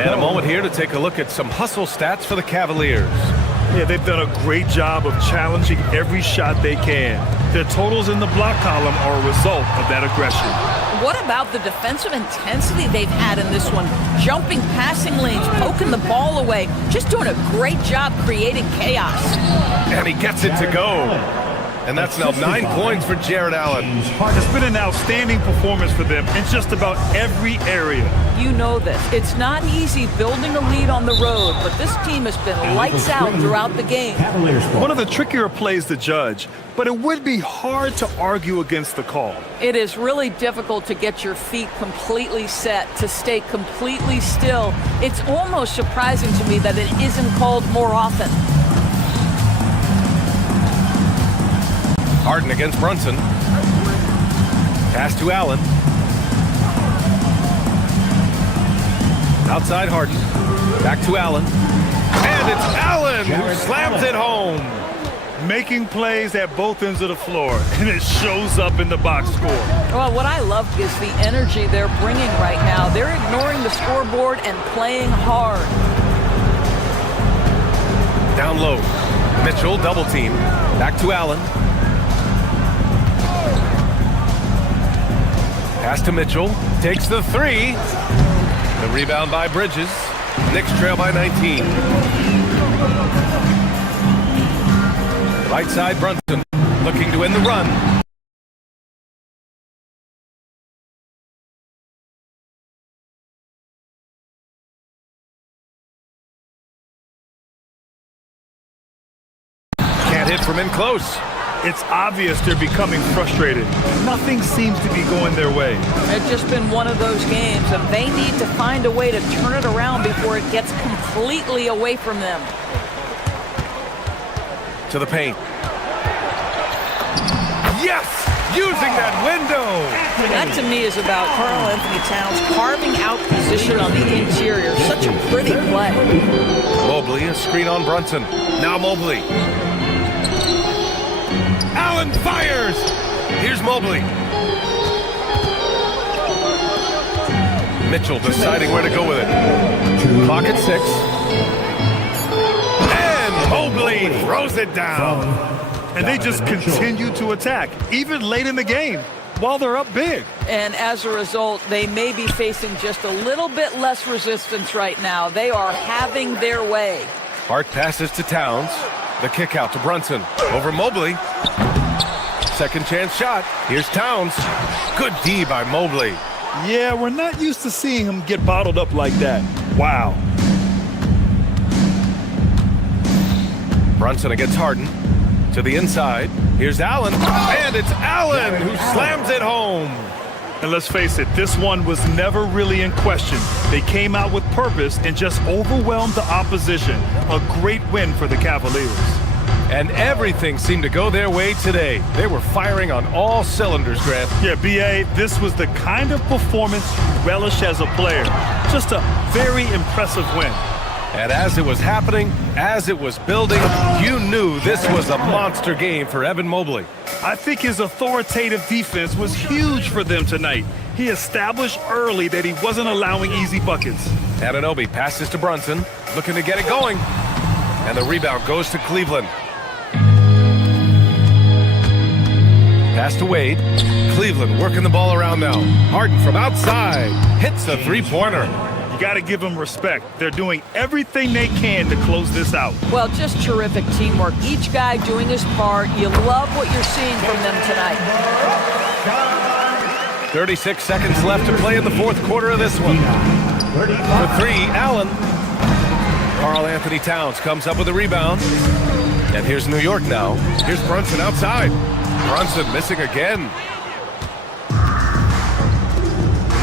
And a moment here to take a look at some hustle stats for the Cavaliers. Yeah, they've done a great job of challenging every shot they can. Their totals in the block column are a result of that aggression. What about the defensive intensity they've had in this one? Jumping passing lanes, poking the ball away, just doing a great job creating chaos. And he gets it to go. And that's now 9 points for Jared Allen. It's been an outstanding performance for them in just about every area. You know this. It's not easy building a lead on the road, but this team has been lights out throughout the game. One of the trickier plays to judge, but it would be hard to argue against the call. It is really difficult to get your feet completely set, to stay completely still. It's almost surprising to me that it isn't called more often. Harden against Brunson. Pass to Allen. Outside Harden. Back to Allen. And it's Allen who slams it home. Making plays at both ends of the floor, and it shows up in the box score. Well, what I love is the energy they're bringing right now. They're ignoring the scoreboard and playing hard. Down low. Mitchell double team. Back to Allen. Pass to Mitchell, takes the 3. The rebound by Bridges. Knicks trail by 19. Right side Brunson, looking to win the run. Can't hit from in close. It's obvious they're becoming frustrated. Nothing seems to be going their way. It's just been one of those games, and they need to find a way to turn it around before it gets completely away from them. To the paint. Yes! Using that window! That to me is about Karl Anthony Towns carving out position on the interior. Such a pretty play. Mobley, a screen on Brunson. Now Mobley. Allen fires! Here's Mobley. Mitchell deciding where to go with it. Clock at 6. And Mobley throws it down. And they just continue to attack, even late in the game, while they're up big. And as a result, they may be facing just a little bit less resistance right now. They are having their way. Hart passes to Towns. The kick out to Brunson. Over Mobley. Second chance shot. Here's Towns. Good D by Mobley. Yeah, we're not used to seeing him get bottled up like that. Wow. Brunson against Harden. To the inside. Here's Allen. And it's Allen who slams it home. And let's face it, this one was never really in question. They came out with purpose and just overwhelmed the opposition. A great win for the Cavaliers. And everything seemed to go their way today. They were firing on all cylinders, Grant. Yeah, B.A., this was the kind of performance you relish as a player. Just a very impressive win. And as it was happening, as it was building, you knew this was a monster game for Evan Mobley. I think his authoritative defense was huge for them tonight. He He established early that he wasn't allowing easy buckets. Anunoby passes to Brunson, looking to get it going. And the rebound goes to Cleveland. Pass to Wade. Cleveland working the ball around now. Harden from outside hits a three-pointer. You got to give them respect. They're doing everything they can to close this out. Well, just terrific teamwork. Each guy doing his part. You love what you're seeing from them tonight. 36 seconds left to play in the fourth quarter of this one. For three, Allen. Karl Anthony Towns comes up with a rebound. And here's New York now. Here's Brunson outside. Brunson missing again.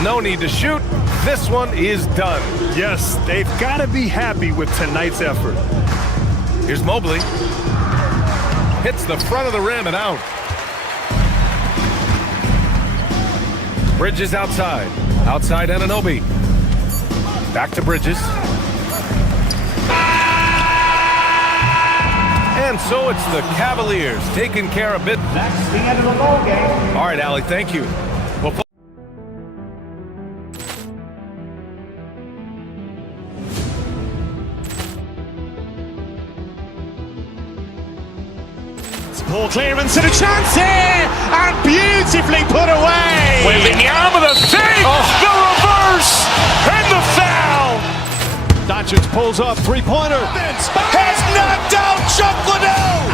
No need to shoot. This one is done. Yes, they've got to be happy with tonight's effort. Here's Mobley. Hits the front of the rim and out. Bridges outside. Outside Anunoby. Back to Bridges. And so it's the Cavaliers taking care of business. That's the end of the ball game. All right, Allie, thank you. Well, Ball clearance and a chance here, and beautifully put away. Wembanyama the fake, the reverse, and the foul. Doncic pulls up, three-pointer. Has knocked out Chuck Liddell.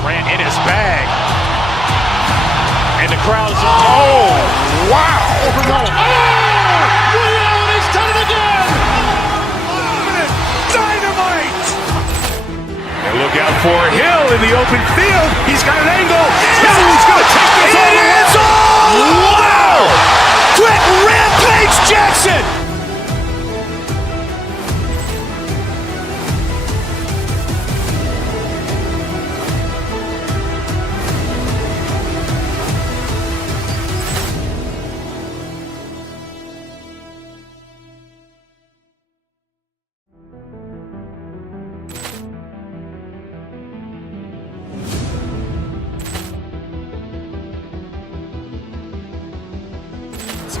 Ran in his bag. And the crowd's, oh, wow. Liddell, he's done it again. Dynamite. And look out for Hill in the open field. He's got an angle. Hill's going to take this all the way. Wow! Quick rampage Jackson.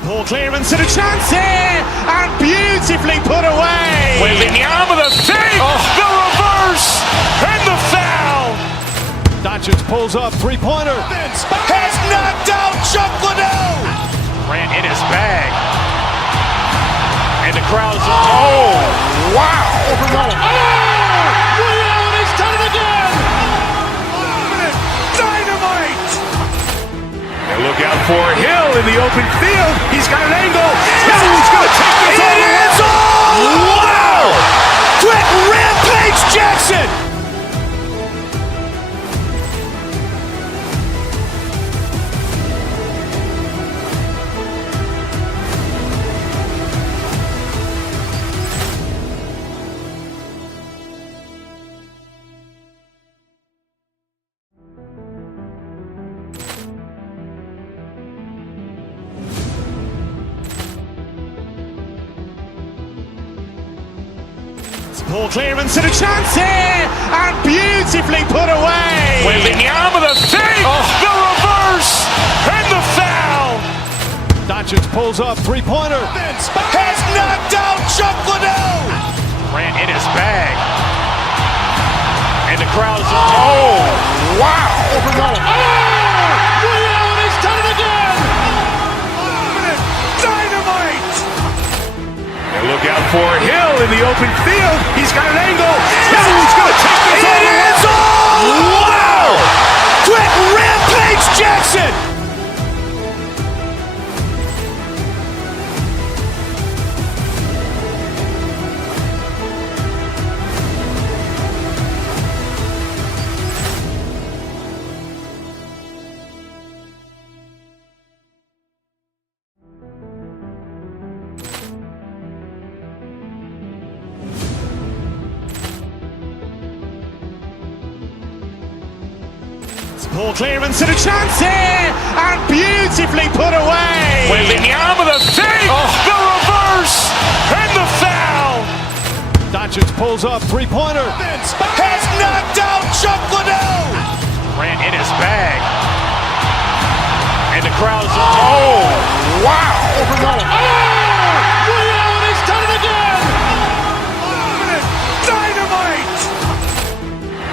Ball clearance and a chance here, and beautifully put away. Wembanyama the fake, the reverse, and the foul. Doncic pulls up, three-pointer. Has knocked out Chuck Liddell. Ran in his bag. And the crowd's, oh, wow. Liddell, he's done it again. Dynamite. And look out for Hill in the open field. He's got an angle. Hill's going to take this all the way. Wow! Quick rampage Jackson. Ball clearance and a chance here, and beautifully put away. Wembanyama the fake, the reverse, and the foul. Doncic pulls up, three-pointer. Has knocked out Chuck Liddell. Ran in his bag. And the crowd's, oh, wow. Liddell, he's done it again. Dynamite. And look out for Hill in the open field. He's got an angle. Hill's going to take this all the way. Wow! Quick rampage Jackson. Ball clearance and a chance here, and beautifully put away. Wembanyama the fake, the reverse, and the foul. Doncic pulls up, three-pointer. Has knocked out Chuck Liddell. Ran in his bag. And the crowd's, oh, wow! Over Nolan. Ray Allen has done it again! Dynamite!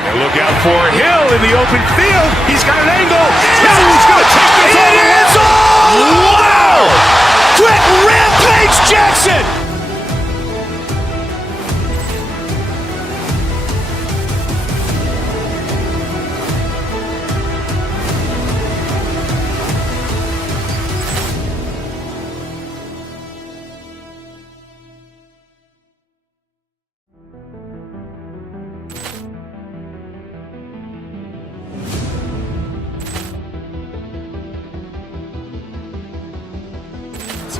And look out for Hill in the open field. He's got an angle. Hill's going to take this all the way. Wow! Quick Rampage Jackson!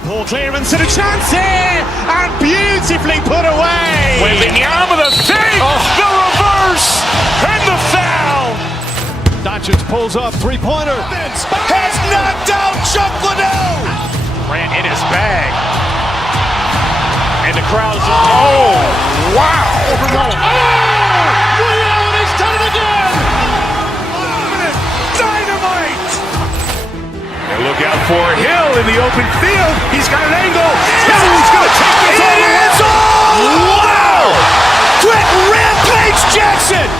Poor clearance and a chance here, and beautifully put away. Wembanyama the save, the reverse, and the foul. Doncic pulls up, three-pointer. Has knocked out Chuck Liddell. Ran in his bag. And the crowd is wow. Over Nolan. Ray Allen has done it again. Dynamite. And look out for Hill in the open field. He's got an angle. Hill's going to take this all the way. Wow! Quick Rampage Jackson!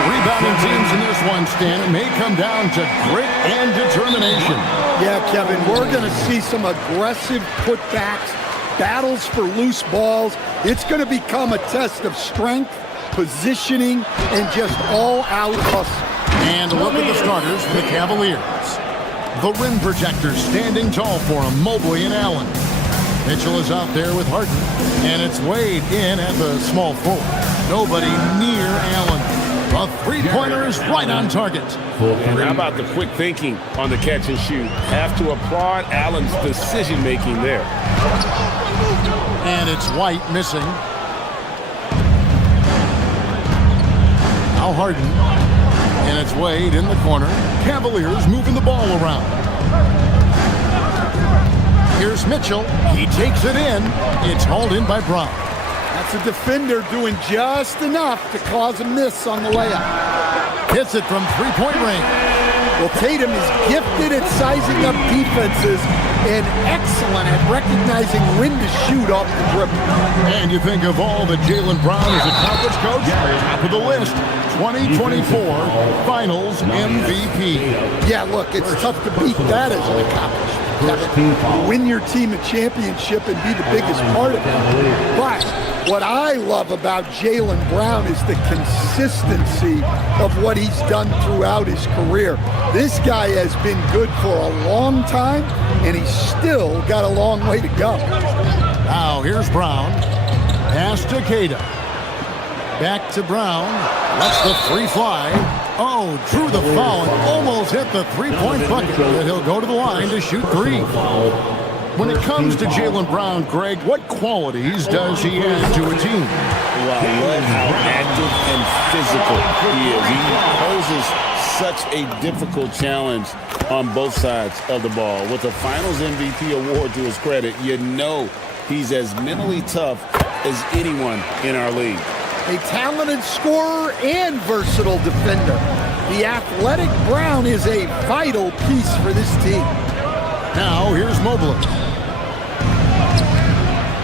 Rebounding teams in this one, Stan. It may come down to grit and determination. Yeah, Kevin, we're going to see some aggressive putbacks, battles for loose balls. It's going to become a test of strength, positioning, and just all-out hustle. And a look at the starters for the Cavaliers. The rim protectors standing tall for him, Mobley and Allen. Mitchell is out there with Harden, and it's Wade in at the small forward. Nobody near Allen. A three-pointer is right on target. How about the quick thinking on the catch and shoot? Have to applaud Allen's decision-making there. And it's White missing. Now Harden. And it's Wade in the corner. Cavaliers moving the ball around. Here's Mitchell. He takes it in. It's hauled in by Brown. That's a defender doing just enough to cause a miss on the layup. Hits it from three-point range. Well, Tatum is gifted at sizing up defenses and excellent at recognizing when to shoot off the dribble. And you think of all that Jaylen Brown has accomplished, Coach? Top of the list, 2024 Finals MVP. Yeah, look, it's tough to beat that as an accomplishment. Win your team a championship and be the biggest part of it. But what I love about Jaylen Brown is the consistency of what he's done throughout his career. This guy has been good for a long time, and he's still got a long way to go. Now here's Brown. Pass to Cada. Back to Brown. Lets the free fly. Oh, drew the foul and almost hit the three-point bucket. But he'll go to the line to shoot three. When it comes to Jaylen Brown, Greg, what qualities does he add to a team? Well, I love how active and physical he is. He poses such a difficult challenge on both sides of the ball. With a Finals MVP award to his credit, you know he's as mentally tough as anyone in our league. A talented scorer and versatile defender. The athletic Brown is a vital piece for this team. Now here's Mobley.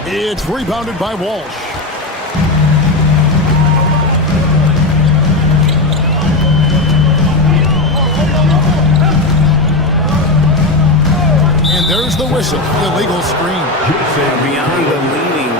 It's rebounded by Walsh. And there's the whistle, the illegal screen. Beyond the leaning,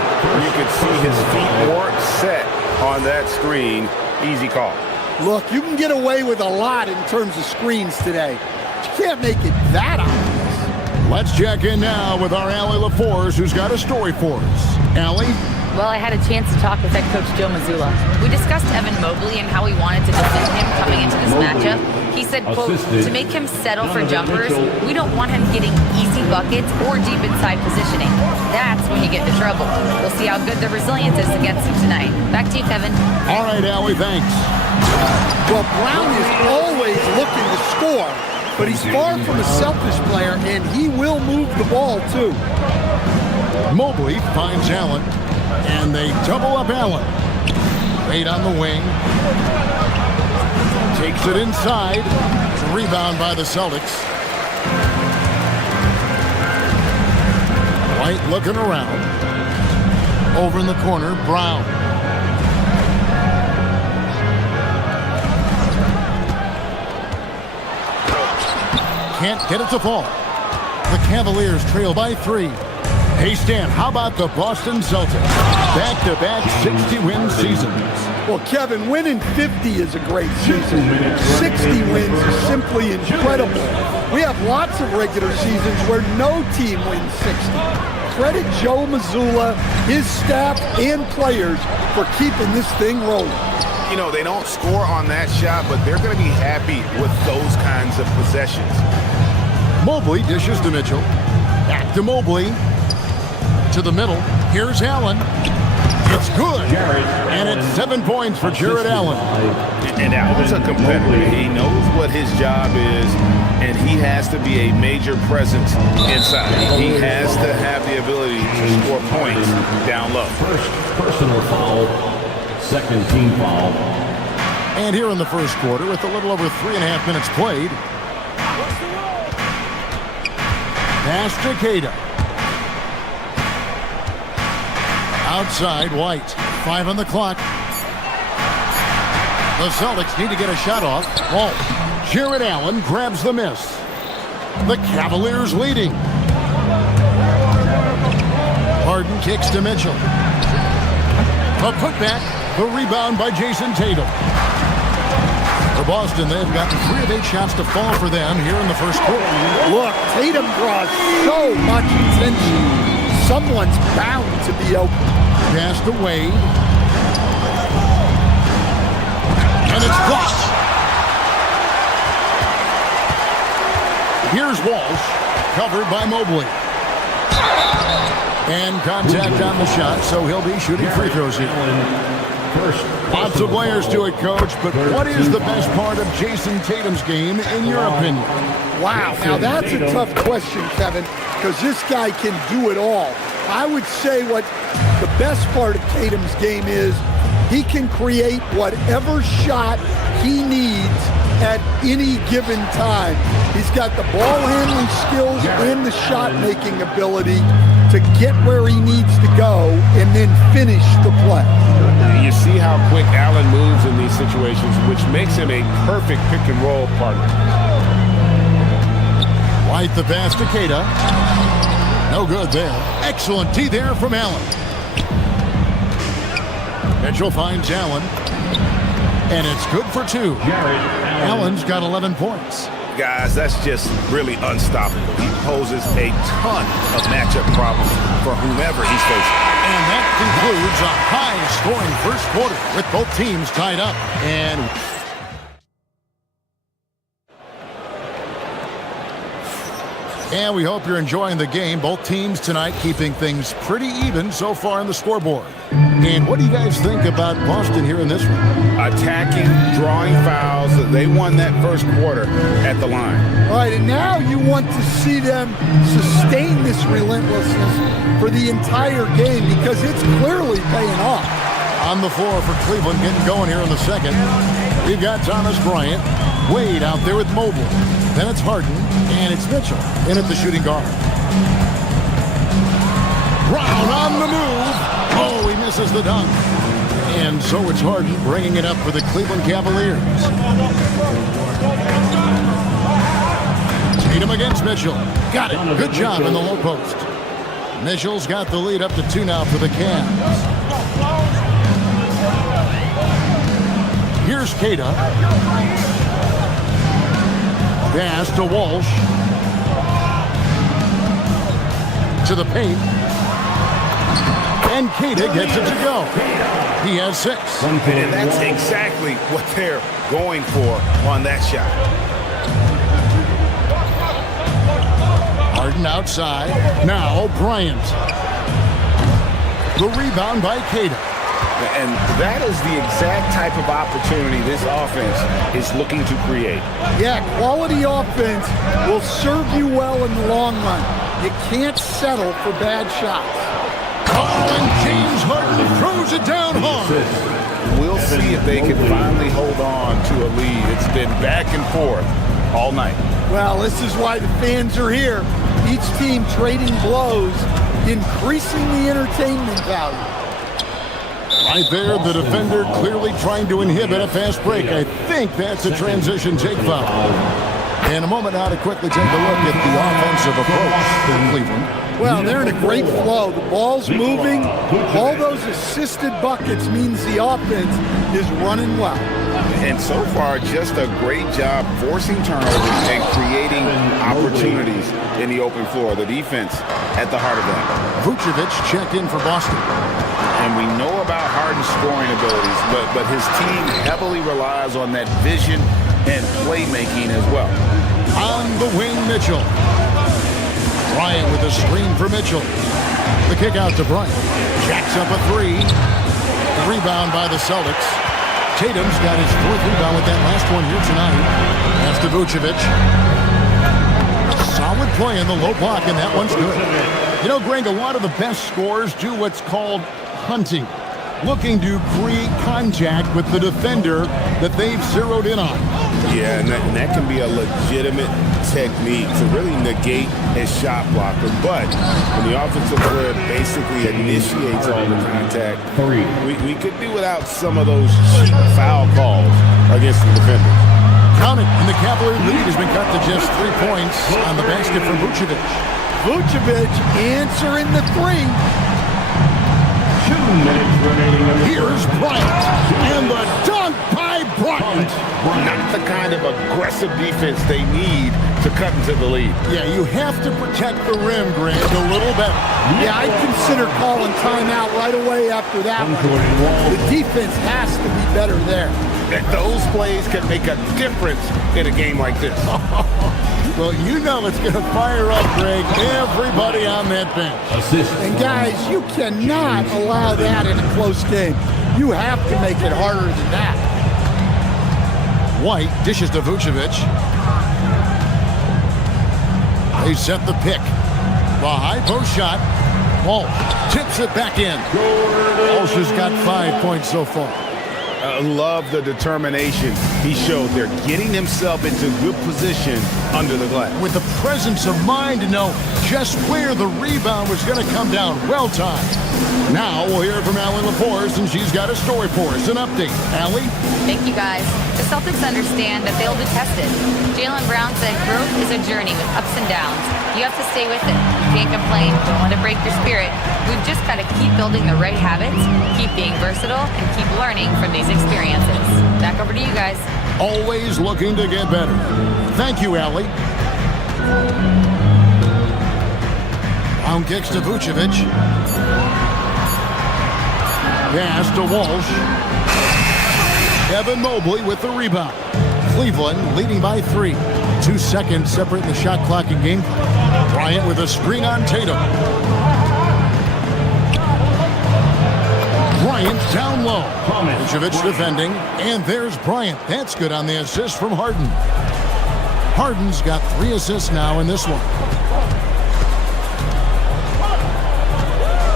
you could see his feet weren't set on on that screen. Easy call. Look, you can get away with a lot in terms of screens today. But you can't make it that obvious. Let's check in now with our Allie LaForce, who's got a story for us. Allie? Well, I had a chance to talk with head coach Joe Mazzulla. We discussed Evan Mobley and how we wanted to defend him coming into this matchup. He said, quote, to make him settle for jumpers, we don't want him getting easy buckets or deep inside positioning. That's when you get into trouble. We'll see how good the resilience is against him tonight. Back to you, Kevin. All right, Allie, thanks. Well, Brown is always looking to score, but he's far from a selfish player, and he will move the ball, too. Mobley finds Allen, and they double up Allen. Wade on the wing. Takes it inside. Rebound by the Celtics. White looking around. Over in the corner, Brown. Can't get it to fall. The Cavaliers trail by 3. Hey, Stan, how about the Boston Celtics? Back-to-back 60-win seasons. Well, Kevin, winning 50 is a great season. 60 wins is simply incredible. We have lots of regular seasons where no team wins 60. Credit Joe Mazzulla, his staff, and players for keeping this thing rolling. You know, they don't score on that shot, but they're going to be happy with those kinds of possessions. Mobley dishes to Mitchell. Back to Mobley. To the middle. Here's Allen. It's good. And it's 7 points for Jared Allen. And Allen's a competitor. He knows what his job is, and he has to be a major presence inside. He has to have the ability to score points down low. First personal foul, second team foul. And here in the first quarter, with a little over 3.5 minutes played, pass to Queta. Outside, White. 5 on the clock. The Celtics need to get a shot off. Oh, Jared Allen grabs the miss. The Cavaliers leading. Harden kicks to Mitchell. A putback. The rebound by Jason Tatum. For Boston, they've gotten 3 of 8 shots to fall for them here in the first quarter. Look, Tatum draws so much attention. Someone's bound to be open. Pass to Wade. And it's blocked. Here's Walsh, covered by Mobley. And contact on the shot, so he'll be shooting free throws here. Lots of layers to it, Coach, but what is the best part of Jason Tatum's game, in your opinion? Wow, now that's a tough question, Kevin, because this guy can do it all. I would say what the best part of Tatum's game is, he can create whatever shot he needs at any given time. He's got the ball handling skills and the shot making ability to get where he needs to go and then finish the play. You see how quick Allen moves in these situations, which makes him a perfect pick and roll partner. White the pass to Queta. No good there. Excellent D there from Allen. Mitchell finds Allen. And it's good for 2. Allen's got 11 points. Guys, that's just really unstoppable. He poses a ton of matchup problems for whomever he's facing. And that concludes a high-scoring first quarter with both teams tied up. And we hope you're enjoying the game. Both teams tonight keeping things pretty even so far on the scoreboard. And what do you guys think about Boston here in this one? Attacking, drawing fouls. They won that first quarter at the line. All right, and now you want to see them sustain this relentlessness for the entire game because it's clearly paying off. On the floor for Cleveland, getting going here in the second. We've got Thomas Bryant. Wade out there with Mobley. Then it's Harden, and it's Mitchell in at the shooting guard. Brown on the move. Oh, he misses the dunk. And so it's Harden bringing it up for the Cleveland Cavaliers. Tatum against Mitchell. Got it. Good job in the low post. Mitchell's got the lead up to 2 now for the Cavs. Here's Keita. Pass to Walsh. To the paint. And Keita gets it to go. He has 6. And that's exactly what they're going for on that shot. Harden outside. Now Bryant. The rebound by Keita. And that is the exact type of opportunity this offense is looking to create. Yeah, quality offense will serve you well in the long run. You can't settle for bad shots. Oh, and James Harden throws it down hard. We'll see if they can finally hold on to a lead. It's been back and forth all night. Well, this is why the fans are here. Each team trading blows, increasing the entertainment value. Right there, the defender clearly trying to inhibit a fast break. I think that's a transition take foul. In a moment now to quickly take a look at the offensive approach in Cleveland. Well, they're in a great flow. The ball's moving. All those assisted buckets means the offense is running well. And so far, just a great job forcing turnovers and creating opportunities in the open floor. The defense at the heart of that. Vucevic checked in for Boston. And we know about Harden's scoring abilities, but his team heavily relies on that vision and playmaking as well. On the wing, Mitchell. Bryant with a screen for Mitchell. The kick out to Bryant. Jacks up a 3. Rebound by the Celtics. Tatum's got his 4th rebound with that last one here tonight. That's to Vucevic. Solid play in the low block, and that one's good. You know, Greg, a lot of the best scorers do what's called hunting. Looking to create contact with the defender that they've zeroed in on. Yeah, and that can be a legitimate technique to really negate his shot blocker. But when the offensive player basically initiates all the contact, we could do without some of those cheap foul calls against the defender. Count it, and the Cavalier lead has been cut to just 3 points on the basket from Vucevic. Vucevic answering the 3. 2 minutes remaining. Here's Bryant, and the dunk by Bryant. Not the kind of aggressive defense they need to cut into the lead. Yeah, you have to protect the rim, Greg, a little better. Yeah, I'd consider calling timeout right away after that one. The defense has to be better there. And those plays can make a difference in a game like this. Well, you know it's going to fire up, Greg, everybody on that bench. And guys, you cannot allow that in a close game. You have to make it harder than that. White dishes to Vucevic. They set the pick. The high post shot. Walsh tips it back in. Walsh has got 5 points so far. I love the determination he showed there, getting himself into good position under the glass. With the presence of mind to know just where the rebound was going to come down. Well timed. Now we'll hear from Allie LaForce, and she's got a story for us. An update. Allie? Thank you, guys. The Celtics understand that they'll be tested. Jaylen Brown said growth is a journey with ups and downs. You have to stay with it. You can't complain. Don't let it break your spirit. We've just got to keep building the right habits, keep being versatile, and keep learning from these experiences. Back over to you guys. Always looking to get better. Thank you, Allie. Brown kicks to Vucevic. Pass to Walsh. Evan Mobley with the rebound. Cleveland leading by 3. 2 seconds separating the shot clock and game clock. Bryant with a screen on Tatum. Bryant down low. Vucevic defending, and there's Bryant. That's good on the assist from Harden. Harden's got 3 assists now in this one.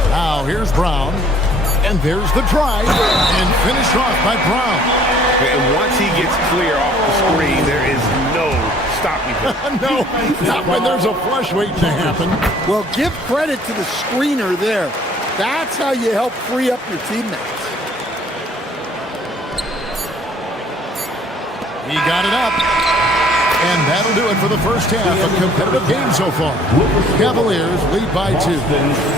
Now here's Brown, and there's the drive, and finished off by Brown. And once he gets clear off the screen, there is no stopping him. No, not when there's a flush waiting to happen. Well, give credit to the screener there. That's how you help free up your teammates. He got it up. And that'll do it for the first half. A competitive game so far. Cavaliers lead by 2.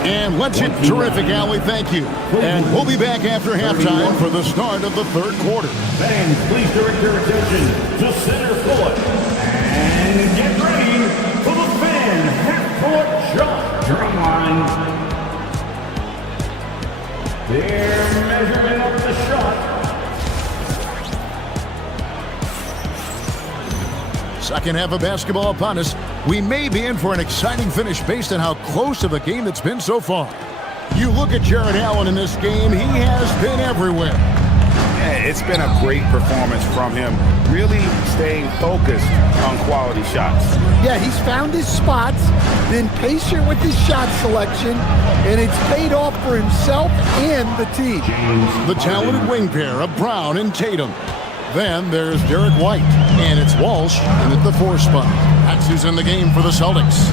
And once it terrific, Allie. Thank you. And we'll be back after halftime for the start of the third quarter. Fans, please direct your attention to center court. And get ready for the fan half-court shot. Drum line. They're measuring up the shot. Second half of basketball upon us. We may be in for an exciting finish based on how close of a game it's been so far. You look at Jared Allen in this game, he has been everywhere. Yeah, it's been a great performance from him, really staying focused on quality shots. Yeah, he's found his spots, been patient with his shot selection, and it's paid off for himself and the team. The talented wing pair of Brown and Tatum. Then there's Derek White, and it's Walsh in at the 4 spot. That's who's in the game for the Celtics.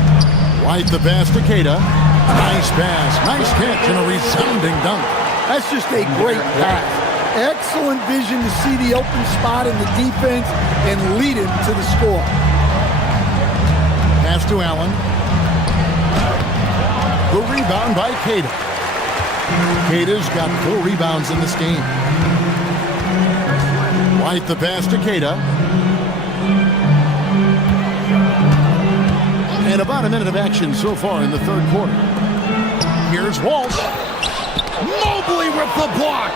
White the pass to Keita. Nice pass, nice catch, and a resounding dunk. That's just a great pass. Excellent vision to see the open spot in the defense and lead him to the score. Pass to Allen. The rebound by Keita. Keita's got 4 rebounds in this game. White the pass to Keita. And about a minute of action so far in the third quarter. Here's Walsh. Mobley with the block.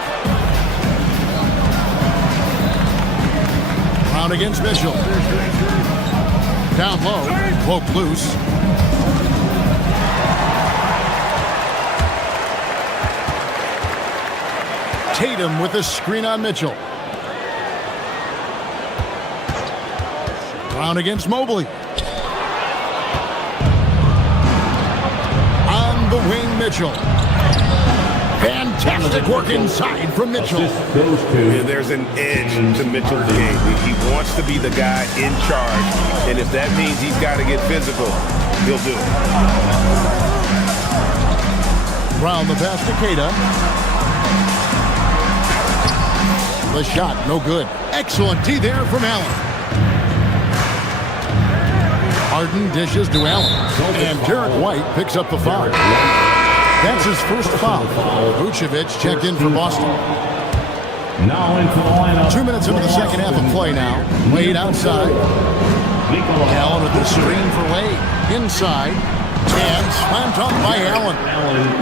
Brown against Mitchell. Down low. Poke loose. Tatum with the screen on Mitchell. Brown against Mobley. On the wing, Mitchell. Fantastic work inside from Mitchell. There's an edge to Mitchell's game. He wants to be the guy in charge, and if that means he's got to get physical, he'll do it. Brown the pass to Keita. The shot, no good. Excellent D there from Allen. Harden dishes to Allen. And Derek White picks up the foul. That's his first foul. Vucevic checked in for Boston. Now into the lineup. 2 minutes into the second half of play now. Wade outside. Allen with the screen for Wade. Inside. And slammed up by Allen.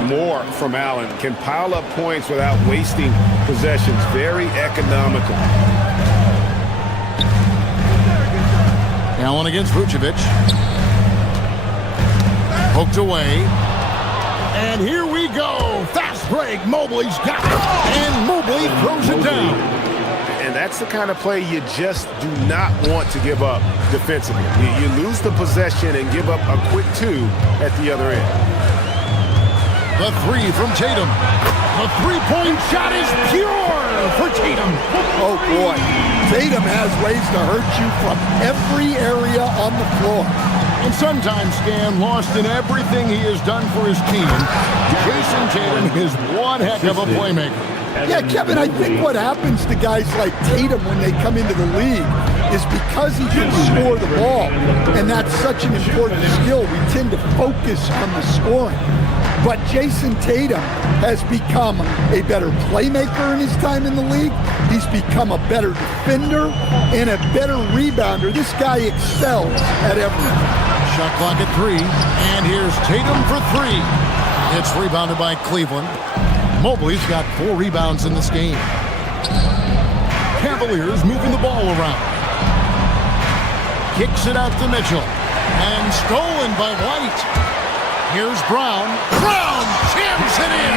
More from Allen. Can pile up points without wasting possessions. Very economical. Allen against Vucevic. Poked away. And here we go. Fast break. Mobley's got it. And Mobley throws it down. And that's the kind of play you just do not want to give up defensively. You lose the possession and give up a quick 2 at the other end. The 3 from Tatum. The three-point shot is pure for Tatum. Oh, boy. Tatum has ways to hurt you from every area on the floor. And sometimes, Stan, lost in everything he has done for his team, Jason Tatum is one heck of a playmaker. Yeah, Kevin, I think what happens to guys like Tatum when they come into the league is because he can score the ball, and that's such an important skill, we tend to focus on the scoring. But Jason Tatum has become a better playmaker in his time in the league. He's become a better defender and a better rebounder. This guy excels at everything. Shot clock at 3, and here's Tatum for 3. It's rebounded by Cleveland. Mobley's got 4 rebounds in this game. Cavaliers moving the ball around. Kicks it out to Mitchell. And stolen by White. Here's Brown. Brown jams it in.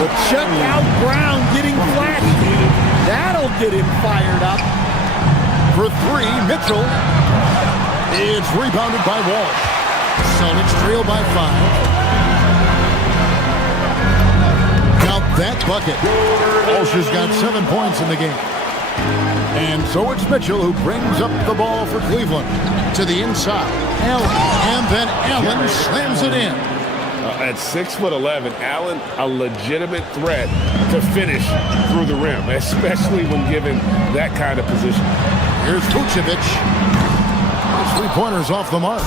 Well, check out Brown getting flashy. That'll get him fired up. For 3, Mitchell. It's rebounded by Walsh. Celtics trail by 5. That bucket. Walsh has got 7 points in the game. And so it's Mitchell who brings up the ball for Cleveland to the inside. Allen. And then Allen slams it in. At 6'11", Allen, a legitimate threat to finish through the rim, especially when given that kind of position. Here's Vucevic. 3-pointers off the mark.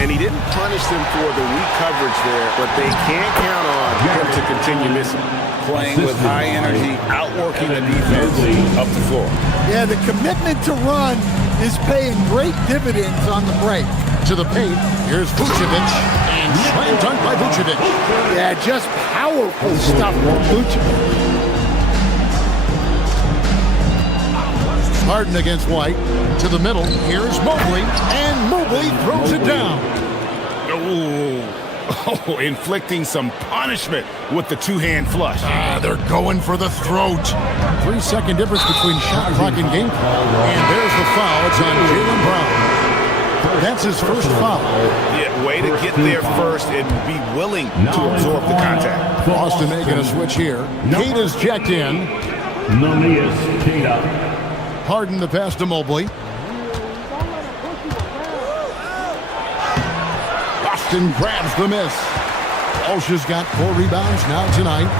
And he didn't punish them for the weak coverage there, but they can't count on him to continue missing. Playing with high energy, outworking the defense up the floor. Yeah, the commitment to run is paying great dividends on the break. To the paint, here's Vucevic, and slam dunk by Vucevic. Yeah, just powerful stuff from Vucevic. Harden against White. To the middle, here's Mobley, and Mobley throws it down. Oh, inflicting some punishment with the two-hand flush. They're going for the throat. 3-second difference between shot clock and game clock. And there's the foul. It's on Jaylen Brown. That's his first foul. Yeah, way to get there first and be willing to absorb the contact. Boston making a switch here. Keita's checked in. Harden the pass to Mobley. Boston grabs the miss. Walsh has got 4 rebounds now tonight.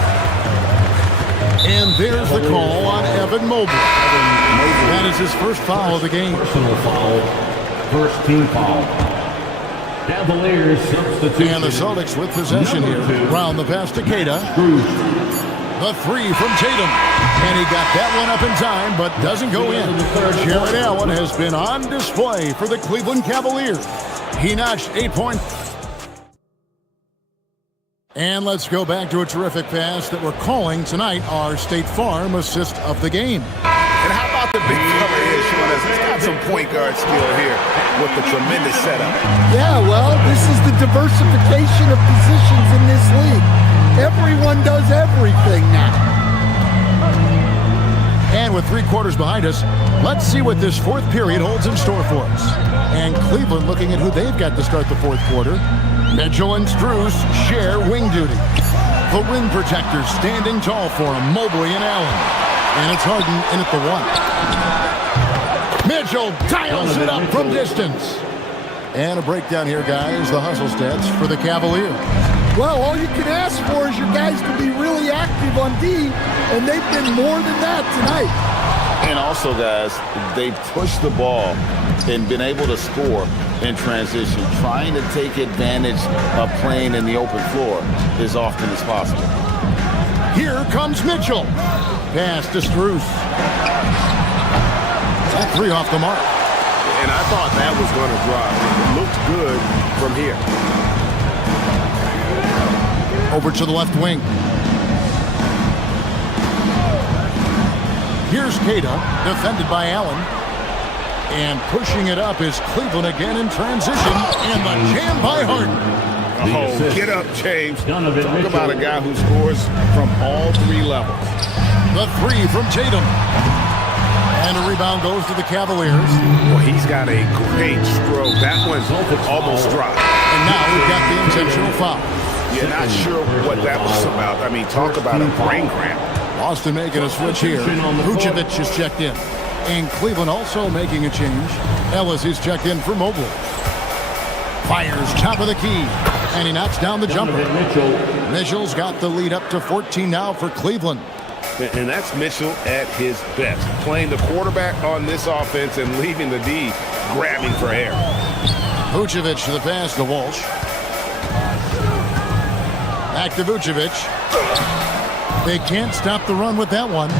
And there's the call on Evan Mobley. That is his first foul of the game. Personal foul. First team foul. Cavaliers substitution. And the Celtics with possession here. Brown the pass to Keita. The 3 from Tatum. And he got that one up in time, but doesn't go in. Jared Allen has been on display for the Cleveland Cavaliers. He notched 8 points. And let's go back to a terrific pass that we're calling tonight our State Farm assist of the game. And how about the big fella here showing us he's got some point guard skill here with the tremendous setup. Yeah, well, this is the diversification of positions in this league. Everyone does everything now. And with 3 quarters behind us, let's see what this fourth period holds in store for us. And Cleveland looking at who they've got to start the fourth quarter. Mitchell and Strus share wing duty. The rim protectors standing tall for him, Mobley and Allen. And it's Harden in at the 1. Mitchell dials it up from distance. And a breakdown here, guys. The hustle stats for the Cavaliers. Well, all you can ask for is your guys to be really active on D, and they've been more than that tonight. And also, guys, they've pushed the ball and been able to score in transition, trying to take advantage of playing in the open floor as often as possible. Here comes Mitchell. Pass to Strus. That 3 off the mark. And I thought that was going to drop. It looked good from here. Over to the left wing. Here's Keita, defended by Allen. And pushing it up is Cleveland again in transition. And the jam by Harden. Oh, get up, James. Talk about a guy who scores from all 3 levels. The 3 from Tatum. And a rebound goes to the Cavaliers. Well, he's got a great stroke. That one's almost dropped. And now we've got the intentional foul. You're not sure what that was about. I mean, talk about a brain cramp. Boston making a switch here. Vucevic is checked in. And Cleveland also making a change. Ellis is checked in for Mobley. Fires top of the key. And he knocks down the jumper. Mitchell's got the lead up to 14 now for Cleveland. And that's Mitchell at his best. Playing the quarterback on this offense and leaving the D grabbing for air. Vucevic to the pass to Walsh. Back to Vucevic. They can't stop the run with that one.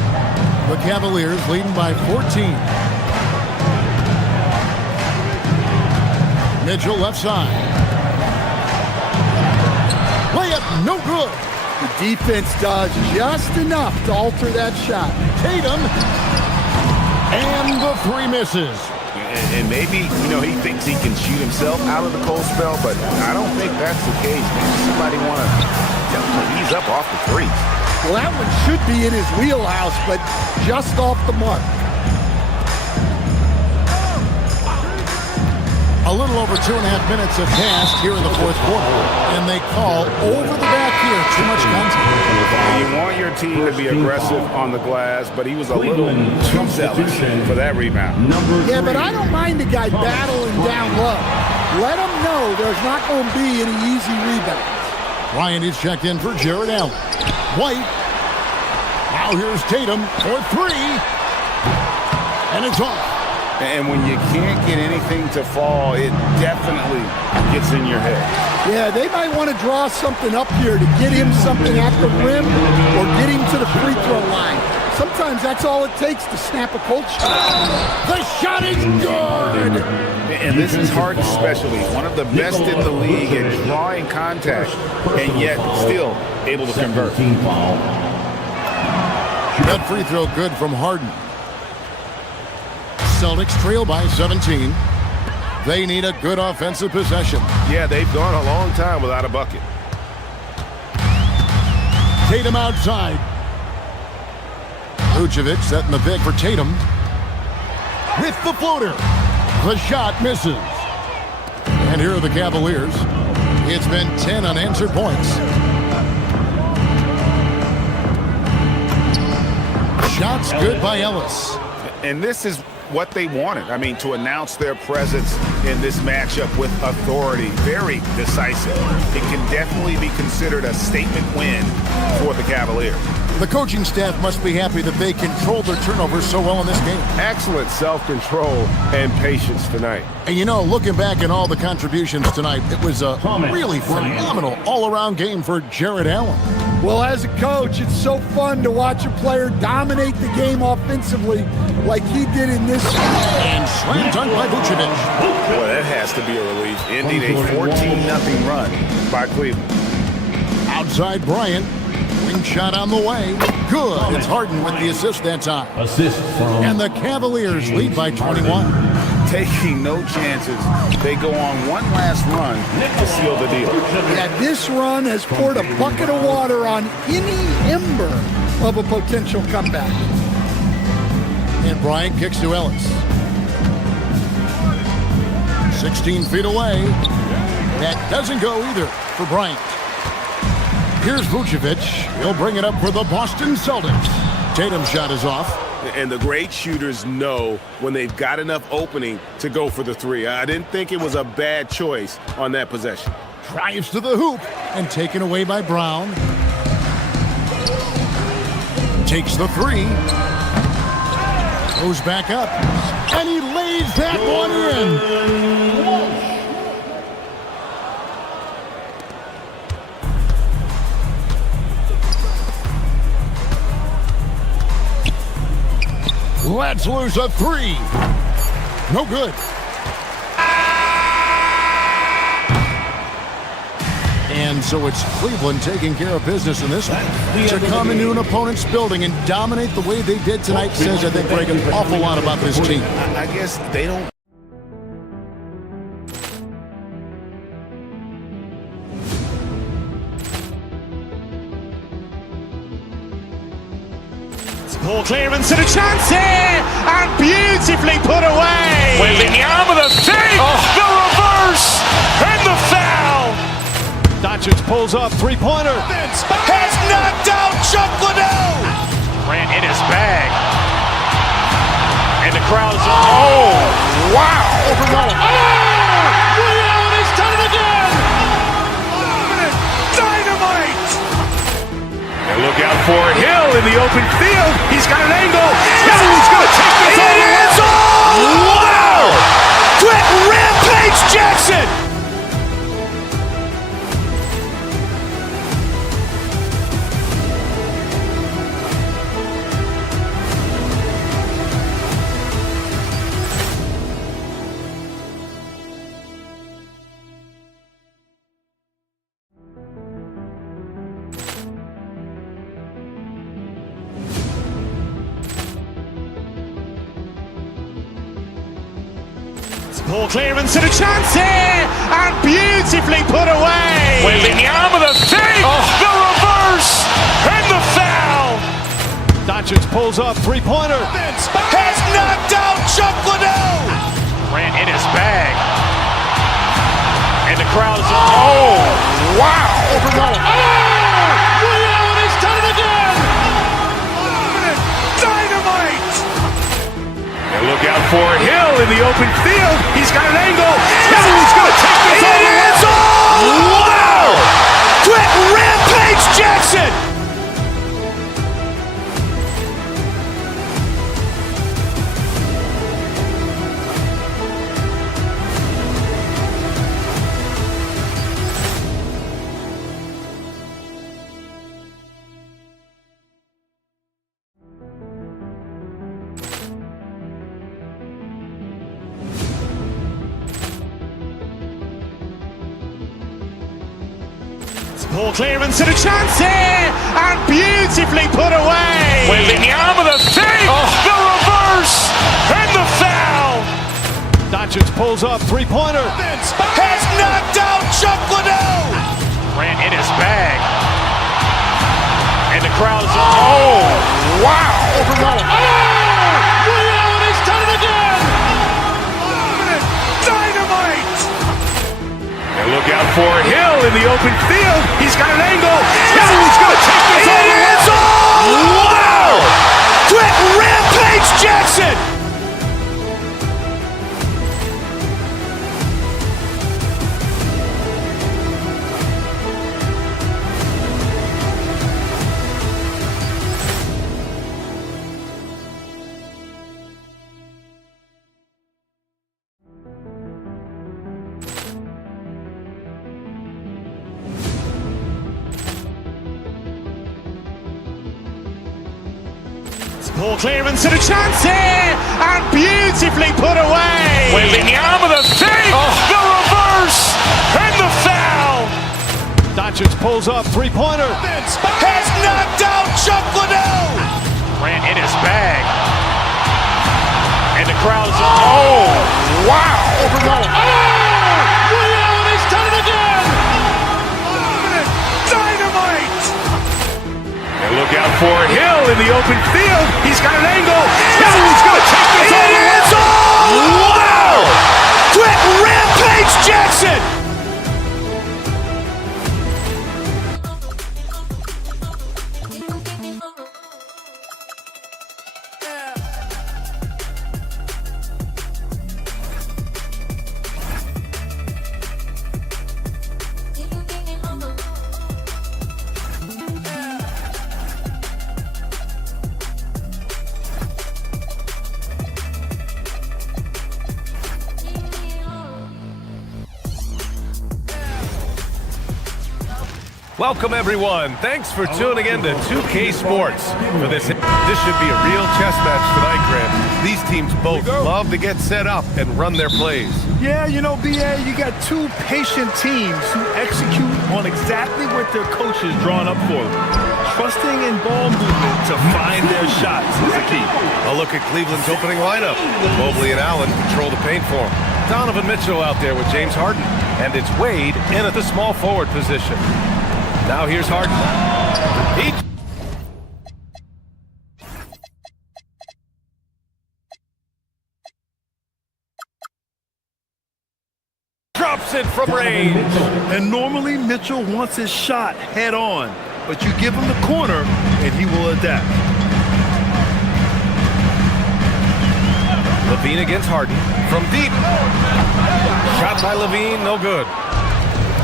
The Cavaliers leading by 14. Mitchell left side. Layup no good. The defense does just enough to alter that shot. Tatum. And the 3 misses. And maybe, he thinks he can shoot himself out of the cold spell, but I don't think that's the case. Maybe somebody want to ease up off the 3s. Well, that one should be in his wheelhouse, but just off the mark. A little over 2.5 minutes have passed here in the fourth quarter, and they call over the back here. Too much contact. You want your team to be aggressive on the glass, but he was a little too zealous for that rebound. Yeah, but I don't mind the guy battling down low. Let him know there's not going to be any easy rebounds. Ryan is checked in for Jared Allen. White. Now here's Tatum for 3. And it's off. And when you can't get anything to fall, it definitely gets in your head. Yeah, they might want to draw something up here to get him something at the rim or get him to the free throw line. Sometimes that's all it takes to snap a cold shot. The shot is good! And this is Harden especially, one of the best in the league at drawing contact, and yet still able to convert. That free throw good from Harden. Celtics trail by 17. They need a good offensive possession. Yeah, they've gone a long time without a bucket. Tatum outside. Vucevic setting the pick for Tatum. With the floater. The shot misses. And here are the Cavaliers. It's been 10 unanswered points. Shots good by Ellis. And this is what they wanted. I mean, to announce their presence in this matchup with authority. Very decisive. It can definitely be considered a statement win for the Cavaliers. The coaching staff must be happy that they controlled their turnovers so well in this game. Excellent self-control and patience tonight. And you know, looking back at all the contributions tonight, it was a really phenomenal all-around game for Jared Allen. Well, as a coach, it's so fun to watch a player dominate the game offensively like he did in this game. And slam dunk by Vucevic. Well, that has to be a relief, ending a 14-0 run by Cleveland. Outside Bryant. Wing shot on the way. Good. It's Harden with the assist that time. Assist from... And the Cavaliers lead by 21. Taking no chances. They go on one last run to seal the deal. Yeah, this run has poured a bucket of water on any ember of a potential comeback. And Bryant kicks to Ellis. 16 feet away. That doesn't go either for Bryant. Here's Vucevic. He'll bring it up for the Boston Celtics. Tatum's shot is off. And the great shooters know when they've got enough opening to go for the three. I didn't think it was a bad choice on that possession. Drives to the hoop and taken away by Brown. Takes the three. Goes back up. And he lays that one in. Let's lose a three. No good. And so it's Cleveland taking care of business in this one. To come into an opponent's building and dominate the way they did tonight says, I think, Greg, an awful lot about this team. I guess they don't. Ball clearance and a chance here, and beautifully put away. Wembanyama the fake, the reverse, and the foul. Doncic pulls up, three-pointer. Has knocked out Chuck Liddell. Ran in his bag. And the crowd is, oh, wow. Overrun. Liddell, and he's done it again. Dynamite. And look out for Hill in the open field. He's got an angle. He's going to take this all the way. Wow! Quick Rampage Jackson. Ball clearance and a chance here, and beautifully put away. Wembanyama the fake, the reverse, and the foul. Doncic pulls up, three-pointer. Has knocked out Chuck Liddell. Ran in his bag. And the crowd is, oh, wow. Overrun. Liddell, and he's done it again. Dynamite. And look out for Hill in the open field. He's got an angle. He's going to take this all the way. Wow! Quick Rampage Jackson. Ball clearance and a chance here, and beautifully put away. Wembanyama with a save, the reverse, and the foul. Doncic pulls up, three-pointer. Has knocked out Chuck Liddell. Ran in his bag. And the crowd is, oh, wow. Ray Allen has done it again. Dynamite. And look out for Hill in the open field. He's got an angle. He's going to take this all the way. Wow. Quick rampage Jackson. Ball clearance and a chance here, and beautifully put away. Wembanyama with a save, the reverse, and the foul. Doncic pulls up, three-pointer. Has knocked out Chuck Liddell. Ran in his bag. And the crowd is, oh, wow. Ray Allen has done it again. Dynamite. And look out for Hill in the open field. He's got an angle. He's going to take this all the way. Wow. Quick rampage Jackson. Welcome, everyone. Thanks for tuning in to 2K Sports. For this should be a real chess match tonight, Grant. These teams both love to get set up and run their plays. Yeah, you know, BA, you got two patient teams who execute on exactly what their coach has drawn up for them. Trusting in ball movement to find their shots is the key. A look at Cleveland's opening lineup. Mobley and Allen control the paint for him. Donovan Mitchell out there with James Harden. And it's Wade in at the small forward position. Now here's Harden. He drops it from range. And normally Mitchell wants his shot head on, but you give him the corner and he will adapt. Levine against Harden from deep. Shot by Levine, no good.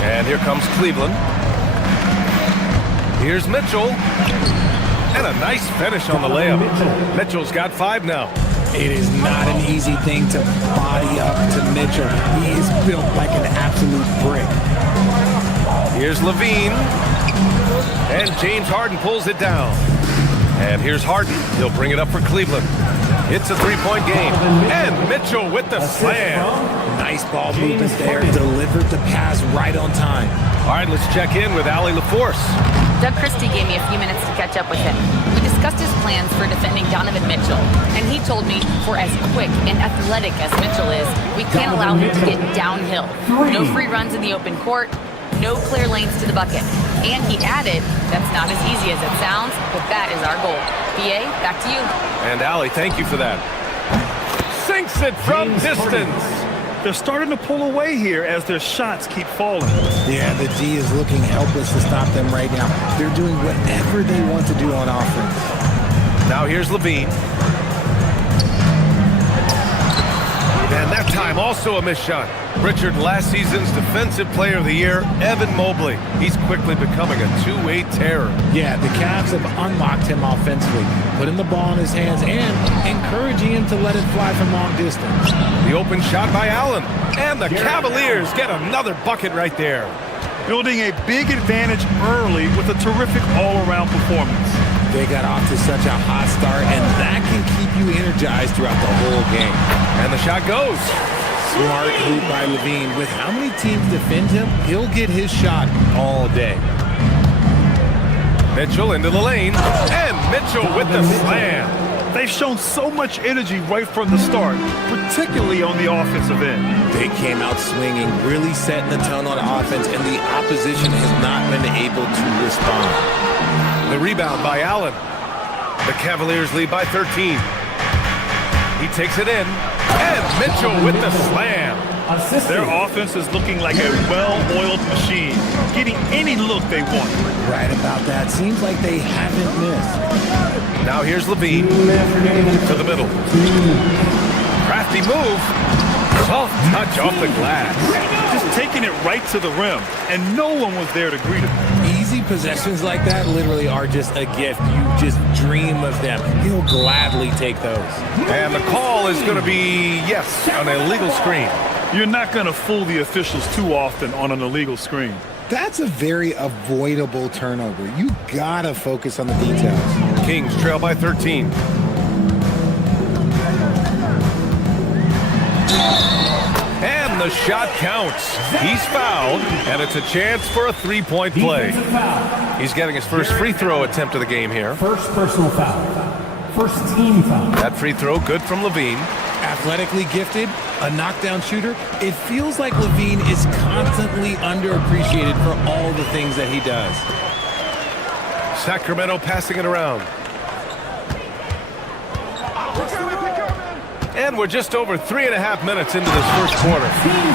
And here comes Cleveland. Here's Mitchell. And a nice finish on the layup. Mitchell's got 5 now. It is not an easy thing to body up to Mitchell. He is built like an absolute brick. Here's Levine. And James Harden pulls it down. And here's Harden. He'll bring it up for Cleveland. It's a 3-point game. And Mitchell with the slam. Nice ball movement there. Delivered the pass right on time. All right, let's check in with Allie LaForce. Doug Christie gave me a few minutes to catch up with him. We discussed his plans for defending Donovan Mitchell, and he told me for as quick and athletic as Mitchell is, we can't allow him to get downhill. No free runs in the open court, no clear lanes to the bucket. And he added, that's not as easy as it sounds, but that is our goal. BA, back to you. And Allie, thank you for that. Sinks it from distance. They're starting to pull away here as their shots keep falling. Yeah, the D is looking helpless to stop them right now. They're doing whatever they want to do on offense. Now here's Levine. And that time also a missed shot. Richard, last season's Defensive Player of the Year, Evan Mobley. He's quickly becoming a two-way terror. Yeah, the Cavs have unlocked him offensively, putting the ball in his hands and encouraging him to let it fly from long distance. The open shot by Allen. And the Cavaliers get another bucket right there. Building a big advantage early with a terrific all-around performance. They got off to such a hot start, and that can keep you energized throughout the whole game. And the shot goes. Smart move by Levine. With how many teams defend him, he'll get his shot all day. Mitchell into the lane, and Mitchell with the slam. They've shown so much energy right from the start, particularly on the offensive end. They came out swinging, really setting the tone on offense, and the opposition has not been able to respond. The rebound by Allen. The Cavaliers lead by 13. He takes it in, and Mitchell with the slam. Their offense is looking like a well-oiled machine, getting any look they want. Right about that. Seems like they haven't missed. Now here's Levine to the middle. Crafty move. Soft touch off the glass. Just taking it right to the rim, and no one was there to greet him. Easy possessions like that literally are just a gift. You just dream of them. He'll gladly take those. And the call is going to be, yes, an illegal screen. You're not going to fool the officials too often on an illegal screen. That's a very avoidable turnover. You gotta focus on the details. Kings trail by 13. And the shot counts. He's fouled, and it's a chance for a three-point play. He's getting his first free throw attempt of the game here. First personal foul. First team foul. That free throw good from Levine. Athletically gifted, a knockdown shooter. It feels like Levine is constantly underappreciated for all the things that he does. Sacramento passing it around. And we're just over 3.5 minutes into this first quarter.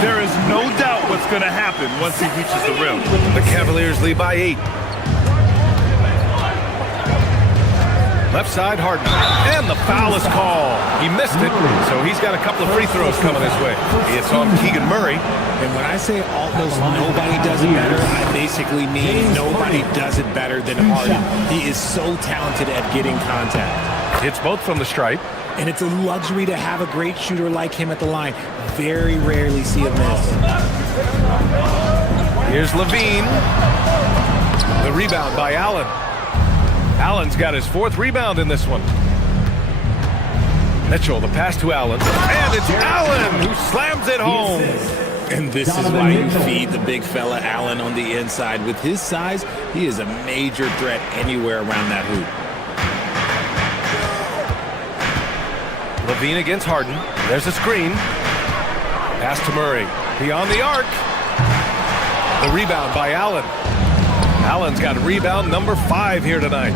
There is no doubt what's going to happen once he reaches the rim. The Cavaliers lead by 8. Left side, Harden. And the foul is called. He missed it, so he's got a couple of free throws coming his way. It's on Keegan Murray. And when I say almost nobody does it better, I basically mean nobody does it better than Harden. He is so talented at getting contact. Hits both from the stripe. And it's a luxury to have a great shooter like him at the line. Very rarely see him miss. Here's Levine. The rebound by Allen. Allen's got his 4th rebound in this one. Mitchell, the pass to Allen. And it's Allen who slams it home. And this is why you feed the big fella Allen on the inside. With his size, he is a major threat anywhere around that hoop. Levine against Harden. There's a screen. Pass to Murray. Beyond the arc. The rebound by Allen. Allen's got rebound number 5 here tonight.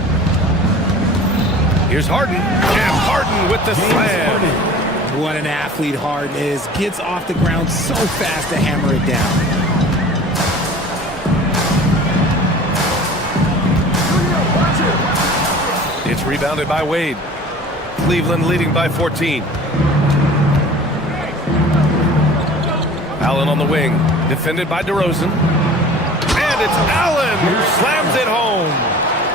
Here's Harden. And Harden with the slam. What an athlete Harden is. Gets off the ground so fast to hammer it down. It's rebounded by Wade. Cleveland leading by 14. Allen on the wing. Defended by DeRozan. And it's Allen who slams it home.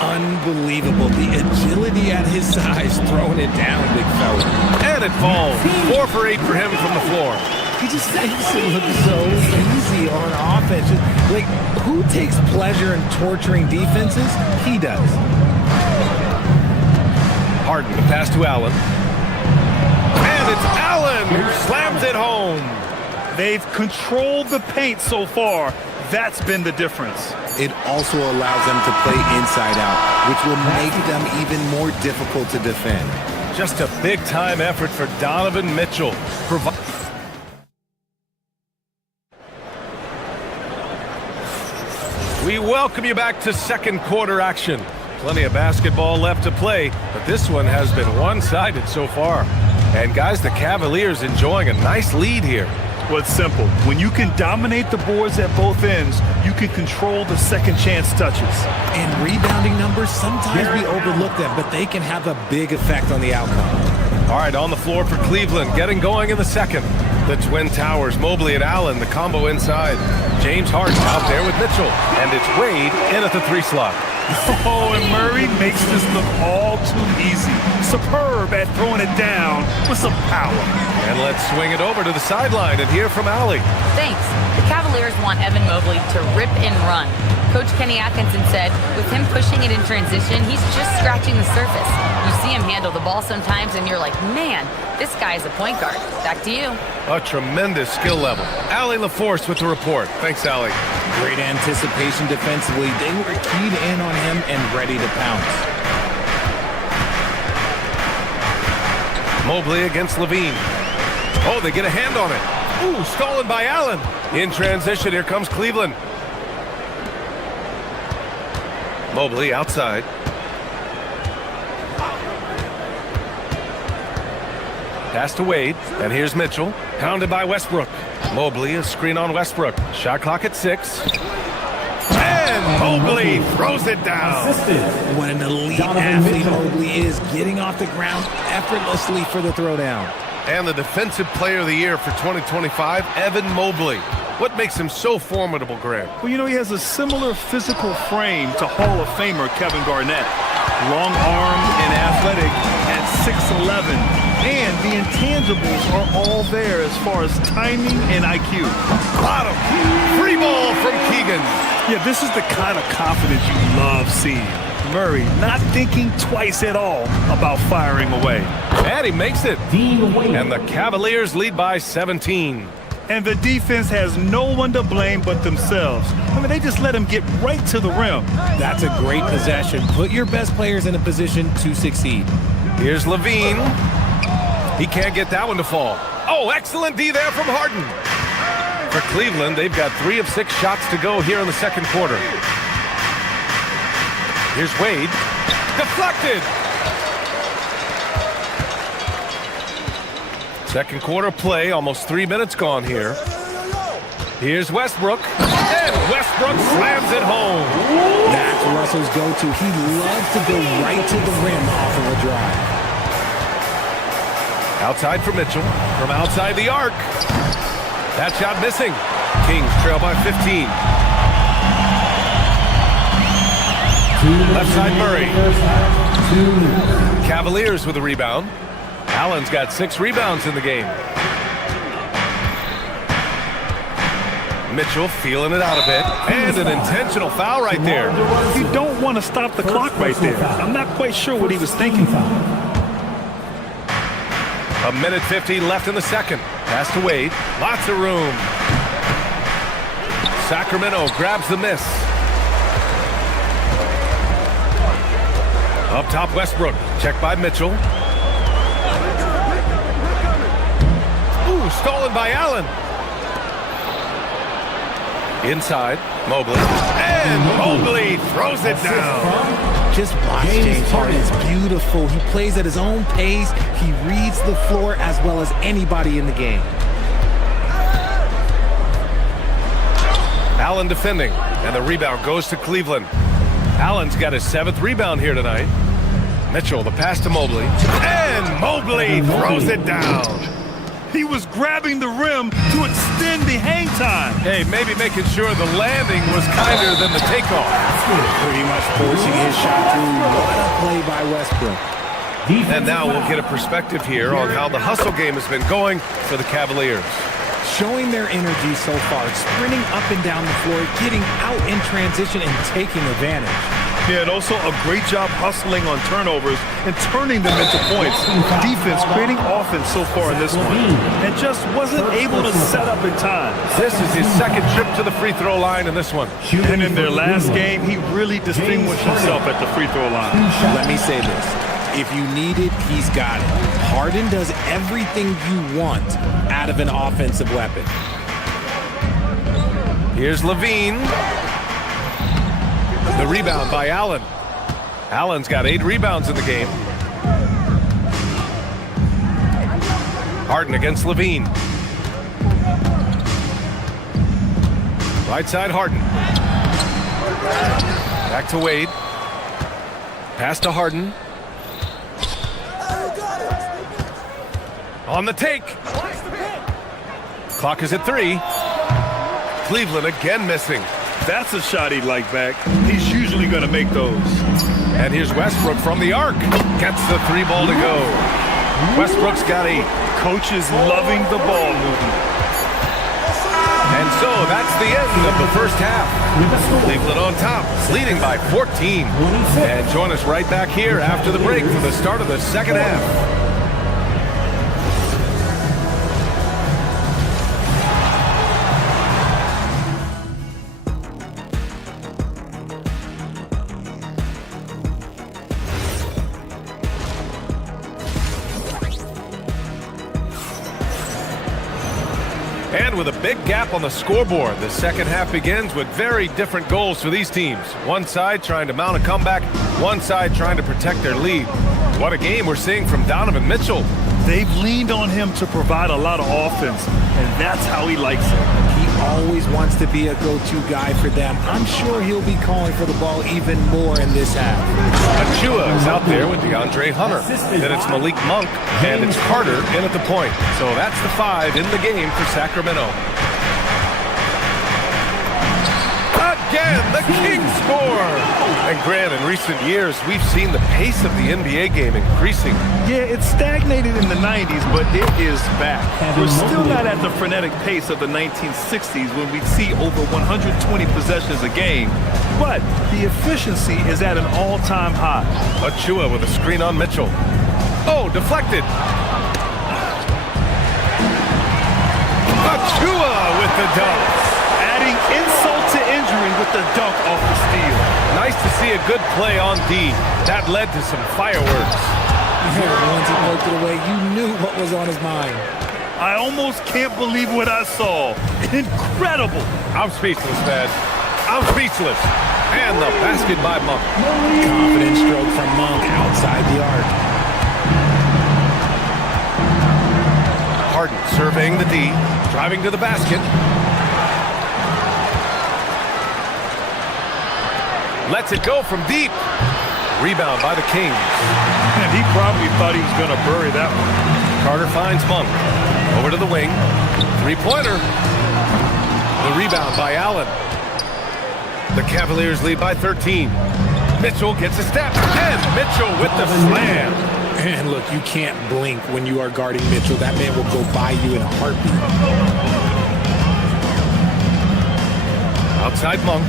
Unbelievable. The agility at his size, throwing it down, big fella. And it falls. 4 for 8 for him from the floor. He just makes it look so easy on offense. Like, who takes pleasure in torturing defenses? He does. Harden, the pass to Allen. And it's Allen who slams it home. They've controlled the paint so far. That's been the difference. It also allows them to play inside out, which will make them even more difficult to defend. Just a big-time effort for Donovan Mitchell. We welcome you back to second quarter action. Plenty of basketball left to play, but this one has been one-sided so far. And guys, the Cavaliers enjoying a nice lead here. Well, it's simple. When you can dominate the boards at both ends, you can control the second chance touches. And rebounding numbers, sometimes we overlook them, but they can have a big effect on the outcome. All right, on the floor for Cleveland, getting going in the second. The Twin Towers, Mobley and Allen, the combo inside. James Harden out there with Mitchell, and it's Wade in at the 3 slot. Oh, and Murray makes this look all too easy. Superb at throwing it down with some power. And let's swing it over to the sideline and hear from Allie. Thanks. The Cavaliers Cavaliers want Evan Mobley to rip and run. Coach Kenny Atkinson said, with him pushing it in transition, he's just scratching the surface. You see him handle the ball sometimes, and you're like, man, this guy is a point guard. Back to you. A tremendous skill level. Allie LaForce with the report. Thanks, Allie. Great anticipation defensively. They were keyed in on him and ready to pounce. Mobley against Levine. Oh, they get a hand on it. Ooh, stolen by Allen. In transition, here comes Cleveland. Mobley outside. Pass to Wade, and here's Mitchell. Pounded by Westbrook. Mobley, a screen on Westbrook. Shot clock at 6. And Mobley throws it down. What an elite athlete Mobley is, getting off the ground effortlessly for the throwdown. And the Defensive Player of the Year for 2025, Evan Mobley. What makes him so formidable, Grant? Well, you know, he has a similar physical frame to Hall of Famer Kevin Garnett. Long-armed and athletic at 6'11". And the intangibles are all there as far as timing and IQ. Bottom. Free ball from Keegan. Yeah, this is the kind of confidence you love seeing. Murray not thinking twice at all about firing away. And he makes it. And the Cavaliers lead by 17. And the defense has no one to blame but themselves. I mean, they just let him get right to the rim. That's a great possession. Put your best players in a position to succeed. Here's Levine. He can't get that one to fall. Oh, excellent D there from Harden. For Cleveland, they've got 3 of 6 shots to go here in the second quarter. Here's Wade. Deflected. Second quarter play, almost 3 minutes gone here. Here's Westbrook. And Westbrook slams it home. That's Russell's go-to. He loves to go right to the rim off of a drive. Outside for Mitchell. From outside the arc. That shot missing. Kings trail by 15. Left side Murray. Cavaliers with a rebound. Allen's got 6 rebounds in the game. Mitchell feeling it out a bit. And an intentional foul right there. You don't want to stop the clock right there. I'm not quite sure what he was thinking. A minute 50 left in the second. Pass to Wade. Lots of room. Sacramento grabs the miss. Up top, Westbrook. Checked by Mitchell. Ooh, stolen by Allen. Inside, Mobley. And Mobley throws it down. Just watch James Harden. It's beautiful. He plays at his own pace. He reads the floor as well as anybody in the game. Allen defending, and the rebound goes to Cleveland. Allen's got his 7th rebound here tonight. Mitchell, the pass to Mobley. And Mobley throws it down. He was grabbing the rim to extend the hang time. Hey, maybe making sure the landing was kinder than the takeoff. Pretty much forcing his shot through. What a play by Westbrook. And now we'll get a perspective here on how the hustle game has been going for the Cavaliers. Showing their energy so far, sprinting up and down the floor, getting out in transition and taking advantage. Yeah, and also a great job hustling on turnovers and turning them into points. Defense creating offense so far in this one, and just wasn't able to set up in time. This is his 2nd trip to the free throw line in this one. And in their last game, he really distinguished himself at the free throw line. Let me say this. If you need it, he's got it. Harden does everything you want out of an offensive weapon. Here's Levine. The rebound by Allen. Allen's got 8 rebounds in the game. Harden against Levine. Right side Harden. Back to Wade. Pass to Harden. On the take. Clock is at 3. Cleveland again missing. That's a shot he'd like back. He's usually going to make those. And here's Westbrook from the arc. Gets the 3 ball to go. Westbrook's got 8. Coach is loving the ball movement. And so that's the end of the first half. Cleveland on top, leading by 14. And join us right back here after the break for the start of the second half. And with a big gap on the scoreboard, the second half begins with very different goals for these teams. One side trying to mount a comeback, one side trying to protect their lead. What a game we're seeing from Donovan Mitchell. They've leaned on him to provide a lot of offense, and that's how he likes it. He always wants to be a go-to guy for them. I'm sure he'll be calling for the ball even more in this half. Achua is out there with DeAndre Hunter. Then it's Malik Monk, and it's Carter in at the point. So that's the 5 in the game for Sacramento. Again, the Kings score! And Grant, in recent years, we've seen the pace of the NBA game increasing. Yeah, it stagnated in the 90s, but it is back. We're still not at the frenetic pace of the 1960s when we'd see over 120 possessions a game, but the efficiency is at an all-time high. Achua with a screen on Mitchell. Oh, deflected. Achua with the dunk. Adding insult to injury with the dunk off the steal. Nice to see a good play on D. That led to some fireworks. Once he poked it away, you knew what was on his mind. I almost can't believe what I saw. Incredible. I'm speechless, man. I'm speechless. And the basket by Monk. Confident stroke from Monk outside the arc. Harden surveying the D, driving to the basket. Lets it go from deep. Rebound by the Kings. And he probably thought he was going to bury that one. Carter finds Monk. Over to the wing. Three-pointer. The rebound by Allen. The Cavaliers lead by 13. Mitchell gets a step. And Mitchell with the slam. And look, you can't blink when you are guarding Mitchell. That man will go by you in a heartbeat. Outside Monk.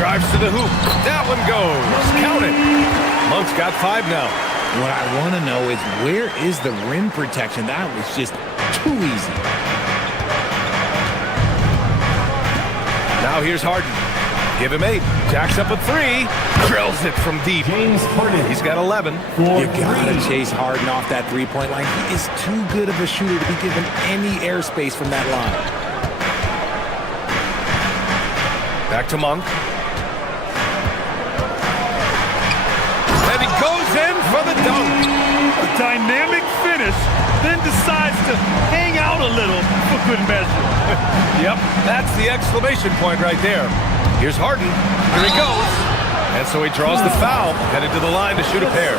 Drives to the hoop. That one goes. Count it. Monk's got 5 now. What I want to know is, where is the rim protection? That was just too easy. Now here's Harden. Give him 8. Jacks up a 3. Drills it from deep. He's got 11. You gotta chase Harden off that three-point line. He is too good of a shooter to be given any airspace from that line. Back to Monk. And he goes in for the dunk. A dynamic finish, then decides to hang out a little for good measure. Yep, that's the exclamation point right there. Here's Harden. Here he goes. And so he draws the foul, headed to the line to shoot a pair.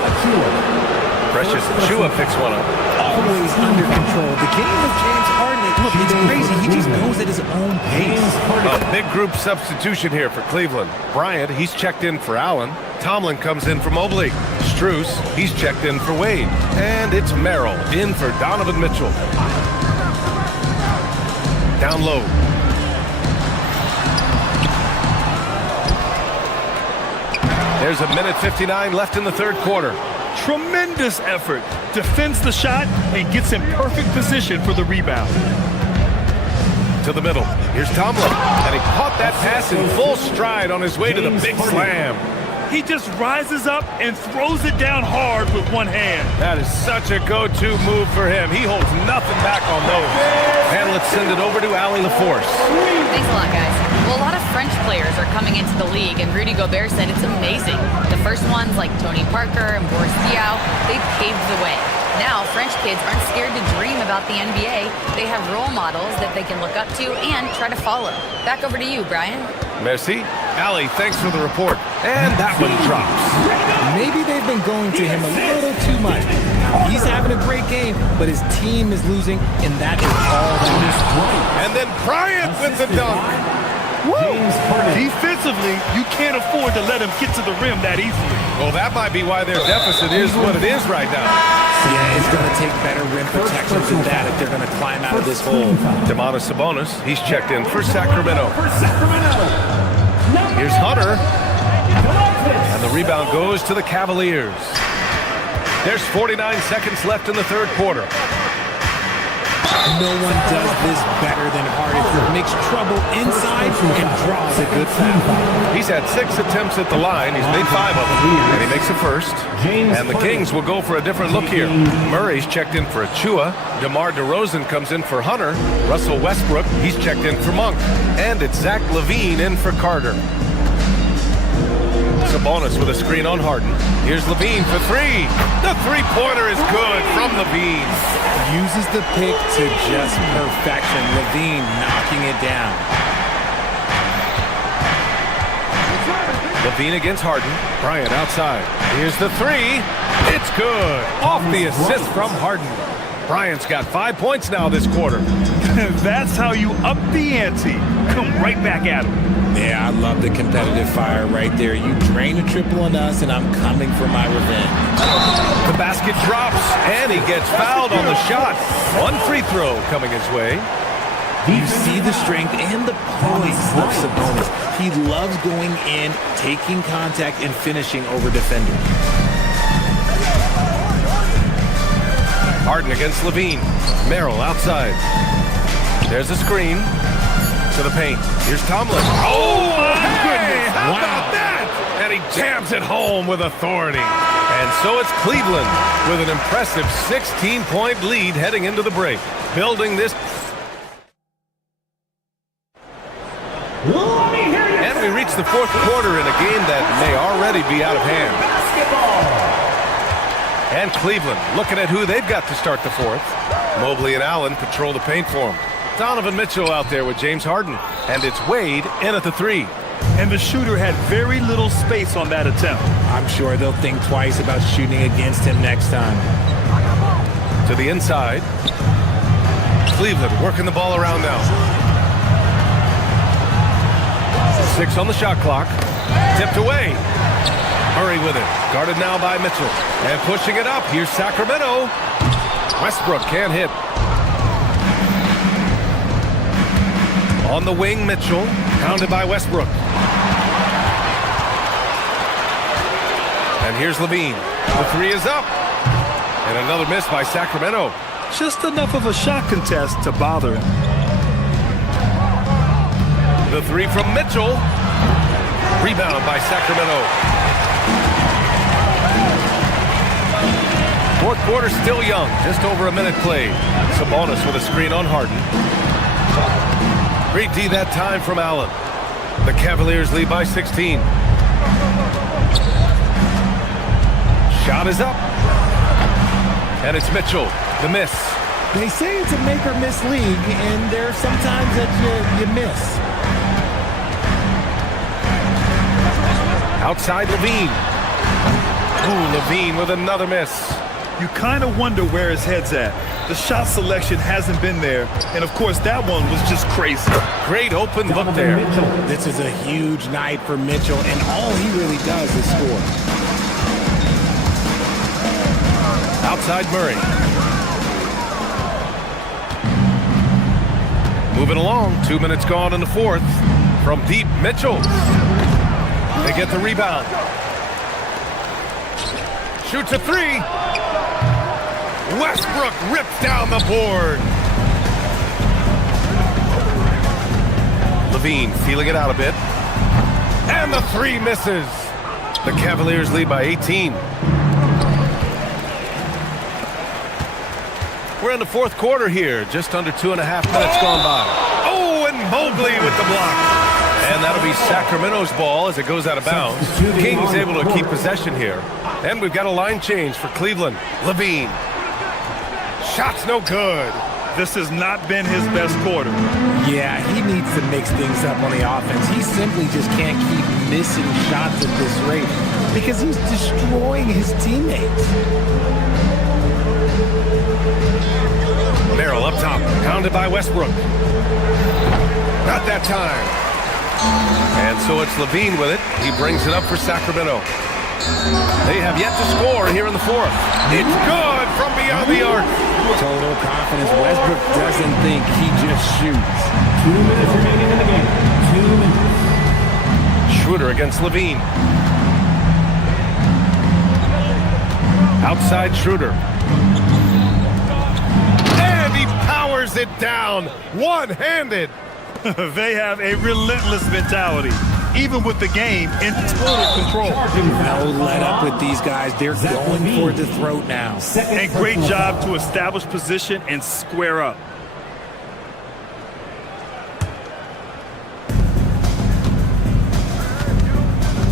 Precious Achua picks one up. Always under control. The game of James Harden, look, it's crazy. He just goes at his own pace. A big group substitution here for Cleveland. Bryant, he's checked in for Allen. Tomlin comes in for Mobley. Strus, he's checked in for Wade. And it's Merrill in for Donovan Mitchell. Down low. There's a minute 59 left in the third quarter. Tremendous effort. Defends the shot and gets in perfect position for the rebound. To the middle. Here's Tomlin. And he caught that pass in full stride on his way to the big slam. He just rises up and throws it down hard with one hand. That is such a go-to move for him. He holds nothing back on those. And let's send it over to Allie LaForce. Thanks a lot, guys. Well, a lot of French players are coming into the league, and Rudy Gobert said it's amazing. The first ones, like Tony Parker and Boris Diaw, they paved the way. Now, French kids aren't scared to dream about the NBA. They have role models that they can look up to and try to follow. Back over to you, Brian. Merci. Allie, thanks for the report. And that one drops. Maybe they've been going to him a little too much. He's having a great game, but his team is losing, and that is all that matters. And then Bryant with the dunk. James Harden. Defensively, you can't afford to let him get to the rim that easily. Well, that might be why their deficit is what it is right now. Yeah, it's going to take better rim protection than that if they're going to climb out of this hole. Domantas Sabonis, he's checked in for Sacramento. Here's Hunter. And the rebound goes to the Cavaliers. There's 49 seconds left in the third quarter. No one does this better than Harden. Makes trouble inside and draws a good foul. He's had 6 attempts at the line. He's made 5 of them, and he makes a first. And the Kings will go for a different look here. Murray's checked in for Achua. DeMar DeRozan comes in for Hunter. Russell Westbrook, he's checked in for Monk. And it's Zach LaVine in for Carter. Sabonis with a screen on Harden. Here's LaVine for 3. The three-pointer is good from LaVine. Uses the pick to just perfection. LaVine knocking it down. LaVine against Harden. Bryant outside. Here's the 3. It's good. Off the assist from Harden. Bryant's got 5 points now this quarter. That's how you up the ante. Come right back at him. Yeah, I love the competitive fire right there. You drain a triple on us, and I'm coming for my revenge. The basket drops, and he gets fouled on the shot. 1 free throw coming his way. You see the strength and the poise of Sabonis. He loves going in, taking contact, and finishing over defenders. Harden against LaVine. Merrill outside. There's a screen. To the paint. Here's Tomlin. Oh, my goodness. How about that? And he jams it home with authority. And so it's Cleveland with an impressive 16-point lead heading into the break. Building this. And we reach the fourth quarter in a game that may already be out of hand. And Cleveland looking at who they've got to start the fourth. Mobley and Allen patrol the paint for him. Donovan Mitchell out there with James Harden. And it's Wade in at the 3. And the shooter had very little space on that attempt. I'm sure they'll think twice about shooting against him next time. To the inside. Cleveland working the ball around now. 6 on the shot clock. Tipped away. Murray with it. Guarded now by Mitchell. And pushing it up. Here's Sacramento. Westbrook can't hit. On the wing, Mitchell. Pounded by Westbrook. And here's LaVine. The 3 is up. And another miss by Sacramento. Just enough of a shot contest to bother him. The 3 from Mitchell. Rebound by Sacramento. Fourth quarter still young. Just over a minute played. Sabonis with a screen on Harden. Great D that time from Allen. The Cavaliers lead by 16. Shot is up. And it's Mitchell. The miss. They say it's a make-or-miss league, and there are some times that you miss. Outside LaVine. Ooh, LaVine with another miss. You kind of wonder where his head's at. The shot selection hasn't been there. And, of course, that one was just crazy. Great open look there. This is a huge night for Mitchell, and all he really does is score. Outside Murray. Moving along. 2 minutes gone in the fourth. From deep, Mitchell. They get the rebound. Shoots a 3. Westbrook rips down the board. LaVine feeling it out a bit. And the 3 misses. The Cavaliers lead by 18. We're in the fourth quarter here. Just under 2.5 minutes gone by. Oh, and Mobley with the block. And that'll be Sacramento's ball as it goes out of bounds. Kings able to keep possession here. And we've got a line change for Cleveland. LaVine. Shot's no good. This has not been his best quarter. Yeah, he needs to mix things up on the offense. He simply just can't keep missing shots at this rate because he's destroying his teammates. Merrill up top, pounded by Westbrook. Not that time. And so it's Levine with it. He brings it up for Sacramento. They have yet to score here in the fourth. It's good from beyond the arc. Total confidence. Westbrook doesn't think, he just shoots. 2 minutes remaining in the game. 2 minutes. Schroeder against Levine. Outside Schroeder. And he powers it down. One-handed. They have a relentless mentality, even with the game in total control. No let up with these guys. They're going for the throat now. And great job to establish position and square up.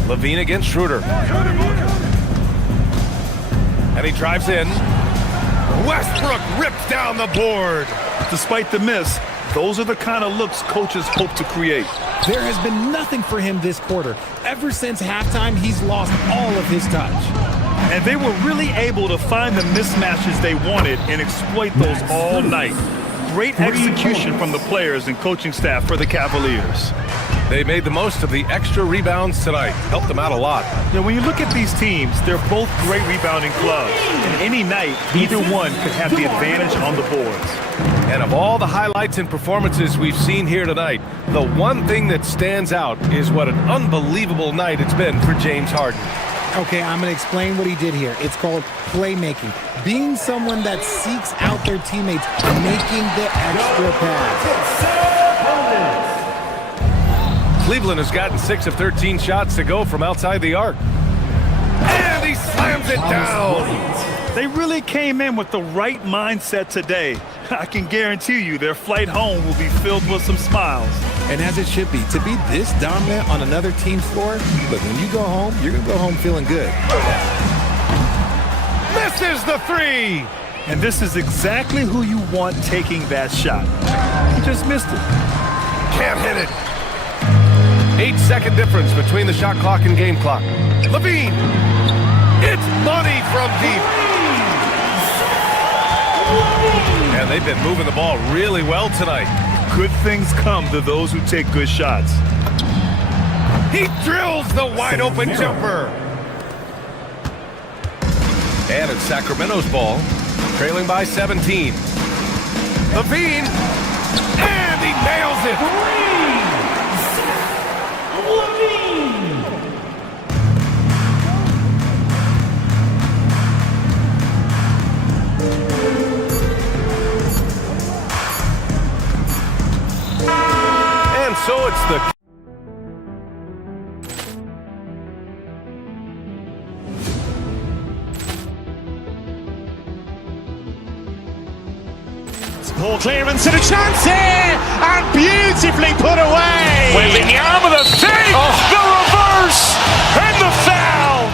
Levine against Schroeder. And he drives in. Westbrook rips down the board. Despite the miss, those are the kind of looks coaches hope to create. There has been nothing for him this quarter. Ever since halftime, he's lost all of his touch. And they were really able to find the mismatches they wanted and exploit those all night. Great execution from the players and coaching staff for the Cavaliers. They made the most of the extra rebounds tonight. Helped them out a lot. Now, when you look at these teams, they're both great rebounding clubs. And any night, either one could have the advantage on the boards. And of all the highlights and performances we've seen here tonight, the one thing that stands out is what an unbelievable night it's been for James Harden. Okay, I'm going to explain what he did here. It's called playmaking. Being someone that seeks out their teammates, making the extra pass. Cleveland has gotten 6 of 13 shots to go from outside the arc. And he slams it down. They really came in with the right mindset today. I can guarantee you their flight home will be filled with some smiles. And as it should be, to be this dominant on another team's floor, look, when you go home, you're going to go home feeling good. Misses the three. And this is exactly who you want taking that shot. He just missed it. Can't hit it. 8-second difference between the shot clock and game clock. Levine. It's money from deep. And they've been moving the ball really well tonight. Good things come to those who take good shots. He drills the wide open jumper. And it's Sacramento's ball, trailing by 17. Levine. And he nails it. And so it's the Ball clearance and a chance here, and beautifully put away. Wembanyama with a fake, the reverse, and the foul.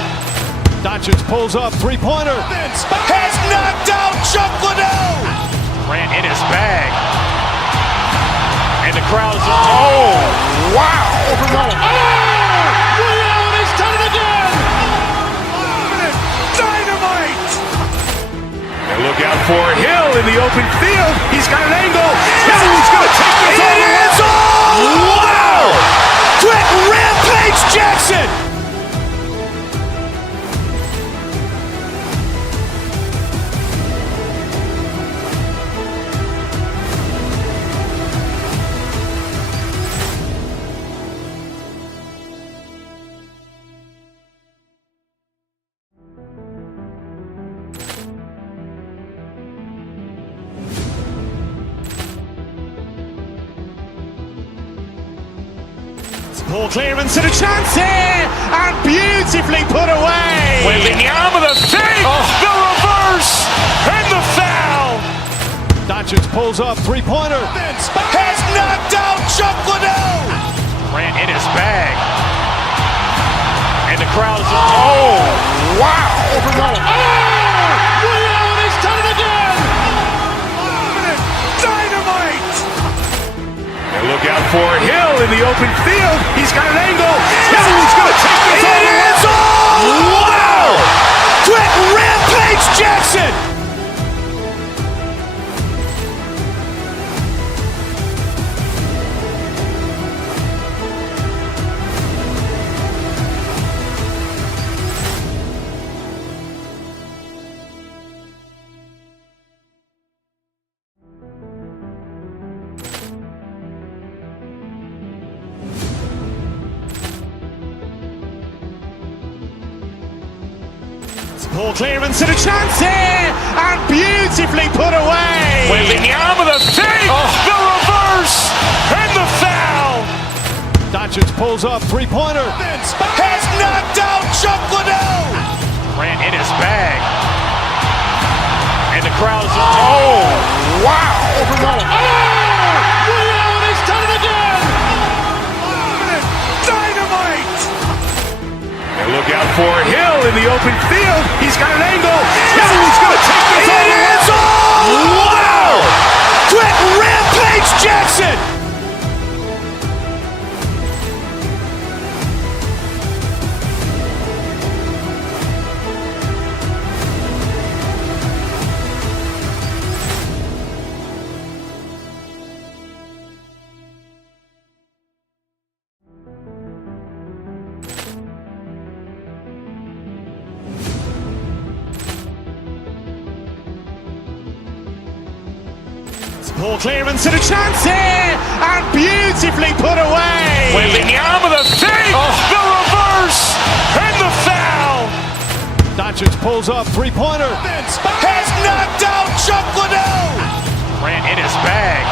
Doncic pulls up, three-pointer. Has knocked out Chuck Liddell. Ran in his bag. And the crowd is, oh, wow. Liddell, he's done it again. Dynamite. And look out for Hill in the open field. He's got an angle. Hill's going to take this all the way. Wow! Quick Rampage Jackson. Ball clearance and a chance here, and beautifully put away. Wembanyama with a fake, the reverse, and the foul. Doncic pulls up, three-pointer. Has knocked out Chuck Liddell. Ran in his bag. And the crowd is, oh, wow. Liddell, he's done it again. Dynamite. And look out for Hill in the open field. He's got an angle. Hill's going to take this all the way. Wow. Quick Rampage Jackson. Ball clearance and a chance here, and beautifully put away. Wembanyama the save, the reverse, and the foul. Doncic pulls up, three-pointer. Has knocked out Chuck Liddell. Ran in his bag. And the crowd is... Oh, wow. Liddell, he's done it again. Dynamite. And look out for Hill in the open field. He's got an angle. Hill's going to take this all the way. Wow. Quick Rampage Jackson. Ball clearance and a chance here, and beautifully put away. Wembanyama the save, the reverse, and the foul. Doncic pulls up, three-pointer. Has knocked out Chuck Liddell. Ran in his bag.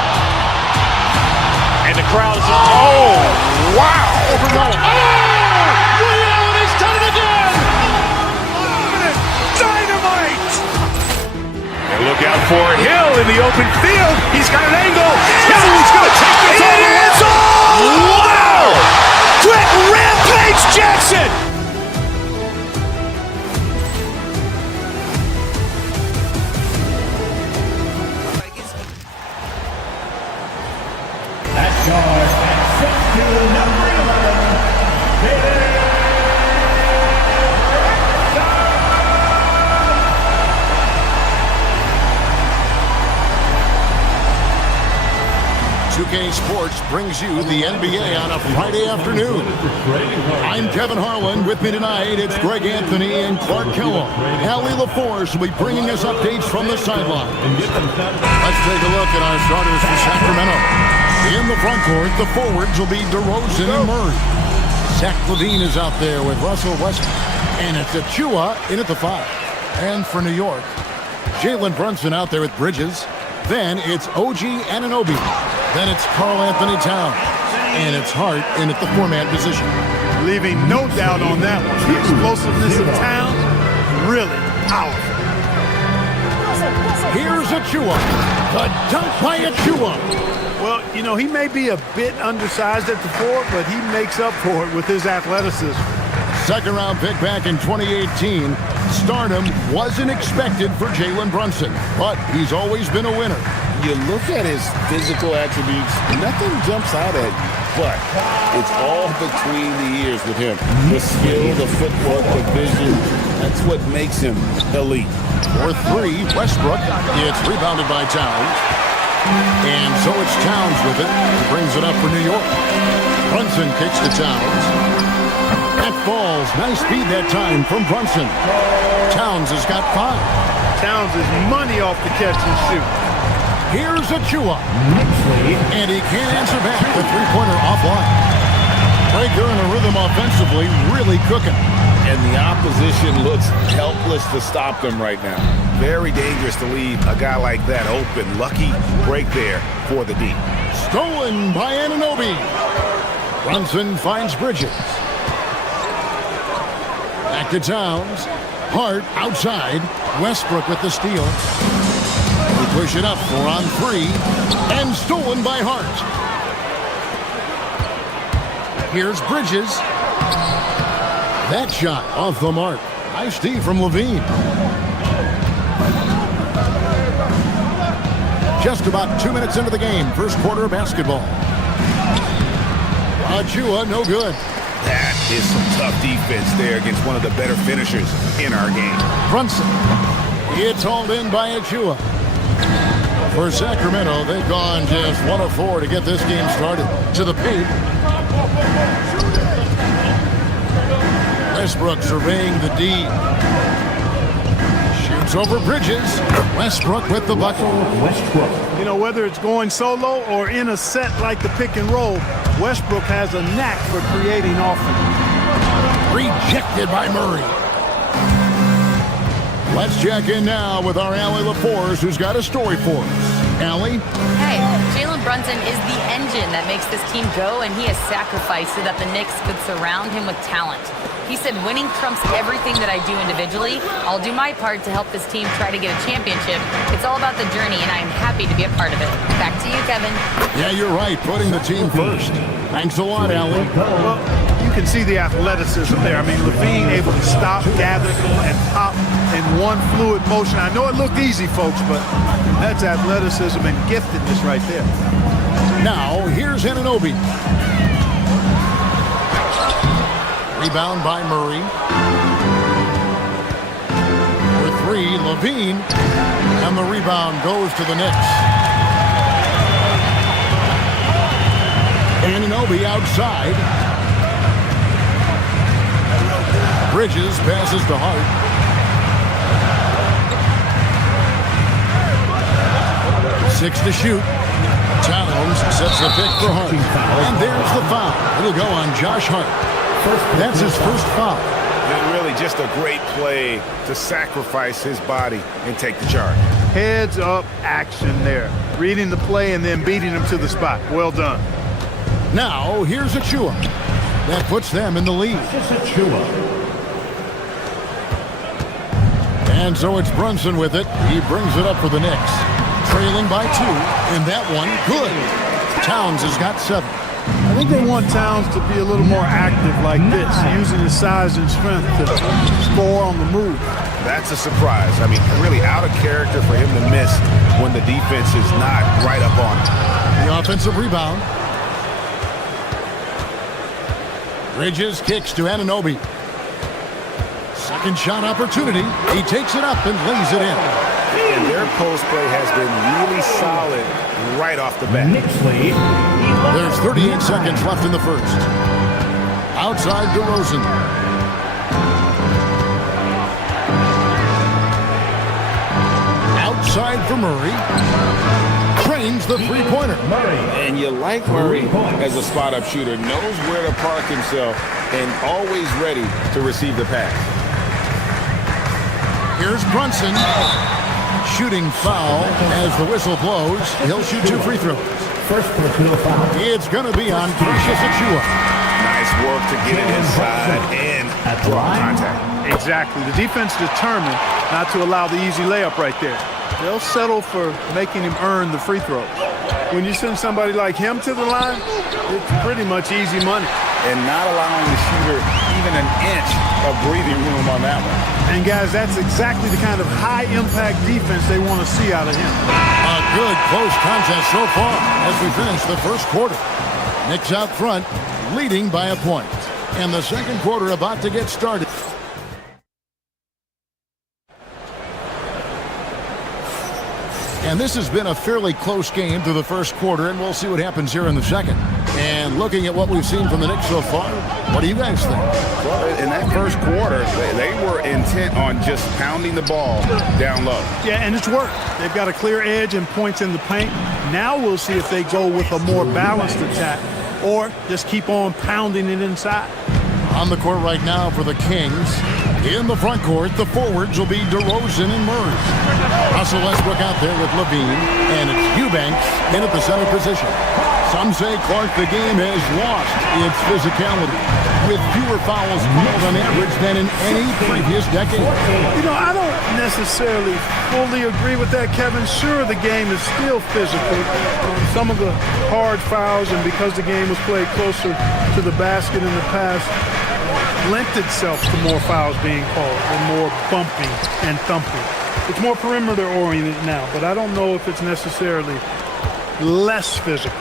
And the crowd is... Oh, wow. Liddell, he's done it again. Dynamite. And look out for Hill in the open field. He's got an angle. Hill's going to take this all the way. Wow. Quick Rampage Jackson. At guard and set to number 11, 2K Sports brings you the NBA on a Friday afternoon. I'm Kevin Harlan. With me tonight, it's Greg Anthony and Clark Kellogg. Allie LaForce will be bringing us updates from the sideline. Let's take a look at our starters for Sacramento. In the front court, the forwards will be DeRozan and Murray. Zach LaVine is out there with Russell Westbrook. And it's Achua in at the 5. And for New York, Jalen Brunson out there with Bridges. Then it's OG Anunoby. Then it's Karl Anthony Towns. And it's Hart in at the 4-man position. Leaving no doubt on that one. The explosiveness of Towns, really powerful. Here's Achua. The dunk by Achua. Well, you know, he may be a bit undersized at the 4, but he makes up for it with his athleticism. Second-round pick back in 2018. Stardom wasn't expected for Jalen Brunson, but he's always been a winner. You look at his physical attributes, nothing jumps out at you, but it's all between the ears with him. The skill, the footwork, the vision, that's what makes him elite. For 3, Westbrook. It's rebounded by Towns. And so it's Towns with it. He brings it up for New York. Brunson kicks to Towns. That falls. Nice speed that time from Brunson. Towns has got 5. Towns is money off the catch and shoot. Here's Achua. And he can't answer back. The three-pointer offline. Right there in a rhythm offensively, really cooking. And the opposition looks helpless to stop them right now. Very dangerous to leave a guy like that open. Lucky break there for the D. Stolen by Anunoby. Brunson finds Bridges. Back to Towns. Hart outside. Westbrook with the steal. They push it up 4 on 3. And stolen by Hart. Here's Bridges. That shot off the mark. Nice D from LaVine. Just about 2 minutes into the game. First quarter of basketball. Achua, no good. That is some tough defense there against one of the better finishers in our game. Brunson. It's hauled in by Achua. For Sacramento, they've gone just 1 of 4 to get this game started. To the paint. Westbrook surveying the D. Shoots over Bridges. Westbrook with the bucket. You know, whether it's going solo or in a set like the pick and roll, Westbrook has a knack for creating offense. Rejected by Murray. Let's check in now with our Allie LaForce, who's got a story for us. Allie? Hey, Jalen Brunson is the engine that makes this team go, and he has sacrificed so that the Knicks could surround him with talent. He said, winning trumps everything that I do individually. I'll do my part to help this team try to get a championship. It's all about the journey, and I am happy to be a part of it. Back to you, Kevin. Yeah, you're right, putting the team first. Thanks a lot, Allie. Well, you can see the athleticism there. I mean, Levine able to stop, gather, and pop in one fluid motion. I know it looked easy, folks, but that's athleticism and giftedness right there. Now, here's Anunoby. Rebound by Murray. For three, Levine. And the rebound goes to the Knicks. Anunoby outside. Bridges passes to Hart. Six to shoot. Towns sets the pick for Hart. And there's the foul. It'll go on Josh Hart. That's his first foul. Really just a great play to sacrifice his body and take the charge. Heads up action there. Reading the play and then beating him to the spot. Well done. Now, here's Achua. That puts them in the lead. And so it's Brunson with it. He brings it up for the Knicks. Trailing by 2, and that one, good. Towns has got 7. I think they want Towns to be a little more active like this, using his size and strength to score on the move. That's a surprise. I mean, really out of character for him to miss when the defense is not right up on him. The offensive rebound. Bridges kicks to Anunoby. Second shot opportunity. He takes it up and lays it in. And their post play has been really solid right off the bat. There's 38 seconds left in the first. Outside DeRozan. Outside for Murray. Trains the three-pointer. And you like Murray as a spot-up shooter. Knows where to park himself and always ready to receive the pass. Here's Brunson. Shooting foul as the whistle blows. He'll shoot 2 free throws. First personal foul. It's going to be on Precious Achua. Nice work to get it inside and draw contact. Exactly. The defense determined not to allow the easy layup right there. They'll settle for making him earn the free throws. When you send somebody like him to the line, it's pretty much easy money. And not allowing the shooter even an inch of breathing room on that one. And guys, that's exactly the kind of high-impact defense they want to see out of him. A good close contest so far as we finish the first quarter. Knicks out front, leading by a point. And the second quarter about to get started. And this has been a fairly close game through the first quarter, and we'll see what happens here in the second. And looking at what we've seen from the Knicks so far, what do you guys think? Well, in that first quarter, they were intent on just pounding the ball down low. Yeah, and it's worked. They've got a clear edge and points in the paint. Now we'll see if they go with a more balanced attack or just keep on pounding it inside. On the court right now for the Kings. In the front court, the forwards will be DeRozan and Murray. Russell Westbrook out there with Levine, and it's Eubanks in at the center position. Some say, Clark, the game has lost its physicality, with fewer fouls called on average than in any previous decade. You know, I don't necessarily fully agree with that, Kevin. Sure, the game is still physical. Some of the hard fouls, and because the game was played closer to the basket in the past, lent itself to more fouls being called and more bumping and thumping. It's more perimeter oriented now, but I don't know if it's necessarily less physical.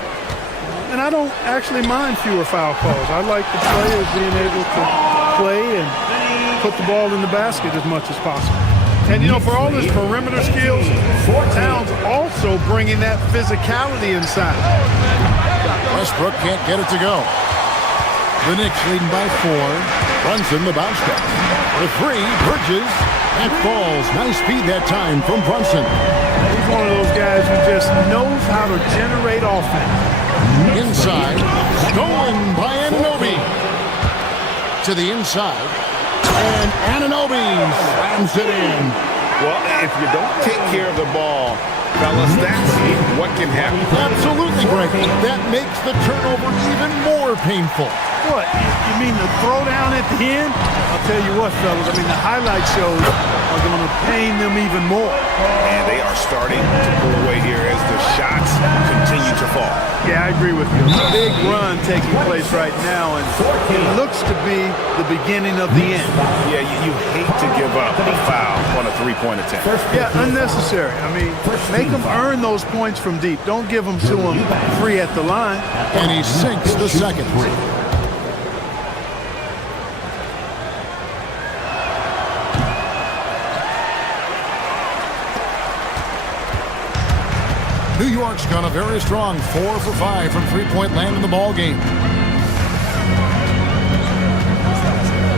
And I don't actually mind fewer foul calls. I like the players being able to play and put the ball in the basket as much as possible. And, you know, for all his perimeter skills, Towns also bringing that physicality inside. Westbrook can't get it to go. The Knicks leading by 4. Brunson, the bounce pass. The 3, Bridges. That falls. Nice speed that time from Brunson. He's one of those guys who just knows how to generate offense. Inside. Stolen by Anunoby. To the inside. And Anunoby slams it in. Well, if you don't take care of the ball, fellas, that's what can happen. Absolutely, Greg. That makes the turnover even more painful. What? You mean the throwdown at the end? I'll tell you what, fellas. I mean, the highlight shows are going to pain them even more. And they are starting to pull away here as the shots continue to fall. Yeah, I agree with you. A big run taking place right now, and it looks to be the beginning of the end. Yeah, you hate to give up a foul on a three-point attempt. Yeah, unnecessary. I mean, make them earn those points from deep. Don't give them to them free at the line. And he sinks the second three. New York's gone a very strong 4 for 5 from three-point land in the ball game.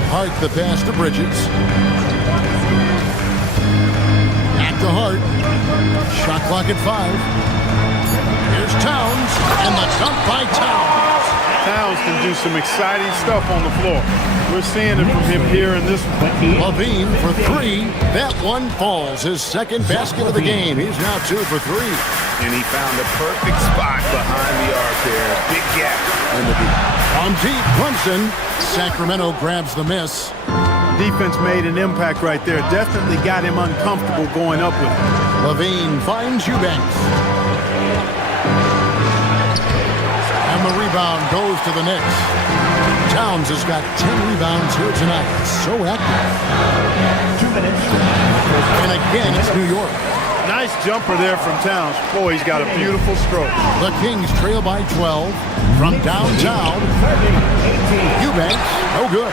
Hart the pass to Bridges. At the Hart. Shot clock at 5. Here's Towns, and the dunk by Towns. Towns can do some exciting stuff on the floor. We're seeing it from him here in this one. Levine for 3. That one falls. His second basket of the game. He's now 2 for 3. And he found a perfect spot behind the arc there. Big gap in the deep. On deep, Brunson. Sacramento grabs the miss. Defense made an impact right there. Definitely got him uncomfortable going up with it. Levine finds Eubanks. And the rebound goes to the Knicks. Towns has got 10 rebounds here tonight. So active. 2 minutes. And again, it's New York. Nice jumper there from Towns. Boy, he's got a beautiful stroke. The Kings trail by 12 from downtown. Eubanks, no good.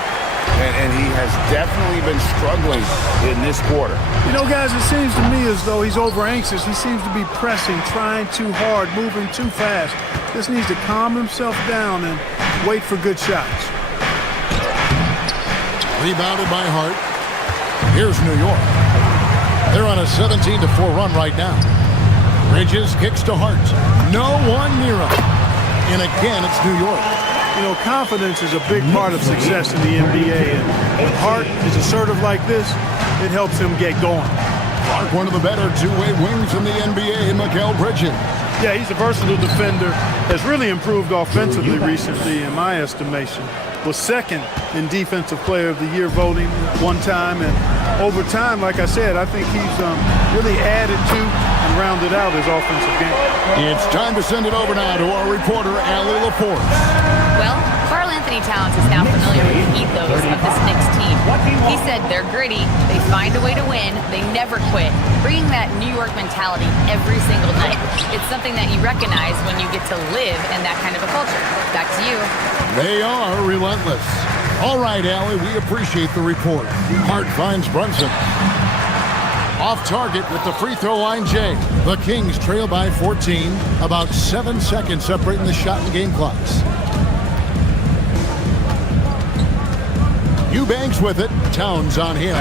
And he has definitely been struggling in this quarter. You know, guys, it seems to me as though he's over anxious. He seems to be pressing, trying too hard, moving too fast. Just needs to calm himself down and wait for good shots. Rebounded by Hart. Here's New York. They're on a 17-4 run right now. Bridges kicks to Hart. No one near him. And again, it's New York. You know, confidence is a big part of success in the NBA. And when Hart is assertive like this, it helps him get going. Clark, one of the better two-way wings in the NBA, Mikal Bridges. Yeah, he's a versatile defender. Has really improved offensively recently, in my estimation. Was second in Defensive Player of the Year voting one time. And over time, like I said, I think he's really added to and rounded out his offensive game. It's time to send it over now to our reporter, Allie LaForce. Well, Karl Anthony Towns is now familiar with the ethos of this Knicks team. He said they're gritty, they find a way to win, they never quit, bringing that New York mentality every single night. It's something that you recognize when you get to live in that kind of a culture. Back to you. They are relentless. All right, Allie, we appreciate the report. Hart finds Brunson. Off target with the free throw line, Jay. The Kings trail by 14. About 7 seconds separating the shot and game clocks. Eubanks with it. Towns on him.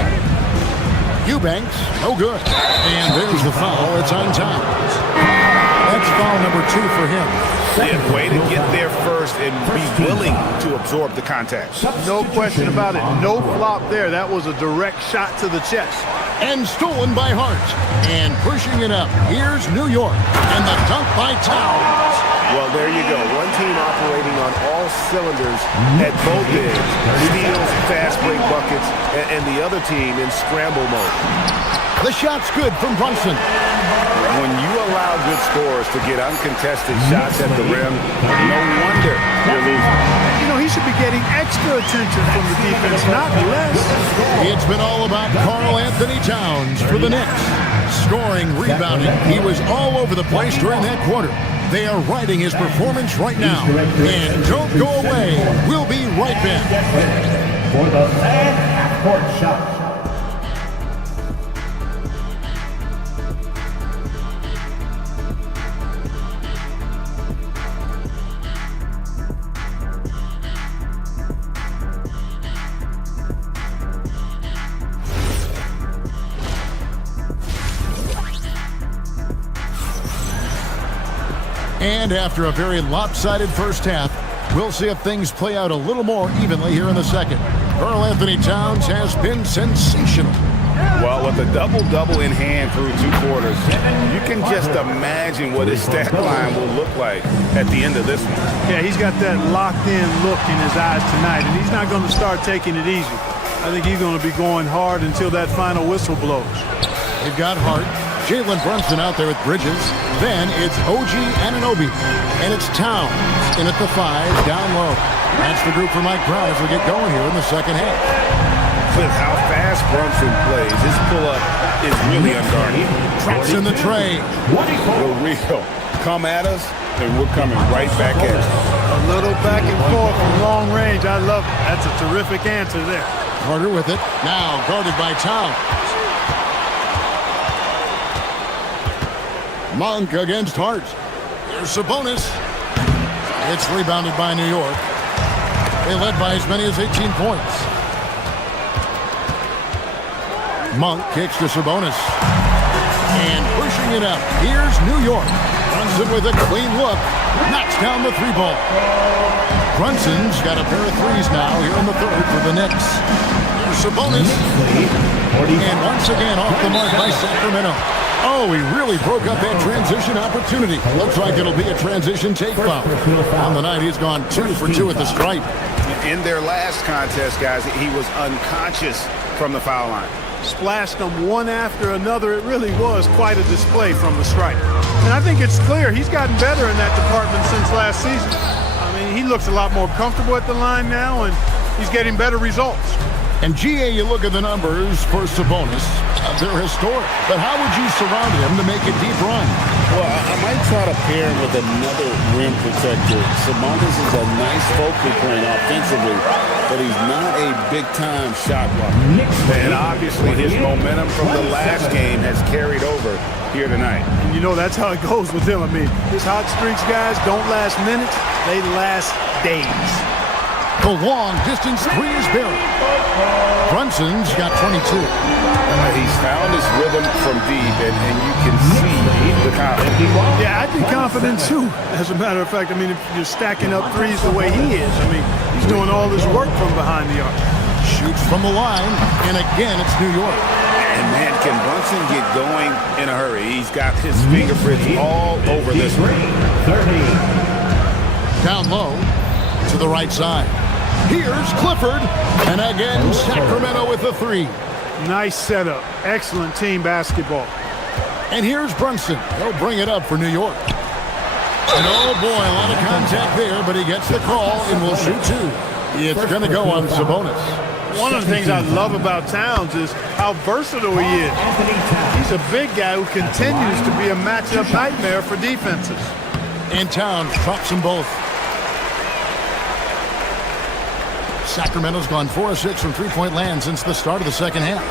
Eubanks, no good. And there's the foul. It's on Towns. That's foul number 2 for him. Yeah, way to get there first and be willing to absorb the contact. No question about it. No flop there. That was a direct shot to the chest. And stolen by Hart. And pushing it up. Here's New York. And the dunk by Towns. Well, there you go. One team operating on all cylinders at both ends. Steals, fast break buckets, and the other team in scramble mode. The shot's good from Brunson. When you allow good scorers to get uncontested shots at the rim, no wonder you're losing. You know, he should be getting extra attention from the defense, not less. It's been all about Karl Anthony Towns for the Knicks. Scoring, rebounding. He was all over the place during that quarter. They are riding his performance right now. And don't go away. We'll be right back. For the fan half-court shot. And after a very lopsided first half, we'll see if things play out a little more evenly here in the second. Earl Anthony Towns has been sensational. Well, with a double-double in hand through 2 quarters, you can just imagine what his stat line will look like at the end of this one. Yeah, he's got that locked-in look in his eyes tonight, and he's not going to start taking it easy. I think he's going to be going hard until that final whistle blows. They've got Hart. Jalen Brunson out there with Bridges. Then it's OG Anunoby. And it's Towns in at the 5, down low. That's the group for Mike Brown as we get going here in the second half. With how fast Brunson plays, his pull-up is really unguarded. Traps in the tray. The real. Come at us, and we're coming right back at you. A little back and forth from long range. I love it. That's a terrific answer there. Carter with it. Now guarded by Towns. Monk against Hart. There's Sabonis. It's rebounded by New York. They led by as many as 18 points. Monk kicks to Sabonis. And pushing it up. Here's New York. Brunson with a clean look. Knocks down the 3-ball. Brunson's got a pair of threes now here in the third for the Knicks. Here's Sabonis. And once again off the mark by Sacramento. Oh, he really broke up that transition opportunity. Looks like it'll be a transition take foul. On the night, he's gone 2 for 2 at the stripe. In their last contest, guys, he was unconscious from the foul line. Splashed them one after another. It really was quite a display from the stripe. And I think it's clear he's gotten better in that department since last season. I mean, he looks a lot more comfortable at the line now, and he's getting better results. And GA, you look at the numbers for Sabonis. They're historic. But how would you surround him to make a deep run? Well, I might try to pair him with another rim protector. Sabonis is a nice focal point offensively, but he's not a big-time shot blocker. And obviously his momentum from the last game has carried over here tonight. And you know, that's how it goes with him. I mean, his hot streaks, guys, don't last minutes. They last days. The long-distance 3 is buried. Brunson's got 22. He's found his rhythm from deep, and you can see the confidence. Yeah, I'd be confident, too. As a matter of fact, I mean, if you're stacking up threes the way he is, I mean, he's doing all this work from behind the arc. Shoots from the line, and again, it's New York. And, man, can Brunson get going in a hurry? He's got his fingerprints all over this one. Down low to the right side. Here's Clifford, and again, Sacramento with the 3. Nice setup. Excellent team basketball. And here's Brunson. He'll bring it up for New York. And oh boy, a lot of contact there, but he gets the call and will shoot 2. It's going to go on Sabonis. One of the things I love about Towns is how versatile he is. He's a big guy who continues to be a matchup nightmare for defenses. And Towns drops them both. Sacramento's gone 4 of 6 from three-point land since the start of the second half.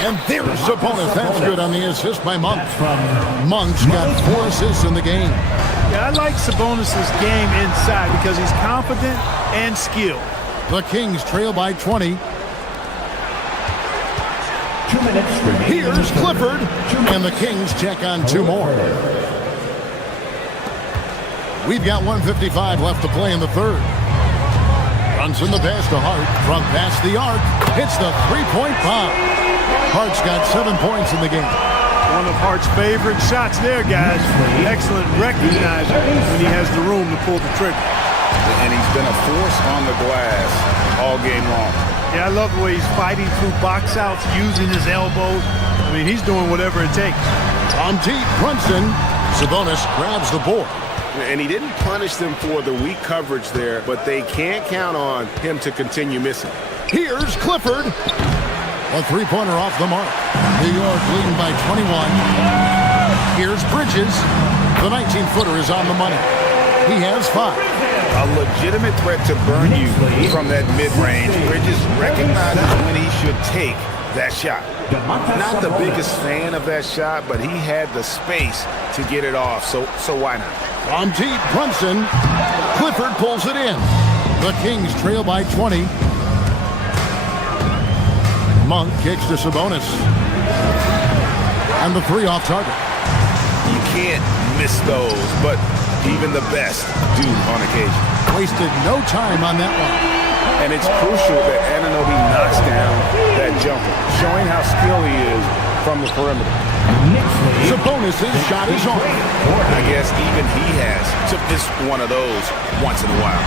And there's Sabonis. That's good on the assist by Monk. Monk's got 4 assists in the game. Yeah, I like Sabonis' game inside because he's confident and skilled. The Kings trail by 20. 2 minutes remaining. Here's Clifford. And the Kings check on 2 more. We've got 1:55 left to play in the third. Brunson the pass to Hart. From past the arc. Hits the 3-point bomb. Hart's got 7 points in the game. One of Hart's favorite shots there, guys. Excellent recognizer when he has the room to pull the trigger. And he's been a force on the glass all game long. Yeah, I love the way he's fighting through box outs, using his elbows. I mean, he's doing whatever it takes. From deep, Brunson. Sabonis grabs the board. And he didn't punish them for the weak coverage there, but they can't count on him to continue missing. Here's Clifford. A 3-pointer off the mark. New York leading by 21. Here's Bridges. The 19-footer is on the money. He has 5. A legitimate threat to burn you from that mid-range. Bridges recognizes when he should take that shot. Not the biggest fan of that shot, but he had the space to get it off, so why not? From deep, Brunson. Clifford pulls it in. The Kings trail by 20. Monk kicks to Sabonis. And the 3 off target. You can't miss those, but even the best do on occasion. Wasted no time on that one. And it's crucial that Anunoby knocks down that jumper, showing how skilled he is from the perimeter. Sabonis' shot is on. I guess even he has to miss one of those once in a while.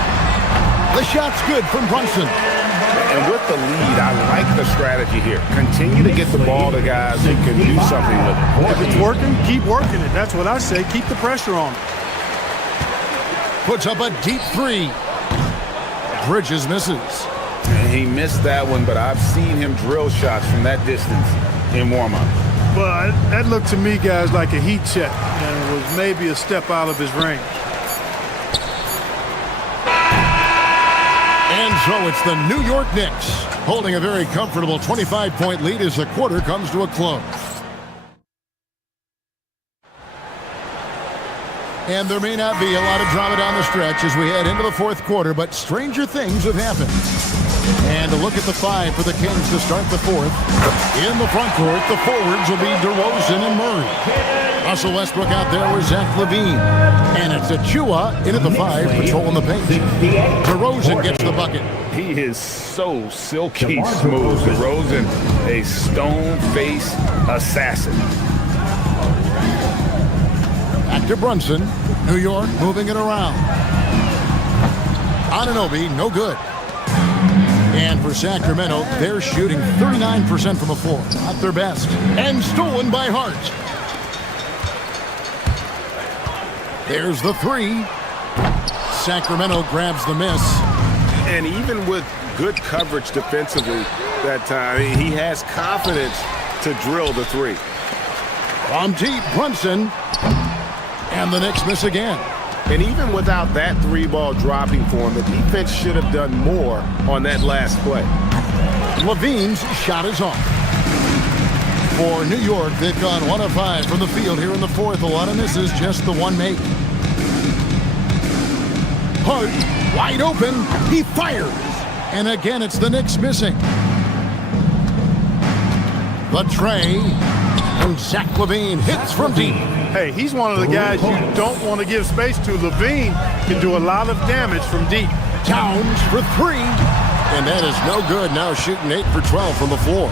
The shot's good from Brunson. And with the lead, I like the strategy here. Continue to get the ball to guys who can do something with it. If it's working, keep working it. That's what I say. Keep the pressure on. Puts up a deep three. Bridges misses. And he missed that one, but I've seen him drill shots from that distance in warm-up. Well, that looked to me, guys, like a heat check, and it was maybe a step out of his range. And so it's the New York Knicks holding a very comfortable 25-point lead as the quarter comes to a close. And there may not be a lot of drama down the stretch as we head into the fourth quarter, but stranger things have happened. And a look at the five for the Kings to start the fourth. In the front court, the forwards will be DeRozan and Murray. Russell Westbrook out there with Zach LaVine. And it's Achua in at the five, patrolling the paint. DeRozan gets the bucket. He is so silky smooth. DeRozan, a stone-face assassin. Back to Brunson. New York moving it around. Anunoby, no good. And for Sacramento, they're shooting 39% from the floor. Not their best. And stolen by Hart. There's the three. Sacramento grabs the miss. And even with good coverage defensively that time, he has confidence to drill the three. From deep, Brunson. And the Knicks miss again. And even without that three ball dropping for him, the defense should have done more on that last play. LaVine's shot is off. For New York, they've gone 1 of 5 from the field here in the fourth. A lot of misses, just the one make. Hart, wide open, he fires. And again, it's the Knicks missing. The tray, and Zach LaVine hits from deep. Hey, he's one of the guys you don't want to give space to. LaVine can do a lot of damage from deep. Towns for three. And that is no good. Now shooting 8 for 12 from the floor.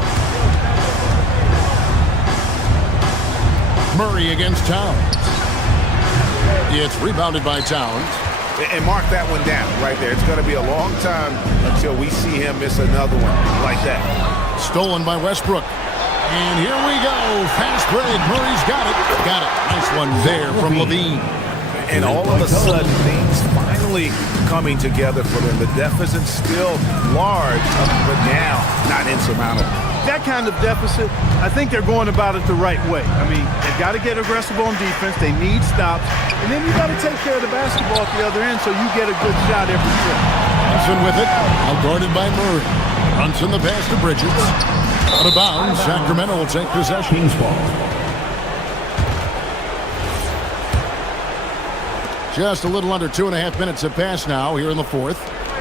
Murray against Towns. It's rebounded by Towns. And mark that one down right there. It's going to be a long time until we see him miss another one like that. Stolen by Westbrook. And here we go. Fast break. Murray's got it. Got it. Nice one there from LaVine. And all of a sudden, things finally coming together for them. The deficit's still large, but now not insurmountable. That kind of deficit, I think they're going about it the right way. I mean, they've got to get aggressive on defense. They need stops. And then you got to take care of the basketball at the other end so you get a good shot every trip. Brunson with it. Now guarded by Murray. Brunson the pass to Bridges. Out of bounds. Sacramento will take possession. Just a little under 2.5 minutes have passed now here in the fourth.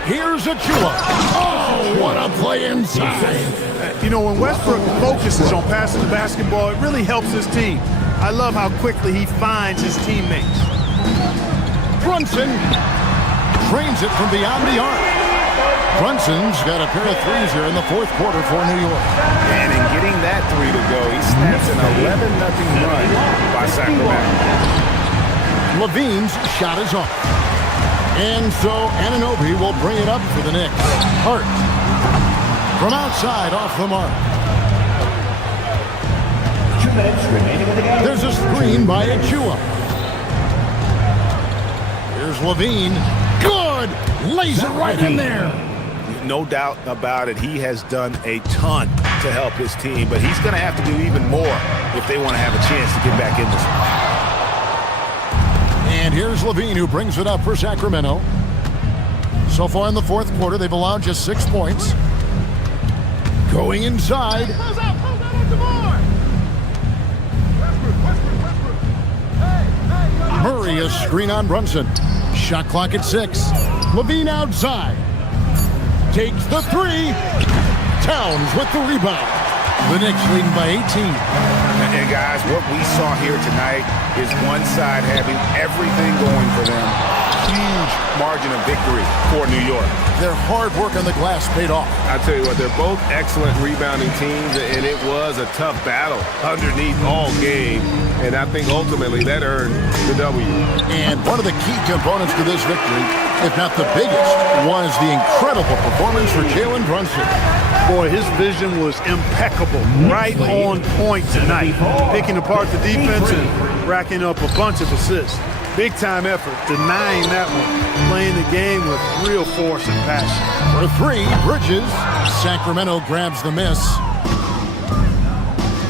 Here's Achua. Oh, what a play inside. You know, when Westbrook focuses on passing the basketball, it really helps his team. I love how quickly he finds his teammates. Brunson trains it from beyond the arc. Brunson's got a pair of threes here in the fourth quarter for New York. And in getting that three to go, he snaps an 11-0 run by Sacramento. LaVine's shot is off. And so Anunoby will bring it up for the Knicks. Hart from outside off the mark. 2 minutes remaining in the game. There's a screen by Achua. Here's LaVine. Good! Lays it right in there. No doubt about it. He has done a ton to help his team, but he's going to have to do even more if they want to have a chance to get back in this one. And here's LaVine who brings it up for Sacramento. So far in the fourth quarter, they've allowed just 6 points. Going inside. Murray a screen on Brunson. Shot clock at 6. LaVine outside. Takes the three. Towns with the rebound. The Knicks leading by 18. And guys, what we saw here tonight is one side having everything going for them, huge margin of victory for New York. Their hard work on the glass paid off. I tell you what, they're both excellent rebounding teams, and it was a tough battle underneath all game. And I think ultimately that earned the W. And one of the key components to this victory, if not the biggest, was the incredible performance for Jalen Brunson. Boy, his vision was impeccable, right on point tonight. Picking apart the defense and racking up a bunch of assists. Big time effort, denying that one, playing the game with real force and passion. For three, Bridges. Sacramento grabs the miss.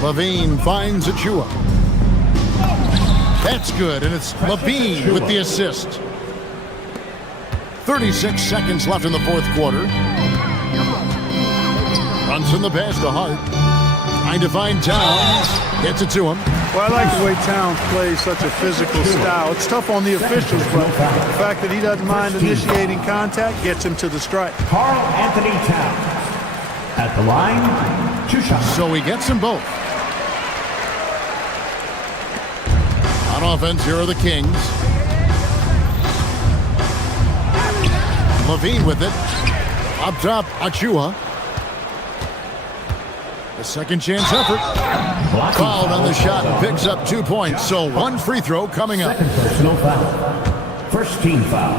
Levine finds Achua. That's good, and it's Levine with the assist. 36 seconds left in the fourth quarter. Runs in the pass to Hart. Trying to find Towns. Gets it to him. Well, I like the way Towns plays such a physical style. It's tough on the officials, but the fact that he doesn't mind initiating contact gets him to the strike. Karl Anthony Towns at the line, 2 shots. So he gets them both. On offense, here are the Kings. Levine with it. Up top, Achua. A second chance effort. Fouled on the shot and picks up 2 points. So one free throw coming up. Second personal foul. First team foul.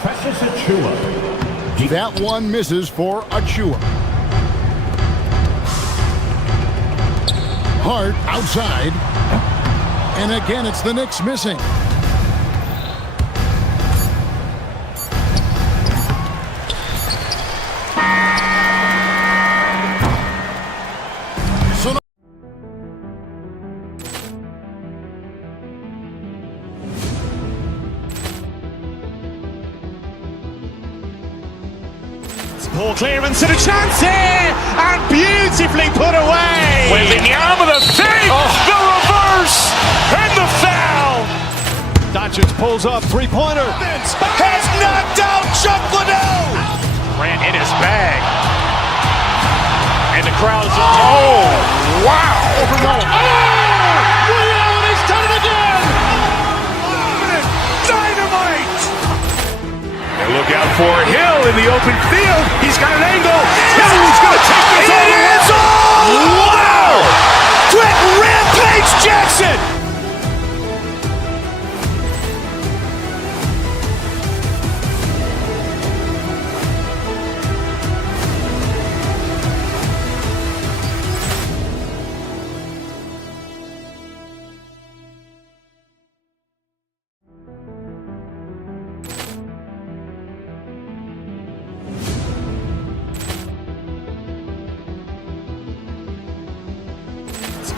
Precious Achua. That one misses for Achua. Hart outside. And again, it's the Knicks missing. Poor clearance and a chance here, and beautifully put away. Wembanyama the save, the reverse, and the foul. Doncic pulls up, three-pointer. Has knocked out Chuck Liddell. Ran in his bag. And the crowd is... Oh, wow. He's done it again. Dynamite. And look out for Hill in the open field. He's got an angle. Hill's going to take this all the way. Wow. Quick rampage Jackson.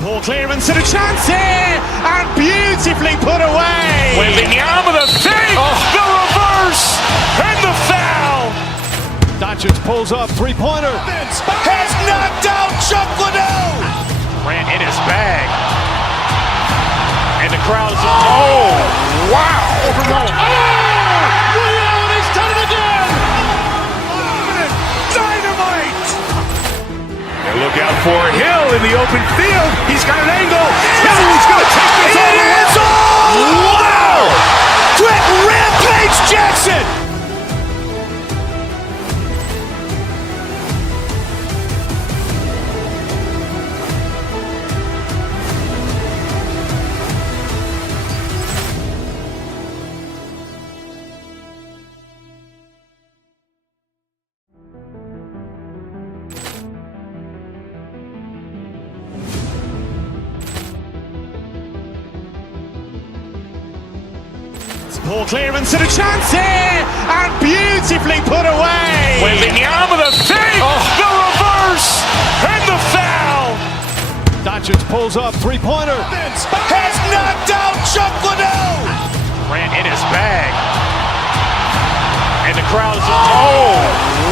Poor clearance and a chance here, and beautifully put away. Wembanyama the save, the reverse, and the foul. Doncic pulls up, three-pointer. Has knocked out Chuck Liddell. Ran in his bag. And the crowd is... Oh, wow. He's done it again. Dynamite. And look out for Hill in the open field. He's got an angle. Hill's going to take this all the way. Wow. Quick rampage Jackson. Poor clearance and a chance here, and beautifully put away. Wembanyama the save, the reverse, and the foul. Doncic pulls up, three-pointer. Has knocked out Chuck Liddell. Ran in his bag. And the crowd is... Oh,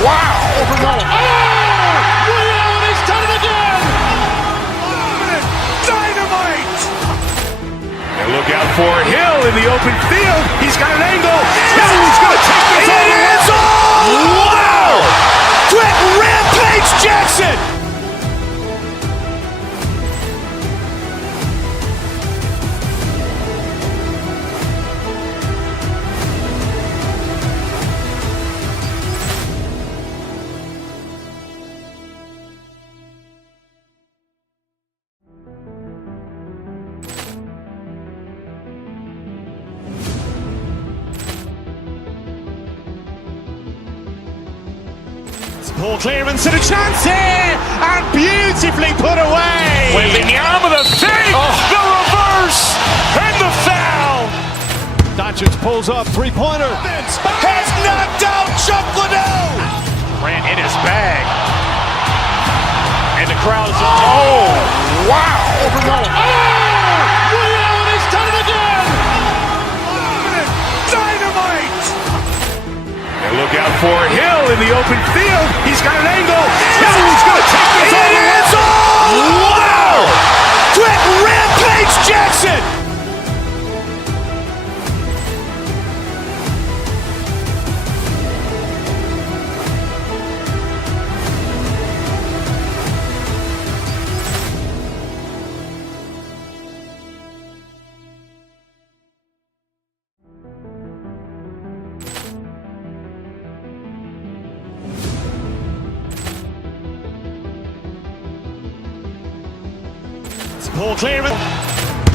wow. He's done it again. Dynamite. And look out for Hill in the open field. He's got an angle. Hill's going to take this all the way. Wow. Quick rampage Jackson. Ball clearance and a chance here, and beautifully put away. Wembanyama with a fake, the reverse, and the foul. Doncic pulls up, three-pointer. Has knocked out Chuck Liddell. Ran in his bag. And the crowd is, oh, wow. Liddell, and he's done it again. Dynamite. And look out for Hill in the open field. He's got an angle. Hill's going to take this all the way. Wow. Quick rampage Jackson. Ball clearance.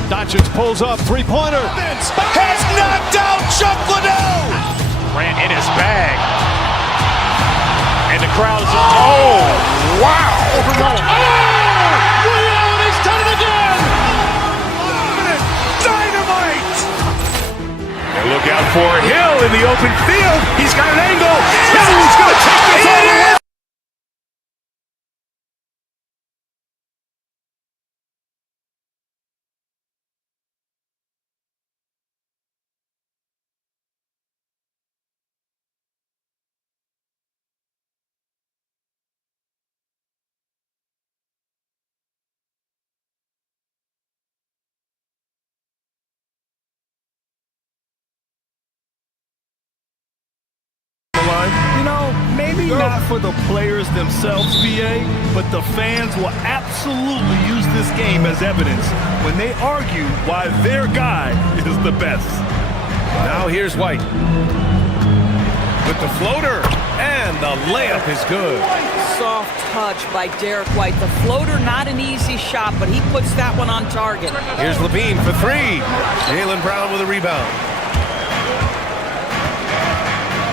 Doncic pulls up, three-pointer. Has knocked out Chuck Liddell. Ran in his bag. And the crowd is, oh, wow. Liddell, and he's done it again. Dynamite. And look out for Hill in the open field. He's got an angle. Hill's going to take this all the way. You know, maybe not for the players themselves, BA, but the fans will absolutely use this game as evidence when they argue why their guy is the best. Now here's White with the floater, and the layup is good. Soft touch by Derek White. The floater, not an easy shot, but he puts that one on target. Here's Levine for three. Jaylen Brown with a rebound.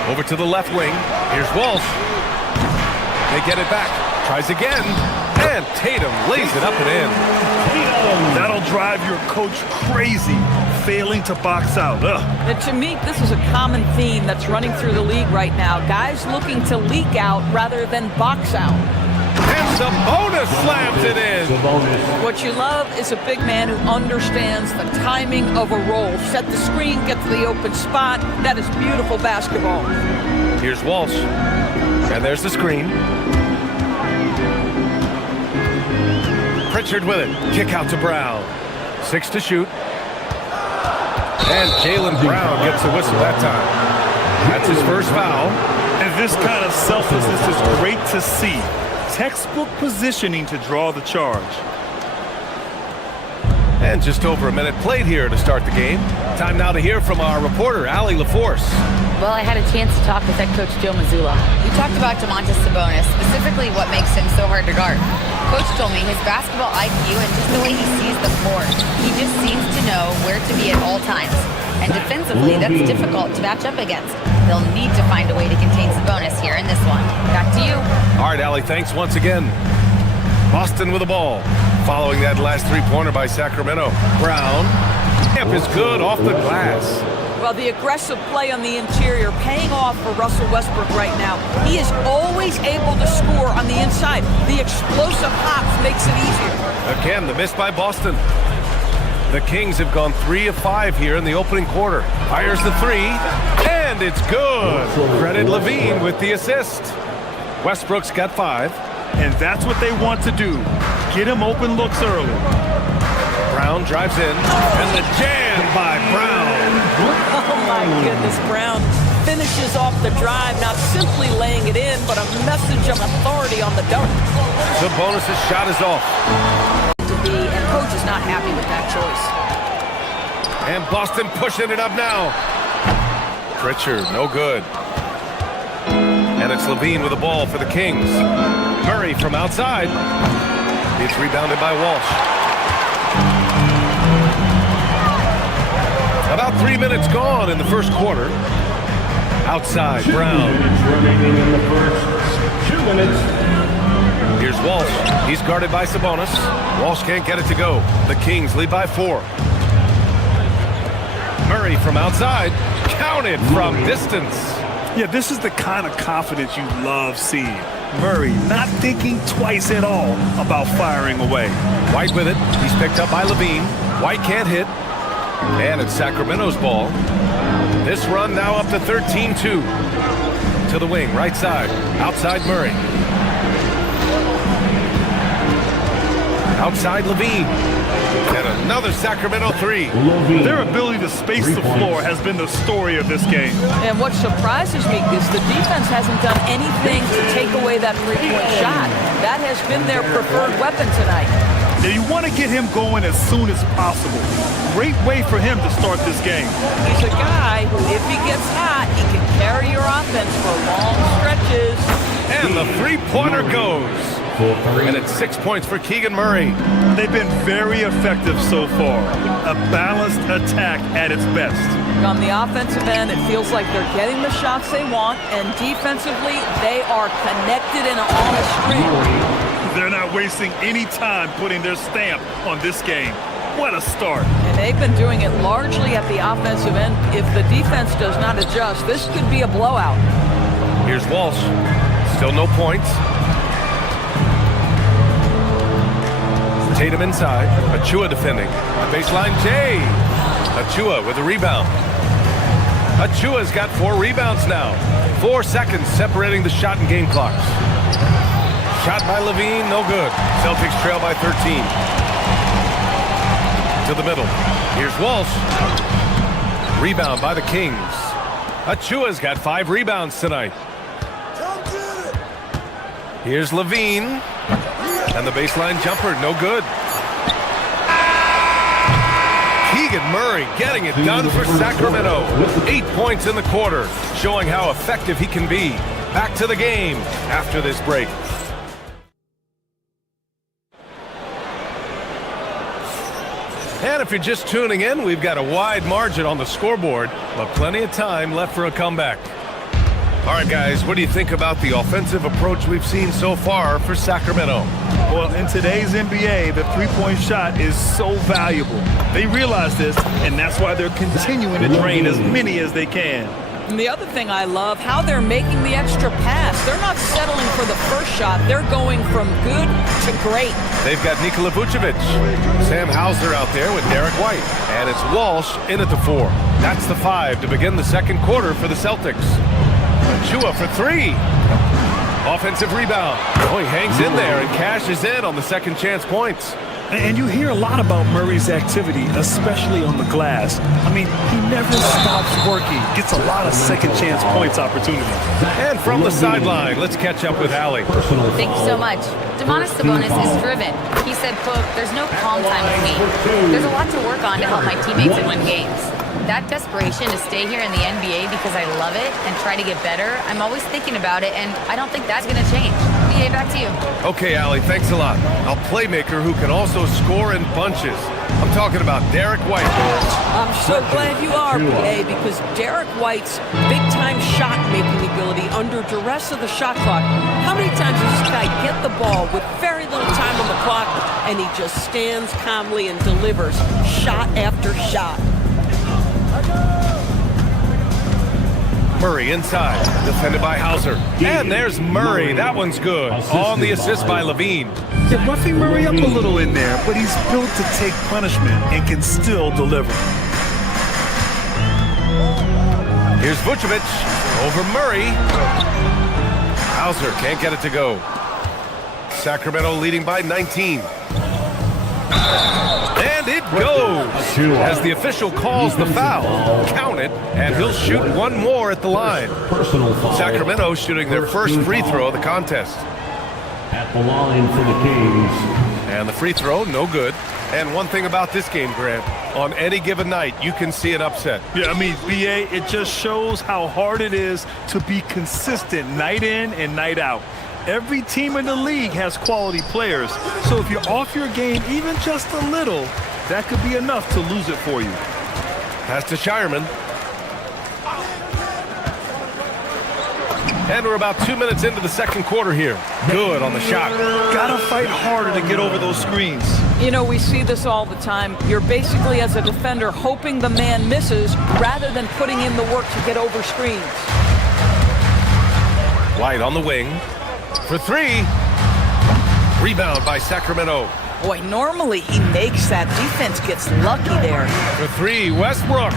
Over to the left wing. Here's Walsh. They get it back. Tries again. And Tatum lays it up and in. That'll drive your coach crazy, failing to box out. And to me, this is a common theme that's running through the league right now. Guys looking to leak out rather than box out. And Sabonis slams it in. What you love is a big man who understands the timing of a roll. Set the screen, get to the open spot. That is beautiful basketball. Here's Walsh. And there's the screen. Pritchard with it. Kick out to Brown. 6 to shoot. And Jaylen Brown gets a whistle that time. That's his first foul. And this kind of selflessness is great to see. Textbook positioning to draw the charge. And just over a minute played here to start the game. Time now to hear from our reporter, Allie LaForce. Well, I had a chance to talk with head coach Joe Mazzulla. We talked about Domantas Sabonis, specifically what makes him so hard to guard. Coach told me his basketball IQ and just the way he sees the floor. He just seems to know where to be at all times. And defensively, that's difficult to match up against. They'll need to find a way to contain Sabonis here in this one. Back to you. All right, Allie, thanks once again. Boston with the ball. Following that last three-pointer by Sacramento. Brown. Camp is good off the glass. Well, the aggressive play on the interior paying off for Russell Westbrook right now. He is always able to score on the inside. The explosive hops makes it easier. Again, the miss by Boston. The Kings have gone 3 of 5 here in the opening quarter. Fires the three, and it's good. Credit Levine with the assist. Westbrook's got 5. And that's what they want to do. Get him open looks early. Brown drives in, and the jam by Brown. Oh my goodness, Brown finishes off the drive, not simply laying it in, but a message of authority on the dunk. Sabonis' shot is off. And coach is not happy with that choice. And Boston pushing it up now. Pritchard, no good. And it's Levine with the ball for the Kings. Murray from outside. It's rebounded by Walsh. About 3 minutes gone in the first quarter. Outside, Brown. Remaining in the first. 2 minutes. Here's Walsh. He's guarded by Sabonis. Walsh can't get it to go. The Kings lead by 4. Murray from outside. Counted from distance. Yeah, this is the kind of confidence you love seeing. Murray not thinking twice at all about firing away. White with it. He's picked up by Levine. White can't hit. And it's Sacramento's ball. This run now up to 13-2. To the wing, right side. Outside Murray. Outside Levine. And another Sacramento 3. Their ability to space the floor has been the story of this game. And what surprises me is the defense hasn't done anything to take away that three-point shot. That has been their preferred weapon tonight. Now you want to get him going as soon as possible. Great way for him to start this game. He's a guy who, if he gets hot, he can carry your offense for long stretches. And the three-pointer goes. And it's 6 points for Keegan Murray. They've been very effective so far. A balanced attack at its best. On the offensive end, it feels like they're getting the shots they want, and defensively, they are connected and on a string. They're not wasting any time putting their stamp on this game. What a start. And they've been doing it largely at the offensive end. If the defense does not adjust, this could be a blowout. Here's Walsh. Still no points. Tatum inside. Achua defending. Baseline J. Achua with a rebound. Achua's got 4 rebounds now. 4 seconds separating the shot and game clocks. Shot by Levine, no good. Celtics trail by 13. To the middle. Here's Walsh. Rebound by the Kings. Achua's got 5 rebounds tonight. Here's Levine. And the baseline jumper, no good. Keegan Murray getting it done for Sacramento. 8 points in the quarter, showing how effective he can be. Back to the game after this break. And if you're just tuning in, we've got a wide margin on the scoreboard, but plenty of time left for a comeback. All right, guys, what do you think about the offensive approach we've seen so far for Sacramento? Well, in today's NBA, the three-point shot is so valuable. They realize this, and that's why they're continuing to drain as many as they can. And the other thing I love, how they're making the extra pass. They're not settling for the first shot. They're going from good to great. They've got Nikola Vucevic, Sam Hauser out there with Derek White, and it's Walsh in at the 4. That's the 5 to begin the second quarter for the Celtics. Achua for 3. Offensive rebound. Oh, he hangs in there and cashes in on the second chance points. And you hear a lot about Murray's activity, especially on the glass. I mean, he never stops working. Gets a lot of second chance points opportunities. And from the sideline, let's catch up with Allie. Thank you so much. Domantas Sabonis is driven. He said, quote, "There's no calm time with me. There's a lot to work on to help my teammates and win games. That desperation to stay here in the NBA because I love it and try to get better, I'm always thinking about it, and I don't think that's going to change." BA, back to you. Okay, Allie, thanks a lot. A playmaker who can also score in bunches. I'm talking about Derek White. I'm so glad you are, BA, because Derek White's big-time shot-making ability under duress of the shot clock. How many times does this guy get the ball with very little time on the clock, and he just stands calmly and delivers shot after shot? Murray inside, defended by Hauser. And there's Murray. That one's good. On the assist by Levine. They're roughing Murray up a little in there, but he's built to take punishment and can still deliver. Here's Vucevic over Murray. Hauser can't get it to go. Sacramento leading by 19. And it goes as the official calls the foul. Count it, and he'll shoot one more at the line. Sacramento shooting their first free throw of the contest. At the line for the Kings. And the free throw, no good. And one thing about this game, Grant, on any given night, you can see an upset. Yeah, I mean, BA, it just shows how hard it is to be consistent night in and night out. Every team in the league has quality players, so if you're off your game even just a little, that could be enough to lose it for you. Pass to Shireman. And we're about 2 minutes into the second quarter here. Good on the shot. Gotta fight harder to get over those screens. You know, we see this all the time. You're basically, as a defender, hoping the man misses rather than putting in the work to get over screens. White on the wing for three. Rebound by Sacramento. Boy, normally he makes that. Defense gets lucky there. For three, Westbrook.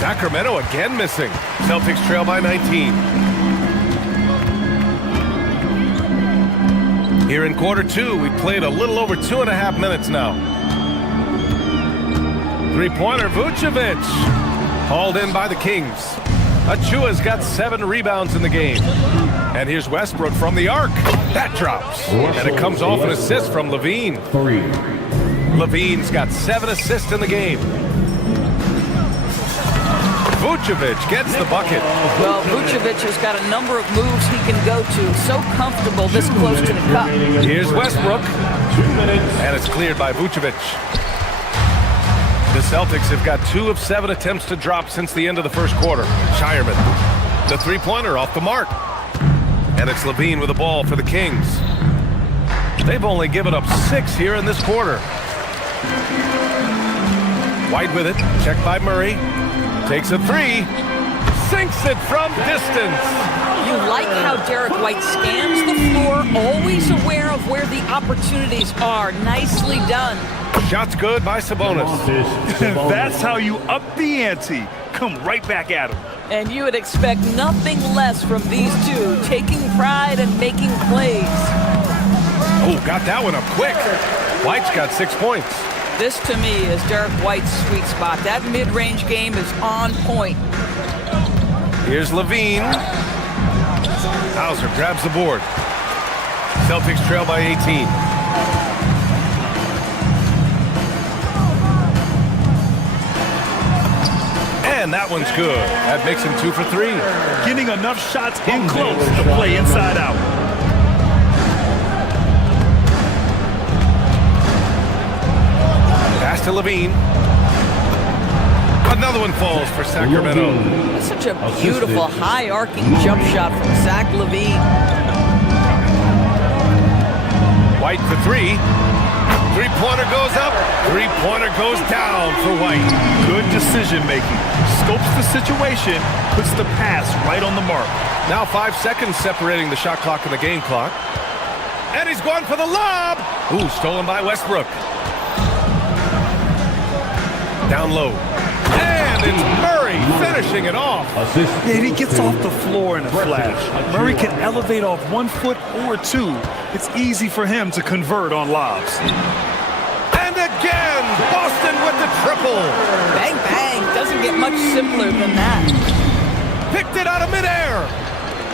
Sacramento again missing. Celtics trail by 19. Here in quarter two, we played a little over 2.5 minutes now. Three-pointer, Vucevic. Hauled in by the Kings. Achua's got 7 rebounds in the game. And here's Westbrook from the arc. That drops. And it comes off an assist from Levine. Levine's got 7 assists in the game. Vucevic gets the bucket. Well, Vucevic has got a number of moves he can go to. So comfortable this close to the cup. Here's Westbrook. 2 minutes. And it's cleared by Vucevic. The Celtics have got 2 of 7 attempts to drop since the end of the first quarter. Shireman, the three-pointer off the mark. And it's Levine with the ball for the Kings. They've only given up 6 here in this quarter. White with it, checked by Murray. Takes a three, sinks it from distance. You like how Derek White scans the floor, always aware of where the opportunities are. Nicely done. Shot's good by Sabonis. That's how you up the ante. Come right back at him. And you would expect nothing less from these two, taking pride and making plays. Oh, got that one up quick. White's got 6 points. This, to me, is Derek White's sweet spot. That mid-range game is on point. Here's Levine. Hauser grabs the board. Celtics trail by 18. And that one's good. That makes him 2 for 3. Getting enough shots in close to play inside out. Pass to Levine. Another one falls for Sacramento. That's such a beautiful, high-arcing jump shot from Zach LaVine. White for 3. Three-pointer goes up. Three-pointer goes down for White. Good decision-making. Scopes the situation, puts the pass right on the mark. Now 5 seconds separating the shot clock and the game clock. And he's going for the lob. Ooh, stolen by Westbrook. Down low. And it's Murray finishing it off. And he gets off the floor in a flash. Murray can elevate off 1 foot or 2. It's easy for him to convert on lobs. And again, Boston with the triple. Bang, bang. Doesn't get much simpler than that. Picked it out of midair.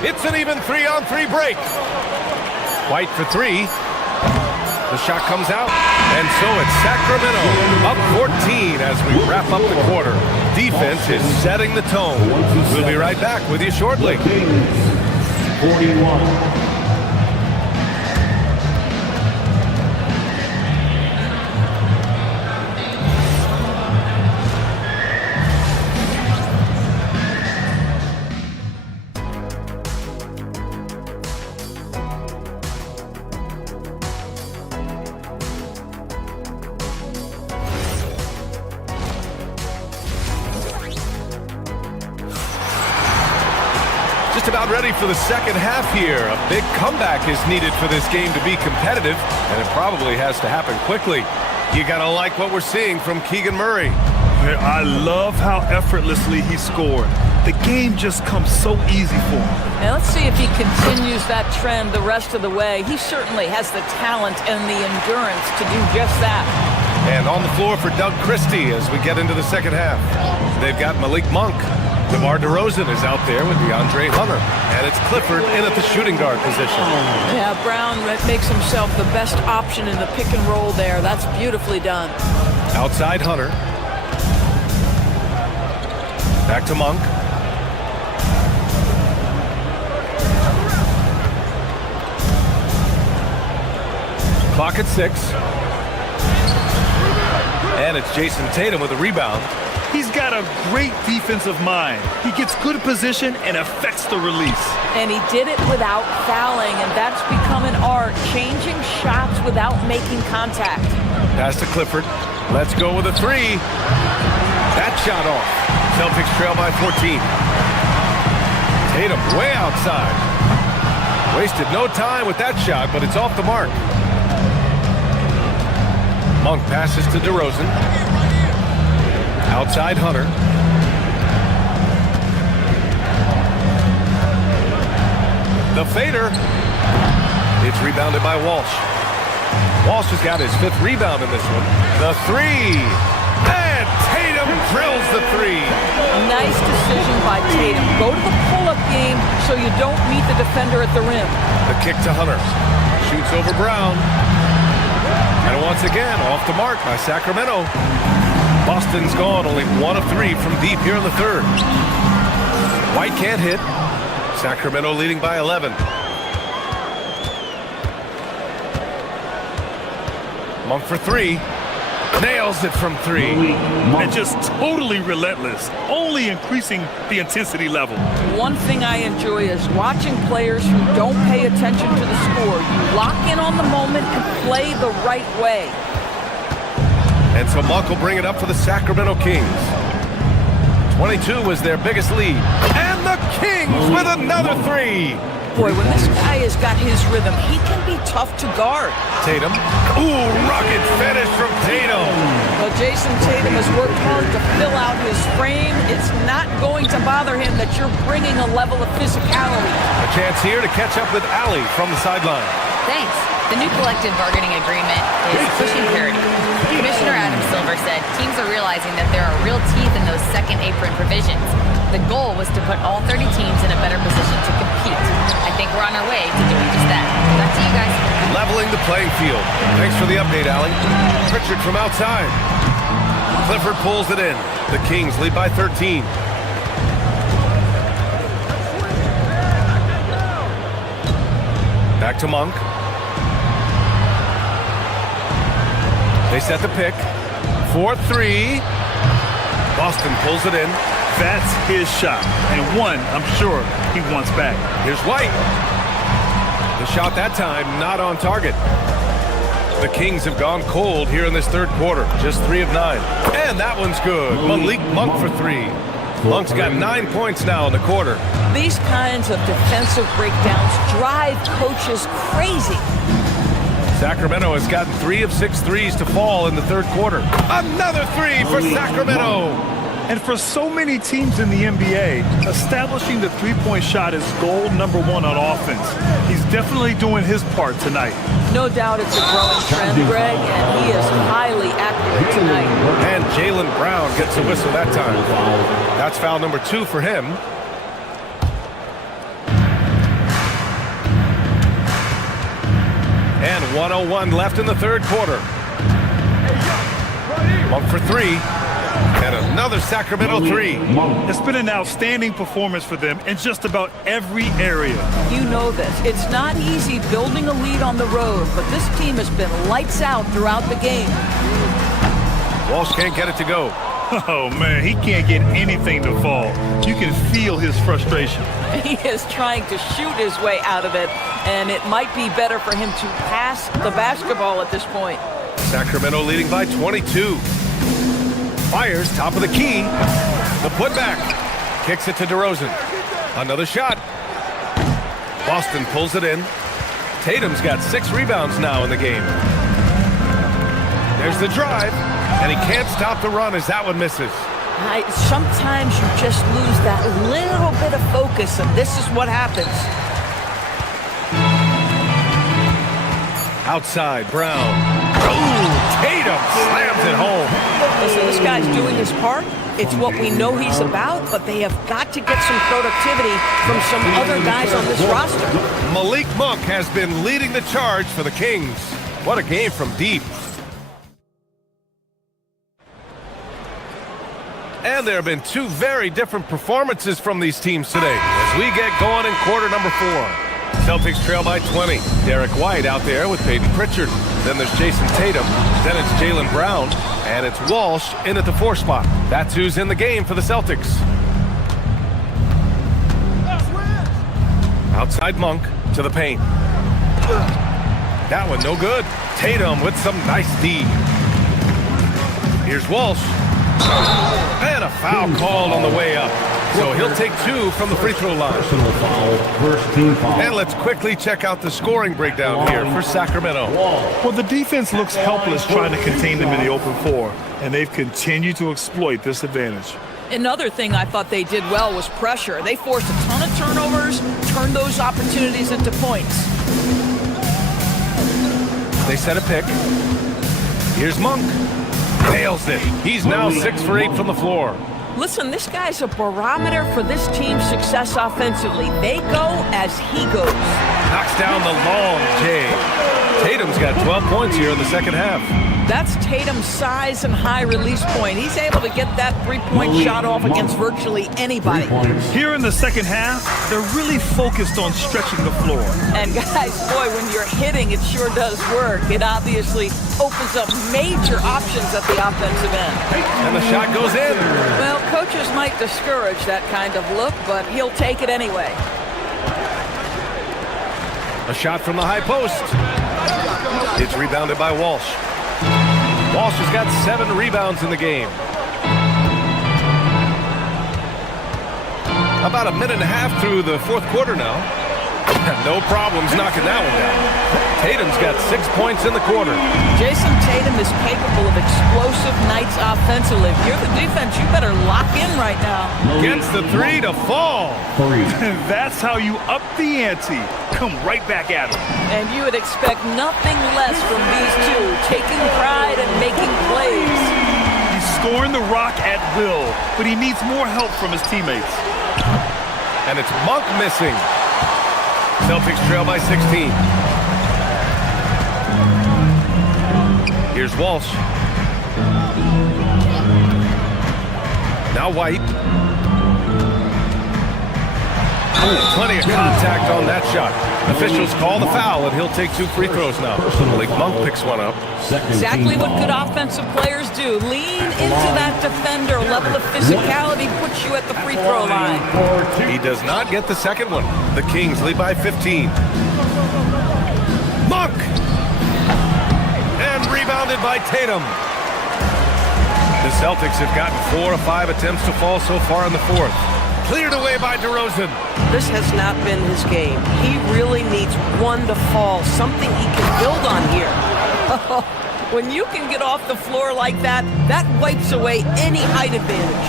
It's an even 3-on-3 break. White for 3. The shot comes out, and so it's Sacramento up 14 as we wrap up the quarter. Defense is setting the tone. We'll be right back with you shortly. 41. About ready for the second half here. A big comeback is needed for this game to be competitive, and it probably has to happen quickly. You gotta like what we're seeing from Keegan Murray. I love how effortlessly he scored. The game just comes so easy for him. Now let's see if he continues that trend the rest of the way. He certainly has the talent and the endurance to do just that. And on the floor for Doug Christie as we get into the second half. They've got Malik Monk. DeMar DeRozan is out there with DeAndre Hunter. And it's Clifford in at the shooting guard position. Yeah, Brown makes himself the best option in the pick and roll there. That's beautifully done. Outside Hunter. Back to Monk. Clock at 6. And it's Jason Tatum with a rebound. He's got a great defensive mind. He gets good position and affects the release. And he did it without fouling, and that's become an art, changing shots without making contact. Pass to Clifford. Let's go with a three. That shot off. Celtics trail by 14. Tatum way outside. Wasted no time with that shot, but it's off the mark. Monk passes to DeRozan. Outside Hunter. The fader. It's rebounded by Walsh. Walsh has got his 5th rebound in this one. The three. And Tatum drills the three. Nice decision by Tatum. Go to the pull-up game so you don't meet the defender at the rim. The kick to Hunter. Shoots over Brown. And once again, off the mark by Sacramento. Boston's gone only 1 of 3 from deep here in the third. White can't hit. Sacramento leading by 11. Monk for 3. Nails it from 3. And just totally relentless, only increasing the intensity level. One thing I enjoy is watching players who don't pay attention to the score. You lock in on the moment and play the right way. And so Monk will bring it up for the Sacramento Kings. 22 was their biggest lead. And the Kings with another 3. Boy, when this guy has got his rhythm, he can be tough to guard. Tatum. Ooh, rocket finish from Tatum. Well, Jason Tatum has worked hard to fill out his frame. It's not going to bother him that you're bringing a level of physicality. A chance here to catch up with Allie from the sideline. Thanks. The new collective bargaining agreement is pushing parity. Commissioner Adam Silver said teams are realizing that there are real teeth in those second apron provisions. The goal was to put all 30 teams in a better position to compete. I think we're on our way to doing just that. Back to you guys. Leveling the playing field. Thanks for the update, Allie. Pritchard from outside. Clifford pulls it in. The Kings lead by 13. Back to Monk. They set the pick. 4-3. Boston pulls it in. That's his shot, and one I'm sure he wants back. Here's White. The shot that time not on target. The Kings have gone cold here in this third quarter. Just 3 of 9. And that one's good. Malik Monk for 3. Monk's got 9 points now in the quarter. These kinds of defensive breakdowns drive coaches crazy. Sacramento has gotten 3 of 6 threes to fall in the third quarter. Another 3 for Sacramento. And for so many teams in the NBA, establishing the three-point shot is goal number 1 on offense. He's definitely doing his part tonight. No doubt it's a growing trend, Greg, and he is highly accurate tonight. And Jaylen Brown gets a whistle that time. That's foul number 2 for him. And 1:01 left in the third quarter. Monk for 3. And another Sacramento 3. It's been an outstanding performance for them in just about every area. You know this. It's not easy building a lead on the road, but this team has been lights out throughout the game. Walsh can't get it to go. Oh, man, he can't get anything to fall. You can feel his frustration. He is trying to shoot his way out of it, and it might be better for him to pass the basketball at this point. Sacramento leading by 22. Fires top of the key. The putback. Kicks it to DeRozan. Another shot. Boston pulls it in. Tatum's got 6 rebounds now in the game. There's the drive. And he can't stop the run as that one misses. Sometimes you just lose that little bit of focus, and this is what happens. Outside, Brown. Oh, Tatum slams it home. Listen, this guy's doing his part. It's what we know he's about, but they have got to get some productivity from some other guys on this roster. Malik Monk has been leading the charge for the Kings. What a game from deep. And there have been 2 very different performances from these teams today as we get going in quarter number 4. Celtics trail by 20. Derek White out there with Peyton Pritchard. Then there's Jason Tatum. Then it's Jaylen Brown. And it's Walsh in at the 4 spot. That's who's in the game for the Celtics. Outside Monk to the paint. That one no good. Tatum with some nice D. Here's Walsh. And a foul called on the way up. So he'll take 2 from the free throw line. Personal foul, first team foul. And let's quickly check out the scoring breakdown here for Sacramento. Well, the defense looks helpless trying to contain them in the open floor, and they've continued to exploit this advantage. Another thing I thought they did well was pressure. They forced a ton of turnovers, turned those opportunities into points. They set a pick. Here's Monk. Nails it. He's now 6 for 8 from the floor. Listen, this guy's a barometer for this team's success offensively. They go as he goes. Knocks down the long J. Tatum's got 12 points here in the second half. That's Tatum's size and high release point. He's able to get that three-point shot off against virtually anybody. Here in the second half, they're really focused on stretching the floor. And guys, boy, when you're hitting, it sure does work. It obviously opens up major options at the offensive end. And the shot goes in. Well, coaches might discourage that kind of look, but he'll take it anyway. A shot from the high post. It's rebounded by Walsh. Walsh has got 7 rebounds in the game. About a minute and a half through the fourth quarter now. No problems knocking that one down. Tatum's got 6 points in the quarter. Jason Tatum is capable of explosive nights offensively. If you're the defense, you better lock in right now. Gets the 3 to fall. That's how you up the ante. Come right back at him. And you would expect nothing less from these two, taking pride and making plays. He's scoring the rock at will, but he needs more help from his teammates. And it's Monk missing. Celtics trail by 16. Here's Walsh. Now White. Plenty of contact on that shot. Officials call the foul, and he'll take 2 free throws now. Malik Monk picks one up. Exactly what good offensive players do. Lean into that defender. Level of physicality puts you at the free throw line. He does not get the second one. The Kings lead by 15. Monk! And rebounded by Tatum. The Celtics have gotten 4 of 5 attempts to fall so far in the fourth. Cleared away by DeRozan. This has not been his game. He really needs one to fall, something he can build on here. When you can get off the floor like that, that wipes away any height advantage.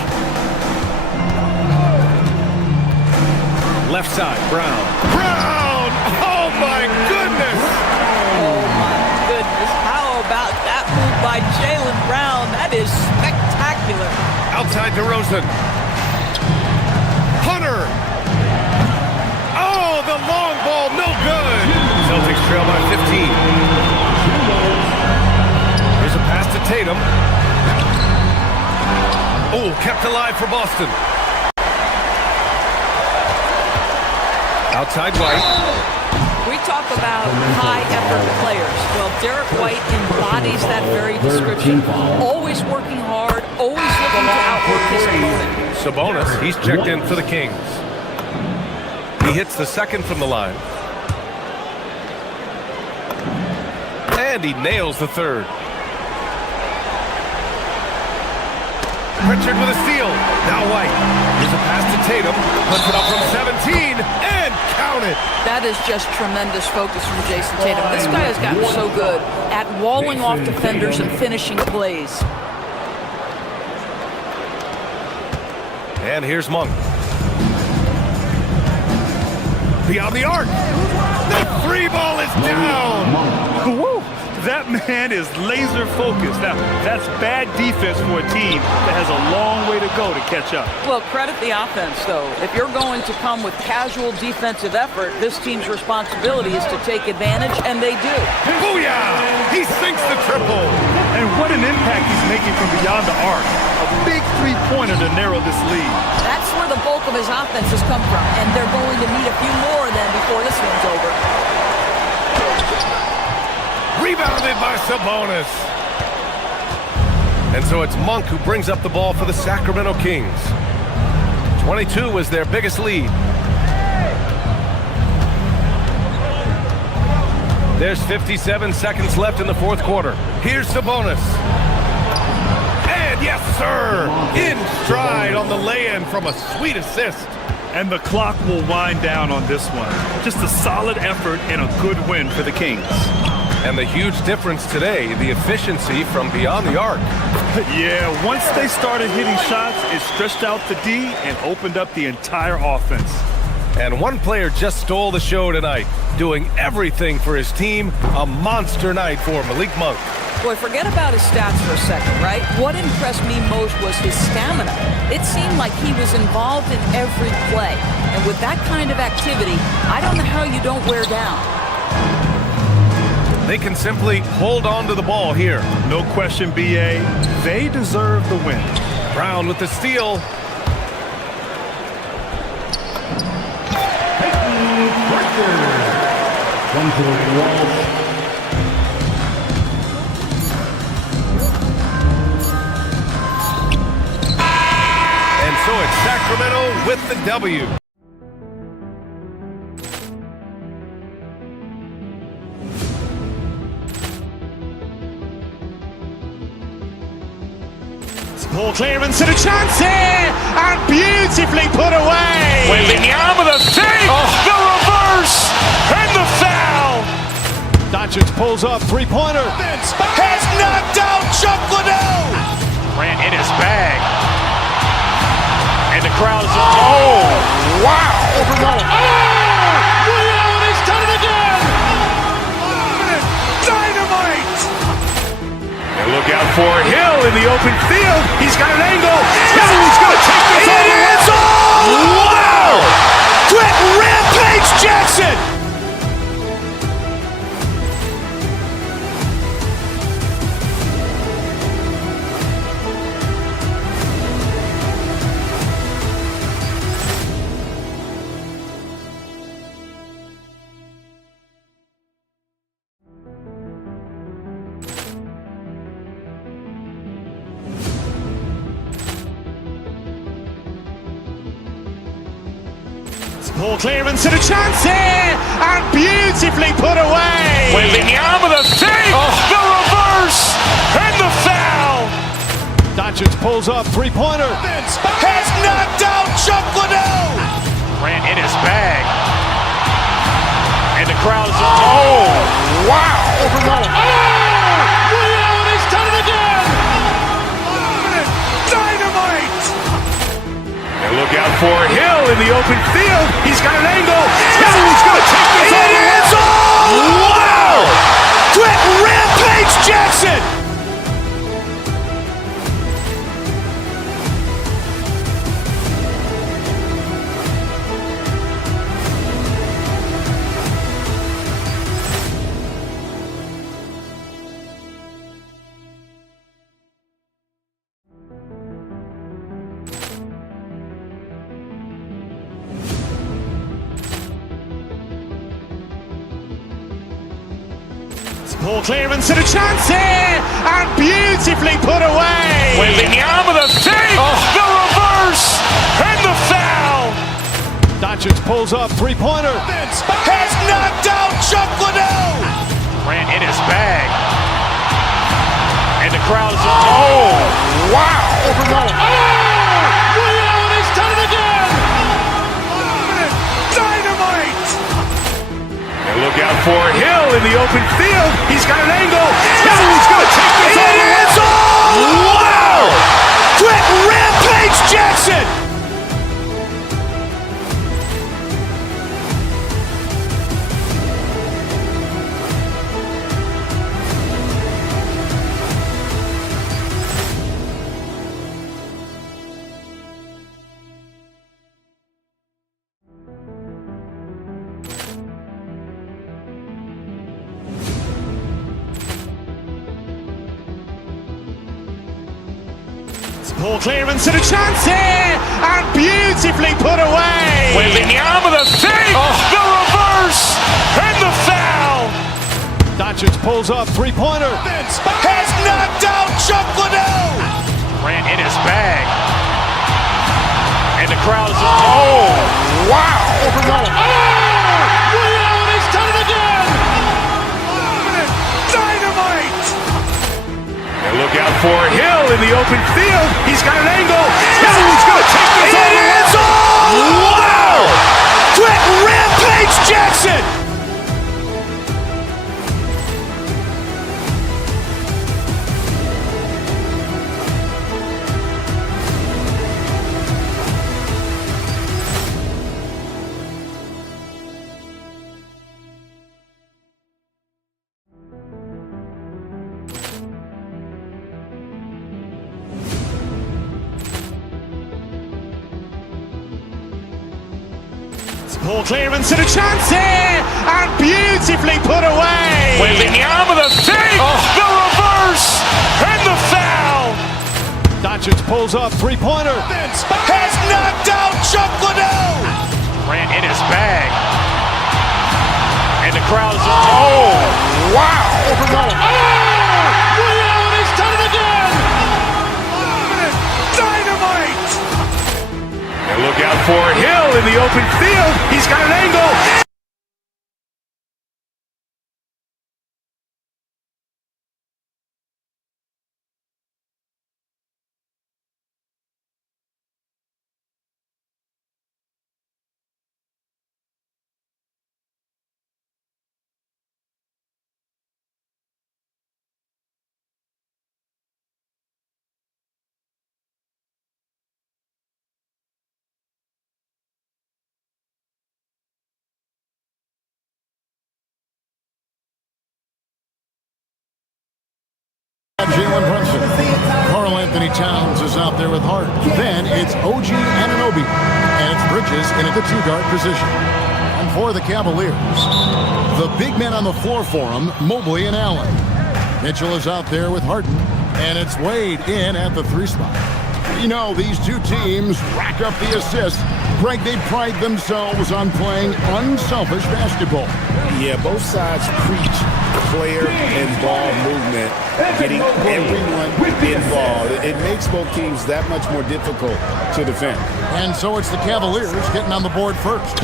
Left side, Brown. Brown! Oh my goodness! Oh my goodness. How about that move by Jaylen Brown? That is spectacular. Outside DeRozan. Hunter! Oh, the long ball, no good! Celtics trail by 15. Here's a pass to Tatum. Oh, kept alive for Boston. Outside White. We talk about high-effort players. Well, Derek White embodies that very description. Always working hard, always looking to outwork his opponent. Sabonis, he's checked in for the Kings. He hits the second from the line. And he nails the third. Pritchard with a steal. Now White. Here's a pass to Tatum. Puts it up from 17 and count it. That is just tremendous focus from Jason Tatum. This guy has gotten so good at walling off defenders and finishing plays. And here's Monk. Beyond the arc. The free ball is down. Woo! That man is laser focused. Now, that's bad defense for a team that has a long way to go to catch up. Well, credit the offense, though. If you're going to come with casual defensive effort, this team's responsibility is to take advantage, and they do. Booyah! He sinks the triple. And what an impact he's making from beyond the arc. A big three-pointer to narrow this lead. That's where the bulk of his offense has come from, and they're going to need a few more of them before this one's over. Rebounded by Sabonis. And so it's Monk who brings up the ball for the Sacramento Kings. 22 was their biggest lead. There's 57 seconds left in the fourth quarter. Here's Sabonis. And yes, sir! In stride on the lay-in from a sweet assist. And the clock will wind down on this one. Just a solid effort and a good win for the Kings. And the huge difference today, the efficiency from beyond the arc. Yeah, once they started hitting shots, it stretched out the D and opened up the entire offense. And one player just stole the show tonight, doing everything for his team. A monster night for Malik Monk. Boy, forget about his stats for a second, right? What impressed me most was his stamina. It seemed like he was involved in every play. And with that kind of activity, I don't know how you don't wear down. They can simply hold on to the ball here. No question, B.A. They deserve the win. Brown with the steal. And so it's Sacramento with the W. Ball clearance and a chance here, and beautifully put away. Wembanyama the save, the reverse, and the foul. Doncic pulls up, three-pointer. Has knocked out Chuck Liddell. Ran in his bag. And the crowd is, oh, wow. Liddell has done it again. Dynamite. And look out for Hill in the open field. He's got an angle. Hill's going to take this all the way. Wow! Quick Rampage Jackson. Ball clearance and a chance here, and beautifully put away. Wembanyama the save, the reverse, and the foul. Doncic pulls up, three-pointer. Has knocked out Chuck Liddell. Ran in his bag. And the crowd is, oh, wow. Liddell has done it again. Dynamite. And look out for Hill in the open field. He's got an angle. Hill's going to take this all the way. Wow! Quick Rampage Jackson. Ball clearance and a chance here, and beautifully put away. Wembanyama the save, the reverse, and the foul. Doncic pulls up, three-pointer. Has knocked out Chuck Liddell. Ran in his bag. And the crowd is, oh, wow. Liddell has done it again. Dynamite. And look out for Hill in the open field. He's got an angle. Hill's going to take this all the way. Wow! Quick Rampage Jackson. Ball clearance and a chance here, and beautifully put away. Wembanyama the save, the reverse, and the foul. Doncic pulls up, three-pointer. Has knocked out Chuck Liddell. Grant in his bag. And the crowd is... Oh, wow. Over Nolan. Ray Allen has done it again. Dynamite. And look out for Hill in the open field. He's got an angle. Oh, he's going to take this all the way. Wow. Quick Rampage Jackson. Ball clearance and a chance here, and beautifully put away. Wembanyama the fake, the reverse, and the foul. Doncic pulls up, three-pointer. Has knocked out Chuck Liddell. Grant in his bag. And the crowd is... Oh, wow. Over Nolan. Ray Allen has done it again. Dynamite. And look out for Hill in the open field. He's got an angle. Jalen Brunson. Karl Anthony Towns is out there with Hart. Then it's OG Anunoby. And it's Bridges in at the two-guard position. And for the Cavaliers, the big men on the floor for them, Mobley and Allen. Mitchell is out there with Harden. And it's Wade in at the three spot. You know, these two teams rack up the assists. Greg, they pride themselves on playing unselfish basketball. Yeah, both sides preach player and ball movement, getting everyone involved. It makes both teams that much more difficult to defend. And so it's the Cavaliers getting on the board first.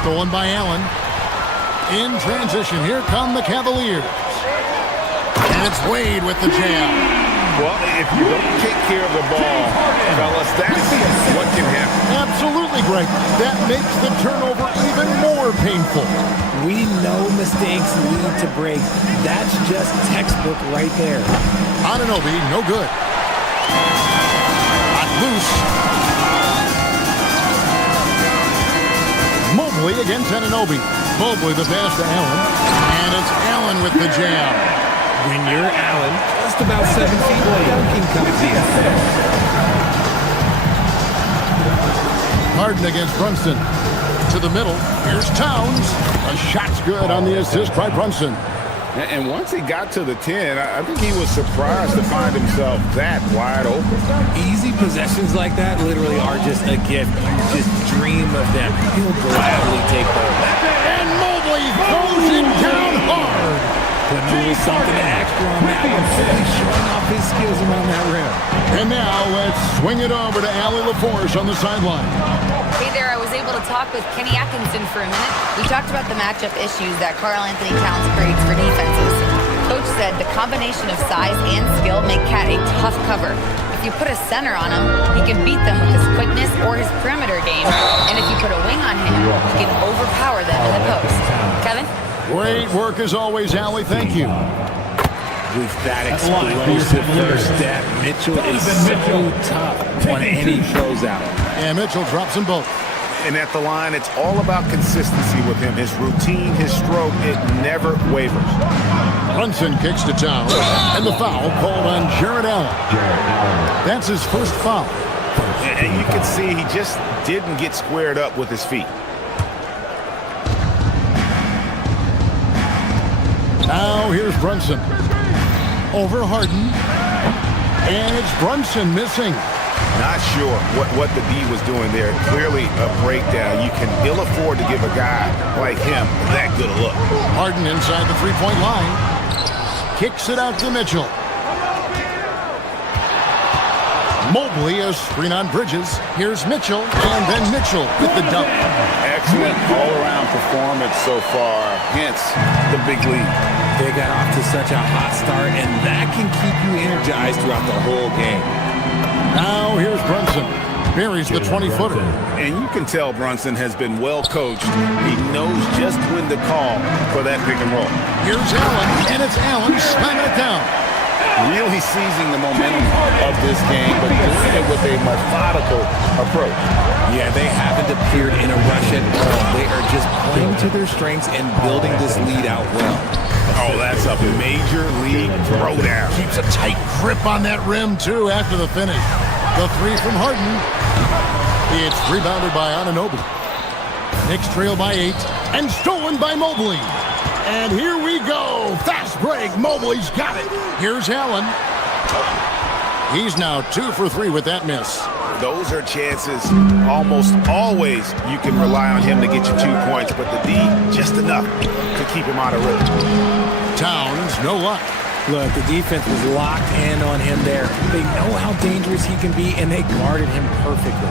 Stolen by Allen. In transition, here come the Cavaliers. And it's Wade with the jam. Well, if you don't take care of the ball, fellas, that's what can happen. Absolutely, Greg. That makes the turnover even more painful. We know mistakes lead to breaks. That's just textbook right there. Anunoby, no good. Not loose. Mobley against Anunoby. Mobley the pass to Allen. And it's Allen with the jam. When you're Allen, just about 7 feet away, dunking comes in. Harden against Brunson. To the middle. Here's Towns. A shot's good on the assist by Brunson. And once he got to the 10, I think he was surprised to find himself that wide open. Easy possessions like that literally are just a gift. You just dream of them. He'll gladly take those. And Mobley throws it down hard. Putting a little something extra on that one. Really showing off his skills around that rim. And now let's swing it over to Allie LaForce on the sideline. Hey there, I was able to talk with Kenny Atkinson for a minute. We talked about the matchup issues that Karl Anthony Towns creates for defenses. Coach said the combination of size and skill make Cat a tough cover. If you put a center on him, he can beat them with his quickness or his perimeter game. And if you put a wing on him, he can overpower them in the post. Kevin? Great work as always, Allie. Thank you. With that explosive first step, Mitchell is so tough on any closeout. And Mitchell drops them both. And at the line, it's all about consistency with him. His routine, his stroke, it never wavers. Brunson kicks to Towns, and the foul called on Jared Allen. That's his first foul. And you can see he just didn't get squared up with his feet. Now here's Brunson. Over Harden. And it's Brunson missing. Not sure what the D was doing there. Clearly a breakdown. You can ill afford to give a guy like him that good a look. Harden inside the three-point line. Kicks it out to Mitchell. Mobley a screen on Bridges. Here's Mitchell, and then Mitchell with the dunk. Excellent all-around performance so far, hence the big lead. They got off to such a hot start, and that can keep you energized throughout the whole game. Now here's Brunson. Buries the 20-footer. And you can tell Brunson has been well coached. He knows just when to call for that pick and roll. Here's Allen, and it's Allen slamming it down. Really seizing the momentum of this game, but doing it with a methodical approach. Yeah, they haven't appeared in a rush at all. They are just playing to their strengths and building this lead out well. Oh, that's a major league throwdown. Keeps a tight grip on that rim, too, after the finish. The three from Harden. It's rebounded by Anunoby. Knicks trail by 8, and stolen by Mobley. And here we go. Fast break. Mobley's got it. Here's Allen. He's now 2 for 3 with that miss. Those are chances. Almost always you can rely on him to get you 2 points, but the D, just enough to keep him out of rhythm. Towns, no luck. Look, the defense was locked in on him there. They know how dangerous he can be, and they guarded him perfectly.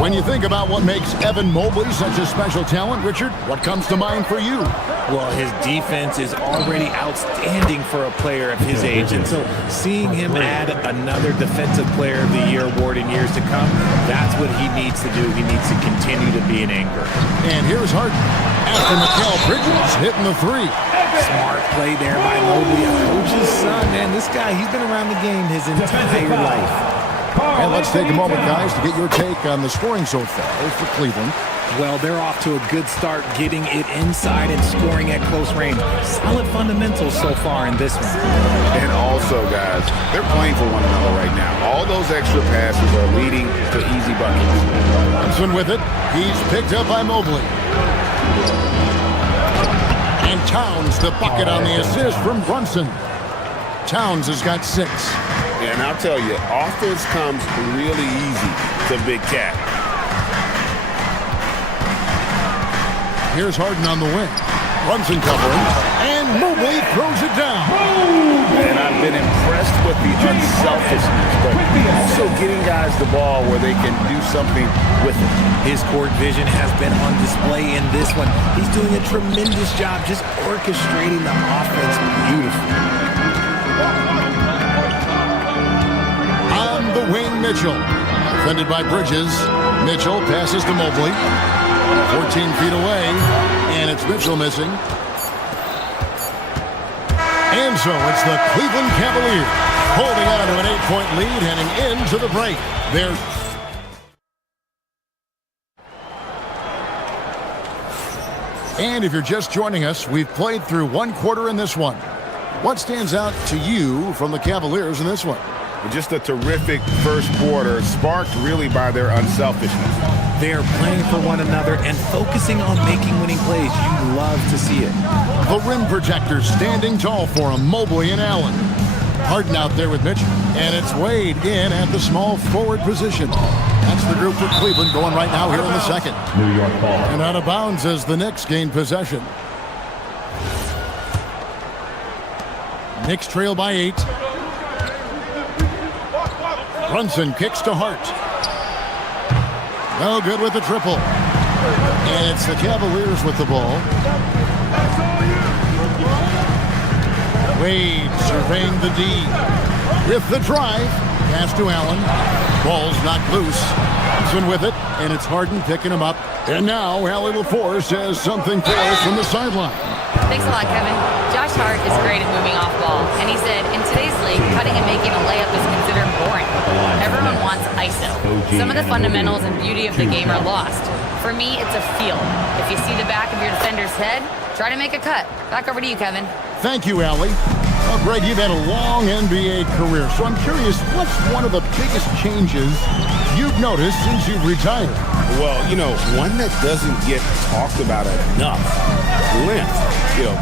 When you think about what makes Evan Mobley such a special talent, Richard, what comes to mind for you? Well, his defense is already outstanding for a player of his age, and so seeing him add another Defensive Player of the Year award in years to come, that's what he needs to do. He needs to continue to be an anchor. And here's Harden. After Mikal Bridges hitting the 3. Smart play there by Mobley, a coach's son. Man, this guy, he's been around the game his entire life. And let's take a moment, guys, to get your take on the scoring so far for Cleveland. Well, they're off to a good start getting it inside and scoring at close range. Solid fundamentals so far in this one. And also, guys, they're playing for one another right now. All those extra passes are leading to easy buckets. Brunson with it. He's picked up by Mobley. And Towns the bucket on the assist from Brunson. Towns has got 6. And I'll tell you, offense comes really easy to Big Cat. Here's Harden on the wing. Brunson covering, and Mobley throws it down. And I've been impressed with the unselfishness, but also getting guys the ball where they can do something with it. His court vision has been on display in this one. He's doing a tremendous job just orchestrating the offense beautifully. On the wing, Mitchell. Defended by Bridges. Mitchell passes to Mobley. 14 feet away, and it's Mitchell missing. And so it's the Cleveland Cavaliers holding on to an 8-point lead heading into the break. And if you're just joining us, we've played through 1 quarter in this one. What stands out to you from the Cavaliers in this one? Just a terrific first quarter, sparked really by their unselfishness. They are playing for one another and focusing on making winning plays. You love to see it. The rim protectors standing tall for him, Mobley and Allen. Harden out there with Mitchell, and it's Wade in at the small forward position. That's the group for Cleveland going right now here in the second. New York ball. And out of bounds as the Knicks gain possession. Knicks trail by 8. Brunson kicks to Hart. No good with the triple. And it's the Cavaliers with the ball. Wade surveying the D. With the drive. Pass to Allen. Ball's knocked loose. Brunson with it. And it's Harden picking him up. And now Allie LaForce has something for us from the sideline. Thanks a lot, Kevin. Josh Hart is great at moving off ball. And he said, in today's league, cutting and making a layup is considered boring. Everyone wants ISO. Some of the fundamentals and beauty of the game are lost. For me, it's a feel. If you see the back of your defender's head, try to make a cut. Back over to you, Kevin. Thank you, Allie. Well, Greg, you've had a long NBA career, so I'm curious, what's one of the biggest changes you've noticed since you've retired? Well, one that doesn't get talked about enough. Length.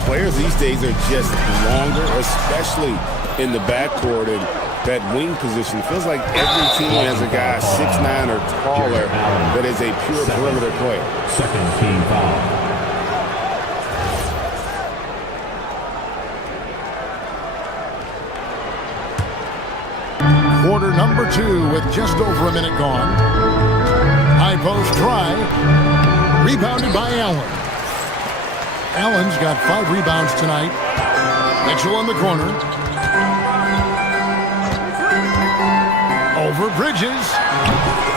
Players these days are just longer, especially in the backcourt. And that wing position. It feels like every team has a guy 6'9" or taller that is a pure perimeter player. Second team foul. Quarter number 2 with just over a minute gone. High post try. Rebounded by Allen. Allen's got 5 rebounds tonight. Mitchell in the corner. Over Bridges.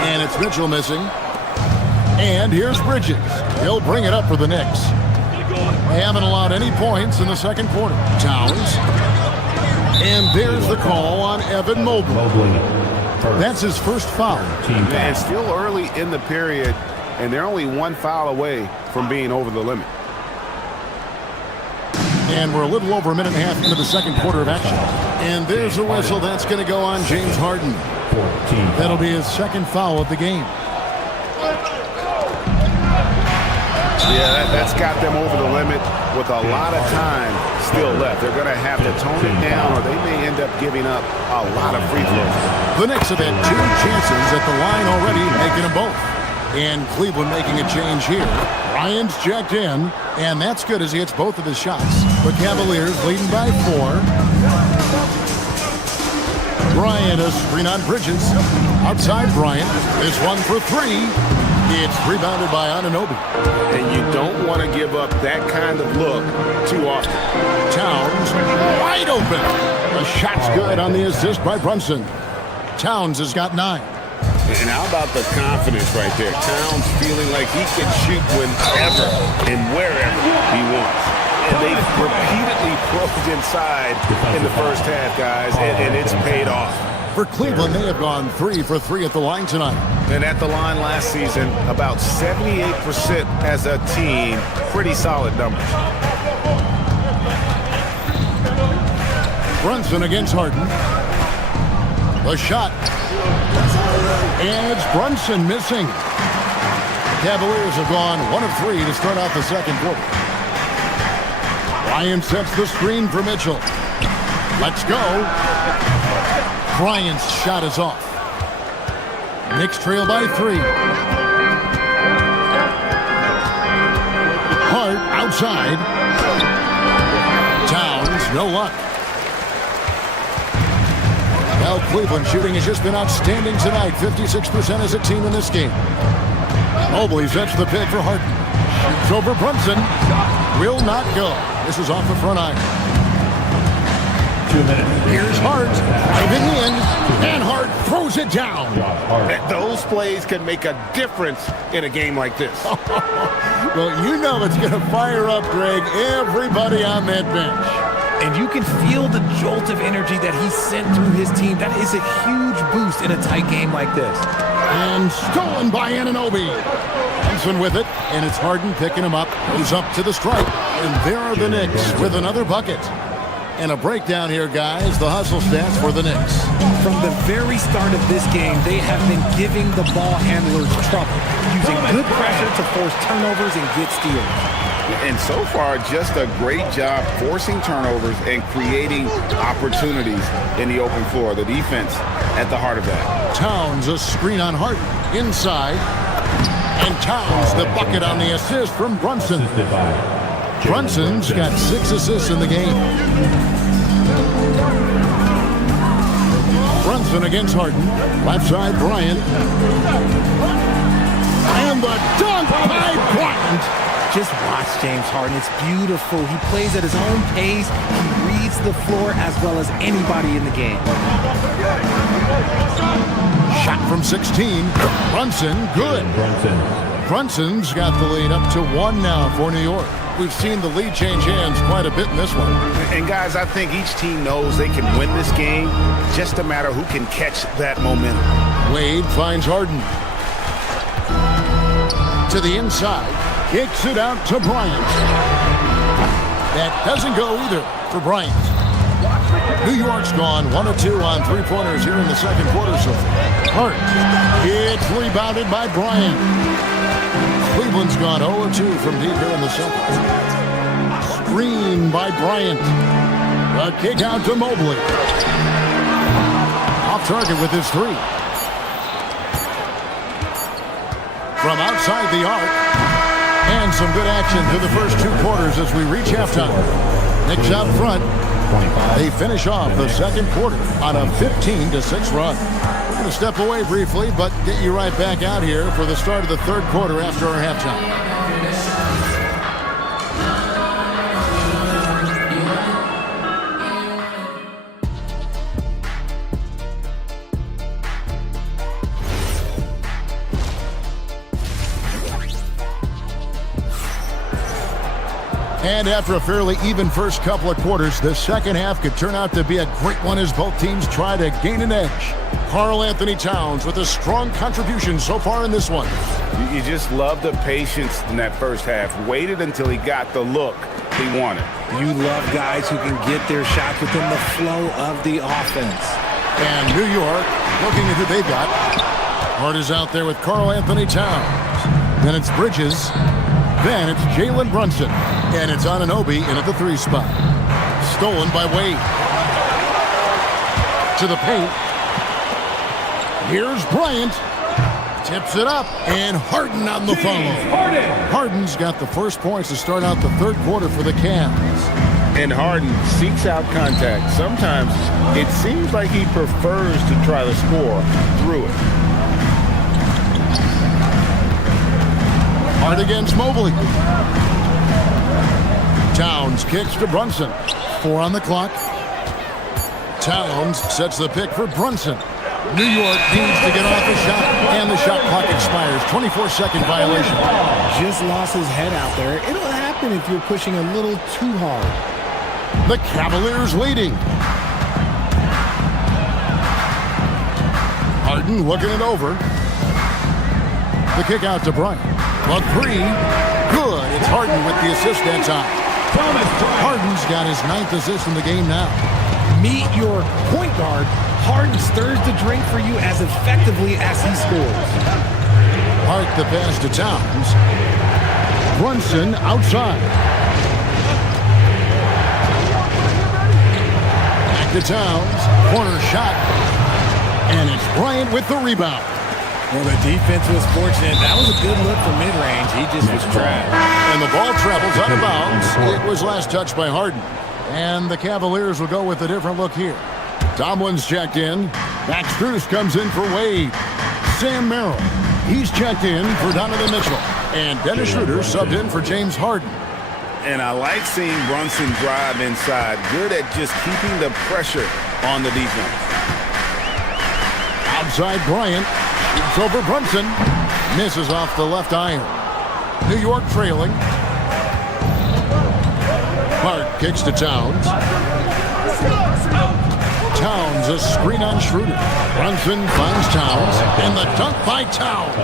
And it's Mitchell missing. And here's Bridges. He'll bring it up for the Knicks. They haven't allowed any points in the second quarter. Towns. And there's the call on Evan Mobley. That's his first foul. And still early in the period, and they're only 1 foul away from being over the limit. And we're a little over a minute and a half into the second quarter of action. And there's a whistle that's going to go on James Harden. That'll be his second foul of the game. Yeah, that's got them over the limit with a lot of time still left. They're going to have to tone it down, or they may end up giving up a lot of free throws. The Knicks have had 2 chances at the line already, making them both. And Cleveland making a change here. Bryant's checked in, and that's good as he hits both of his shots. The Cavaliers leading by 4. Bryant, a screen on Bridges. Outside Bryant. This one for 3. It's rebounded by Anunoby. And you don't want to give up that kind of look too often. Towns wide open. The shot's good on the assist by Brunson. Towns has got 9. And how about the confidence right there? Towns feeling like he can shoot whenever and wherever he wants. And they've repeatedly probed inside in the first half, guys, and it's paid off. For Cleveland, they have gone 3 for 3 at the line tonight. And at the line last season, about 78% as a team. Pretty solid numbers. Brunson against Harden. The shot. And it's Brunson missing. Cavaliers have gone 1 of 3 to start off the second quarter. Bryant sets the screen for Mitchell. Let's go. Bryant's shot is off. Knicks trail by 3. Hart outside. Towns, no luck. Well, Cleveland shooting has just been outstanding tonight. 56% as a team in this game. Mobley sets the pick for Harden. Shoots over Brunson. Will not go. This is off the front iron. 2 minutes. Here's Hart driving in, and Hart throws it down. Those plays can make a difference in a game like this. Well, you know it's going to fire up, Greg, everybody on that bench. And you can feel the jolt of energy that he sent through his team. That is a huge boost in a tight game like this. And stolen by Anunoby. Thompson with it, and it's Harden picking him up. He's up to the stripe, and there are the Knicks with another bucket. And a breakdown here, guys. The hustle stats for the Knicks. From the very start of this game, they have been giving the ball handlers trouble, using good pressure to force turnovers and get steals. And so far, just a great job forcing turnovers and creating opportunities in the open floor. The defense at the heart of that. Towns, a screen on Harden. Inside. And Towns, the bucket on the assist from Brunson. Brunson's got 6 assists in the game. Brunson against Harden. Left side, Bryant. And the dunk by Bryant. Just watch James Harden. It's beautiful. He plays at his own pace. He reads the floor as well as anybody in the game. Shot from 16. Brunson, good. Brunson's got the lead up to 1 now for New York. We've seen the lead change hands quite a bit in this one. And guys, I think each team knows they can win this game. Just a matter who can catch that momentum. Wade finds Harden. To the inside. Kicks it out to Bryant. That doesn't go either for Bryant. New York's gone 1 of 2 on 3-pointers here in the second quarter so far. Hart. It's rebounded by Bryant. Cleveland's gone 0 of 2 from deep here in the second. Screen by Bryant. A kick out to Mobley. Off target with his three. From outside the arc. And some good action through the first 2 quarters as we reach halftime. Knicks out front. They finish off the second quarter on a 15-6 run. We're going to step away briefly, but get you right back out here for the start of the third quarter after our halftime. And after a fairly even first couple of quarters, the second half could turn out to be a great one as both teams try to gain an edge. Karl-Anthony Towns with a strong contribution so far in this one. You just love the patience in that first half. Waited until he got the look he wanted. You love guys who can get their shots within the flow of the offense. And New York looking at who they've got. Hart is out there with Karl-Anthony Towns. Then it's Bridges. Then it's Jalen Brunson. And it's Anunoby in at the 3 spot. Stolen by Wade. To the paint. Here's Bryant. Tips it up. And Harden on the follow. Harden's got the first points to start out the third quarter for the Cavs. And Harden seeks out contact. Sometimes it seems like he prefers to try to score through it. Hart against Mobley. Towns kicks to Brunson. 4 on the clock. Towns sets the pick for Brunson. New York needs to get off a shot, and the shot clock expires. 24-second violation. Just lost his head out there. It'll happen if you're pushing a little too hard. The Cavaliers leading. Harden looking it over. The kick out to Bryant. A 3. Good. It's Harden with the assist that time. Harden's got his 9th assist in the game now. Meet your point guard. Harden stirs the drink for you as effectively as he scores. Hart the pass to Towns. Brunson outside. Back to Towns. Corner shot. And it's Bryant with the rebound. Well, the defense was fortunate. That was a good look from mid-range. He just was trapped. And the ball travels out of bounds. It was last touched by Harden. And the Cavaliers will go with a different look here. Tomlin's checked in. Max Strus comes in for Wade. Sam Merrill. He's checked in for Donovan Mitchell. And Dennis Schroeder subbed in for James Harden. And I like seeing Brunson drive inside. Good at just keeping the pressure on the defense. Outside Bryant. Shoots over Brunson. Misses off the left iron. New York trailing. Hart kicks to Towns. Towns a screen on Schroeder. Brunson finds Towns. And the dunk by Towns.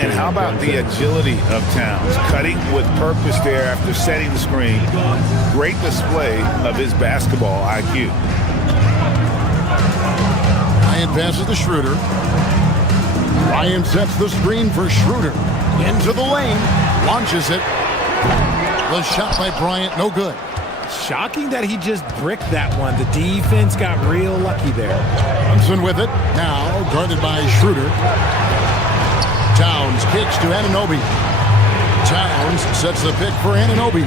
And how about the agility of Towns? Cutting with purpose there after setting the screen. Great display of his basketball IQ. Ryan passes to Schroeder. Ryan sets the screen for Schroeder. Into the lane. Launches it. The shot by Bryant, no good. Shocking that he just bricked that one. The defense got real lucky there. Brunson with it. Now guarded by Schroeder. Towns kicks to Anunoby. Towns sets the pick for Anunoby.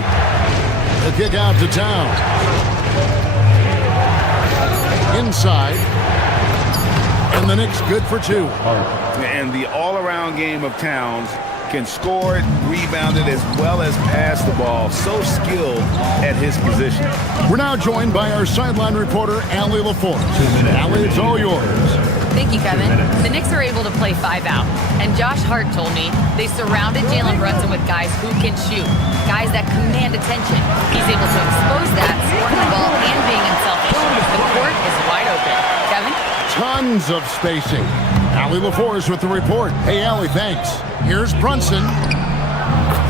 The kick out to Towns. Inside. And the Knicks good for 2. And the all-around game of Towns can score it, rebound it, as well as pass the ball. So skilled at his position. We're now joined by our sideline reporter, Allie LaForce. Allie, it's all yours. Thank you, Kevin. The Knicks are able to play 5 out. And Josh Hart told me they surrounded Jalen Brunson with guys who can shoot, guys that command attention. He's able to expose that, scoring the ball, and being unselfish. The court is wide open. Kevin? Tons of spacing. Allie LaForce with the report. Hey, Allie, thanks. Here's Brunson.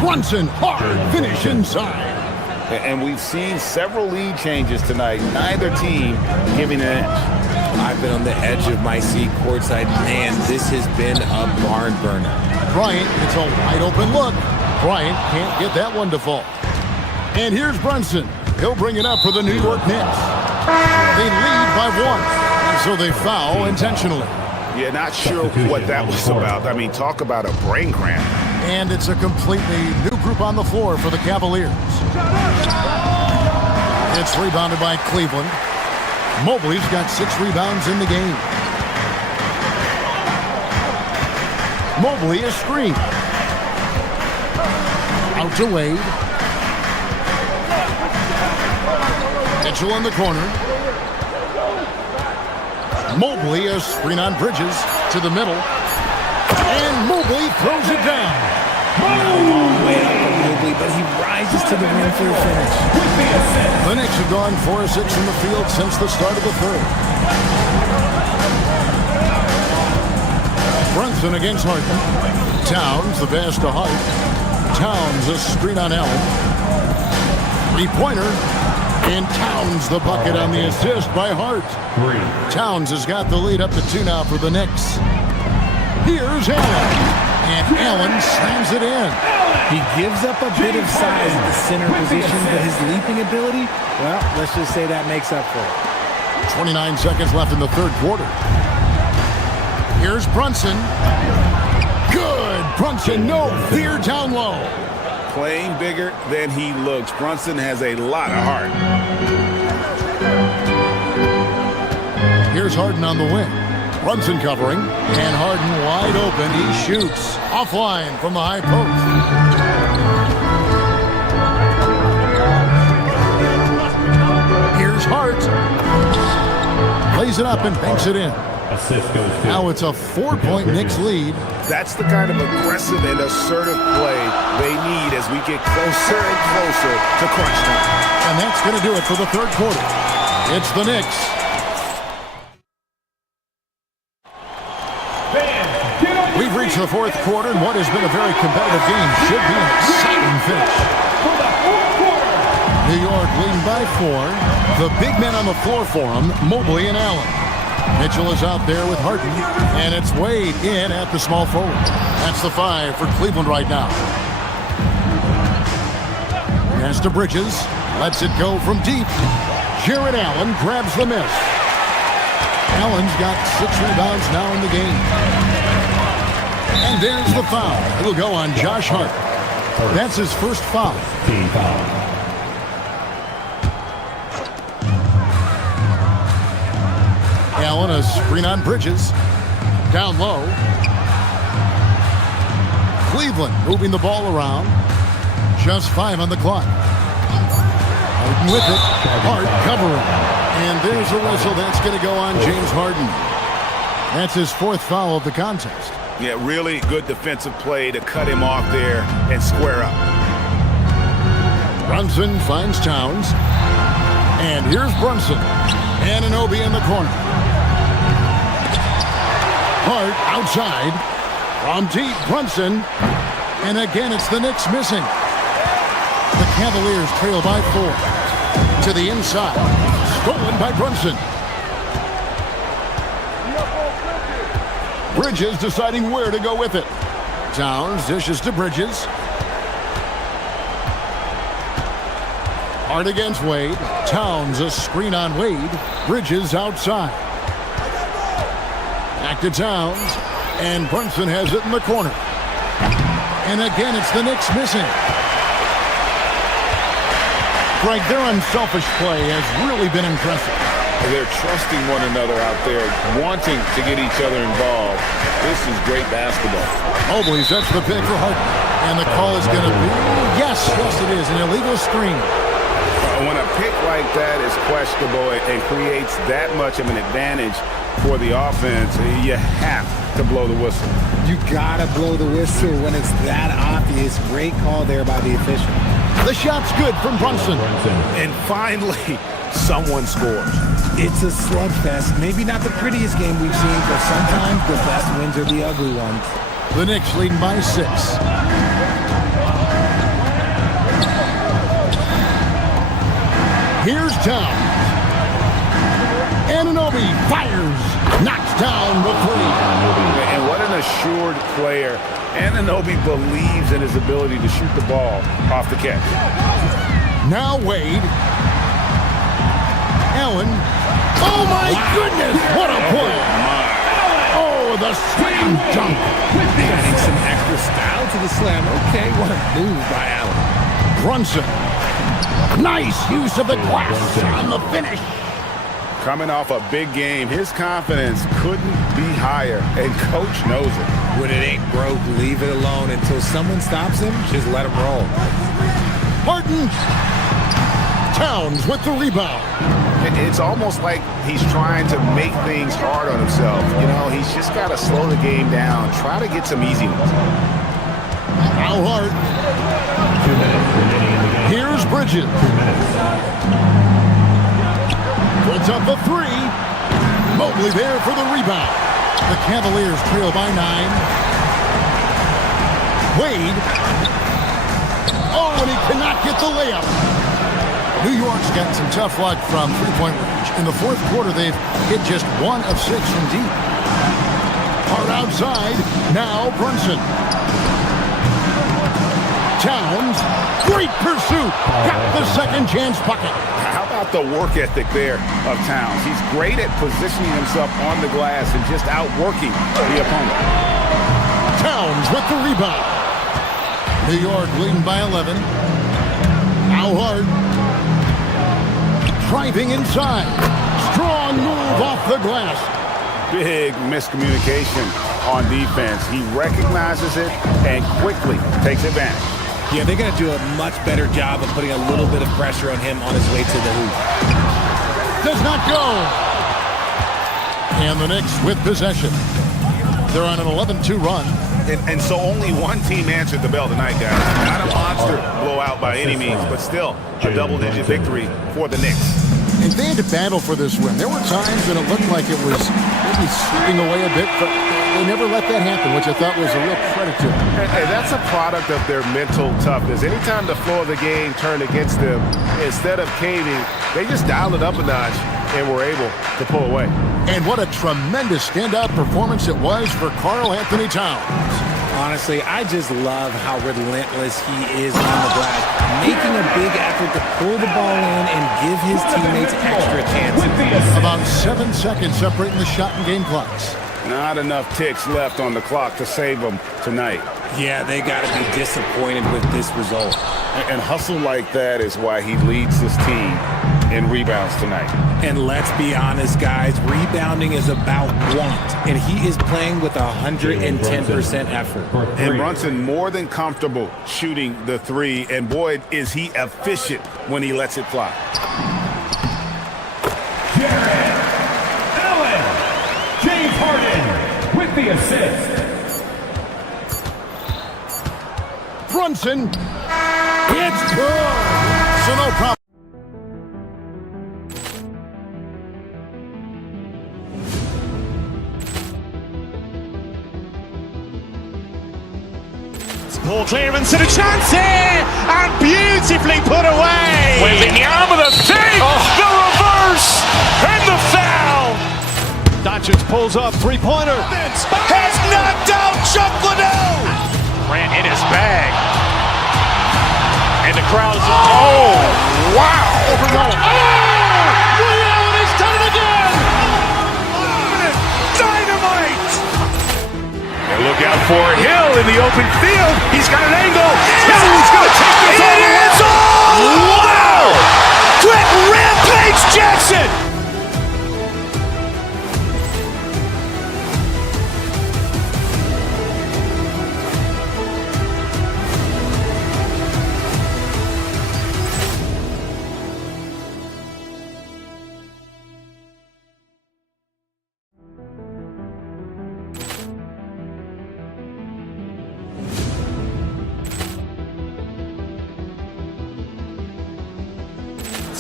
Brunson, hard finish inside. And we've seen several lead changes tonight. Neither team giving an edge. I've been on the edge of my seat courtside. Man, this has been a barn burner. Bryant gets a wide open look. Bryant can't get that one to fall. And here's Brunson. He'll bring it up for the New York Knicks. They lead by 1. So they foul intentionally. Yeah, not sure what that was about. I mean, talk about a brain cramp. And it's a completely new group on the floor for the Cavaliers. It's rebounded by Cleveland. Mobley's got 6 rebounds in the game. Mobley is screened. Out to Wade. Mitchell in the corner. Mobley is screen on Bridges to the middle. And Mobley throws it down. Way up for Mobley, but he rises to the rim for the finish. The Knicks have gone 4 of 6 from the field since the start of the third. Brunson against Harden. Towns, the pass to Hart. Towns, a screen on Allen. 3-pointer. And Towns, the bucket on the assist by Hart. Towns has got the lead up to 2 now for the Knicks. Here's Allen. And Allen slams it in. He gives up a bit of size at the center position, but his leaping ability, well, let's just say that makes up for it. 29 seconds left in the third quarter. Here's Brunson. Good. Brunson, no fear down low. Playing bigger than he looks. Brunson has a lot of heart. Here's Harden on the wing. Brunson covering, and Harden wide open. He shoots offline from the high post. Here's Hart. Lays it up and banks it in. Assist goes to. Now it's a 4-point Knicks lead. That's the kind of aggressive and assertive play they need as we get closer and closer to crunch time. And that's going to do it for the third quarter. It's the Knicks. We've reached the fourth quarter, and what has been a very competitive game should be an exciting finish. New York leading by 4. The big men on the floor for them, Mobley and Allen. Mitchell is out there with Harden, and it's Wade in at the small forward. That's the 5 for Cleveland right now. Pass to Bridges, lets it go from deep. Jared Allen grabs the miss. Allen's got 6 rebounds now in the game. And there's the foul. It'll go on Josh Hart. That's his first foul. Team foul. Allen, a screen on Bridges. Down low. Cleveland moving the ball around. Just 5 on the clock. Harden with it. Hart covering. And there's a whistle. That's going to go on James Harden. That's his 4th foul of the contest. Yeah, really good defensive play to cut him off there and square up. Brunson finds Towns. And here's Brunson. Anunoby in the corner. Hart outside. From deep, Brunson. And again, it's the Knicks missing. The Cavaliers trail by 4. To the inside. Stolen by Brunson. Bridges deciding where to go with it. Towns dishes to Bridges. Hart against Wade. Towns a screen on Wade. Bridges outside. Back to Towns. And Brunson has it in the corner. And again, it's the Knicks missing. Frank, their unselfish play has really been impressive. They're trusting one another out there, wanting to get each other involved. This is great basketball. Mobley sets the pick for Harden. And the call is going to be, yes, it is, an illegal screen. When a pick like that is questionable and creates that much of an advantage for the offense, you have to blow the whistle. You gotta blow the whistle when it's that obvious. Great call there by the official. The shot's good from Brunson. And finally, someone scores. It's a slugfest. Maybe not the prettiest game we've seen, but sometimes the best wins are the ugly ones. The Knicks leading by 6. Here's Towns. Anunoby fires. Knocks down the 3. And what an assured player. Anunoby believes in his ability to shoot the ball off the catch. Now Wade. Allen Oh, my goodness. What a play. Oh, the slam dunk. Adding some extra style to the slam. Okay, what a move by Allen. Brunson. Nice use of the glass on the finish. Coming off a big game, his confidence couldn't be higher, and Coach knows it. When it ain't broke, leave it alone. Until someone stops him, just let him roll. Harden. Towns with the rebound. It's almost like he's trying to make things hard on himself. You know, he's just got to slow the game down, try to get some easy ones. Now Hart. 2 minutes remaining in the game. Here's Bridges. 2 minutes. Puts up the three. Mobley there for the rebound. The Cavaliers trail by 9. Wade. Oh, and he cannot get the layup. New York's got some tough luck from three-point range. In the fourth quarter, they've hit just 1 of 6 from deep. Hard outside. Now Brunson. Towns. Great pursuit. Got the second chance bucket. How about the work ethic there of Towns? He's great at positioning himself on the glass and just outworking the opponent. Towns with the rebound. New York leading by 11. Now Hart. Driving inside. Strong move off the glass. Big miscommunication on defense. He recognizes it and quickly takes advantage. Yeah, they're going to do a much better job of putting a little bit of pressure on him on his way to the hoop. Does not go. And the Knicks with possession. They're on an 11-2 run. And so only one team answered the bell tonight, guys. Not a monster blowout by any means, but still a double-digit victory for the Knicks. And they had to battle for this win. There were times when it looked like it was maybe slipping away a bit, but they never let that happen, which I thought was a real credit to them. And that's a product of their mental toughness. Anytime the flow of the game turned against them, instead of caving, they just dialed it up a notch and were able to pull away. And what a tremendous standout performance it was for Karl Anthony Towns. Honestly, I just love how relentless he is on the glass, making a big effort to pull the ball in and give his teammates extra chances. About 7 seconds separating the shot and game clocks. Not enough ticks left on the clock to save them tonight. Yeah, they got to be disappointed with this result. And hustle like that is why he leads this team in rebounds tonight. And let's be honest, guys, rebounding is about want, and he is playing with 110% effort. And Brunson more than comfortable shooting the three, and boy, is he efficient when he lets it fly. Jared Allen. James Harden with the assist. Brunson. It's good. So no problem. Ball clearance and a chance here, and beautifully put away. Wembanyama the save, the reverse, and the foul. Doncic pulls up, three-pointer. Has knocked out Chuck Liddell. Ran in his bag. And the crowd is, oh, wow. Overrun. Ray Allen has done it again. Dynamite. And look out for Hill in the open field. He's got an angle. Hill's going to take this all the way. Wow! Quick rampage Jackson.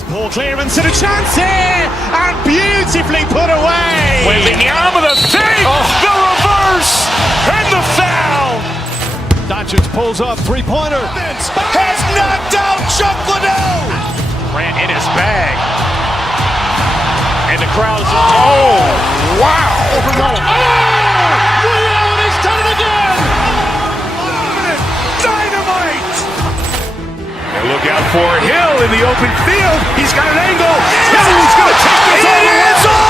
Ball clearance and a chance here, and beautifully put away. Wembanyama the save, the reverse, and the foul. Doncic pulls up, three-pointer. Has knocked out Chuck Liddell. Ran in his bag. And the crowd is, oh, wow. Overrun. Ray Allen has done it again. Dynamite. And look out for Hill in the open field. He's got an angle. Hill's going to take this all the way.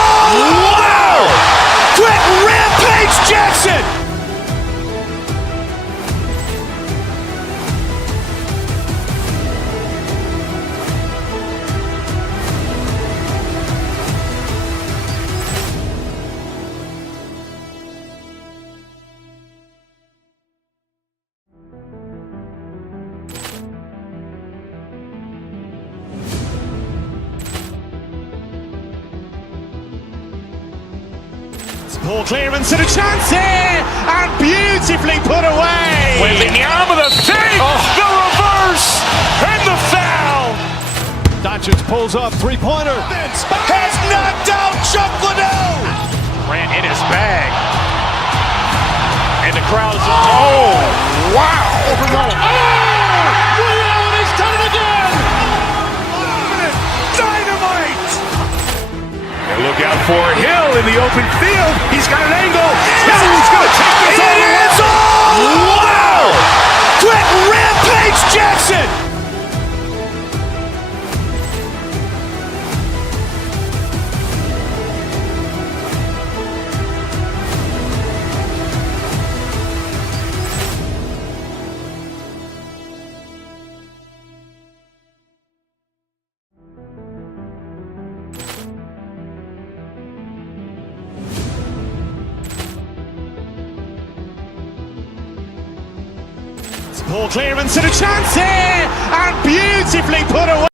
Ball clearance and a chance here, and beautifully put away. Wembanyama the save, the reverse, and the foul. Doncic pulls up, three-pointer. Has knocked out Chuck Liddell. Ran in his bag. And the crowd's, oh, wow. Ray Allen has done it again. Dynamite. And look out for Hill in the open field. He's got an angle. Hill's going to take this all the way. Wow. Quick rampage Jackson. Ball clearance and a chance here, and beautifully put away.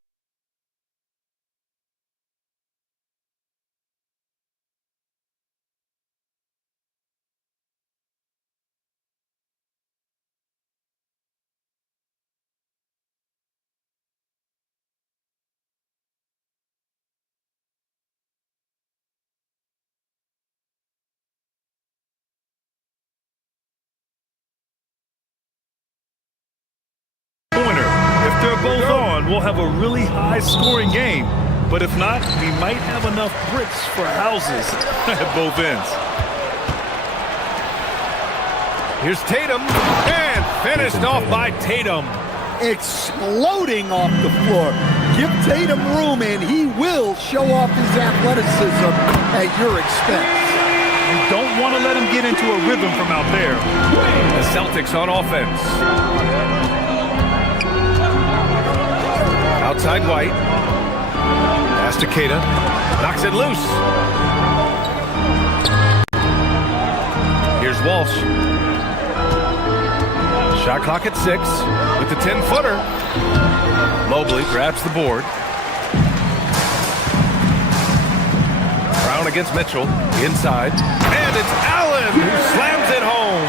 If they're both on, we'll have a really high-scoring game. But if not, we might have enough bricks for houses at both ends. Here's Tatum, and finished off by Tatum. Exploding off the floor. Give Tatum room, and he will show off his athleticism at your expense. You don't want to let him get into a rhythm from out there. The Celtics on offense. Outside White. Pass to Keita. Knocks it loose. Here's Walsh. Shot clock at 6 with the 10-footer. Mobley grabs the board. Brown against Mitchell. Inside. And it's Allen who slams it home.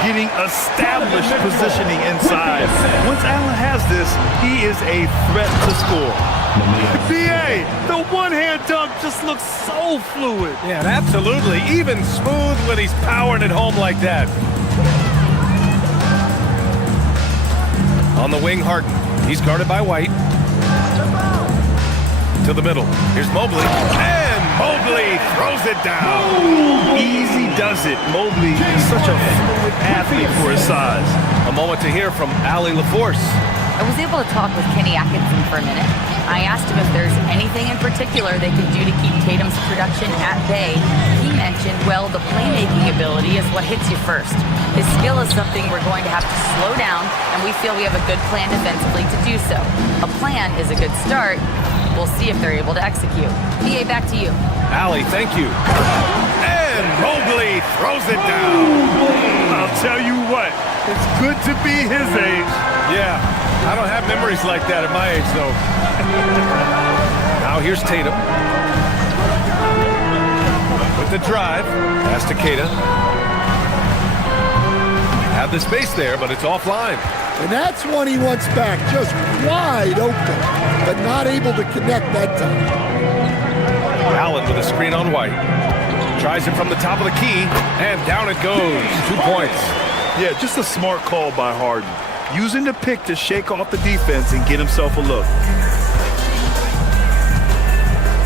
Getting established positioning inside. Once Allen has this, he is a threat to score. BA, the one-hand dunk just looks so fluid. Yeah, absolutely. Even smooth when he's powering it home like that. On the wing, Harden. He's guarded by White. To the middle. Here's Mobley. And Mobley throws it down. Easy does it. Mobley is such a fluid athlete for his size. A moment to hear from Allie LaForce. I was able to talk with Kenny Atkinson for a minute. I asked him if there's anything in particular they can do to keep Tatum's production at bay. He mentioned, well, the playmaking ability is what hits you first. His skill is something we're going to have to slow down, and we feel we have a good plan defensively to do so. A plan is a good start. We'll see if they're able to execute. PA, back to you. Allie, thank you. And Mobley throws it down. I'll tell you what, it's good to be his age. Yeah, I don't have memories like that at my age, though. Now here's Tatum. With the drive. Pass to Keita. Have the space there, but it's offline. And that's one he wants back, just wide open, but not able to connect that time. Allen with a screen on White. Tries it from the top of the key, and down it goes. 2 points. Yeah, just a smart call by Harden. Using the pick to shake off the defense and get himself a look.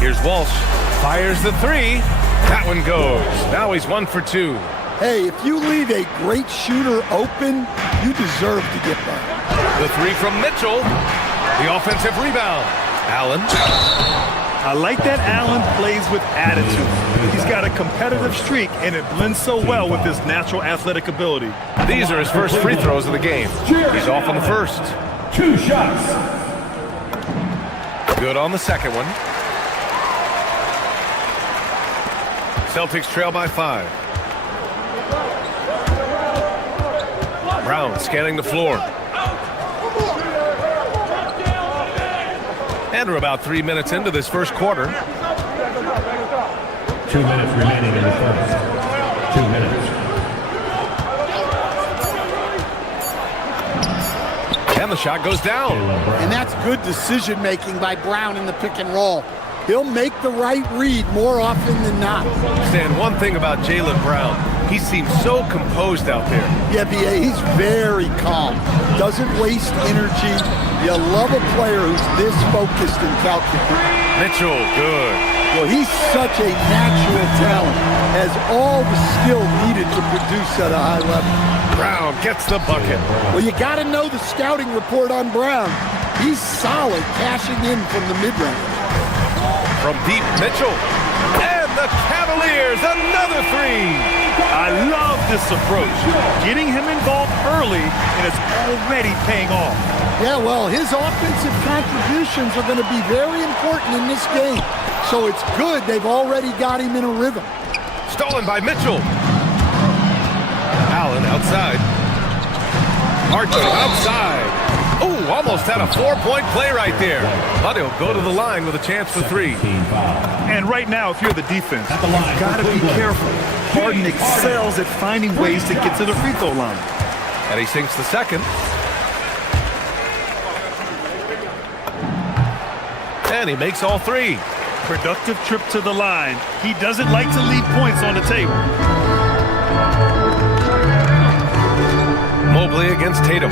Here's Walsh. Fires the three. That one goes. Now he's 1 for 2. Hey, if you leave a great shooter open, you deserve to get by. The three from Mitchell. The offensive rebound. Allen. I like that Allen plays with attitude. He's got a competitive streak, and it blends so well with his natural athletic ability. These are his first free throws of the game. He's off on the first. 2 shots. Good on the second one. Celtics trail by 5. Brown scanning the floor. And we're about 3 minutes into this first quarter. 2 minutes remaining in the first. 2 minutes. And the shot goes down. And that's good decision-making by Brown in the pick and roll. He'll make the right read more often than not. Stan, one thing about Jaylen Brown, he seems so composed out there. Yeah, B.A., he's very calm. Doesn't waste energy. You love a player who's this focused and calculated. Mitchell, good. Well, he's such a natural talent. Has all the skill needed to produce at a high level. Brown gets the bucket. Well, you got to know the scouting report on Brown. He's solid cashing in from the mid-range. From deep, Mitchell. And the Cavaliers, another three. I love this approach. Getting him involved early, and it's already paying off. Yeah, well, his offensive contributions are going to be very important in this game. So it's good they've already got him in a rhythm. Stolen by Mitchell. Allen outside. Harden outside. Oh, almost had a 4-point play right there. But he'll go to the line with a chance for three. And right now, if you're the defense, you've got to be careful. Harden excels at finding ways to get to the free throw line. And he sinks the second. And he makes all three. Productive trip to the line. He doesn't like to leave points on the table. Mobley against Tatum.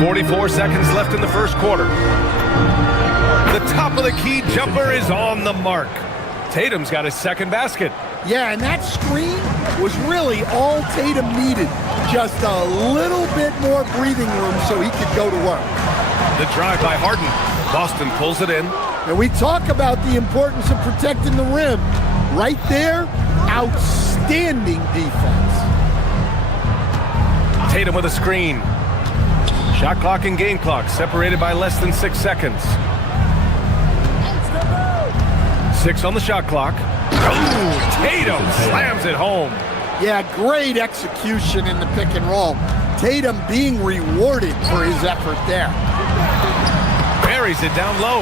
44 seconds left in the first quarter. The top of the key jumper is on the mark. Tatum's got his second basket. Yeah, and that screen was really all Tatum needed. Just a little bit more breathing room so he could go to work. The drive by Harden. Boston pulls it in. And we talk about the importance of protecting the rim. Right there, outstanding defense. Tatum with a screen. Shot clock and game clock separated by less than 6 seconds. 6 on the shot clock. Oh, Tatum slams it home. Yeah, great execution in the pick and roll. Tatum being rewarded for his effort there. Buries it down low.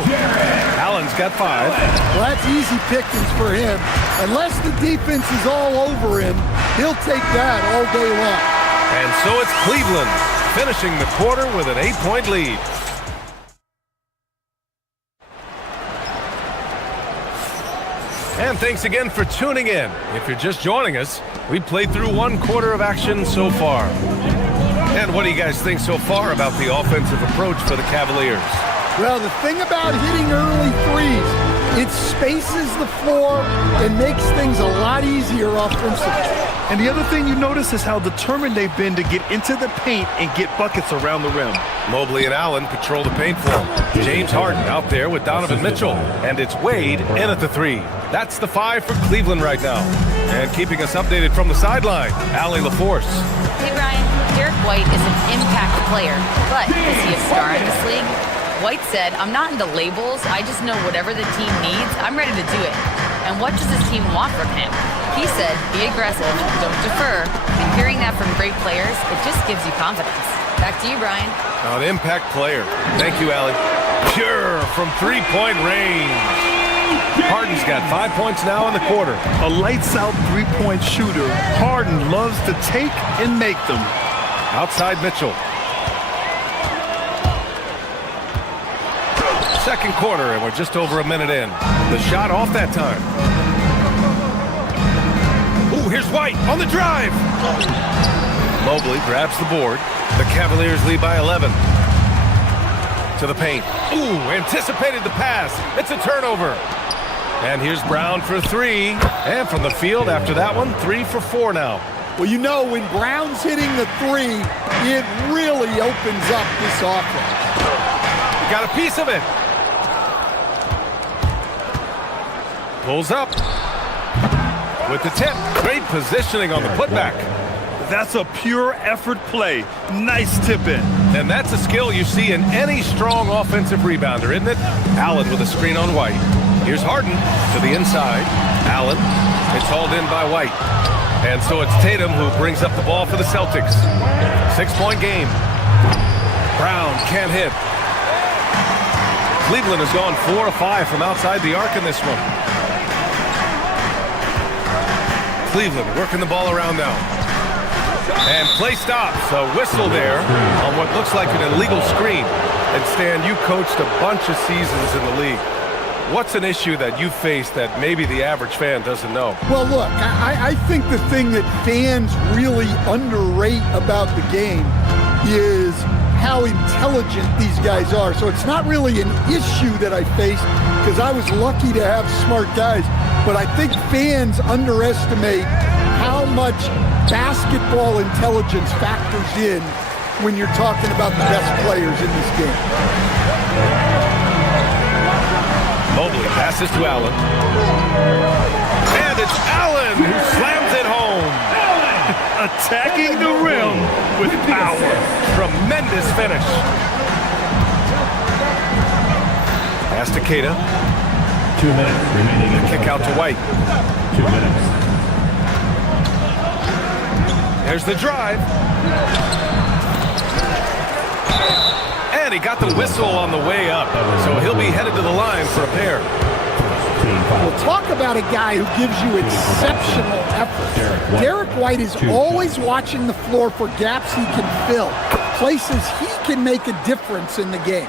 Allen's got 5. Well, that's easy pickings for him. Unless the defense is all over him, he'll take that all day long. And so it's Cleveland finishing the quarter with an 8-point lead. And thanks again for tuning in. If you're just joining us, we played through 1 quarter of action so far. And what do you guys think so far about the offensive approach for the Cavaliers? Well, the thing about hitting early threes, it spaces the floor and makes things a lot easier offensively. And the other thing you notice is how determined they've been to get into the paint and get buckets around the rim. Mobley and Allen patrol the paint for him. James Harden out there with Donovan Mitchell. And it's Wade in at the 3. That's the 5 for Cleveland right now. And keeping us updated from the sideline, Allie LaForce. Hey, Brian. Derek White is an impact player, but is he a star in this league? White said, "I'm not into labels. I just know whatever the team needs, I'm ready to do it. And what does his team want from him?" He said, "Be aggressive, don't defer." And hearing that from great players, it just gives you confidence. Back to you, Brian. An impact player. Thank you, Allie. Pure from 3-point range. Harden's got 5 points now in the quarter. A lights-out 3-point shooter. Harden loves to take and make them. Outside Mitchell. Second quarter, and we're just over a minute in. The shot off that time. Ooh, here's White on the drive. Mobley grabs the board. The Cavaliers lead by 11. To the paint. Ooh, anticipated the pass. It's a turnover. And here's Brown for 3. And from the field after that one, 3 for 4 now. Well, you know, when Brown's hitting the 3, it really opens up this offense. Got a piece of it. Pulls up. With the tip. Great positioning on the putback. That's a pure effort play. Nice tip in. And that's a skill you see in any strong offensive rebounder, isn't it? Allen with a screen on White. Here's Harden to the inside. Allen. It's hauled in by White. And so it's Tatum who brings up the ball for the Celtics. 6-point game. Brown can't hit. Cleveland has gone 4 of 5 from outside the arc in this one. Cleveland working the ball around now. And play stops. A whistle there on what looks like an illegal screen. And Stan, you coached a bunch of seasons in the league. What's an issue that you face that maybe the average fan doesn't know? Well, look, I think the thing that fans really underrate about the game is how intelligent these guys are. So it's not really an issue that I face because I was lucky to have smart guys. But I think fans underestimate how much basketball intelligence factors in when you're talking about the best players in this game. Mobley passes to Allen. And it's Allen who slams it home. Attacking the rim with power. Tremendous finish. Pass to Keita. 2 minutes remaining. The kick out to White. 2 minutes. There's the drive. And he got the whistle on the way up. So he'll be headed to the line for a pair. Well, talk about a guy who gives you exceptional effort. Derek White is always watching the floor for gaps he can fill, places he can make a difference in the game.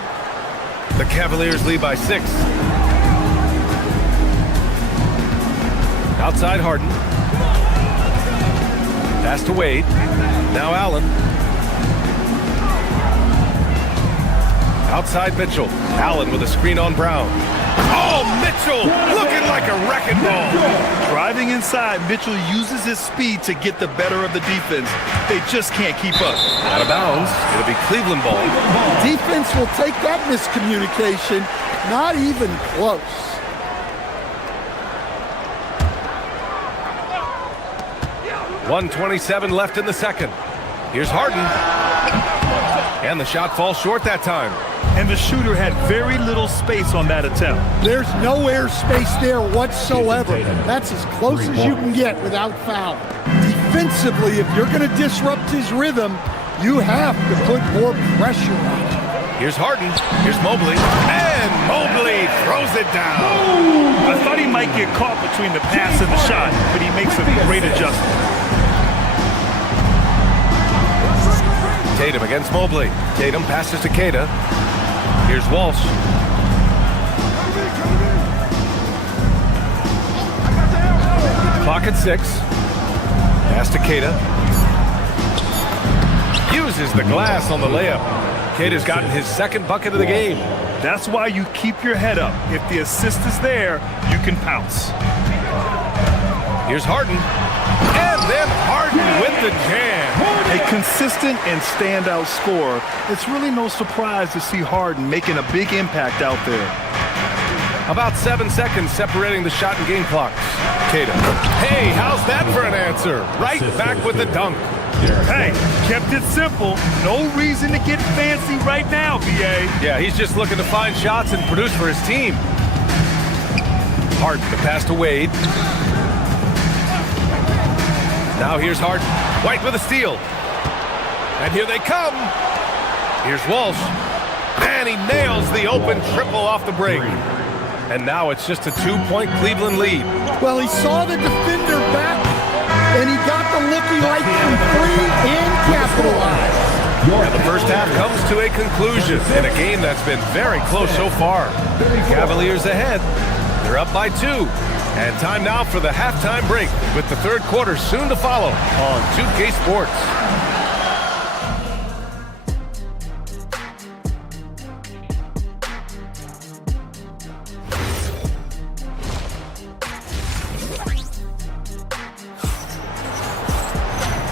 The Cavaliers lead by 6. Outside Harden. Pass to Wade. Now Allen. Outside Mitchell. Allen with a screen on Brown. Oh, Mitchell looking like a wrecking ball. Driving inside, Mitchell uses his speed to get the better of the defense. They just can't keep up. Out of bounds. It'll be Cleveland ball. Defense will take that miscommunication. Not even close. .127 left in the second. Here's Harden. And the shot falls short that time. And the shooter had very little space on that attempt. There's no air space there whatsoever. That's as close as you can get without foul. Defensively, if you're going to disrupt his rhythm, you have to put more pressure on him. Here's Harden. Here's Mobley. And Mobley throws it down. I thought he might get caught between the pass and the shot, but he makes a great adjustment. Tatum against Mobley. Tatum passes to Keita. Here's Walsh. Clock at 6. Pass to Keita. Uses the glass on the layup. Keita's gotten his second bucket of the game. That's why you keep your head up. If the assist is there, you can pounce. Here's Harden. And then Harden with the jam. A consistent and standout scorer. It's really no surprise to see Harden making a big impact out there. About 7 seconds separating the shot and game clocks. Keita. Hey, how's that for an answer? Right back with the dunk. Hey, kept it simple. No reason to get fancy right now, BA. Yeah, he's just looking to find shots and produce for his team. Harden to pass to Wade. Now here's Harden. White with a steal. And here they come. Here's Walsh. And he nails the open triple off the break. And now it's just a 2-point Cleveland lead. Well, he saw the defender back, and he got the look he liked from 3 and capitalized. And the first half comes to a conclusion in a game that's been very close so far. Cavaliers ahead. They're up by 2. And time now for the halftime break with the third quarter soon to follow on 2K Sports.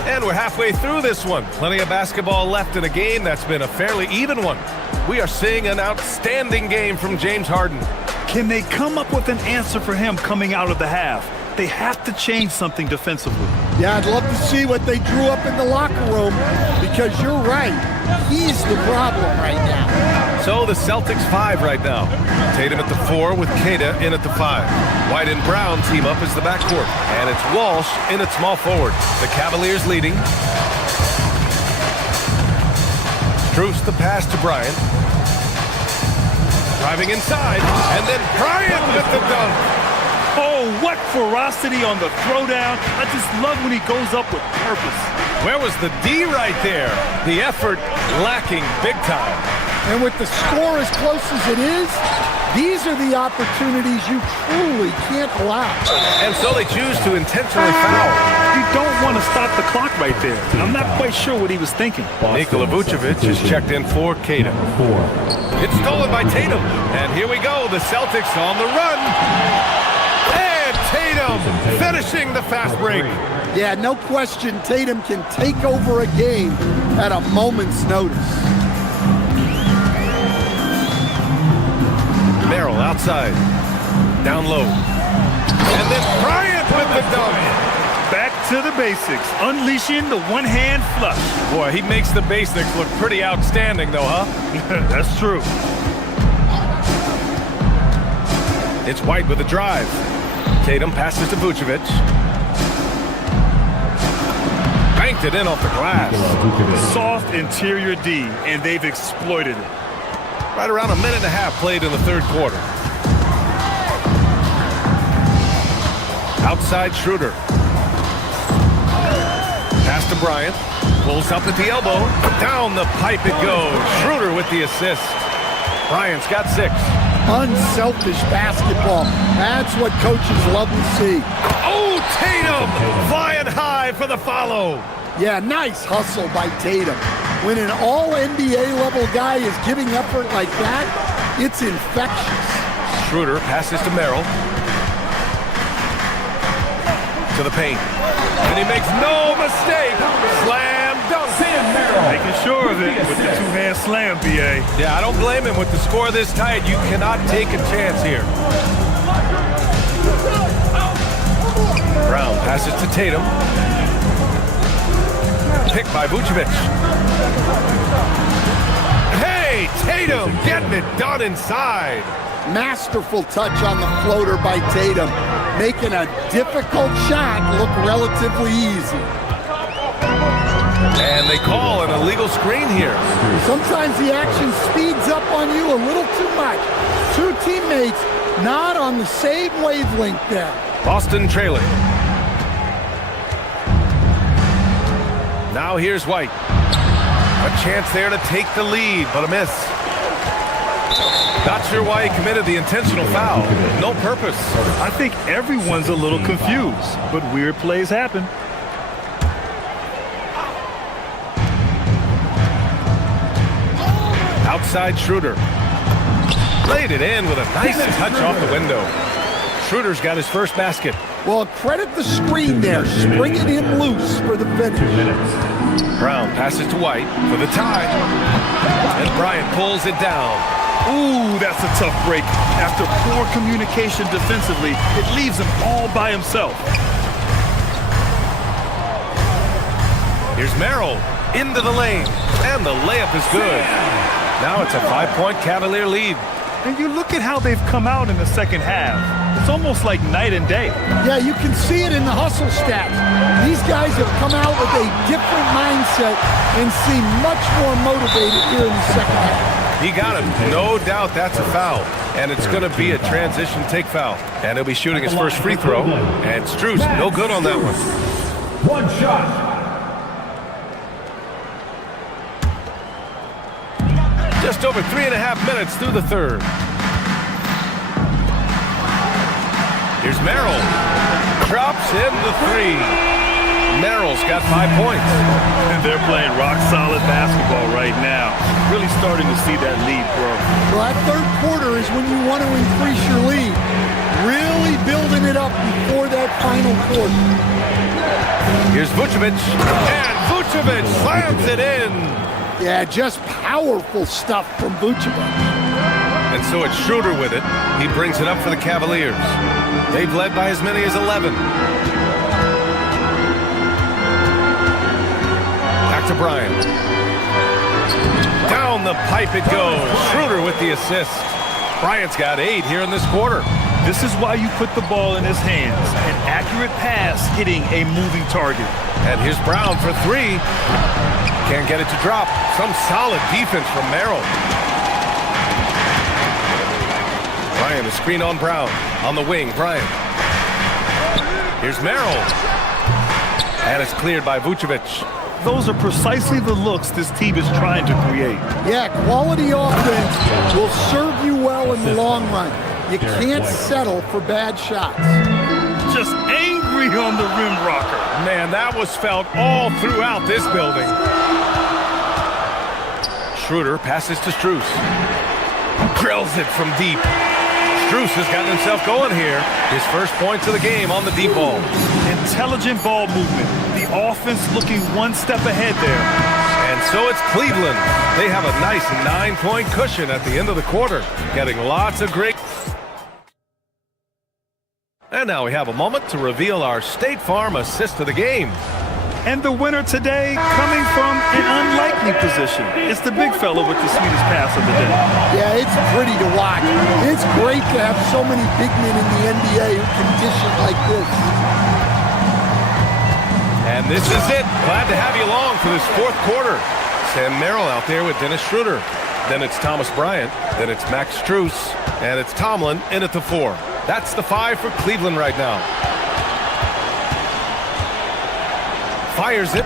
And we're halfway through this one. Plenty of basketball left in a game that's been a fairly even one. We are seeing an outstanding game from James Harden. Can they come up with an answer for him coming out of the half? They have to change something defensively. Yeah, I'd love to see what they drew up in the locker room because you're right. He's the problem right now. So the Celtics 5 right now. Tatum at the 4 with Keita in at the 5. White and Brown team up as the backcourt. And it's Walsh in at small forward. The Cavaliers leading. Truce the pass to Bryant. Driving inside, and then Bryant with the dunk. Oh, what ferocity on the throwdown. I just love when he goes up with purpose. Where was the D right there? The effort lacking big time. And with the score as close as it is, these are the opportunities you truly can't allow. And so they choose to intentionally foul. You don't want to stop the clock right there. I'm not quite sure what he was thinking. Nikola Vucevic is checked in for Tatum. It's stolen by Tatum. And here we go, the Celtics on the run. And Tatum finishing the fast break. Yeah, no question, Tatum can take over a game at a moment's notice. Merrill outside, down low. And then Bryant with the dunk. Back to the basics, unleashing the one-hand flush. Boy, he makes the basics look pretty outstanding though, huh? That's true. It's White with a drive. Tatum passes to Vucevic. Banked it in off the glass. Soft interior D, and they've exploited it. Right around a minute and a half played in the third quarter. Outside Schroeder. Pass to Bryant. Pulls up at the elbow. Down the pipe it goes. Schroeder with the assist. Bryant's got 6. Unselfish basketball. That's what coaches love to see. Oh, Tatum flying high for the follow. Yeah, nice hustle by Tatum. When an all-NBA level guy is giving effort like that, it's infectious. Schroeder passes to Merrill. To the paint. And he makes no mistake. Slam dunk. Making sure of it with the two-hand slam, B.A. Yeah, I don't blame him with the score this tight. You cannot take a chance here. Brown passes to Tatum. Picked by Vucevic. Hey, Tatum getting it done inside. Masterful touch on the floater by Tatum, making a difficult shot look relatively easy. And they call an illegal screen here. Sometimes the action speeds up on you a little too much. Two teammates not on the same wavelength there. Boston trailing. Now here's White. A chance there to take the lead, but a miss. Not sure why he committed the intentional foul. No purpose. I think everyone's a little confused, but weird plays happen. Outside Schroeder. Laid it in with a nice touch off the window. Schroeder's got his first basket. Well, credit the screen there, springing him loose for the finish. Brown passes to White for the tie. And Bryant pulls it down. Ooh, that's a tough break. After poor communication defensively, it leaves him all by himself. Here's Merrill into the lane. And the layup is good. Now it's a 5-point Cavalier lead. And you look at how they've come out in the second half. It's almost like night and day. Yeah, you can see it in the hustle stats. These guys have come out with a different mindset and seem much more motivated here in the second half. He got him. No doubt that's a foul. And it's going to be a transition take foul. And he'll be shooting his first free throw. And Strus, no good on that one. One shot. Just over 3.5 minutes through the third. Here's Merrill. Drops in the 3. Merrill's got 5 points. And they're playing rock-solid basketball right now. Really starting to see that lead grow. Well, that third quarter is when you want to increase your lead. Really building it up before that final quarter. Here's Vucevic. And Vucevic slams it in. Yeah, just powerful stuff from Vucevic. And so it's Schroeder with it. He brings it up for the Cavaliers. They've led by as many as 11. Back to Bryant. Down the pipe it goes. Schroeder with the assist. Bryant's got 8 here in this quarter. This is why you put the ball in his hands. An accurate pass hitting a moving target. And here's Brown for 3. Can't get it to drop. Some solid defense from Merrill. Bryant, a screen on Brown. On the wing, Bryant. Here's Merrill. And it's cleared by Vucevic. Those are precisely the looks this team is trying to create. Yeah, quality offense will serve you well in the long run. You can't settle for bad shots. Just angry on the rim rocker. Man, that was felt all throughout this building. Schroeder passes to Strus. Drills it from deep. Strus has gotten himself going here. His first points of the game on the deep ball. Intelligent ball movement. The offense looking one step ahead there. And so it's Cleveland. They have a nice 9-point cushion at the end of the quarter, getting lots of great. And now we have a moment to reveal our State Farm assist of the game. And the winner today coming from an unlikely position. It's the big fella with the sweetest pass of the day. Yeah, it's pretty to watch. It's great to have so many big men in the NBA who can dish it like this. And this is it. Glad to have you along for this fourth quarter. Sam Merrill out there with Dennis Schroeder. Then it's Thomas Bryant. Then it's Max Strus. And it's Tomlin in at the 4. That's the 5 for Cleveland right now. Fires it.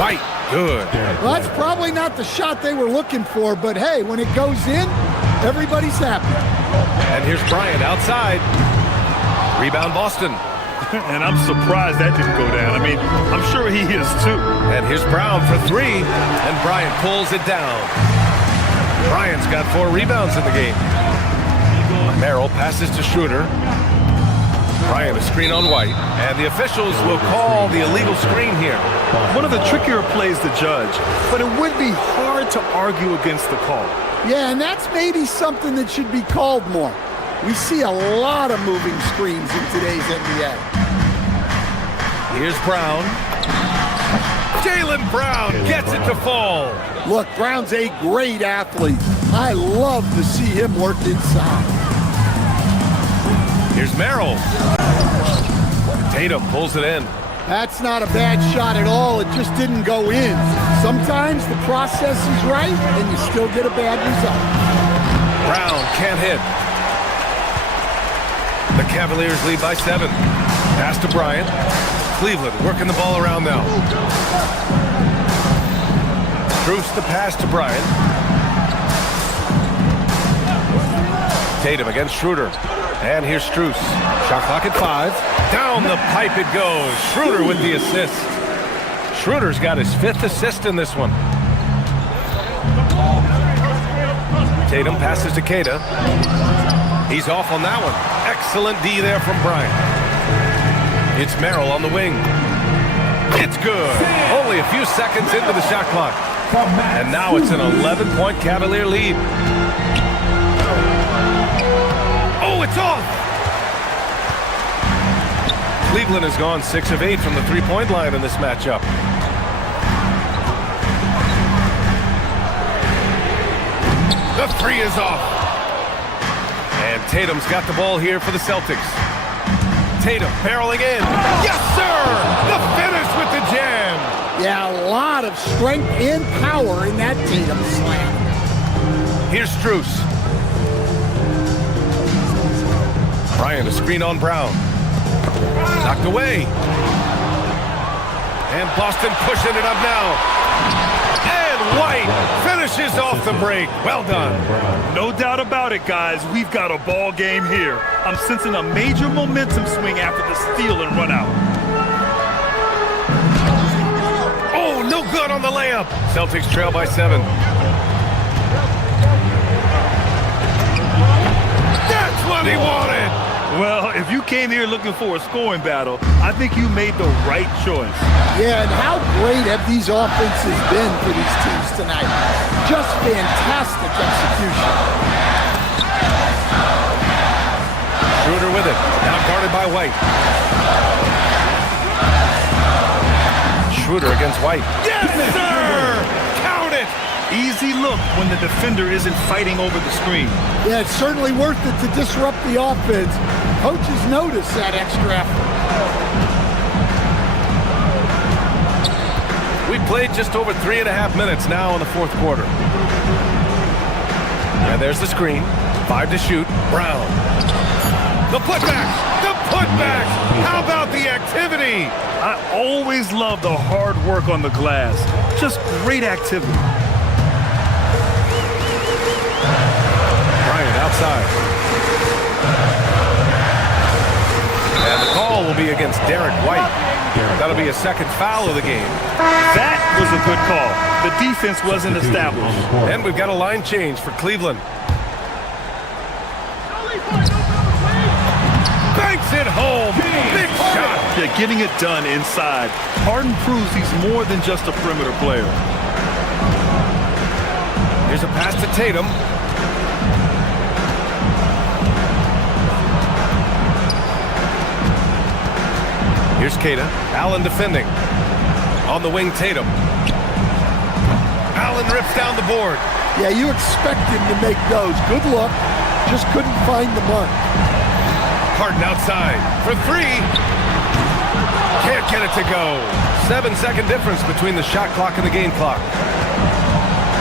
White. Good. Well, that's probably not the shot they were looking for, but hey, when it goes in, everybody's happy. And here's Bryant outside. Rebound Boston. And I'm surprised that didn't go down. I mean, I'm sure he is too. And here's Brown for 3. And Bryant pulls it down. Bryant's got 4 rebounds in the game. Merrill passes to Schroeder. Bryant a screen on White. And the officials will call the illegal screen here. One of the trickier plays to judge, but it would be hard to argue against the call. Yeah, and that's maybe something that should be called more. We see a lot of moving screens in today's NBA. Here's Brown. Jaylen Brown gets it to fall. Look, Brown's a great athlete. I love to see him work inside. Here's Merrill. Tatum pulls it in. That's not a bad shot at all. It just didn't go in. Sometimes the process is right, and you still get a bad result. Brown can't hit. The Cavaliers lead by 7. Pass to Bryant. Cleveland working the ball around now. Strus the pass to Bryant. Tatum against Schroeder. And here's Strus. Shot clock at 5. Down the pipe it goes. Schroeder with the assist. Schroeder's got his 5th assist in this one. Tatum passes to Keita. He's off on that one. Excellent D there from Bryant. It's Merrill on the wing. It's good. Only a few seconds into the shot clock. And now it's an 11-point Cavalier lead. Oh, it's off! Cleveland has gone 6 of 8 from the three-point line in this matchup. The 3 is off. And Tatum's got the ball here for the Celtics. Tatum barreling in. Yes, sir! The finish with the jam. Yeah, a lot of strength and power in that Tatum slam. Here's Strus. Bryant, a screen on Brown. Knocked away. And Boston pushing it up now. And White finishes off the break. Well done. No doubt about it, guys. We've got a ball game here. I'm sensing a major momentum swing after the steal and run out. Oh, no good on the layup. Celtics trail by 7. That's what he wanted. Well, if you came here looking for a scoring battle, I think you made the right choice. Yeah, and how great have these offenses been for these teams tonight? Just fantastic execution. Schroeder with it. Now guarded by White. Schroeder against White. Yes, sir! Count it! Easy look when the defender isn't fighting over the screen. Yeah, it's certainly worth it to disrupt the offense. Coaches notice that extra effort. We played just over 3.5 minutes now in the fourth quarter. And there's the screen. 5 to shoot. Brown. The putback. The putback. How about the activity? I always love the hard work on the glass. Just great activity. Bryant outside. And the call will be against Derek White. That'll be a second foul of the game. That was a good call. The defense wasn't established. And we've got a line change for Cleveland. Banks it home. Big shot. Yeah, getting it done inside. Harden proves he's more than just a perimeter player. Here's a pass to Tatum. Here's Keita. Allen defending. On the wing, Tatum. Allen rips down the board. Yeah, you expect him to make those. Good look. Just couldn't find the mark. Harden outside for 3. Can't get it to go. 7-second difference between the shot clock and the game clock.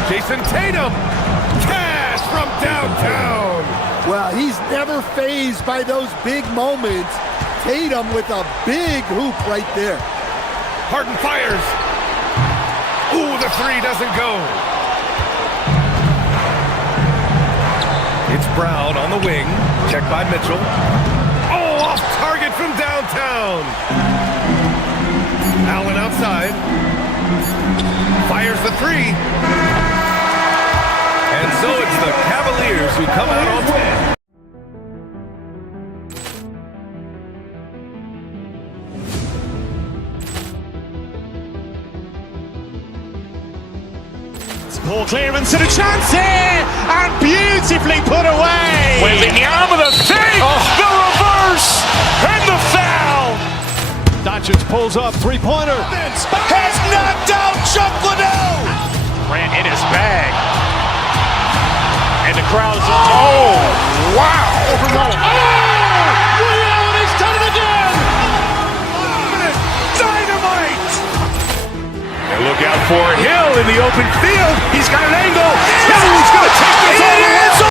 Jason Tatum. Cash from downtown. Well, he's never fazed by those big moments. Tatum with a big hoop right there. Harden fires. Ooh, the 3 doesn't go. It's Brown on the wing. Checked by Mitchell. Oh, off target from downtown. Allen outside. Fires the 3. And so it's the Cavaliers who come out on top. Ball clearance and a chance here, and beautifully put away. With the arm of the fake, the reverse, and the foul. Doncic pulls up, three-pointer. Has knocked out Chuck Liddell. Ran in his bag. And the crowd is, oh, wow. Reality's done it again. Dynamite. And look out for Hill in the open field. He's got an angle.